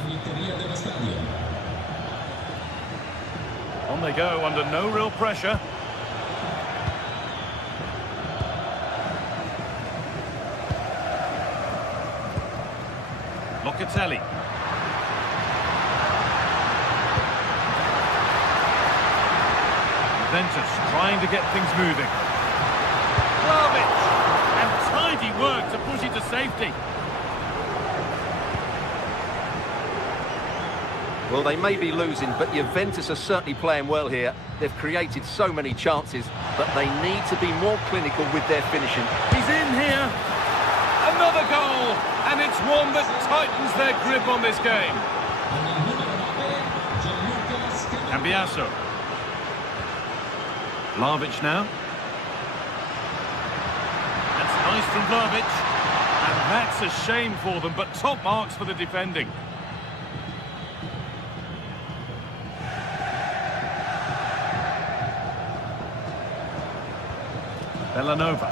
On they go, under no real pressure. Locatelli. Juventus trying to get things moving. Vlahovic! And tidy work to push it to safety. Well, they may be losing, but Juventus are certainly playing well here. They've created so many chances, but they need to be more clinical with their finishing. He's in here. Another goal, and it's one that tightens their grip on this game. Cambiaso. Vlahovic now. That's nice from Vlahovic. And that's a shame for them, but top marks for the defending. Bellanova.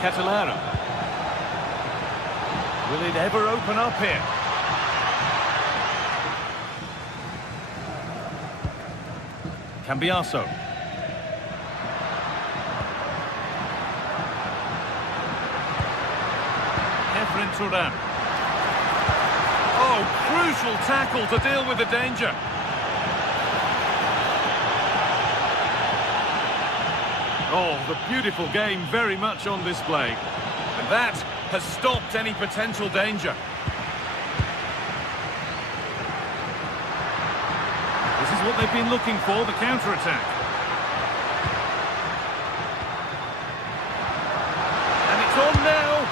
Catalera. Will it ever open up here? Cambiaso. Efren Turan. Oh, crucial tackle to deal with the danger. Oh, the beautiful game very much on display. And that has stopped any potential danger. This is what they've been looking for, the counter-attack. And it's on now.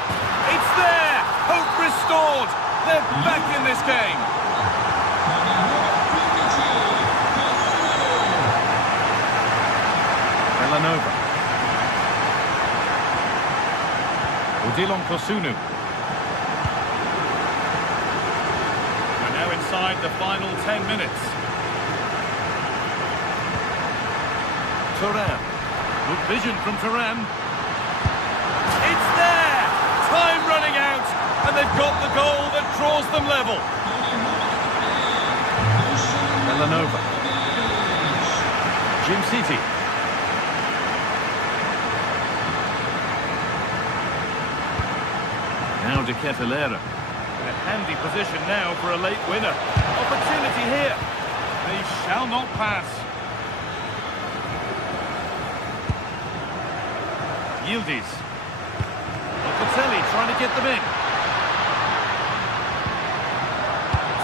It's there. Hope restored. They're back in this game. Villanova. Odilon Kosunu. We're now inside the final 10 minutes. Turan. Good vision from Turan. It's there! Time running out, and they've got the goal that draws them level. Villanova. Jim City. Now de Catalera. In a handy position now for a late winner. Opportunity here. They shall not pass. Yildiz. Locatelli trying to get them in.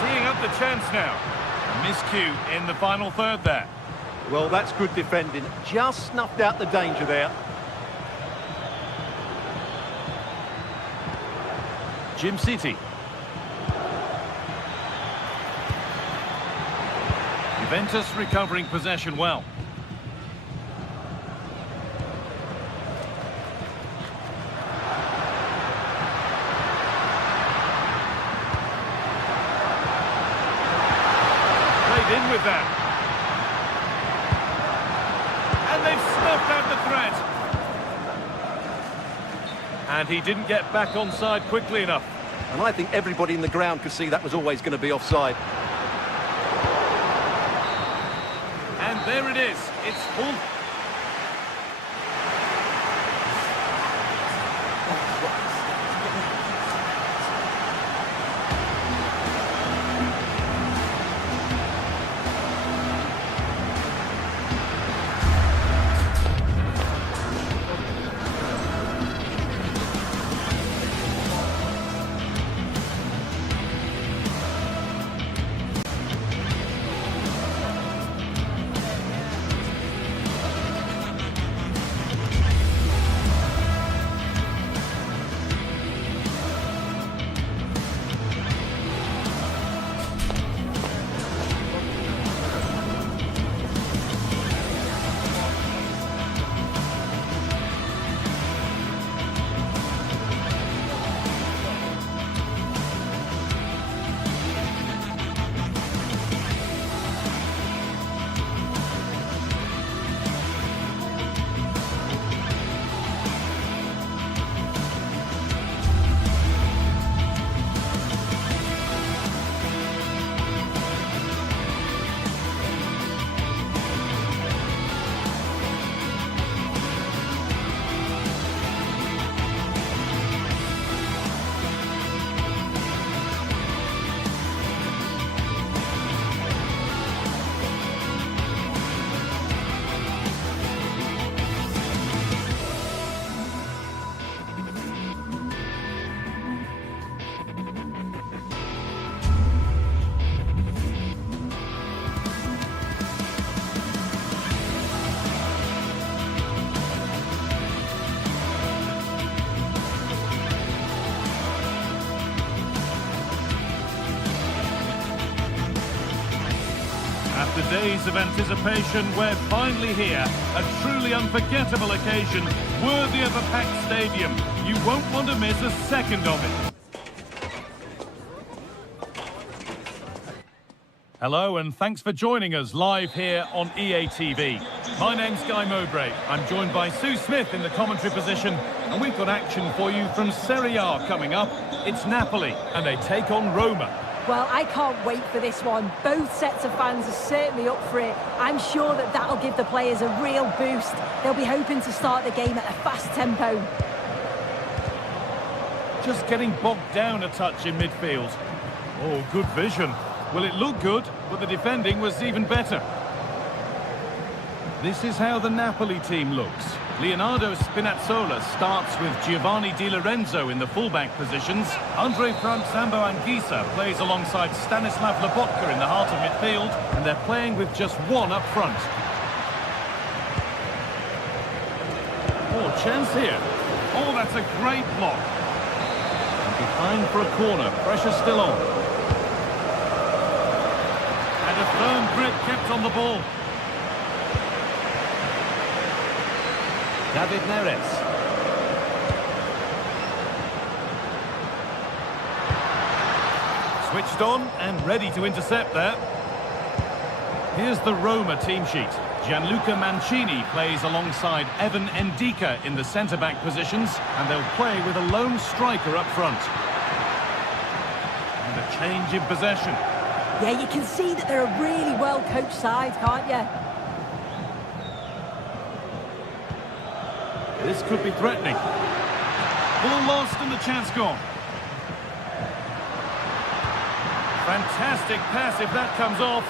Teeing up the chance now. A miscue in the final third there. Well, that's good defending. Just snuffed out the danger there. Jim City. Juventus recovering possession well. Played in with that. And they've snuffed out the threat. And he didn't get back onside quickly enough. And I think everybody in the ground could see that was always going to be offside. And there it is. It's full. After days of anticipation, we're finally here. A truly unforgettable occasion, worthy of a packed stadium. You won't want to miss a second of it. Hello and thanks for joining us live here on EA TV. My name's Guy Mowbray. I'm joined by Sue Smith in the commentary position, and we've got action for you from Serie A coming up. It's Napoli and they take on Roma. Well, I can't wait for this one. Both sets of fans are certainly up for it. I'm sure that that'll give the players a real boost. They'll be hoping to start the game at a fast tempo. Just getting bogged down a touch in midfield. Oh, good vision. Well, it looked good, but the defending was even better. This is how the Napoli team looks. Leonardo Spinazzola starts with Giovanni Di Lorenzo in the fullback positions. Andre Frank Zambo Anguissa plays alongside Stanislav Lobotka in the heart of midfield, and they're playing with just one up front. Oh, chance here. Oh, that's a great block. And behind for a corner. Pressure still on. And a firm grip kept on the ball. David Neres. Switched on and ready to intercept there. Here's the Roma team sheet. Gianluca Mancini plays alongside Evan Ndika in the centre-back positions, and they'll play with a lone striker up front. And a change in possession. Yeah, you can see that they're a really well-coached side, can't you? This could be threatening. Ball lost and the chance gone. Fantastic pass if that comes off.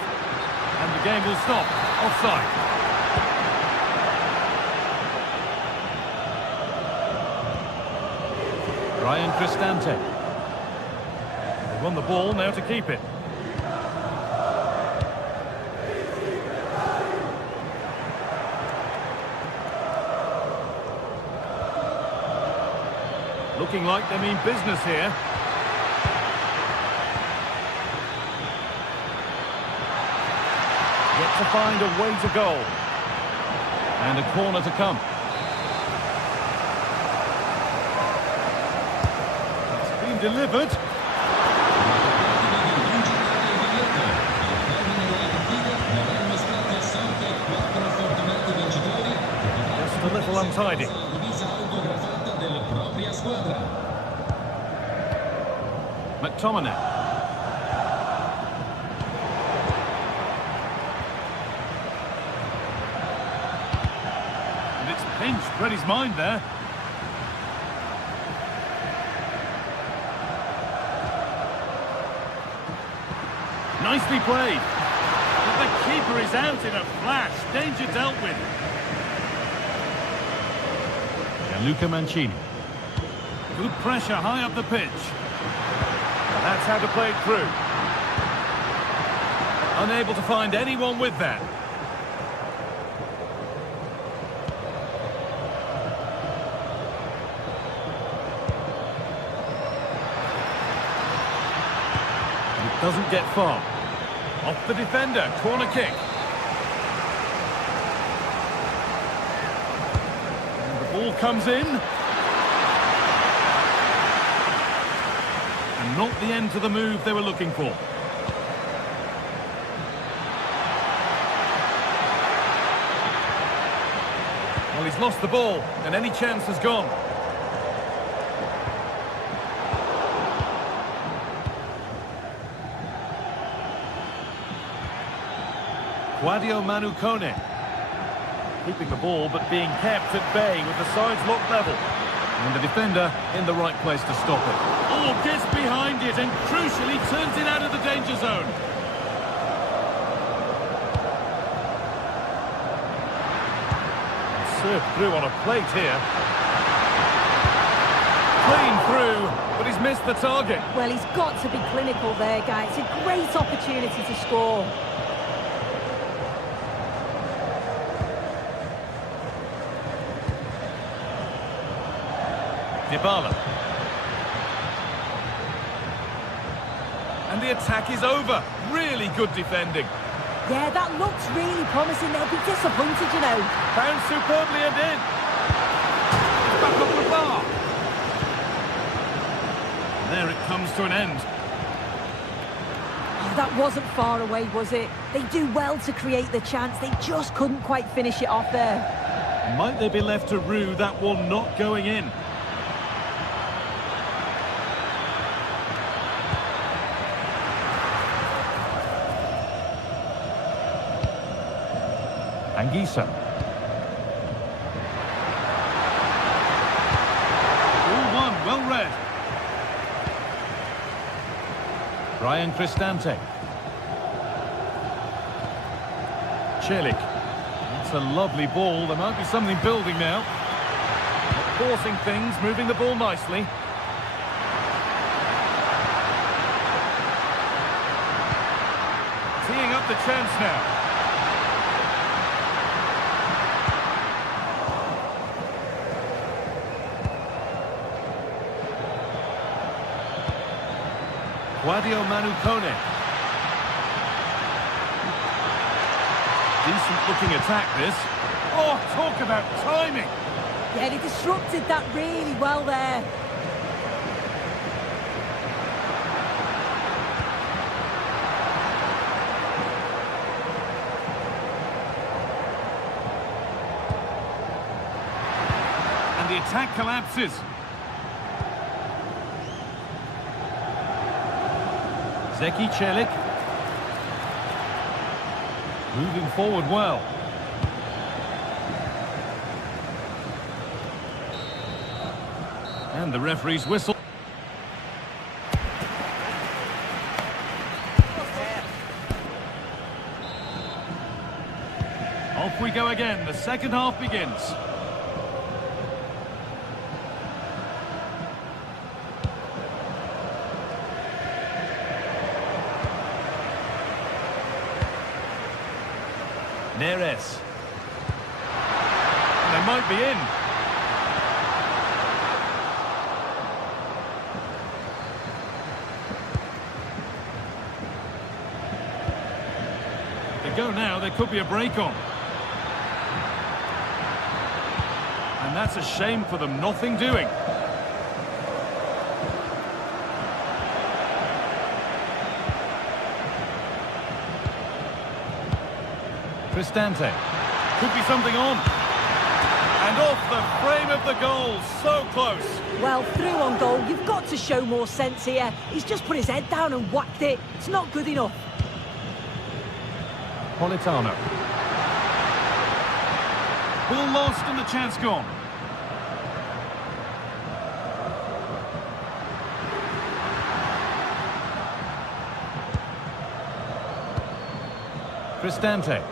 And the game will stop. Offside. Ryan Cristante. They won the ball, now to keep it. Looking like they mean business here. Yet to find a way to goal. And a corner to come. It's been delivered. Just a little untidy. McTominay. And it's pinched, read his mind there. Nicely played. But the keeper is out in a flash. Danger dealt with. Gianluca Mancini. Good pressure high up the pitch. That's how to play it through. Unable to find anyone with that. It doesn't get far. Off the defender, corner kick. And the ball comes in. And not the end to the move they were looking for. Well, he's lost the ball, and any chance has gone. Claudio Manucone. Keeping the ball, but being kept at bay with the sides locked level. And the defender in the right place to stop it. Oh, gets behind it and crucially turns it out of the danger zone. Served through on a plate here. Clean through, but he's missed the target. Well, he's got to be clinical there, guys. It's a great opportunity to score. Dybala. And the attack is over. Really good defending. Yeah, that looks really promising. They'll be disappointed, you know. Found superbly and in. Back up the bar. There it comes to an end. That wasn't far away, was it? They do well to create the chance. They just couldn't quite finish it off there. Might they be left to rue that one not going in? Anguissa. All one, well read. Brian Cristante. Celik. That's a lovely ball. There might be something building now. Not forcing things, moving the ball nicely. Teeing up the chance now. Guadio Manu Kone. Decent looking attack this. Oh, talk about timing. Yeah, they disrupted that really well there. And the attack collapses. Zeki Celik. Moving forward well. And the referee's whistle. Off we go again. The second half begins. Neres. They might be in. They go now, there could be a break on. And that's a shame for them, nothing doing. Cristante. Could be something on. And off the frame of the goal. So close. Well, through on goal, you've got to show more sense here. He's just put his head down and whacked it. It's not good enough. Politano. Ball lost and the chance gone. Cristante.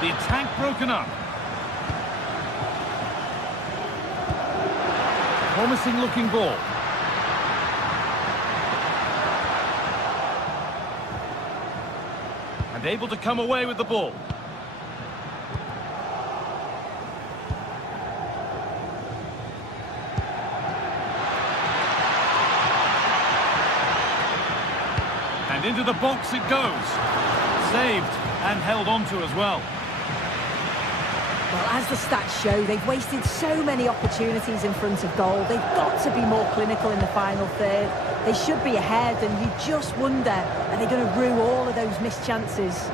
The attack broken up. Promising looking ball. And able to come away with the ball. And into the box it goes. Saved and held on to as well. Well, as the stats show, they've wasted so many opportunities in front of goal. They've got to be more clinical in the final third. They should be ahead, and you just wonder, are they going to rue all of those missed chances?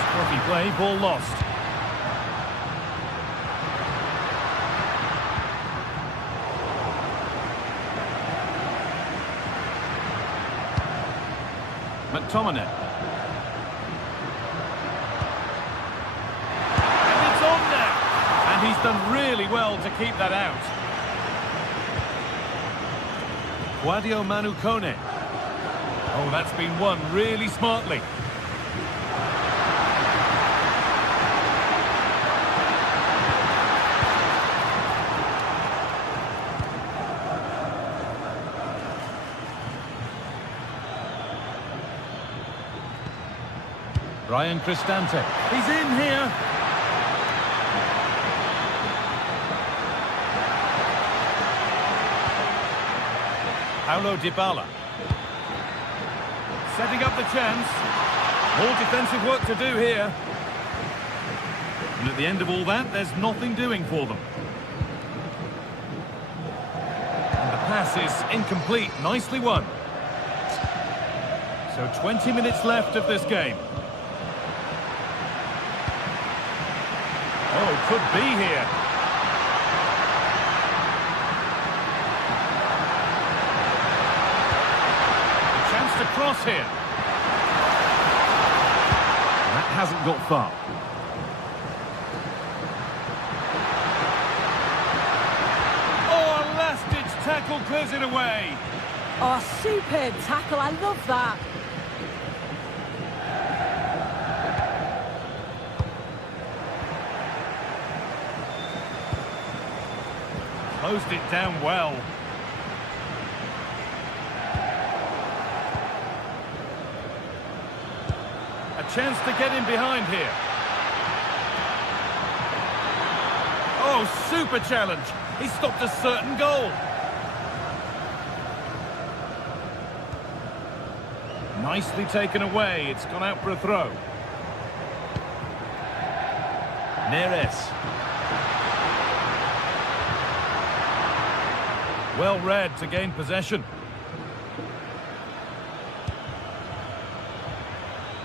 Scruffy play, ball lost. McTominay. And it's on now. And he's done really well to keep that out. Guadio Manu Kone. Oh, that's been won really smartly. Brian Cristante. He's in here. Paulo Dybala. Setting up the chance. More defensive work to do here. And at the end of all that, there's nothing doing for them. And the pass is incomplete. Nicely won. So 20 minutes left of this game. Oh, could be here. A chance to cross here. That hasn't got far. Oh, a last-ditch tackle clears it away. Oh, superb tackle. I love that. Closed it down well. A chance to get in behind here. Oh, super challenge. He stopped a certain goal. Nicely taken away. It's gone out for a throw. Neres. Well read to gain possession.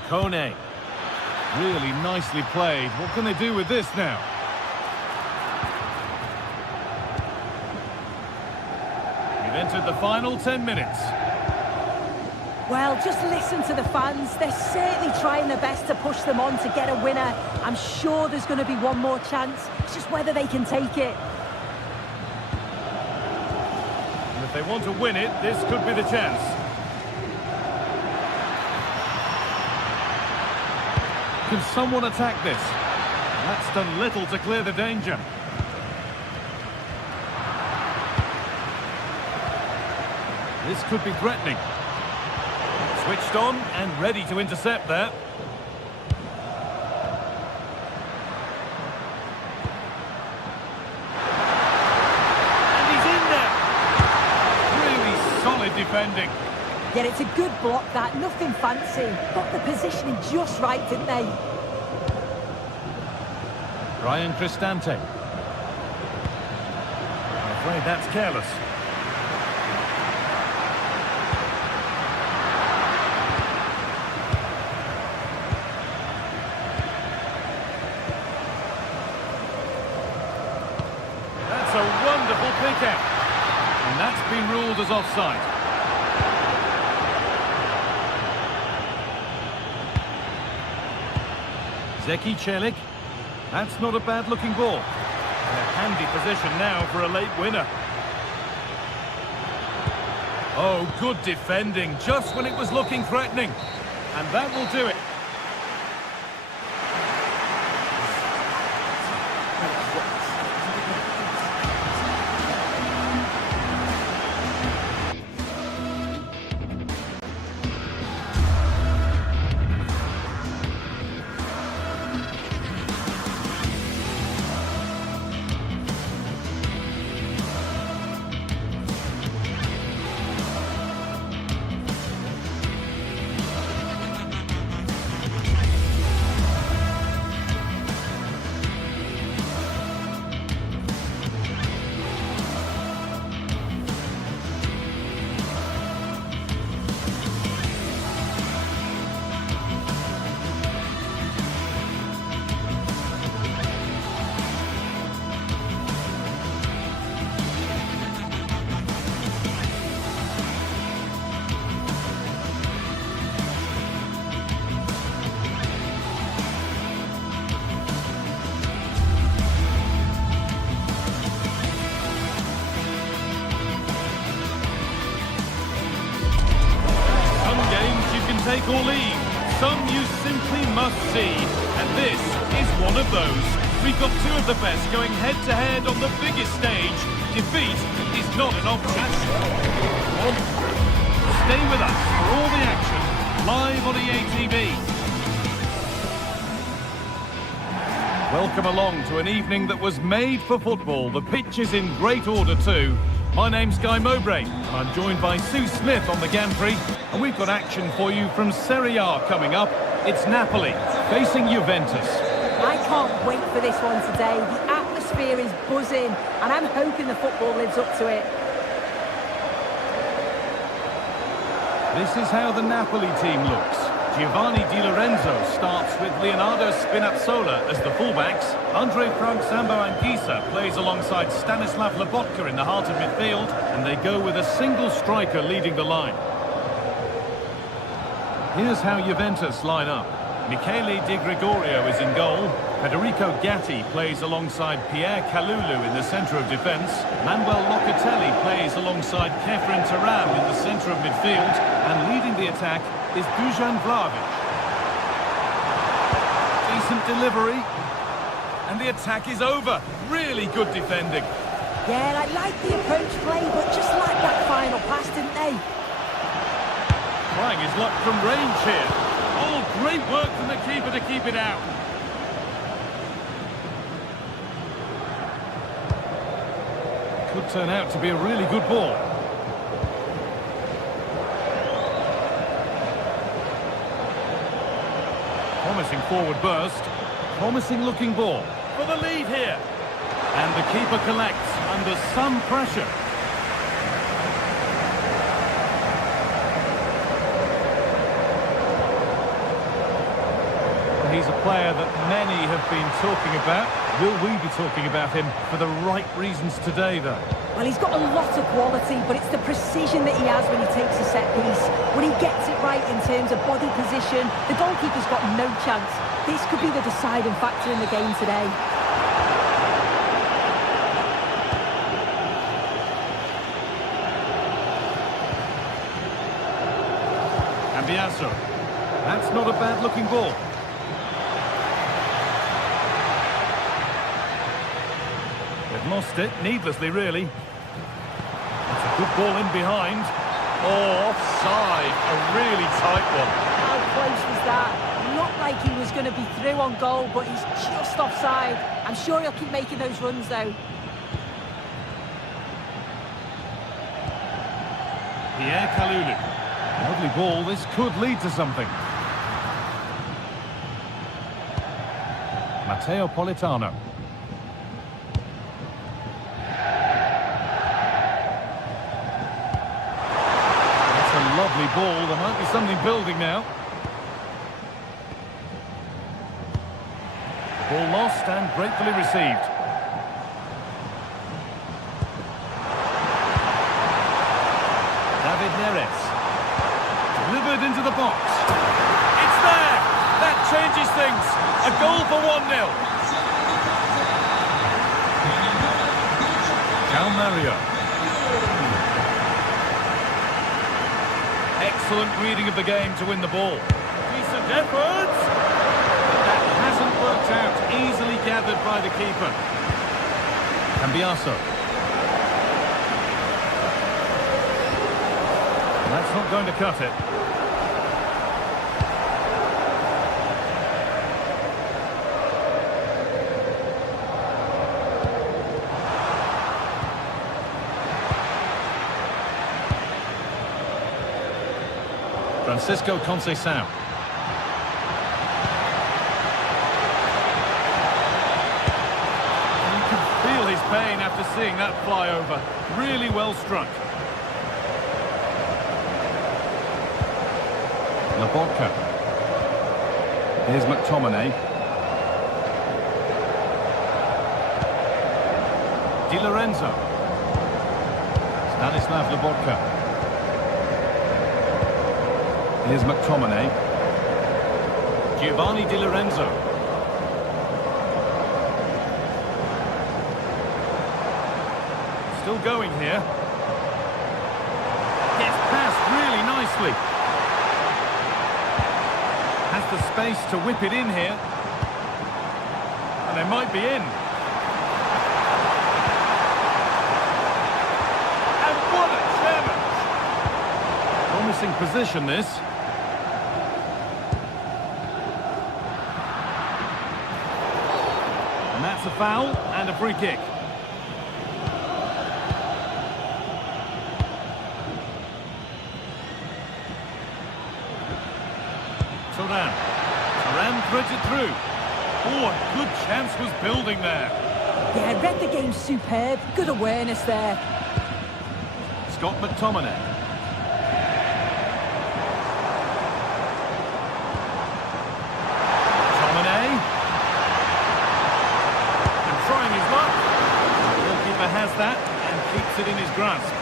Kone. Really nicely played. What can they do with this now? We've entered the final 10 minutes. Well, just listen to the fans. They're certainly trying their best to push them on to get a winner. I'm sure there's going to be one more chance. It's just whether they can take it. And if they want to win it, this could be the chance. Can someone attack this? That's done little to clear the danger. This could be threatening. Switched on and ready to intercept there. And he's in there. Really solid defending. Yeah, it's a good block, that. Nothing fancy. Got the positioning just right, didn't they? Ryan Cristante. I'm afraid that's careless. That's a wonderful pick out. And that's been ruled as offside. Zeki Celik. That's not a bad-looking ball. And a handy position now for a late winner. Oh, good defending, just when it was looking threatening. And that will do it. Take or leave. Some you simply must see, and this is one of those. We've got two of the best going head-to-head on the biggest stage. Defeat is not an option. Stay with us for all the action, live on EA TV. Welcome along to an evening that was made for football. The pitch is in great order too. My name's Guy Mowbray, and I'm joined by Sue Smith on the gantry, and we've got action for you from Serie A coming up. It's Napoli facing Juventus. I can't wait for this one today. The atmosphere is buzzing, and I'm hoping the football lives up to it. This is how the Napoli team looks. Giovanni Di Lorenzo starts with Leonardo Spinazzola as the fullbacks. Andre Frank Sambo-Anguissa plays alongside Stanislav Lobotka in the heart of midfield, and they go with a single striker leading the line. Here's how Juventus line up. Michele Di Gregorio is in goal. Federico Gatti plays alongside Pierre Kalulu in the centre of defence. Manuel Locatelli plays alongside Kefren Turam in the centre of midfield. And leading the attack is Dusan Vlahovic. Decent delivery. And the attack is over. Really good defending. Yeah, I like the approach play, but just like that final pass, didn't they? Trying his luck from range here. Oh, great work from the keeper to keep it out. Could turn out to be a really good ball. Promising forward burst. Promising looking ball. For the lead here. And the keeper collects under some pressure. He's a player that many have been talking about. Will we be talking about him for the right reasons today, though? Well, he's got a lot of quality, but it's the precision that he has when he takes a set piece. When he gets it right in terms of body position, the goalkeeper's got no chance. This could be the deciding factor in the game today. Cambiasso. That's not a bad-looking ball. They've lost it, needlessly, really. That's a good ball in behind. Oh, offside. A really tight one. How close was that? Looked like he was going to be through on goal, but he's just offside. I'm sure he'll keep making those runs, though. Pierre Kalulu. Lovely ball. This could lead to something. Matteo Politano. Lovely ball, there might be something building now. Ball lost and gratefully received. David Neres. Delivered into the box. It's there! That changes things. A goal for 1-0. João Mario. Excellent reading of the game to win the ball. Decent effort! That hasn't worked out. Easily gathered by the keeper. Cambiasso. That's not going to cut it. Francisco Conceição. You can feel his pain after seeing that fly over. Really well struck. Lobotka. Here's McTominay. Di Lorenzo. Stanislav Lobotka. Here's McTominay. Giovanni Di Lorenzo. Still going here. Gets past really nicely. Has the space to whip it in here. And they might be in. And what a challenge! Promising position, this. And that's a foul and a free kick. Turam. And threads it through. Oh, a good chance was building there. Yeah, read the game superb. Good awareness there. Scott McTominay. McTominay. And trying his luck. The goalkeeper has that and keeps it in his grasp.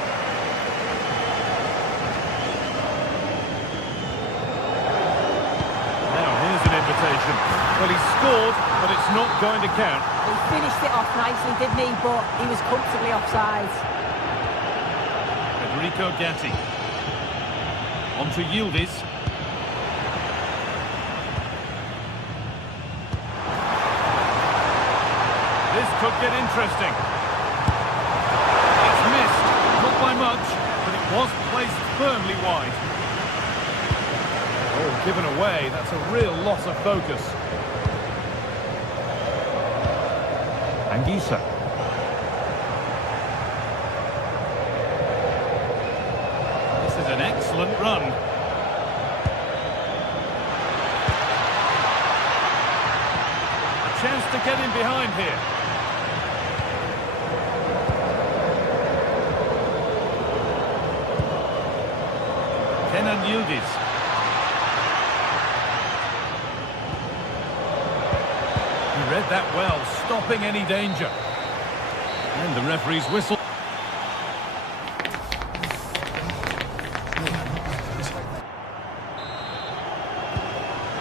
Now here's an invitation. Well, he scored, but it's not going to count. He finished it off nicely, didn't he? But he was comfortably offside. Federico Gatti. On to Yildiz. This could get interesting. It's missed, not by much, but it was placed firmly wide. Oh, given away, that's a real loss of focus. Anguissa. This is an excellent run. A chance to get in behind here. Kenan Yildiz. He read that well, stopping any danger. And the referee's whistle.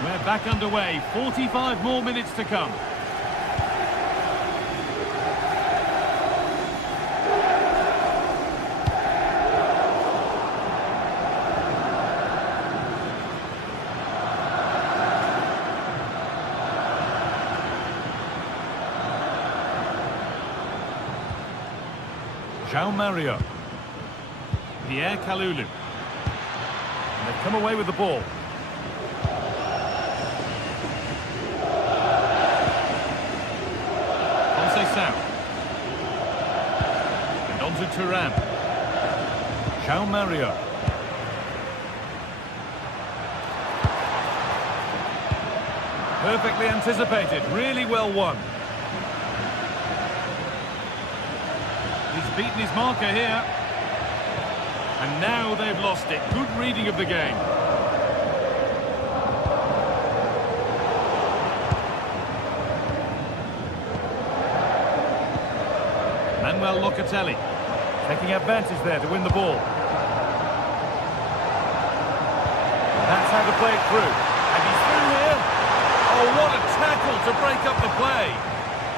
We're back underway. 45 more minutes to come. João Mario. Pierre Kalulu. And they've come away with the ball. Conceição. And on to Turan. João Mario. Perfectly anticipated, really well won. He's beaten his marker here. And now they've lost it. Good reading of the game. Manuel Locatelli taking advantage there to win the ball. That's how to play it through. And he's through here. Oh, what a tackle to break up the play.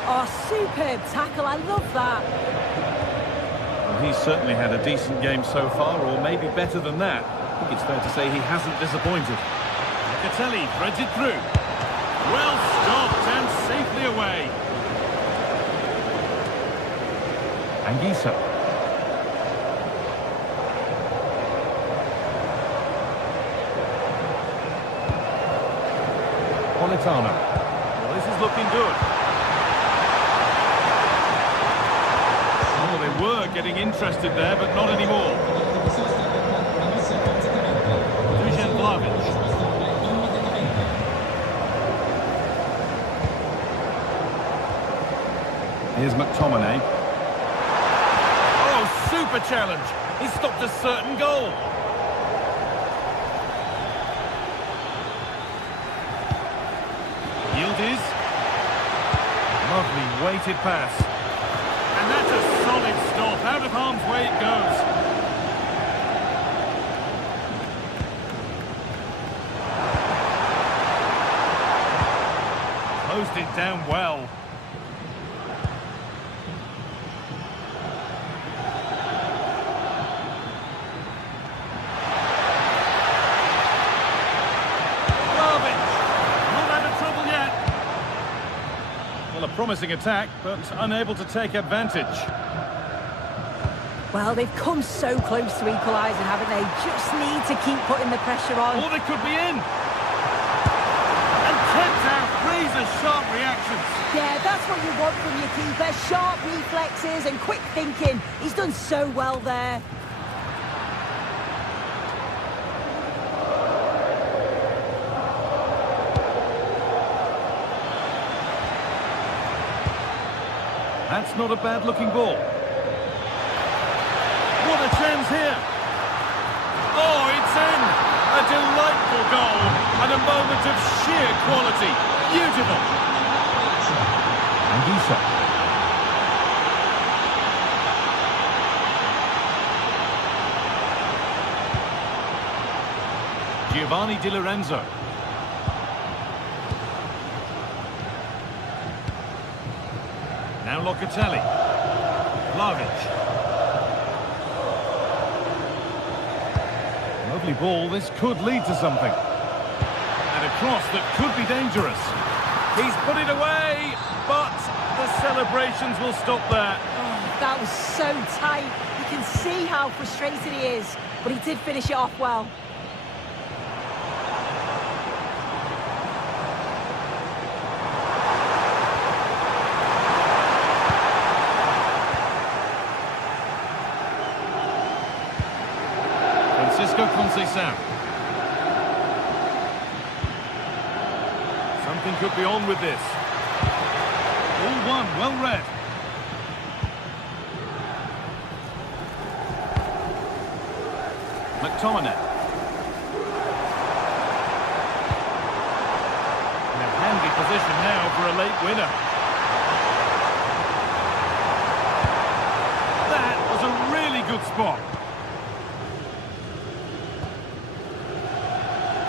Oh, superb tackle. I love that. Well, he's certainly had a decent game so far, or maybe better than that. I think it's fair to say he hasn't disappointed. Locatelli threads it through. Well stopped and safely away. Anguissa. Politano. Well, this is looking good. Oh, they were getting interested there, but not anymore. Dusan Vlahovic. Here's McTominay. Oh, super challenge. He stopped a certain goal. Yildiz. Lovely weighted pass. And that's a solid stop. Out of harm's way it goes. Closed it down well. Well, a promising attack, but unable to take advantage. Well, they've come so close to equalising, haven't they? Just need to keep putting the pressure on. Oh, they could be in. And kept out. These are sharp reactions. Yeah, that's what you want from your keeper. Sharp reflexes and quick thinking. He's done so well there. That's not a bad-looking ball. What a chance here! Oh, it's in! A delightful goal and a moment of sheer quality. Beautiful! And Isa. Giovanni Di Lorenzo. Now Locatelli. Vlahovic. Lovely ball, this could lead to something. And a cross that could be dangerous. He's put it away, but the celebrations will stop there. Oh, that was so tight. You can see how frustrated he is, but he did finish it off well. Something could be on with this. All one, well read. McTominay. In a handy position now for a late winner. That was a really good spot.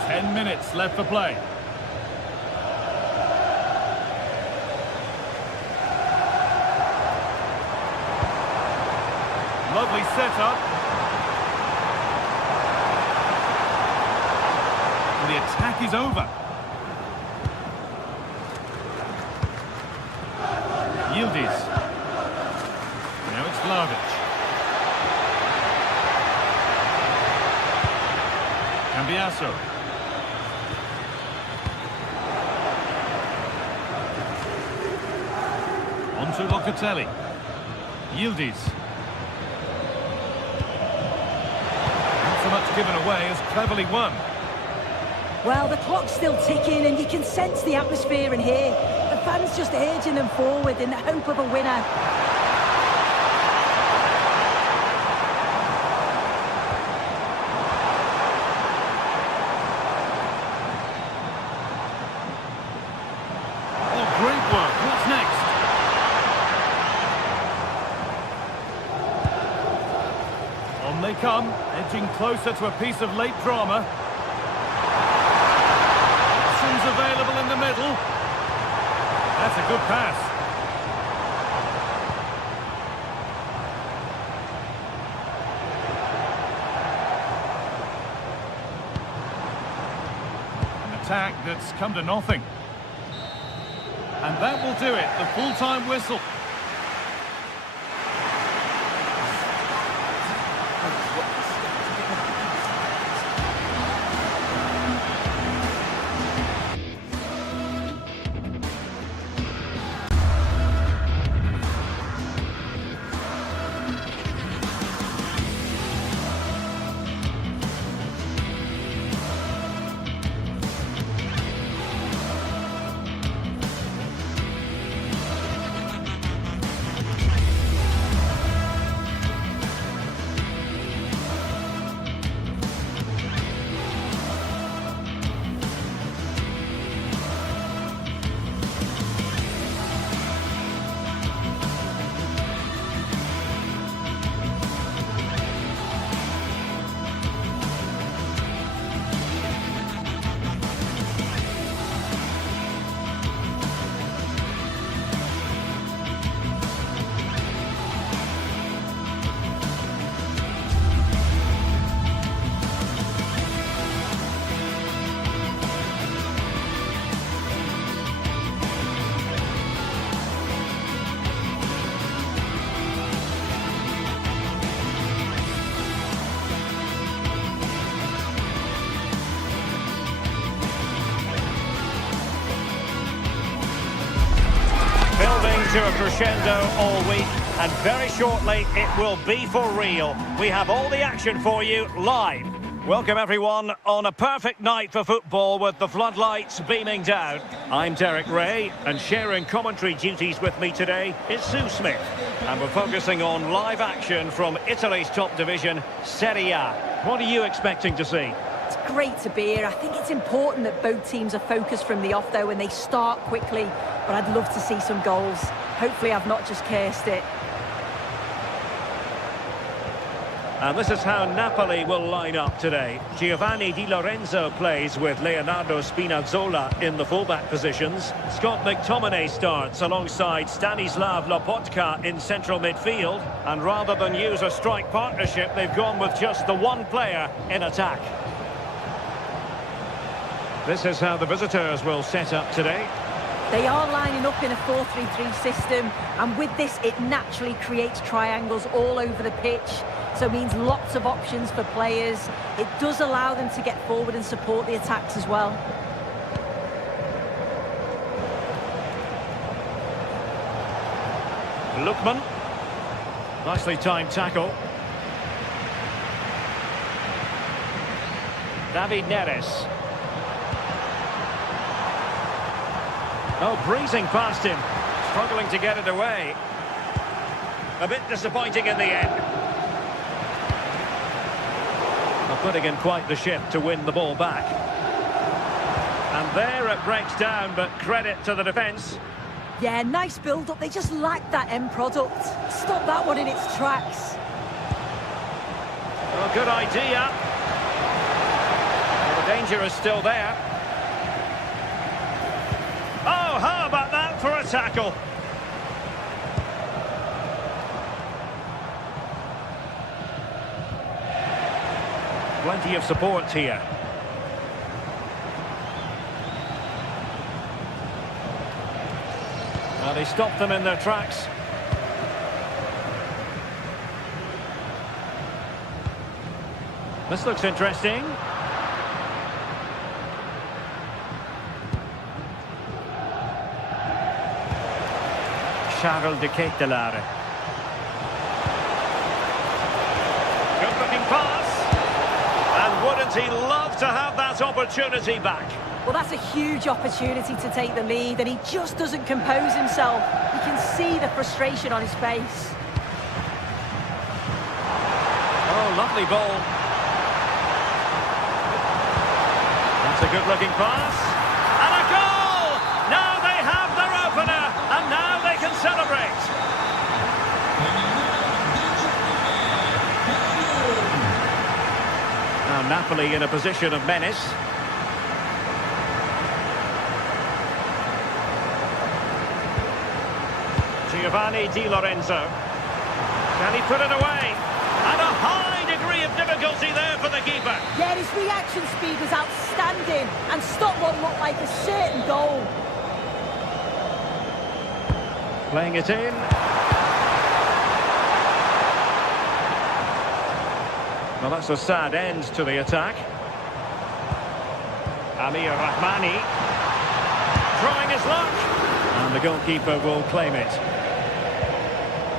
10 minutes left for play. Lovely setup. And the attack is over. Yildiz. Now it's Vlahovic. Cambiasso. On to Locatelli. Yildiz. Not so much given away as cleverly won. Well, the clock's still ticking and you can sense the atmosphere in here. The fans just urging them forward in the hope of a winner. Oh, great work. What's next? On they come, edging closer to a piece of late drama. Options available in the middle. That's a good pass. An attack that's come to nothing. And that will do it, the full-time whistle. To a crescendo all week, and very shortly it will be for real. We have all the action for you live Welcome everyone on a perfect night for football with the floodlights beaming down. I'm Derek Ray, and sharing commentary duties with me today is Sue Smith. And we're focusing on live action from Italy's top division, Serie A. What are you expecting to see? It's great to be here. I think it's important that both teams are focused from the off though and they start quickly. But I'd love to see some goals. Hopefully I've not just cursed it. And this is how Napoli will line up today. Giovanni Di Lorenzo plays with Leonardo Spinazzola in the fullback positions. Scott McTominay starts alongside Stanislav Lobotka in central midfield. And rather than use a strike partnership, they've gone with just the one player in attack. This is how the visitors will set up today. They are lining up in a 4-3-3 system, and with this it naturally creates triangles all over the pitch, so it means lots of options for players. It does allow them to get forward and support the attacks as well. Lookman. Nicely timed tackle. David Neres. Oh, breezing past him. Struggling to get it away. A bit disappointing in the end. Well, putting in quite the shift to win the ball back. And there it breaks down, but credit to the defence. Yeah, nice build-up. They just lack that end product. Stop that one in its tracks. Well, good idea. Well, the danger is still there. Oh, how about that for a tackle? Plenty of support here. Well, they stopped them in their tracks. This looks interesting. Charles de Ketelare. Good looking pass. And wouldn't he love to have that opportunity back? Well, that's a huge opportunity to take the lead, and he just doesn't compose himself. You can see the frustration on his face. Oh, lovely ball. That's a good looking pass. And a goal! Now they have their opener, and now they can celebrate. Now Napoli in a position of menace. Giovanni Di Lorenzo. Can he put it away? And a high degree of difficulty there for the keeper. Yeah, his reaction speed was outstanding and stopped what looked like a certain goal. Playing it in. Well, that's a sad end to the attack. Amir Rahmani. Trying his luck. And the goalkeeper will claim it.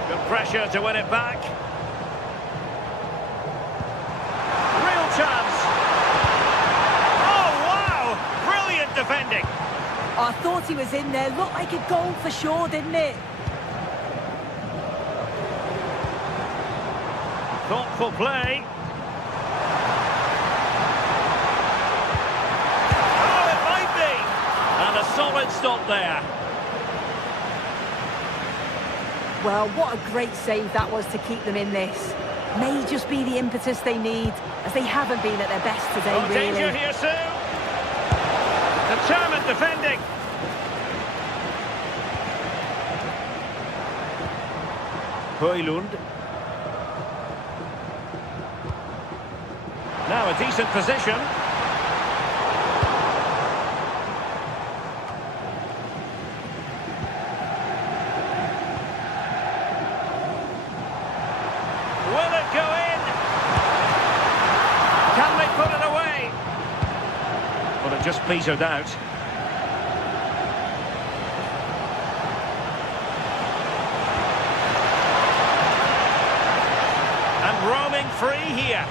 Good pressure to win it back. Real chance. Oh, wow! Brilliant defending. Oh, I thought he was in there. Looked like a goal for sure, didn't it? Thoughtful play. Oh, it might be. And a solid stop there. Well, what a great save that was to keep them in this. May just be the impetus they need, as they haven't been at their best today, Oh, really. danger here, Sue. Determined defending. Højlund. Now a decent position. Will it go in? Can they put it away? Well, it just petered out. And roaming free here.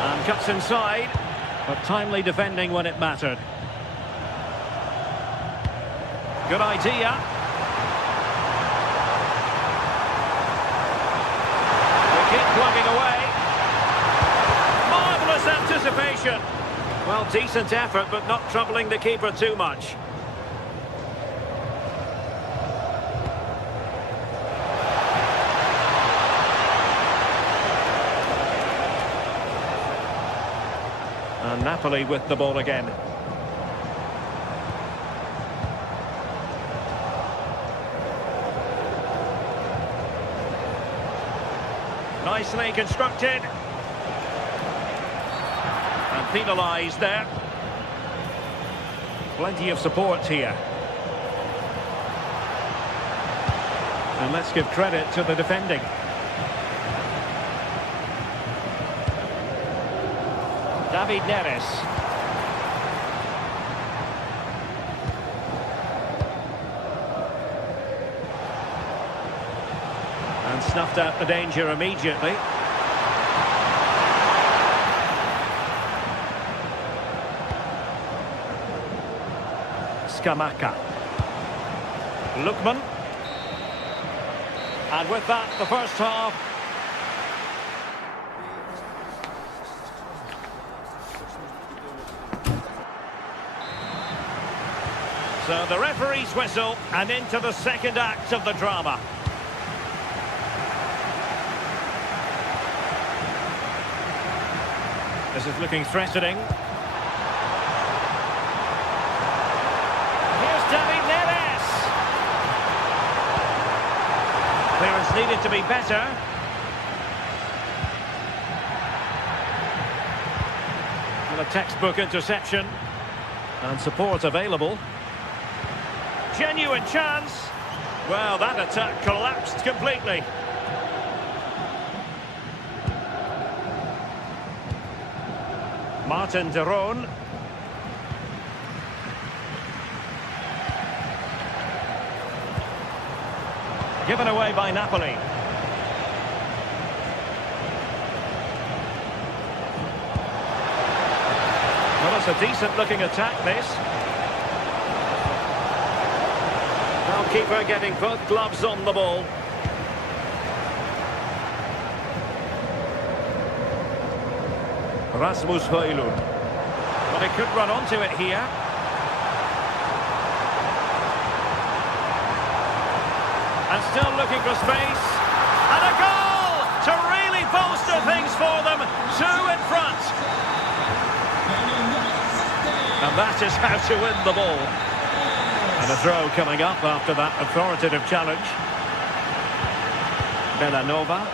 And cuts inside, but timely defending when it mattered. Good idea. They keep plugging away. Marvellous anticipation. Well, decent effort, but not troubling the keeper too much. And Napoli with the ball again. Nicely constructed. And penalised there. Plenty of support here. And let's give credit to the defending. David Neres. And snuffed out the danger immediately. Scamacca. Lookman. And with that, the first half. So the referee's whistle, and into the second act of the drama. This is looking threatening. Here's David Neres. Clearance needed to be better. And a textbook interception. And support available. Genuine chance. Well, that attack collapsed completely. Martin de Roon. Given away by Napoli. Well, it's a decent-looking attack, this. Goalkeeper getting both gloves on the ball. Rasmus Højlund. Well, he could run onto it here. And still looking for space. And a goal to really bolster things for them. 2 in front. And that is how to win the ball. And a throw coming up after that authoritative challenge. Bellanova.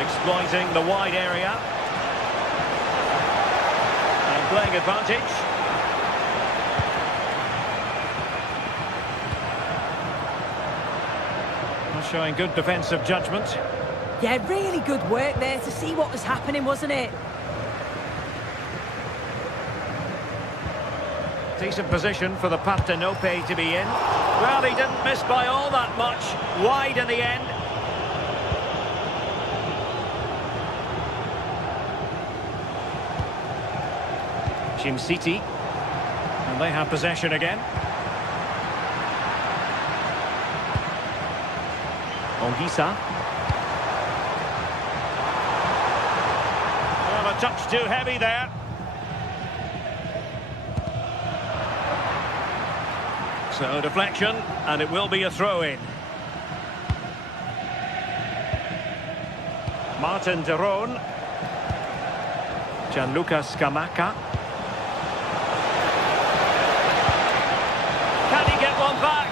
Exploiting the wide area. And playing advantage. Showing good defensive judgment. Yeah, really good work there to see what was happening, wasn't it? Decent position for the Partenope to be in. Well, he didn't miss by all that much. Wide in the end. Jim City. And they have possession again. Ongisa. Well, a touch too heavy there. So deflection, and it will be a throw-in. Martin de Roon. Gianluca Scamacca. Can he get one back?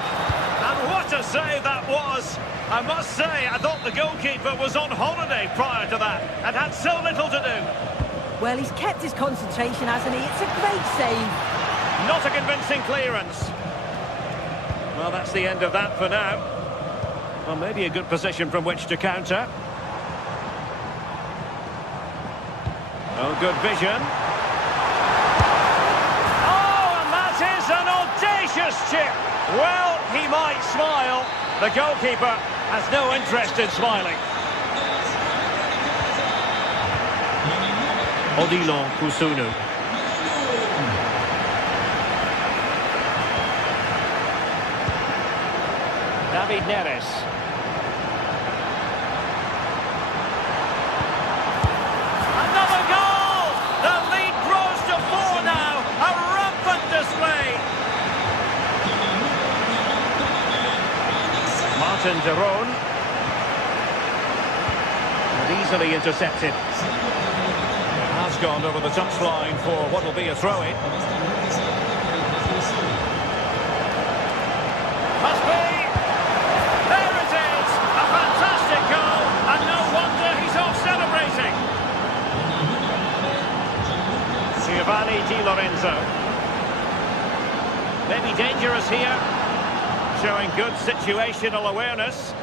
And what a save that was! I must say, I thought the goalkeeper was on holiday prior to that and had so little to do. Well, he's kept his concentration, hasn't he? It's a great save. Not a convincing clearance. Well, that's the end of that for now. Well, maybe a good position from which to counter. Oh, good vision. Oh, and that is an audacious chip. Well, he might smile. The goalkeeper has no interest in smiling. Odilon Kusunu. David Neres. Another goal! The lead grows to 4 now. A rampant display. Martin de Roon. And easily intercepted. Has gone over the touchline for what will be a throw-in. Must be! There it is! A fantastic goal, and no wonder he's off celebrating. Giovanni Di Lorenzo. Maybe dangerous here. Showing good situational awareness.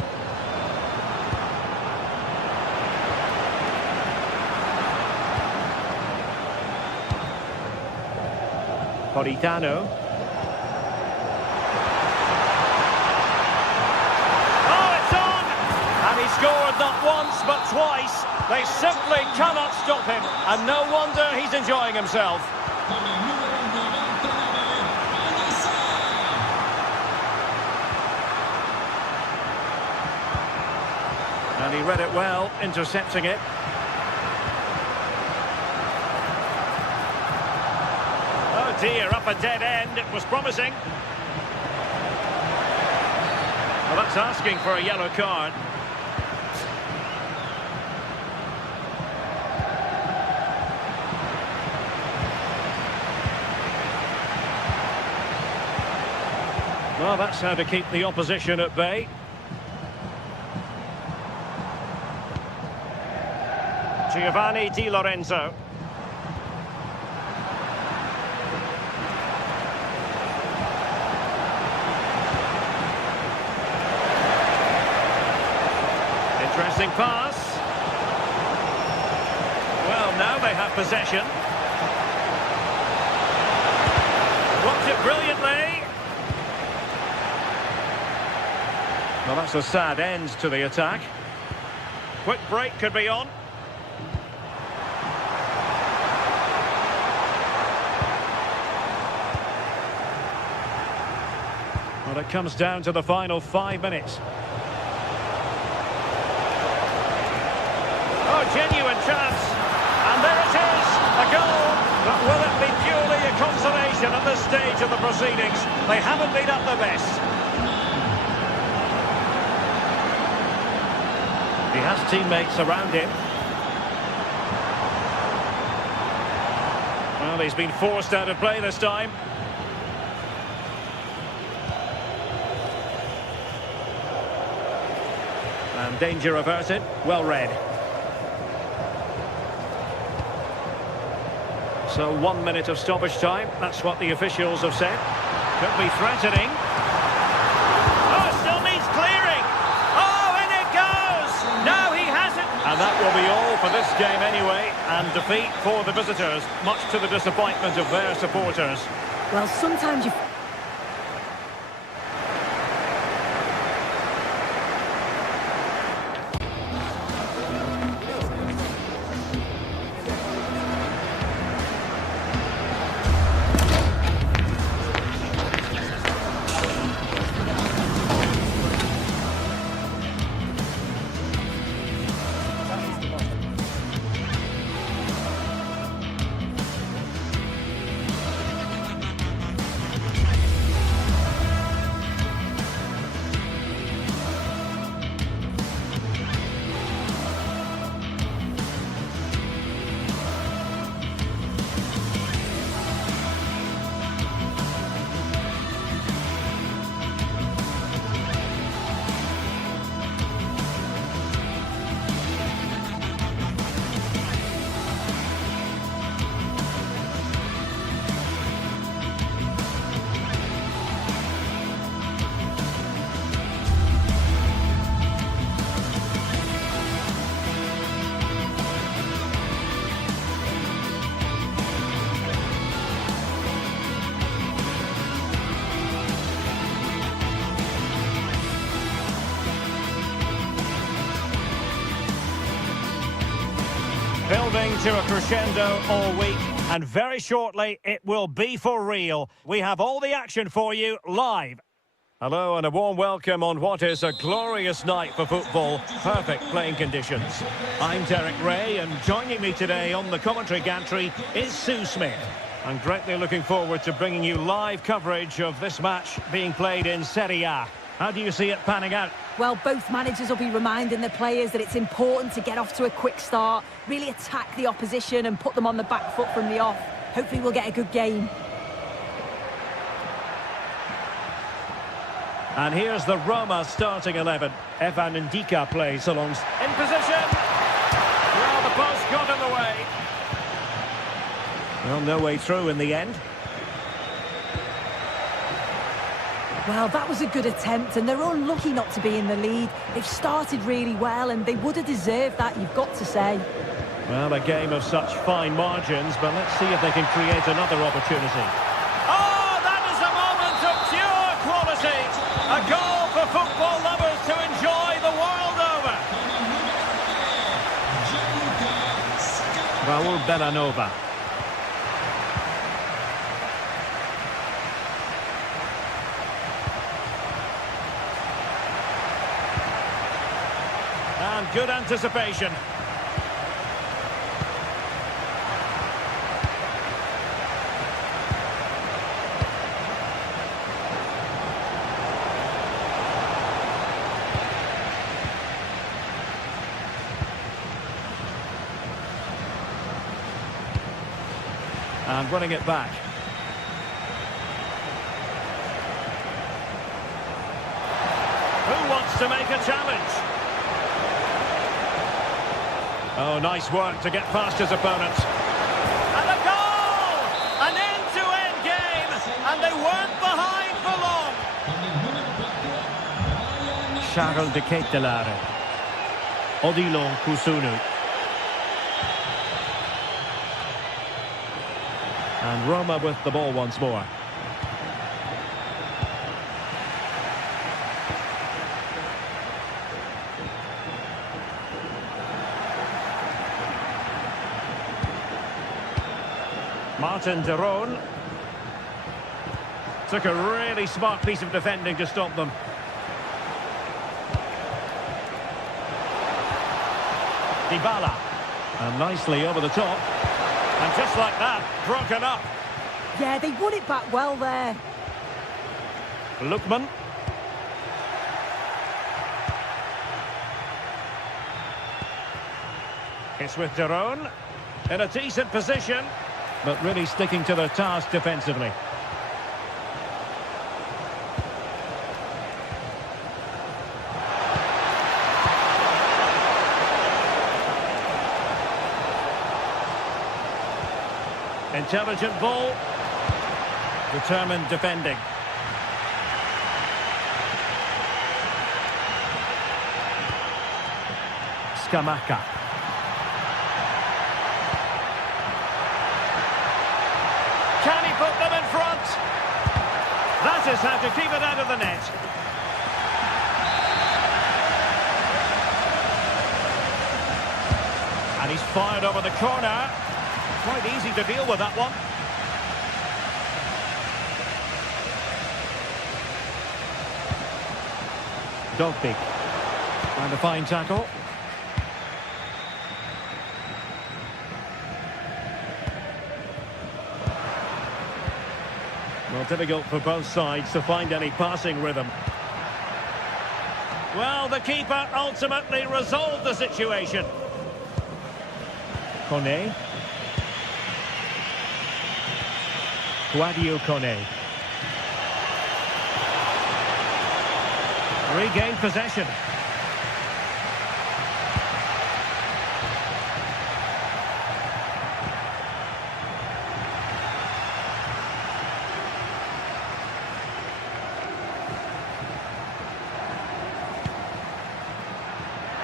Politano. Oh, it's on! And he scored not once, but twice. They simply cannot stop him. And no wonder he's enjoying himself. And he read it well, intercepting it. Oh dear, up a dead end. It was promising. Well, that's asking for a yellow card. Well, that's how to keep the opposition at bay. Giovanni Di Lorenzo. Interesting pass. Well, now they have possession. Blocked it brilliantly. Well, that's a sad end to the attack. Quick break could be on. Well, it comes down to the final 5 minutes. Oh, genuine chance. And there it is, a goal. But will it be purely a consolation at this stage of the proceedings? They haven't been at their best. He has teammates around him. Well, he's been forced out of play this time. And danger averted. Well read. So 1 minute of stoppage time. That's what the officials have said. Could be threatening. Oh, it still needs clearing. Oh, in it goes. No, he hasn't. And that will be all for this game anyway. And defeat for the visitors, much to the disappointment of their supporters. Well, sometimes you... building to a crescendo all week, and very shortly it will be for real. We have all the action for you live. Hello and a warm welcome on what is a glorious night for football. Perfect playing conditions. I'm Derek Ray, and joining me today on the commentary gantry is Sue Smith. I'm greatly looking forward to bringing you live coverage of this match being played in Serie A. How do you see it panning out? Well, both managers will be reminding their players that it's important to get off to a quick start, really attack the opposition and put them on the back foot from the off. Hopefully we'll get a good game. And here's the Roma starting 11. Evan Ndika plays along. In position! Well, the post got in the way. Well, no way through in the end. Well, that was a good attempt, and they're unlucky not to be in the lead. They've started really well, and they would have deserved that, you've got to say. Well, a game of such fine margins, but let's see if they can create another opportunity. Oh, that is a moment of pure quality! A goal for football lovers to enjoy the world over! Raul Bellanova. And good anticipation. And running it back. Who wants to make a challenge? Oh, nice work to get past his opponents. And a goal! An end-to-end game, and they weren't behind for long. Charles de Ketelare. Odilon Kusunu. And Roma with the ball once more. Martin de Roon took a really smart piece of defending to stop them. Dybala, and nicely over the top, and just like that, broken up. Yeah, they won it back well there. Lookman. It's with de Roon in a decent position, but really sticking to their task defensively. Intelligent ball. Determined defending. Scamacca. Can he put them in front? That is how to keep it out of the net. And he's fired over the corner. Quite easy to deal with that one. Dogbig. And a fine tackle. Well, difficult for both sides to find any passing rhythm. Well, the keeper ultimately resolved the situation. Kone. Guadio Kone. Regained possession.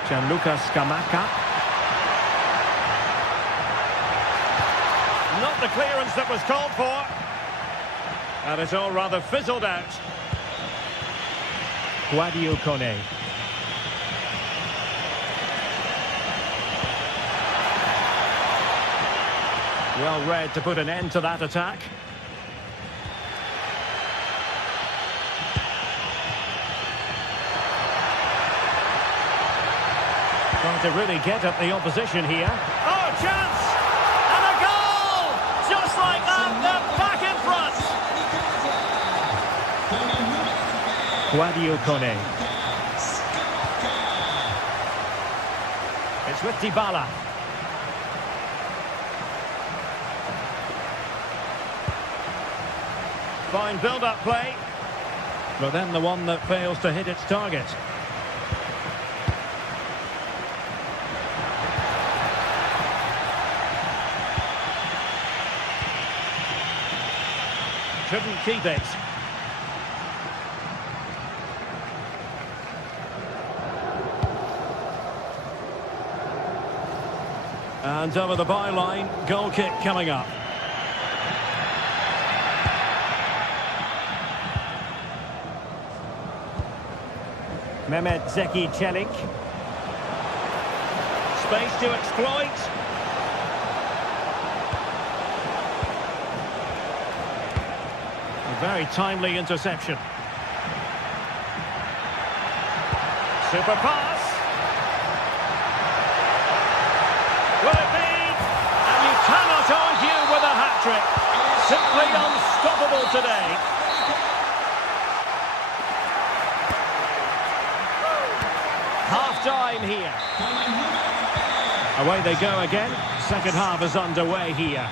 Gianluca Scamacca. Not the clearance that was called for. And it's all rather fizzled out. Guadio Kone. Well read to put an end to that attack. Trying to really get at the opposition here. Oh, chance! And a goal! Just like that, they're back in front! Guadio Kone. It's with Dybala. Fine build-up play. But then the one that fails to hit its target. Couldn't keep it. And over the byline, goal kick coming up. Mehmet Zeki Çelik. Space to exploit. A very timely interception. Super pass. Will it be? And you cannot argue with a hat-trick. Simply unstoppable today. Half-time here. Away they go again. Second half is underway here.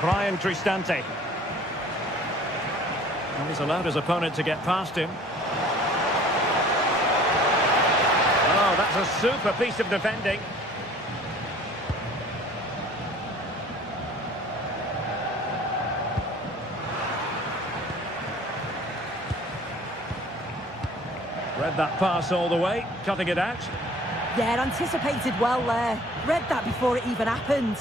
Brian Cristante. And he's allowed his opponent to get past him. Oh, that's a super piece of defending. Read that pass all the way, cutting it out. Yeah, anticipated well there. Read that before it even happened.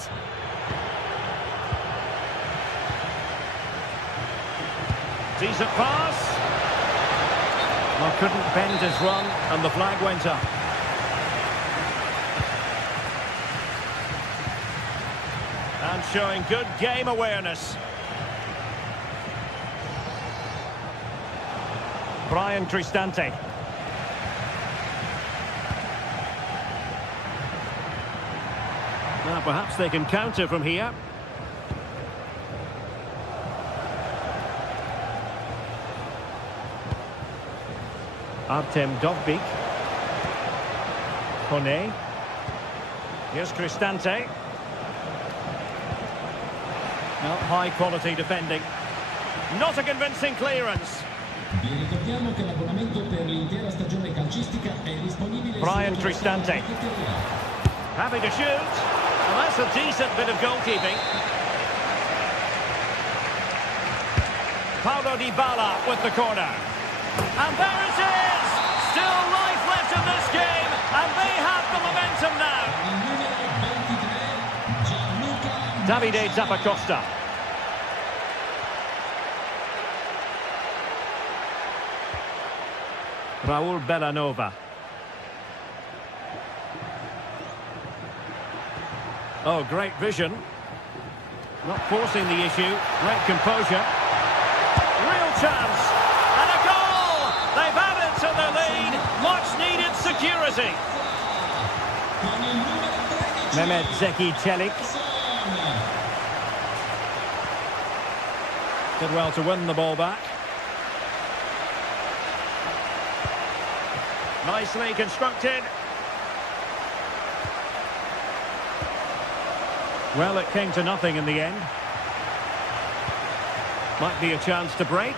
Decent pass. Well, couldn't bend his run, and the flag went up. And showing good game awareness. Brian Cristante. Now, perhaps they can counter from here. Artem Dovbyk. Kone. Here's Cristante. Well, high quality defending. Not a convincing clearance. Vi ricordiamo che l'abbonamento per l'intera stagione calcistica è disponibile. Brian Cristante. Happy to shoot. Well, that's a decent bit of goalkeeping. Paulo Dybala with the corner. And there it is! Still life left in this game, and they have the momentum now. Davide Zappacosta. Raul Bellanova. Oh, great vision. Not forcing the issue. Great composure. Real chance. And a goal! They've added to the lead. Much needed security. Mehmet Zeki Çelik. Did well to win the ball back. Nicely constructed. Well, it came to nothing in the end. Might be a chance to break.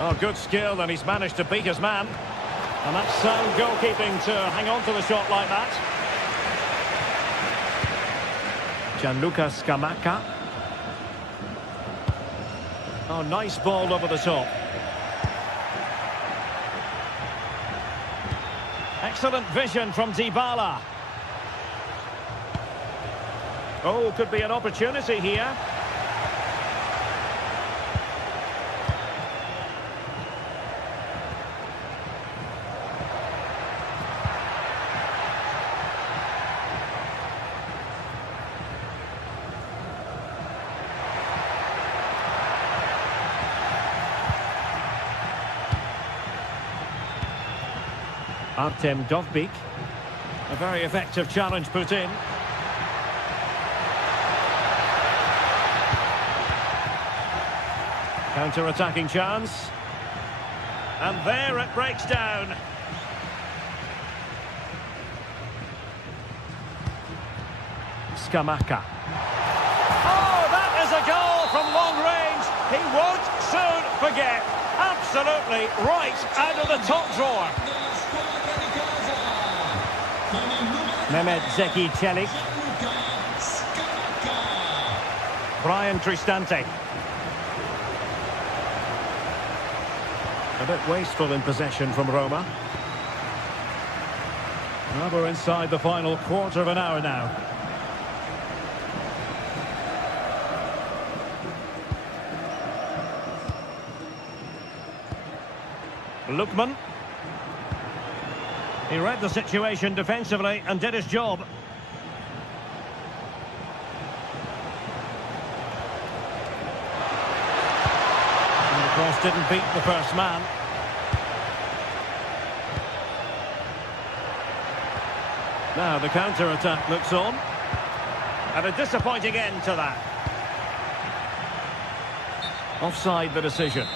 Oh, good skill, and he's managed to beat his man. And that's sound goalkeeping to hang on to the shot like that. Gianluca Scamacca. Oh, nice ball over the top. Excellent vision from Dybala. Oh, could be an opportunity here. Artem Dovbyk. A very effective challenge put in. Counter-attacking chance. And there it breaks down. Skamaka. Oh, that is a goal from long range. He won't soon forget. Absolutely right out of the top drawer. Mehmet Zeki Çelik. Brian Cristante. A bit wasteful in possession from Roma. Now we're inside the final quarter of an hour now. Lookman. He read the situation defensively and did his job. And the cross didn't beat the first man. Now the counter-attack looks on. And a disappointing end to that. Offside the decision.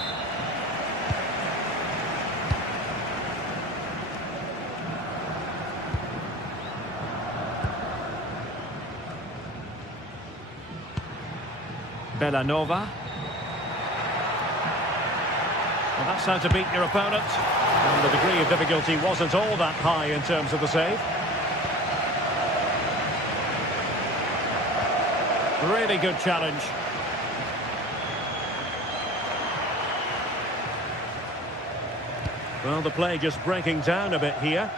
Bellanova. Well, that's how to beat your opponent. And the degree of difficulty wasn't all that high in terms of the save. Really good challenge. Well, the play just breaking down a bit here.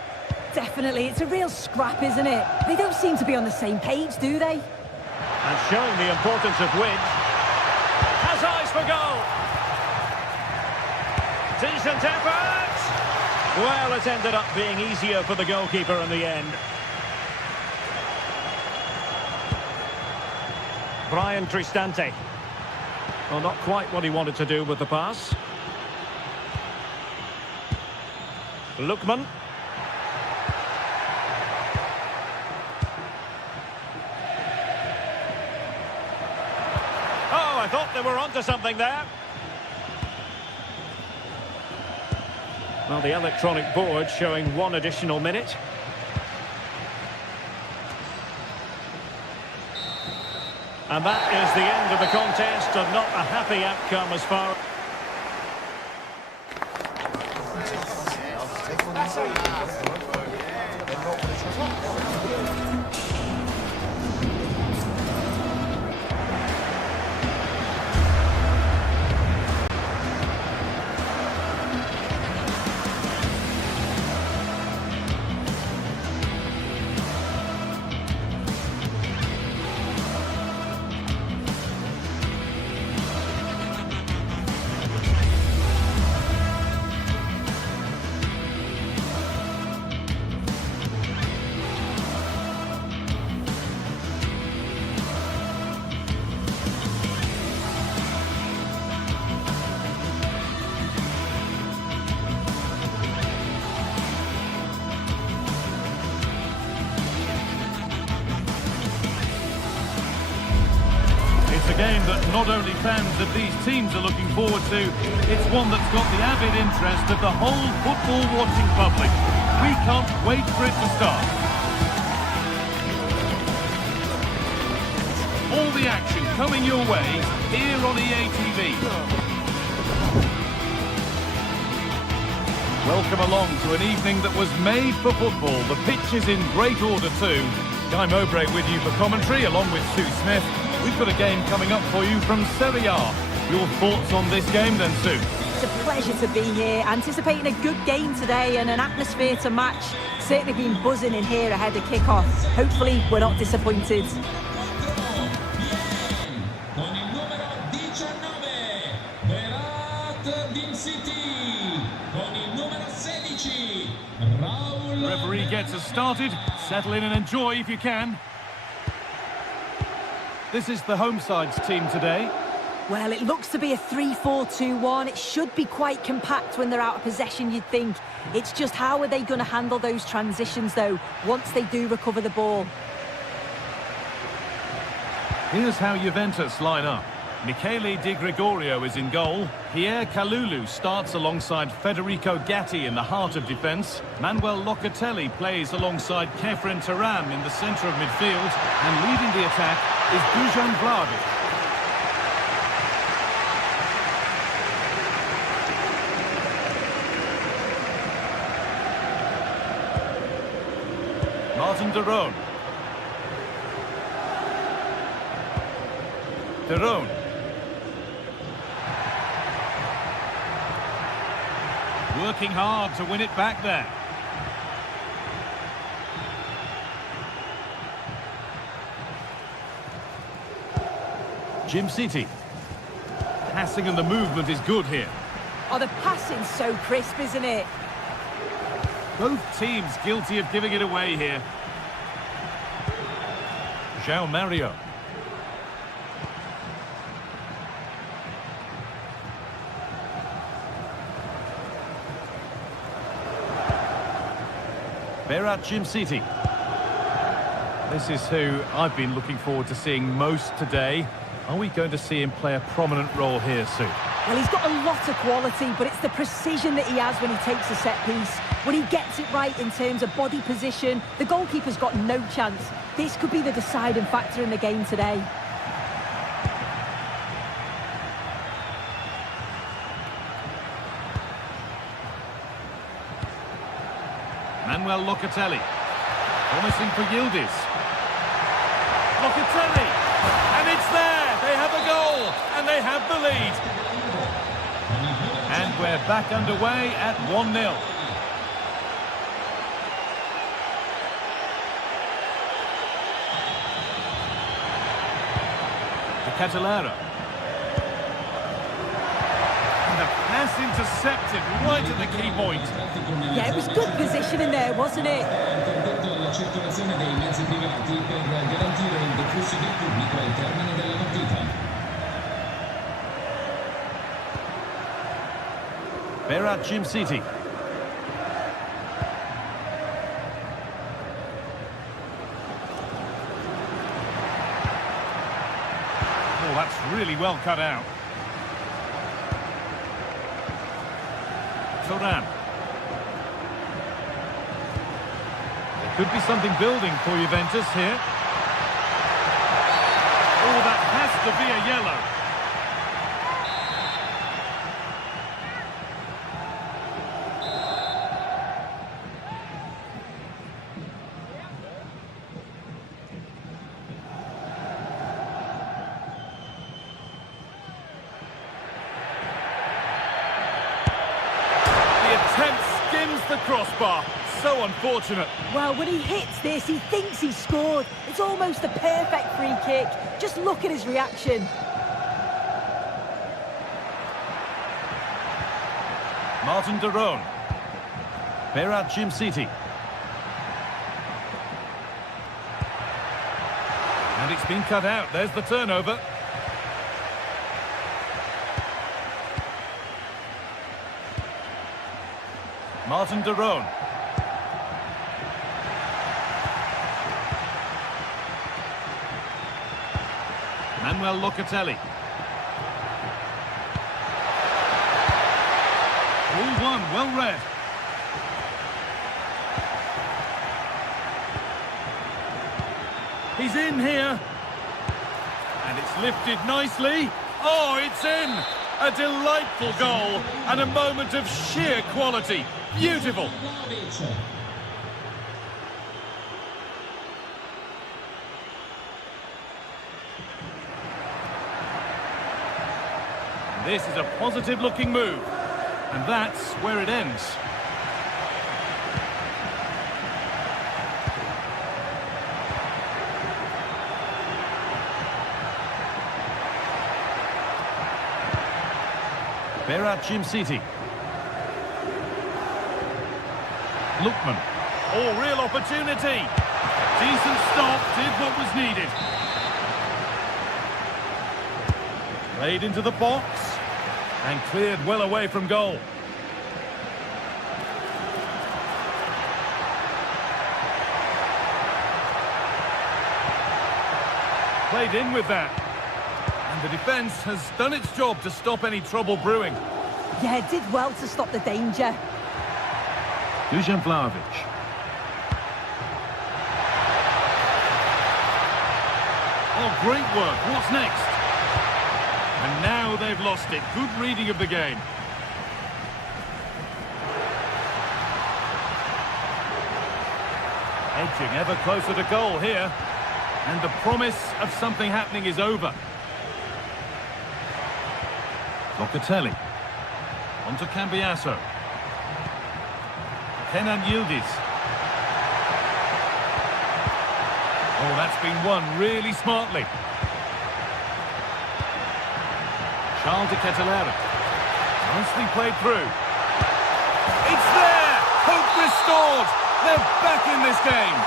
Definitely, it's a real scrap, isn't it? They don't seem to be on the same page, do they? And showing the importance of width. Has eyes for goal. Decent effort. Well, it ended up being easier for the goalkeeper in the end. Brian Cristante. Well, not quite what he wanted to do with the pass. Lookman. Oh, I thought they were onto something there. Well, the electronic board showing 1 additional minute. And that is the end of the contest, and not a happy outcome as far... It's a game that not only fans of these teams are looking forward to, it's one that's got the avid interest of the whole football-watching public. We can't wait for it to start. All the action coming your way here on EA TV. Welcome along to an evening that was made for football. The pitch is in great order too. Guy Mowbray with you for commentary, along with Sue Smith. We've got a game coming up for you from Serie A. Your thoughts on this game then, Sue? It's a pleasure to be here, anticipating a good game today and an atmosphere to match. Certainly been buzzing in here ahead of kick-off. Hopefully we're not disappointed. Referee gets us started. Settle in and enjoy if you can. This is the home side's team today. Well, it looks to be a 3-4-2-1. It should be quite compact when they're out of possession, you'd think. It's just how are they going to handle those transitions, though, once they do recover the ball? Here's how Juventus line up. Michele Di Gregorio is in goal. Pierre Kalulu starts alongside Federico Gatti in the heart of defence. Manuel Locatelli plays alongside Kefren Turan in the centre of midfield. And leading the attack is Dusan Vlahovic. Martin de Roon. De Roon. Working hard to win it back there. Jim City. Passing and the movement is good here. Oh, the passing's so crisp, isn't it? Both teams guilty of giving it away here. João Mario. Berat Jim City. This is who I've been looking forward to seeing most today. Are we going to see him play a prominent role here soon? Well, he's got a lot of quality, but it's the precision that he has when he takes a set piece. When he gets it right in terms of body position, the goalkeeper's got no chance. This could be the deciding factor in the game today. Manuel Locatelli. Promising for Yildiz. Locatelli! And it's there! They have a goal! And they have the lead! And we're back underway at 1-0. De Catalera. And the pass intercepted right at the key point. Yeah, it was good positioning there, wasn't it? Interdetto alla circolazione dei mezzi privati per garantire il deflusso del pubblico al termine della partita. Berat Jim City. Oh, that's really well cut out. Turan. There could be something building for Juventus here. Oh, that has to be a yellow. Skims the crossbar. So unfortunate. Well, when he hits this, he thinks he's scored. It's almost a perfect free kick. Just look at his reaction. Martin de Roon. Berat Jim City. And it's been cut out. There's the turnover. Martin de Roon. Manuel Locatelli. Ball one, well read. He's in here. And it's lifted nicely. Oh, it's in! A delightful goal and a moment of sheer quality. Beautiful. This is a positive-looking move. And that's where it ends. Berat Jim City. Lookman. Oh, real opportunity. Decent stop, did what was needed. Played into the box and cleared well away from goal. Played in with that. And the defence has done its job to stop any trouble brewing. Yeah, it did well to stop the danger. Dusan Vlahovic. Oh, great work. What's next? And now they've lost it. Good reading of the game. Edging ever closer to goal here. And the promise of something happening is over. Locatelli. On to Cambiasso. Kenan Yildiz. Oh, that's been won really smartly. Charles de Ketelera. Nicely played through. It's there! Hope restored! They're back in this game.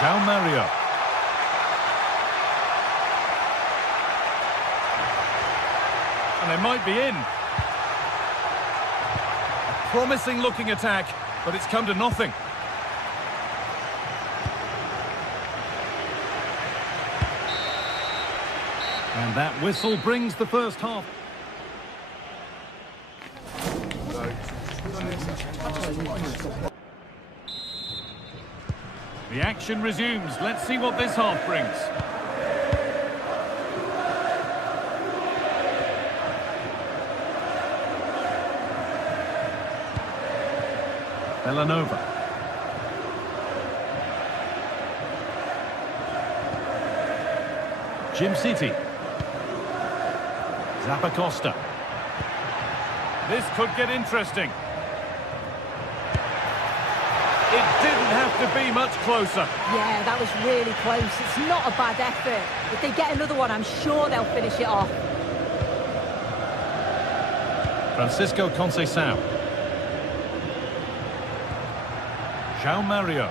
João Mario. And they might be in. A promising looking attack, but it's come to nothing. And that whistle brings the first half. The action resumes. Let's see what this half brings. Bellanova. Jim City. Zappacosta. This could get interesting. It didn't have to be much closer. Yeah, that was really close. It's not a bad effort. If they get another one, I'm sure they'll finish it off. Francisco Conceição. João Mario.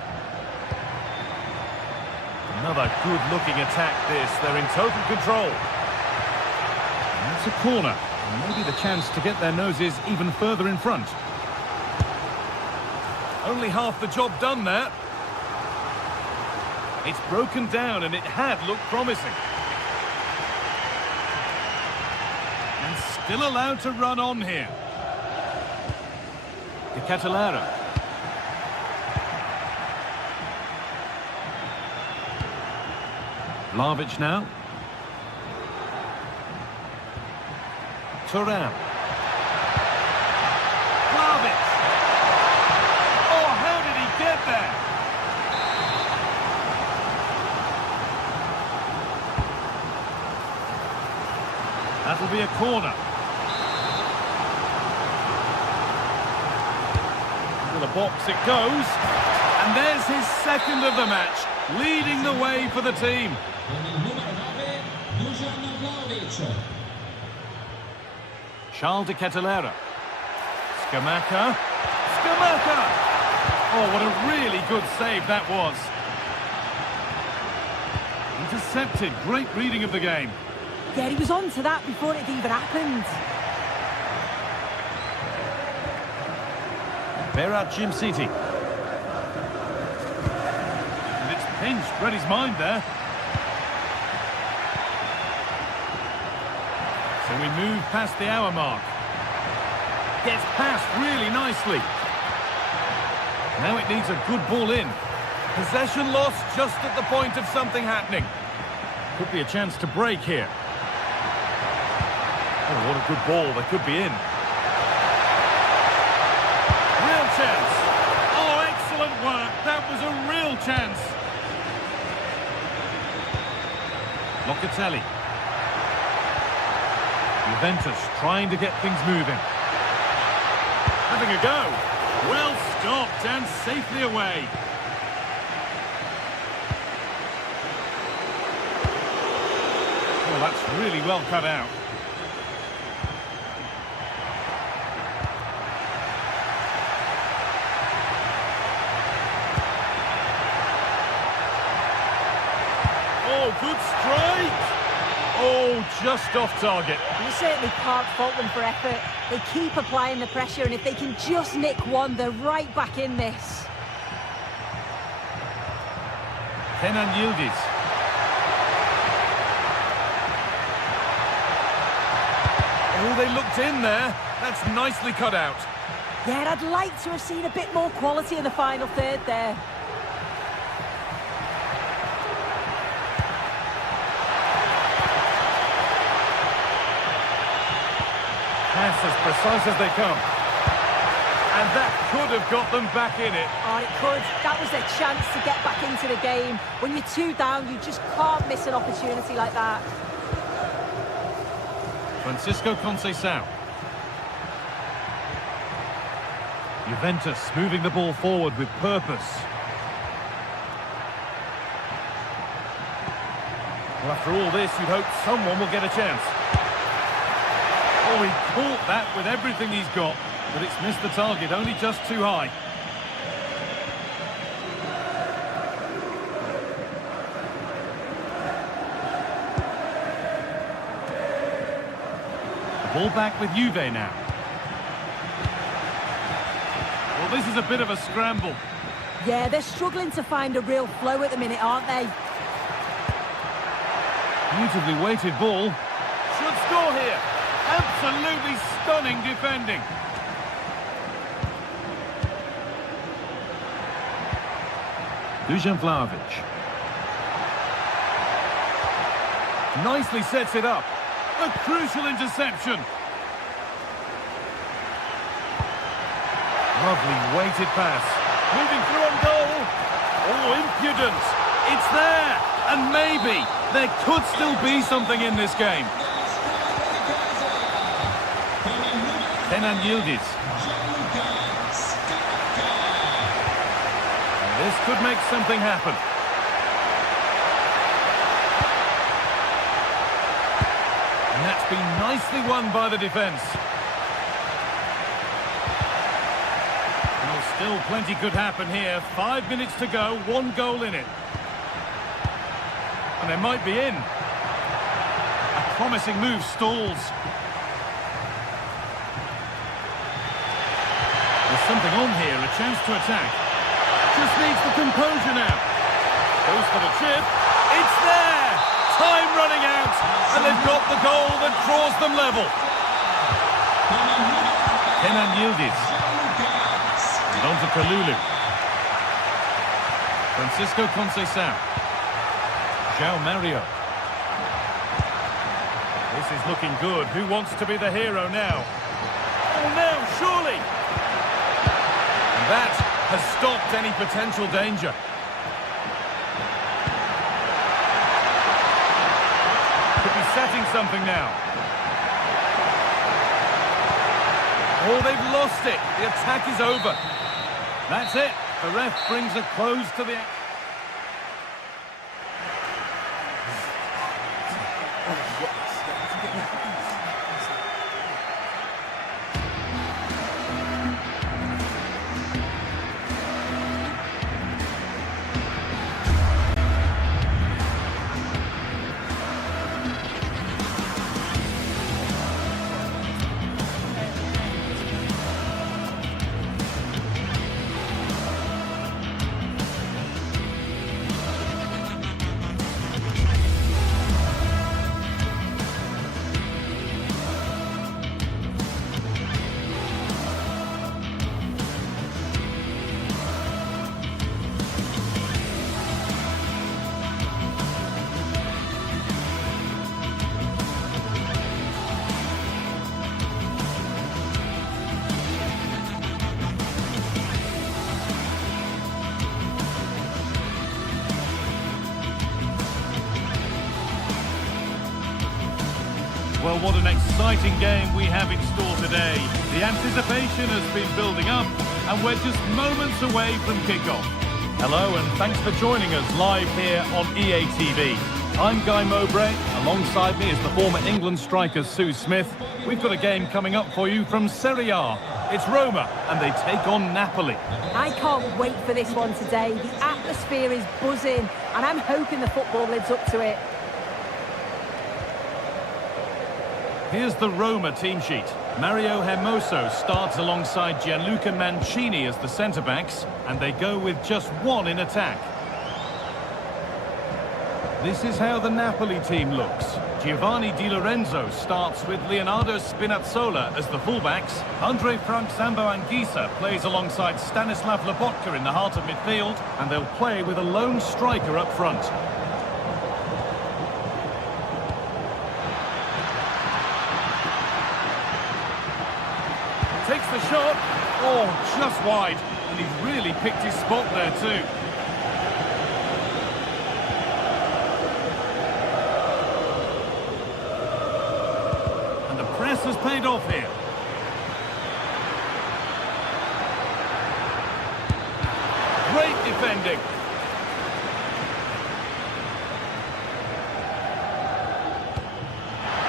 Another good-looking attack this. They're in total control. And that's a corner. And maybe the chance to get their noses even further in front. Only half the job done there. It's broken down and it had looked promising. And still allowed to run on here. De Ketelera. Vlahovic now. Thuram. Vlahovic. Oh, how did he get there? That'll be a corner. To the box it goes. And there's his second of the match, leading the way for the team. Charles de Ketelera. Scamacca. Scamacca! Oh, what a really good save that was. Intercepted. Great reading of the game. Yeah, he was on to that before it even happened. Berat Jim City. And it's pinched. Read his mind there. So we move past the hour mark. Gets past really nicely. Now it needs a good ball in. Possession lost just at the point of something happening. Could be a chance to break here. Oh, what a good ball. They could be in. Real chance. Oh, excellent work. That was a real chance. Locatelli. Juventus trying to get things moving. Having a go. Well stopped and safely away. Well, that's really well cut out. Oh, Oh, good strike! Oh, just off target. You certainly can't fault them for effort. They keep applying the pressure, and if they can just nick one, they're right back in this. Kenan Yildiz. Oh, they looked in there. That's nicely cut out. Yeah, I'd like to have seen a bit more quality in the final third there. Pass as precise as they come. And that could have got them back in it. Oh, it could. That was their chance to get back into the game. When you're 2 down, you just can't miss an opportunity like that. Francisco Conceição. Juventus moving the ball forward with purpose. Well, after all this, you'd hope someone will get a chance. Oh, he caught that with everything he's got, but it's missed the target, only just too high. The ball back with Juve now. Well, this is a bit of a scramble. Yeah, they're struggling to find a real flow at the minute, aren't they? Beautifully weighted ball. Should score here. Absolutely stunning defending. Dusan Vlahovic. Nicely sets it up. A crucial interception. Lovely weighted pass. Moving through on goal. Oh, impudence. It's there. And maybe there could still be something in this game. Kenan Yildiz. This could make something happen. And that's been nicely won by the defence. Well, still plenty could happen here. 5 minutes to go, 1 goal in it. And they might be in. A promising move stalls. There's something on here, a chance to attack. Just needs the composure now. Goes for the chip. It's there! Time running out, and they've got the goal that draws them level. Kenan Yildiz. And on to Kalulu. Francisco Conceição. João Mario. This is looking good. Who wants to be the hero now? Oh, now, surely! And that has stopped any potential danger. Could be setting something now. Oh, they've lost it. The attack is over. That's it. The ref brings a close to the... Well, what an exciting game we have in store today. The anticipation has been building up, and we're just moments away from kickoff. Hello, and thanks for joining us live here on EA TV. I'm Guy Mowbray. Alongside me is the former England striker Sue Smith. We've got a game coming up for you from Serie A. It's Roma, and they take on Napoli. I can't wait for this one today. The atmosphere is buzzing, and I'm hoping the football lives up to it. Here's the Roma team sheet. Mario Hermoso starts alongside Gianluca Mancini as the centre-backs, and they go with just one in attack. This is how the Napoli team looks. Giovanni Di Lorenzo starts with Leonardo Spinazzola as the fullbacks. Andre Frank Zambo Anguissa plays alongside Stanislav Lobotka in the heart of midfield, and they'll play with a lone striker up front. Takes the shot. Oh, just wide. And he's really picked his spot there too. Press has paid off here. Great defending.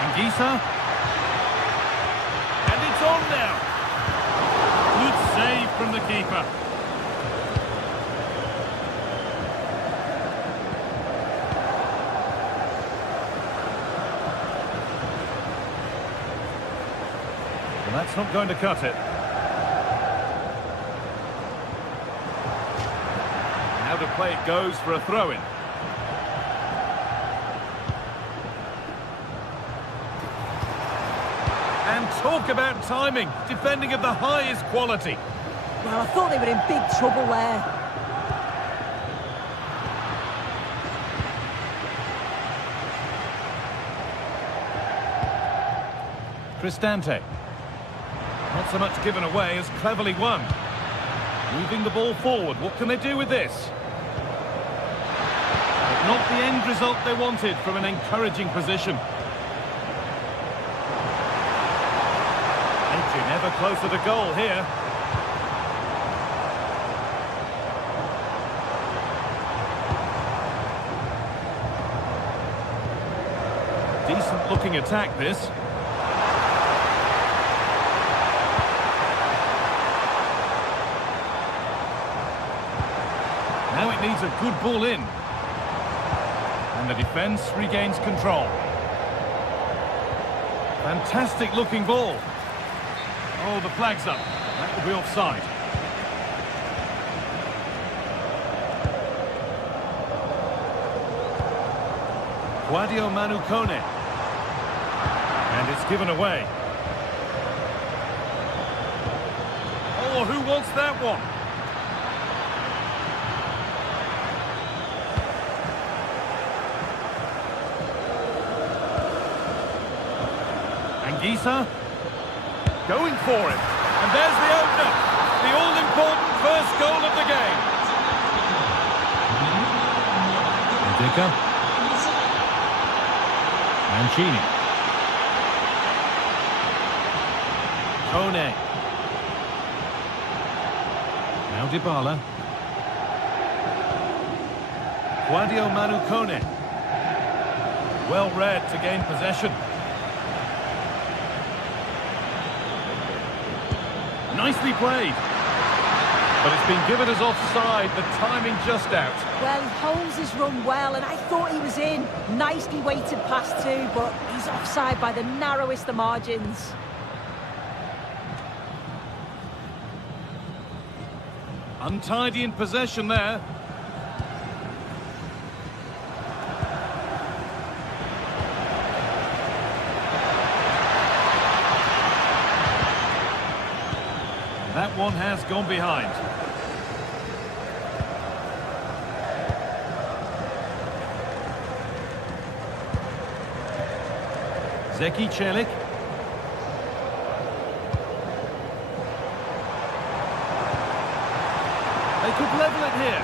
Anguissa. And it's on now. Good save from the keeper. That's not going to cut it. Now to play it goes for a throw-in. And talk about timing. Defending of the highest quality. Well, I thought they were in big trouble there. Cristante. Not so much given away as cleverly won. Moving the ball forward. What can they do with this? But not the end result they wanted from an encouraging position. Edging ever closer to goal here. Decent looking attack this. Now it needs a good ball in. And the defence regains control. Fantastic looking ball. Oh, the flag's up. That will be offside. Guadio Manu Kone. And it's given away. Oh, who wants that one? Anguissa going for it, and there's the opener, the all-important first goal of the game. Indica. Mancini. Kone. Now Dybala. Guadio Manu Kone. Well read to gain possession. Nicely played. But it's been given as offside, the timing just out. Well, he holds his run well, and I thought he was in. Nicely weighted pass too, but he's offside by the narrowest of margins. Untidy in possession there. That one has gone behind. Zeki Celik. They could level it here.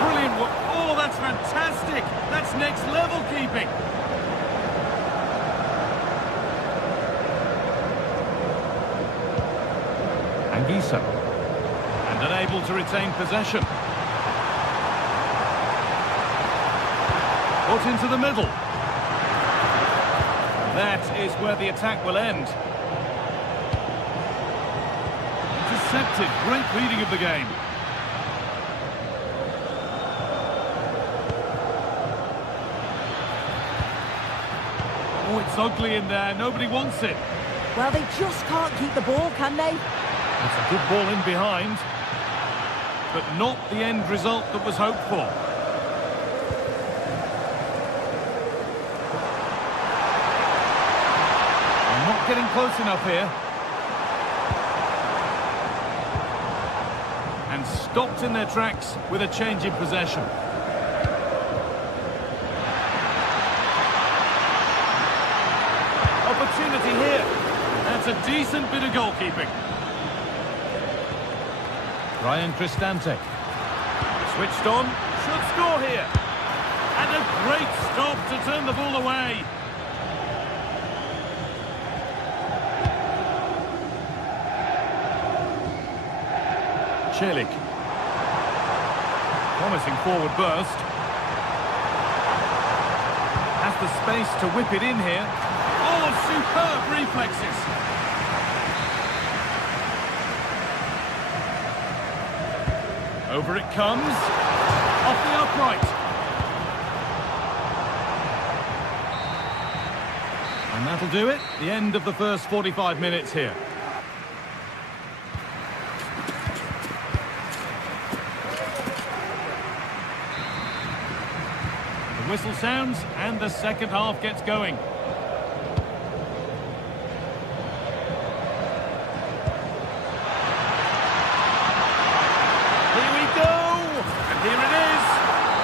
Brilliant work. Oh, that's fantastic. That's next level keeping. Anguissa. And unable to retain possession. Put into the middle. That is where the attack will end. Intercepted. Great reading of the game. Oh, it's ugly in there. Nobody wants it. Well, they just can't keep the ball, can they? It's a good ball in behind, but not the end result that was hoped for. They're not getting close enough here. And stopped in their tracks with a change in possession. Opportunity here. That's a decent bit of goalkeeping. Ryan Cristante. Switched on. Should score here. And a great stop to turn the ball away. Celik. Promising forward burst. Has the space to whip it in here. Oh, superb reflexes. Over it comes. Off the upright. And that'll do it. The end of the first 45 minutes here. The whistle sounds and the second half gets going. Here it is,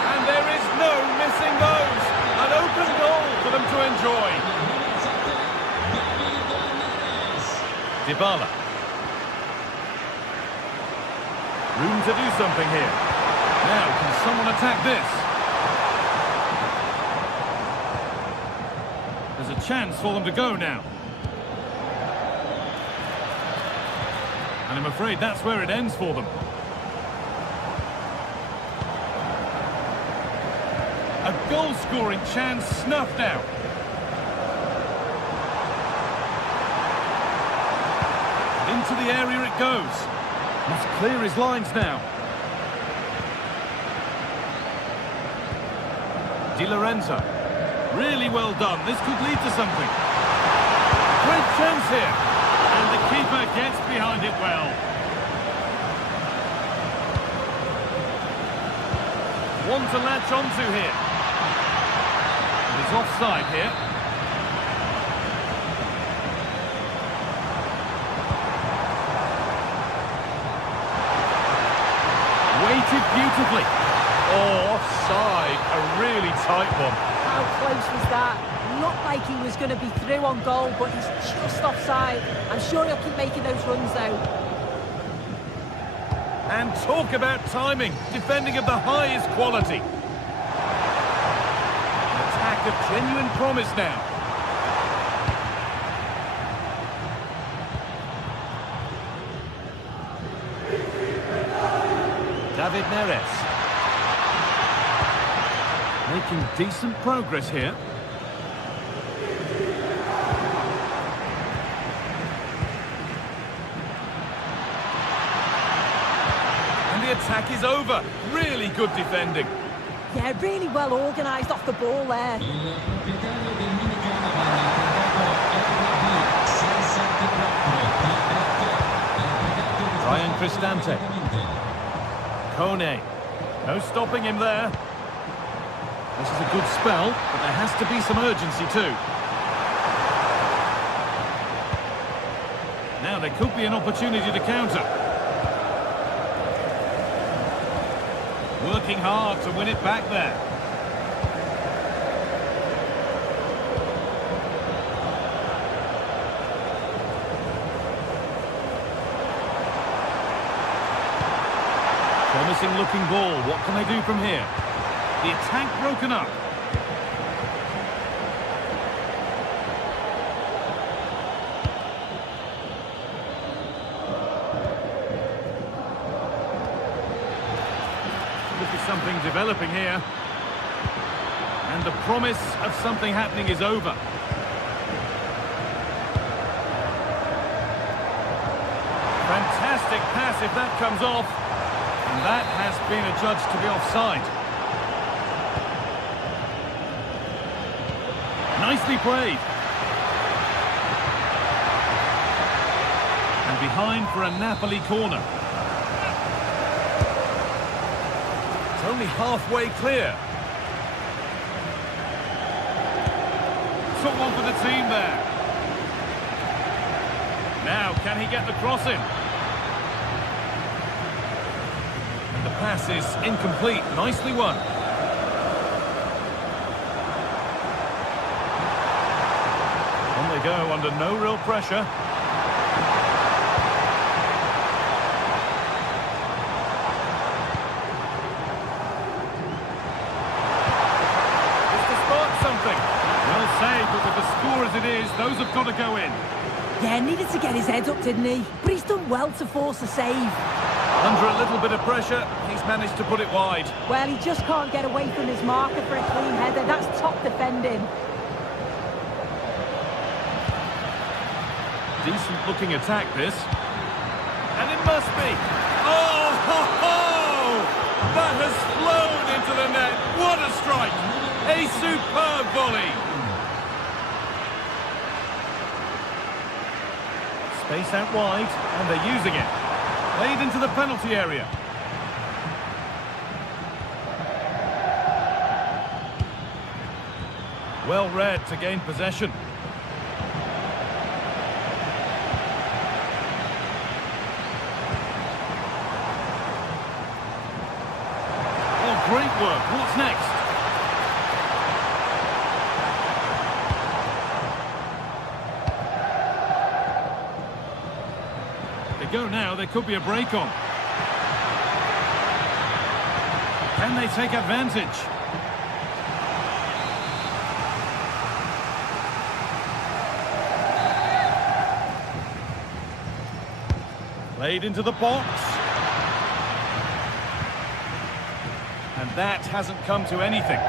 and there is no missing those. An open goal for them to enjoy. Dybala. Room to do something here. Now, can someone attack this? There's a chance for them to go now. And I'm afraid that's where it ends for them. A goal-scoring chance snuffed out. Into the area it goes. Must clear his lines now. Di Lorenzo. Really well done. This could lead to something. Great chance here. And the keeper gets behind it well. One to latch onto here. He's offside here. Weighted beautifully. Oh, offside. A really tight one. How close was that? Looked like he was going to be through on goal, but he's just offside. I'm sure he'll keep making those runs, though. And talk about timing. Defending of the highest quality. Of genuine promise now. David Neres. Making decent progress here. And the attack is over. Really good defending. Yeah, really well organised off the ball there. Ryan Cristante. Kone. No stopping him there. This is a good spell, but there has to be some urgency too. Now there could be an opportunity to counter. Working hard to win it back there. Promising looking ball. What can they do from here? The attack broken up. Something developing here, and the promise of something happening is over. Fantastic pass if that comes off. And that has been adjudged to be offside. Nicely played. And behind for a Napoli corner. It's only halfway clear. Took one for the team there. Now, can he get the cross in? And the pass is incomplete. Nicely won. On they go under no real pressure. Just to spark something. Well saved, but with the score as it is, those have got to go in. Yeah, needed to get his head up, didn't he? But he's done well to force a save. Under a little bit of pressure, he's managed to put it wide. Well, he just can't get away from his marker for a clean header. That's top defending. Decent looking attack, this. And it must be. Oh, ho, ho! That has flown into the net. What a strike! A superb volley. Space out wide, and they're using it. Played into the penalty area. Well read to gain possession. Oh, great work. What's next? Go now, there could be a break on. Can they take advantage? Played into the box. And that hasn't come to anything.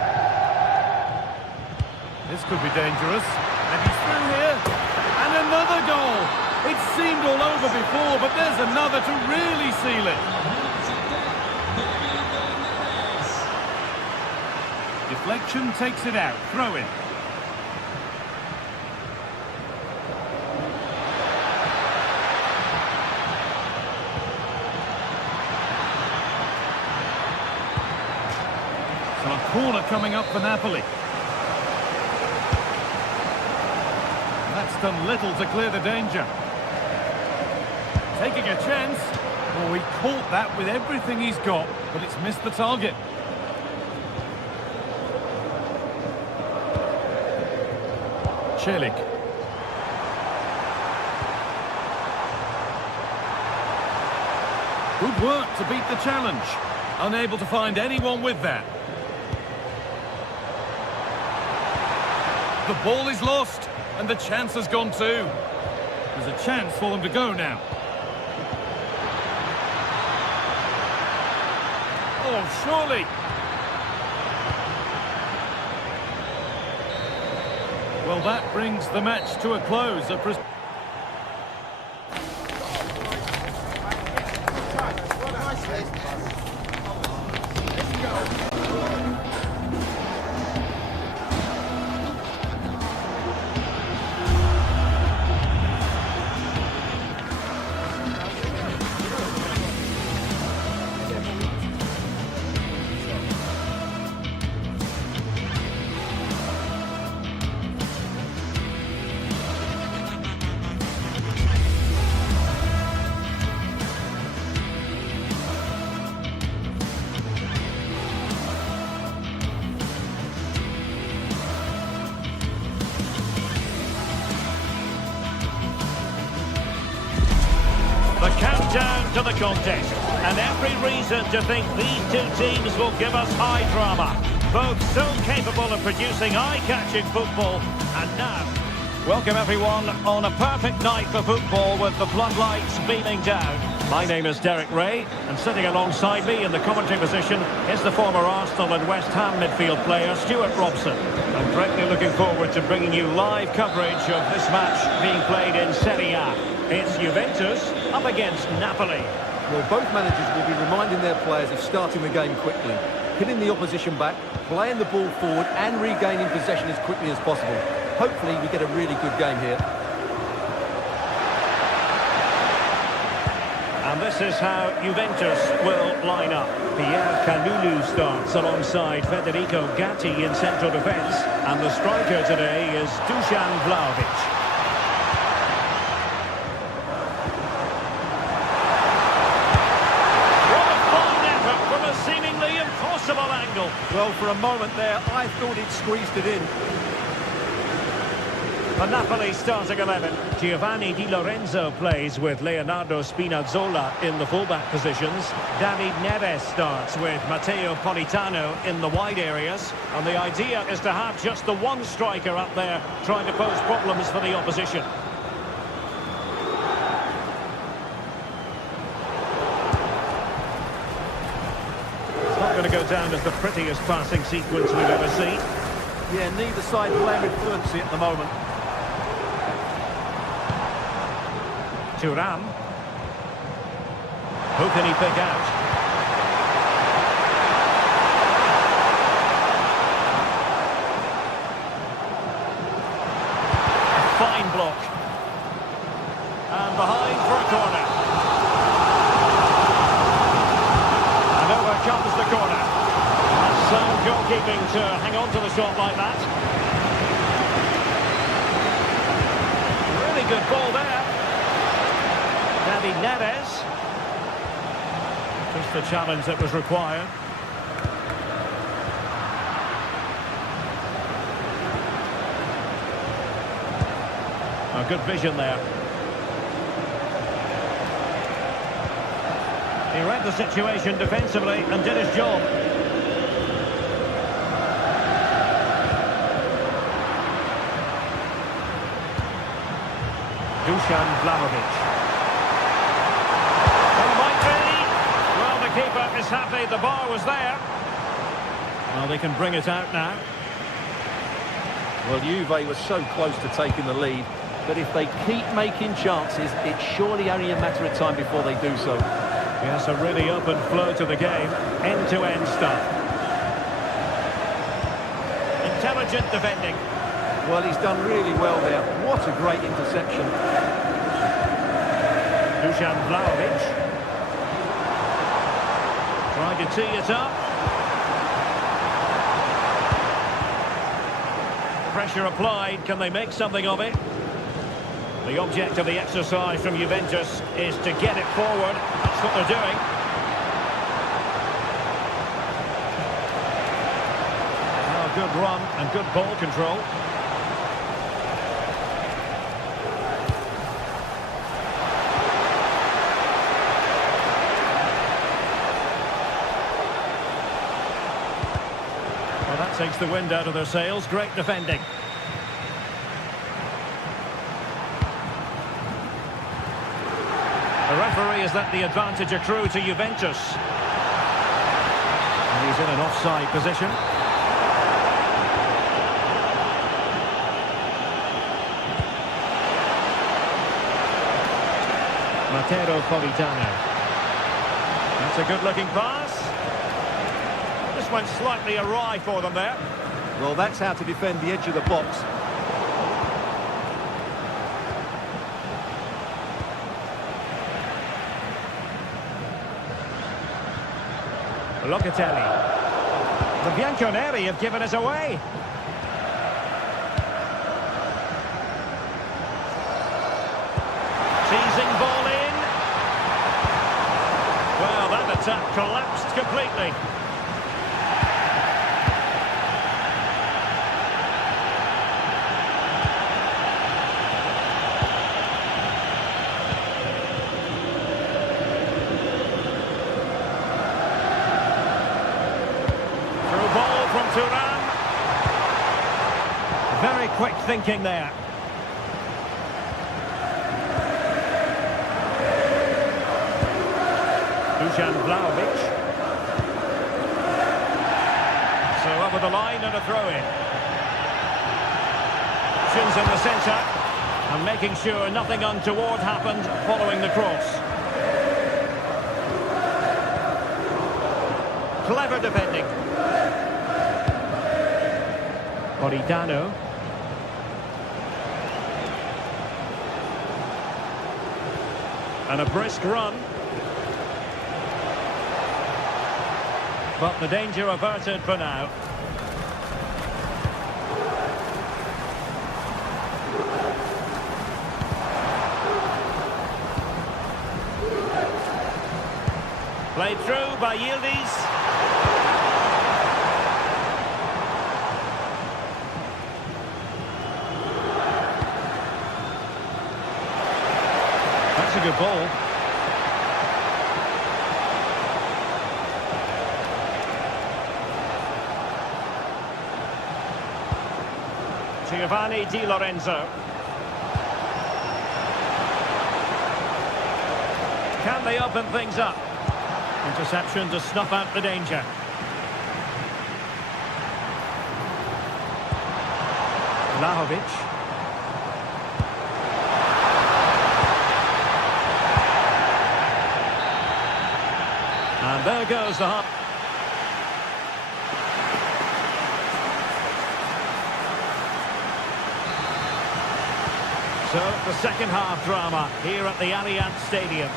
This could be dangerous. And he's through here. And another goal. It seemed all over before, but there's another to really seal it. Deflection takes it out. Throw in. So a corner coming up for Napoli. That's done little to clear the danger. Taking a chance. Oh, he caught that with everything he's got, but it's missed the target. Celik. Good work to beat the challenge. Unable to find anyone with that. The ball is lost, and the chance has gone too. There's a chance for them to go now. Oh, surely. Well, that brings the match to a close. The countdown to the contest, and every reason to think these two teams will give us high drama. Both so capable of producing eye-catching football, and now... Welcome everyone on a perfect night for football with the floodlights beaming down. My name is Derek Ray, and sitting alongside me in the commentary position is the former Arsenal and West Ham midfield player Stuart Robson. I'm greatly looking forward to bringing you live coverage of this match being played in Serie A. It's Juventus up against Napoli. Well, both managers will be reminding their players of starting the game quickly, hitting the opposition back, playing the ball forward and regaining possession as quickly as possible. Hopefully we get a really good game here. And this is how Juventus will line up. Pierre Canulu starts alongside Federico Gatti in central defence. And the striker today is Dusan Vlahovic. What a fine effort from a seemingly impossible angle. Well, for a moment there, I thought he'd squeezed it in. The Napoli starting 11. Giovanni Di Lorenzo plays with Leonardo Spinazzola in the fullback positions. David Neres starts with Matteo Politano in the wide areas. And the idea is to have just the one striker up there trying to pose problems for the opposition. It's not going to go down as the prettiest passing sequence we've ever seen. Yeah, neither side playing with fluency at the moment. Thuram. Who can he pick out? A fine block. And behind for a corner. And over comes the corner. That's sound goalkeeping to hang on to the shot like that. Really good ball there. David Neres. Just the challenge that was required. Oh, good vision there. He read the situation defensively and did his job. Dusan Vlahovic. Keeper is happy the bar was there. Well, they can bring it out now. Well, Juve was so close to taking the lead, but if they keep making chances, it's surely only a matter of time before they do so. Yes, a really open flow to the game. End-to-end stuff. Intelligent defending. Well, he's done really well there. What a great interception. Dusan Vlahovic. Trying to tee it up. Pressure applied. Can they make something of it? The object of the exercise from Juventus is to get it forward. That's what they're doing. Oh, good run and good ball control. That takes the wind out of their sails. Great defending. The referee has let the advantage accrue to Juventus. And he's in an offside position. Matteo Politano. That's a good-looking pass. Went slightly awry for them there. Well, that's how to defend the edge of the box. Locatelli. The Bianconeri have given us away. Teasing ball in. Well, that attack collapsed completely. Thuram. Very quick thinking there. and Vlahovic. So over the line and a throw-in. Options in the centre. And making sure nothing untoward happened following the cross. Clever defending. Politano. And a brisk run. But the danger averted for now. Played through by Yildiz. That's a good ball. Giovanni Di Lorenzo. Can they open things up? Interception to snuff out the danger. Vlahovic. And there goes the half. So the second half drama here at the Allianz Stadium.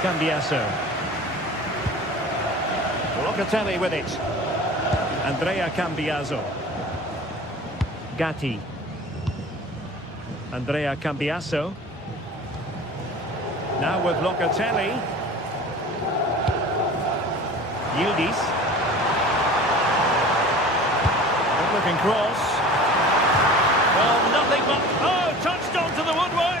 Cambiaso. Locatelli with it. Andrea Cambiaso. Gatti. Andrea Cambiaso. Now with Locatelli. Yildiz. Good looking cross. Well, nothing but... Oh, touched onto the woodwork.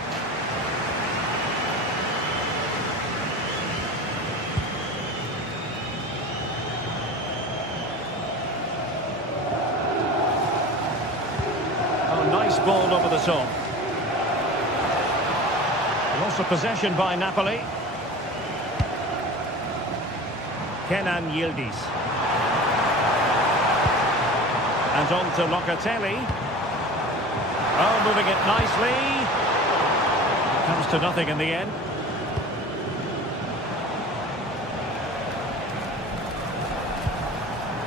Nice ball over the top. Loss of possession by Napoli. Kenan Yildiz. And on to Locatelli. Oh, moving it nicely. Comes to nothing in the end.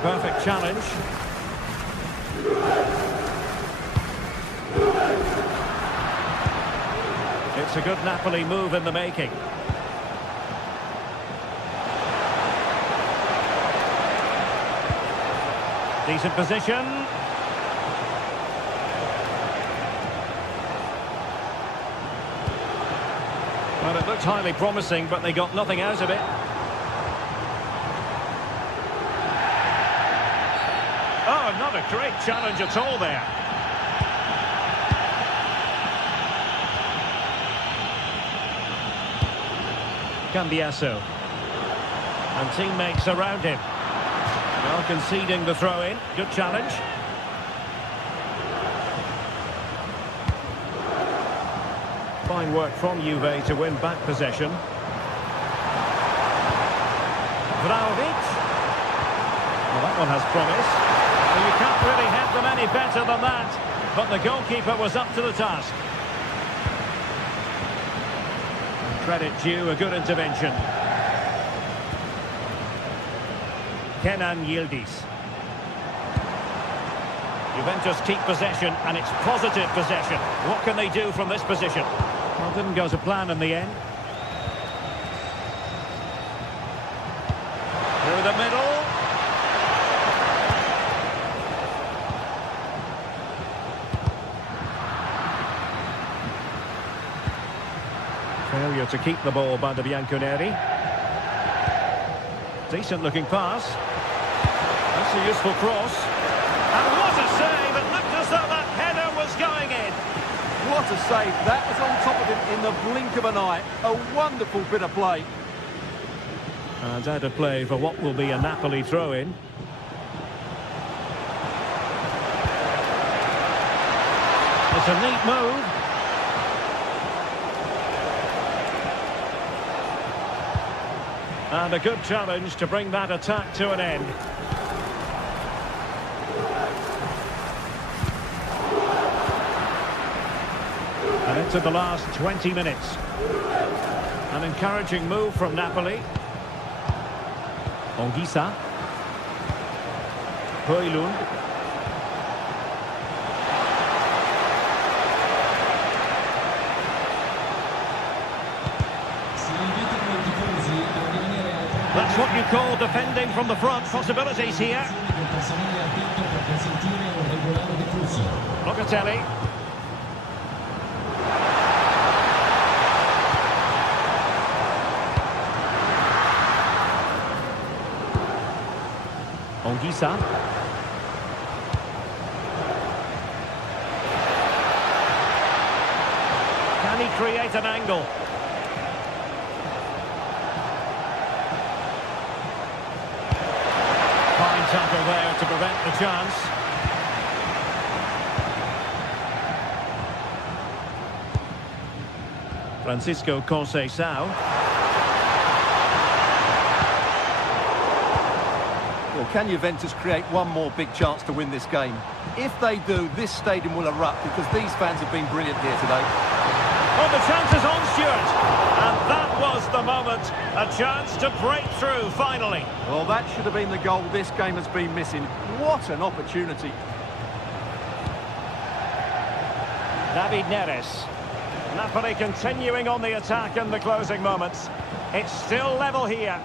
Perfect challenge. It's a good Napoli move in the making. Decent position. Well, it looked highly promising, but they got nothing out of it. Oh, not a great challenge at all there. Cambiaso. And teammates around him. Well, conceding the throw-in. Good challenge. Fine work from Juve to win back possession. Vlahovic. Well, that one has promise. Well, you can't really head them any better than that. But the goalkeeper was up to the task. Credit due, a good intervention. Kenan Yildiz. Juventus keep possession, and it's positive possession. What can they do from this position? Well, didn't go to plan in the end. Through the middle. Failure to keep the ball by the Bianconeri. Decent looking pass. That's a useful cross. And what a save! It looked as though that header was going in. What a save. That was on top of him in the blink of an eye. A wonderful bit of play. And out of play for what will be a Napoli throw-in. It's a neat move. And a good challenge to bring that attack to an end. And into the last 20 minutes. An encouraging move from Napoli. Ongisa. Højlund. That's what you call defending from the front. Possibilities here. Locatelli. Ongisa. Can he create an angle? Fine tackle there to prevent the chance. Francisco Conceição. Well, can Juventus create one more big chance to win this game? If they do, this stadium will erupt because these fans have been brilliant here today. Oh, the chance is on, Stuart. And that was the moment. A chance to break through, finally. Well, that should have been the goal this game has been missing. What an opportunity. David Neres. Napoli continuing on the attack in the closing moments. It's still level here.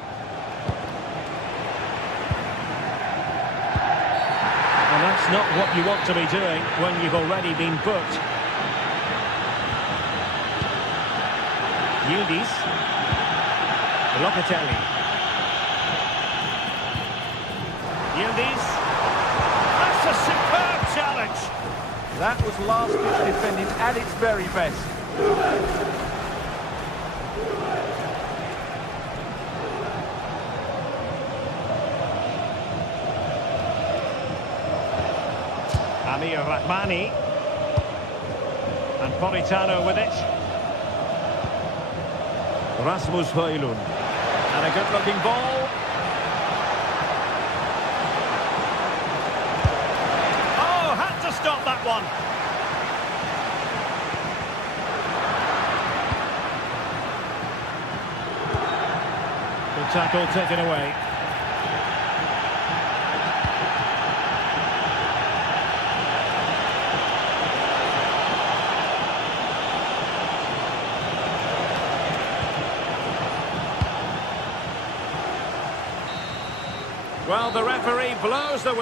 And that's not what you want to be doing when you've already been booked. Yildiz. Locatelli. Yildiz. That's a superb challenge. That was last-ditch defending at its very best. Amir Rahmani. And Politano with it. Rasmus Højlund. And a good-looking ball. Oh, had to stop that one. Good tackle taken away. Well, the referee blows the whistle.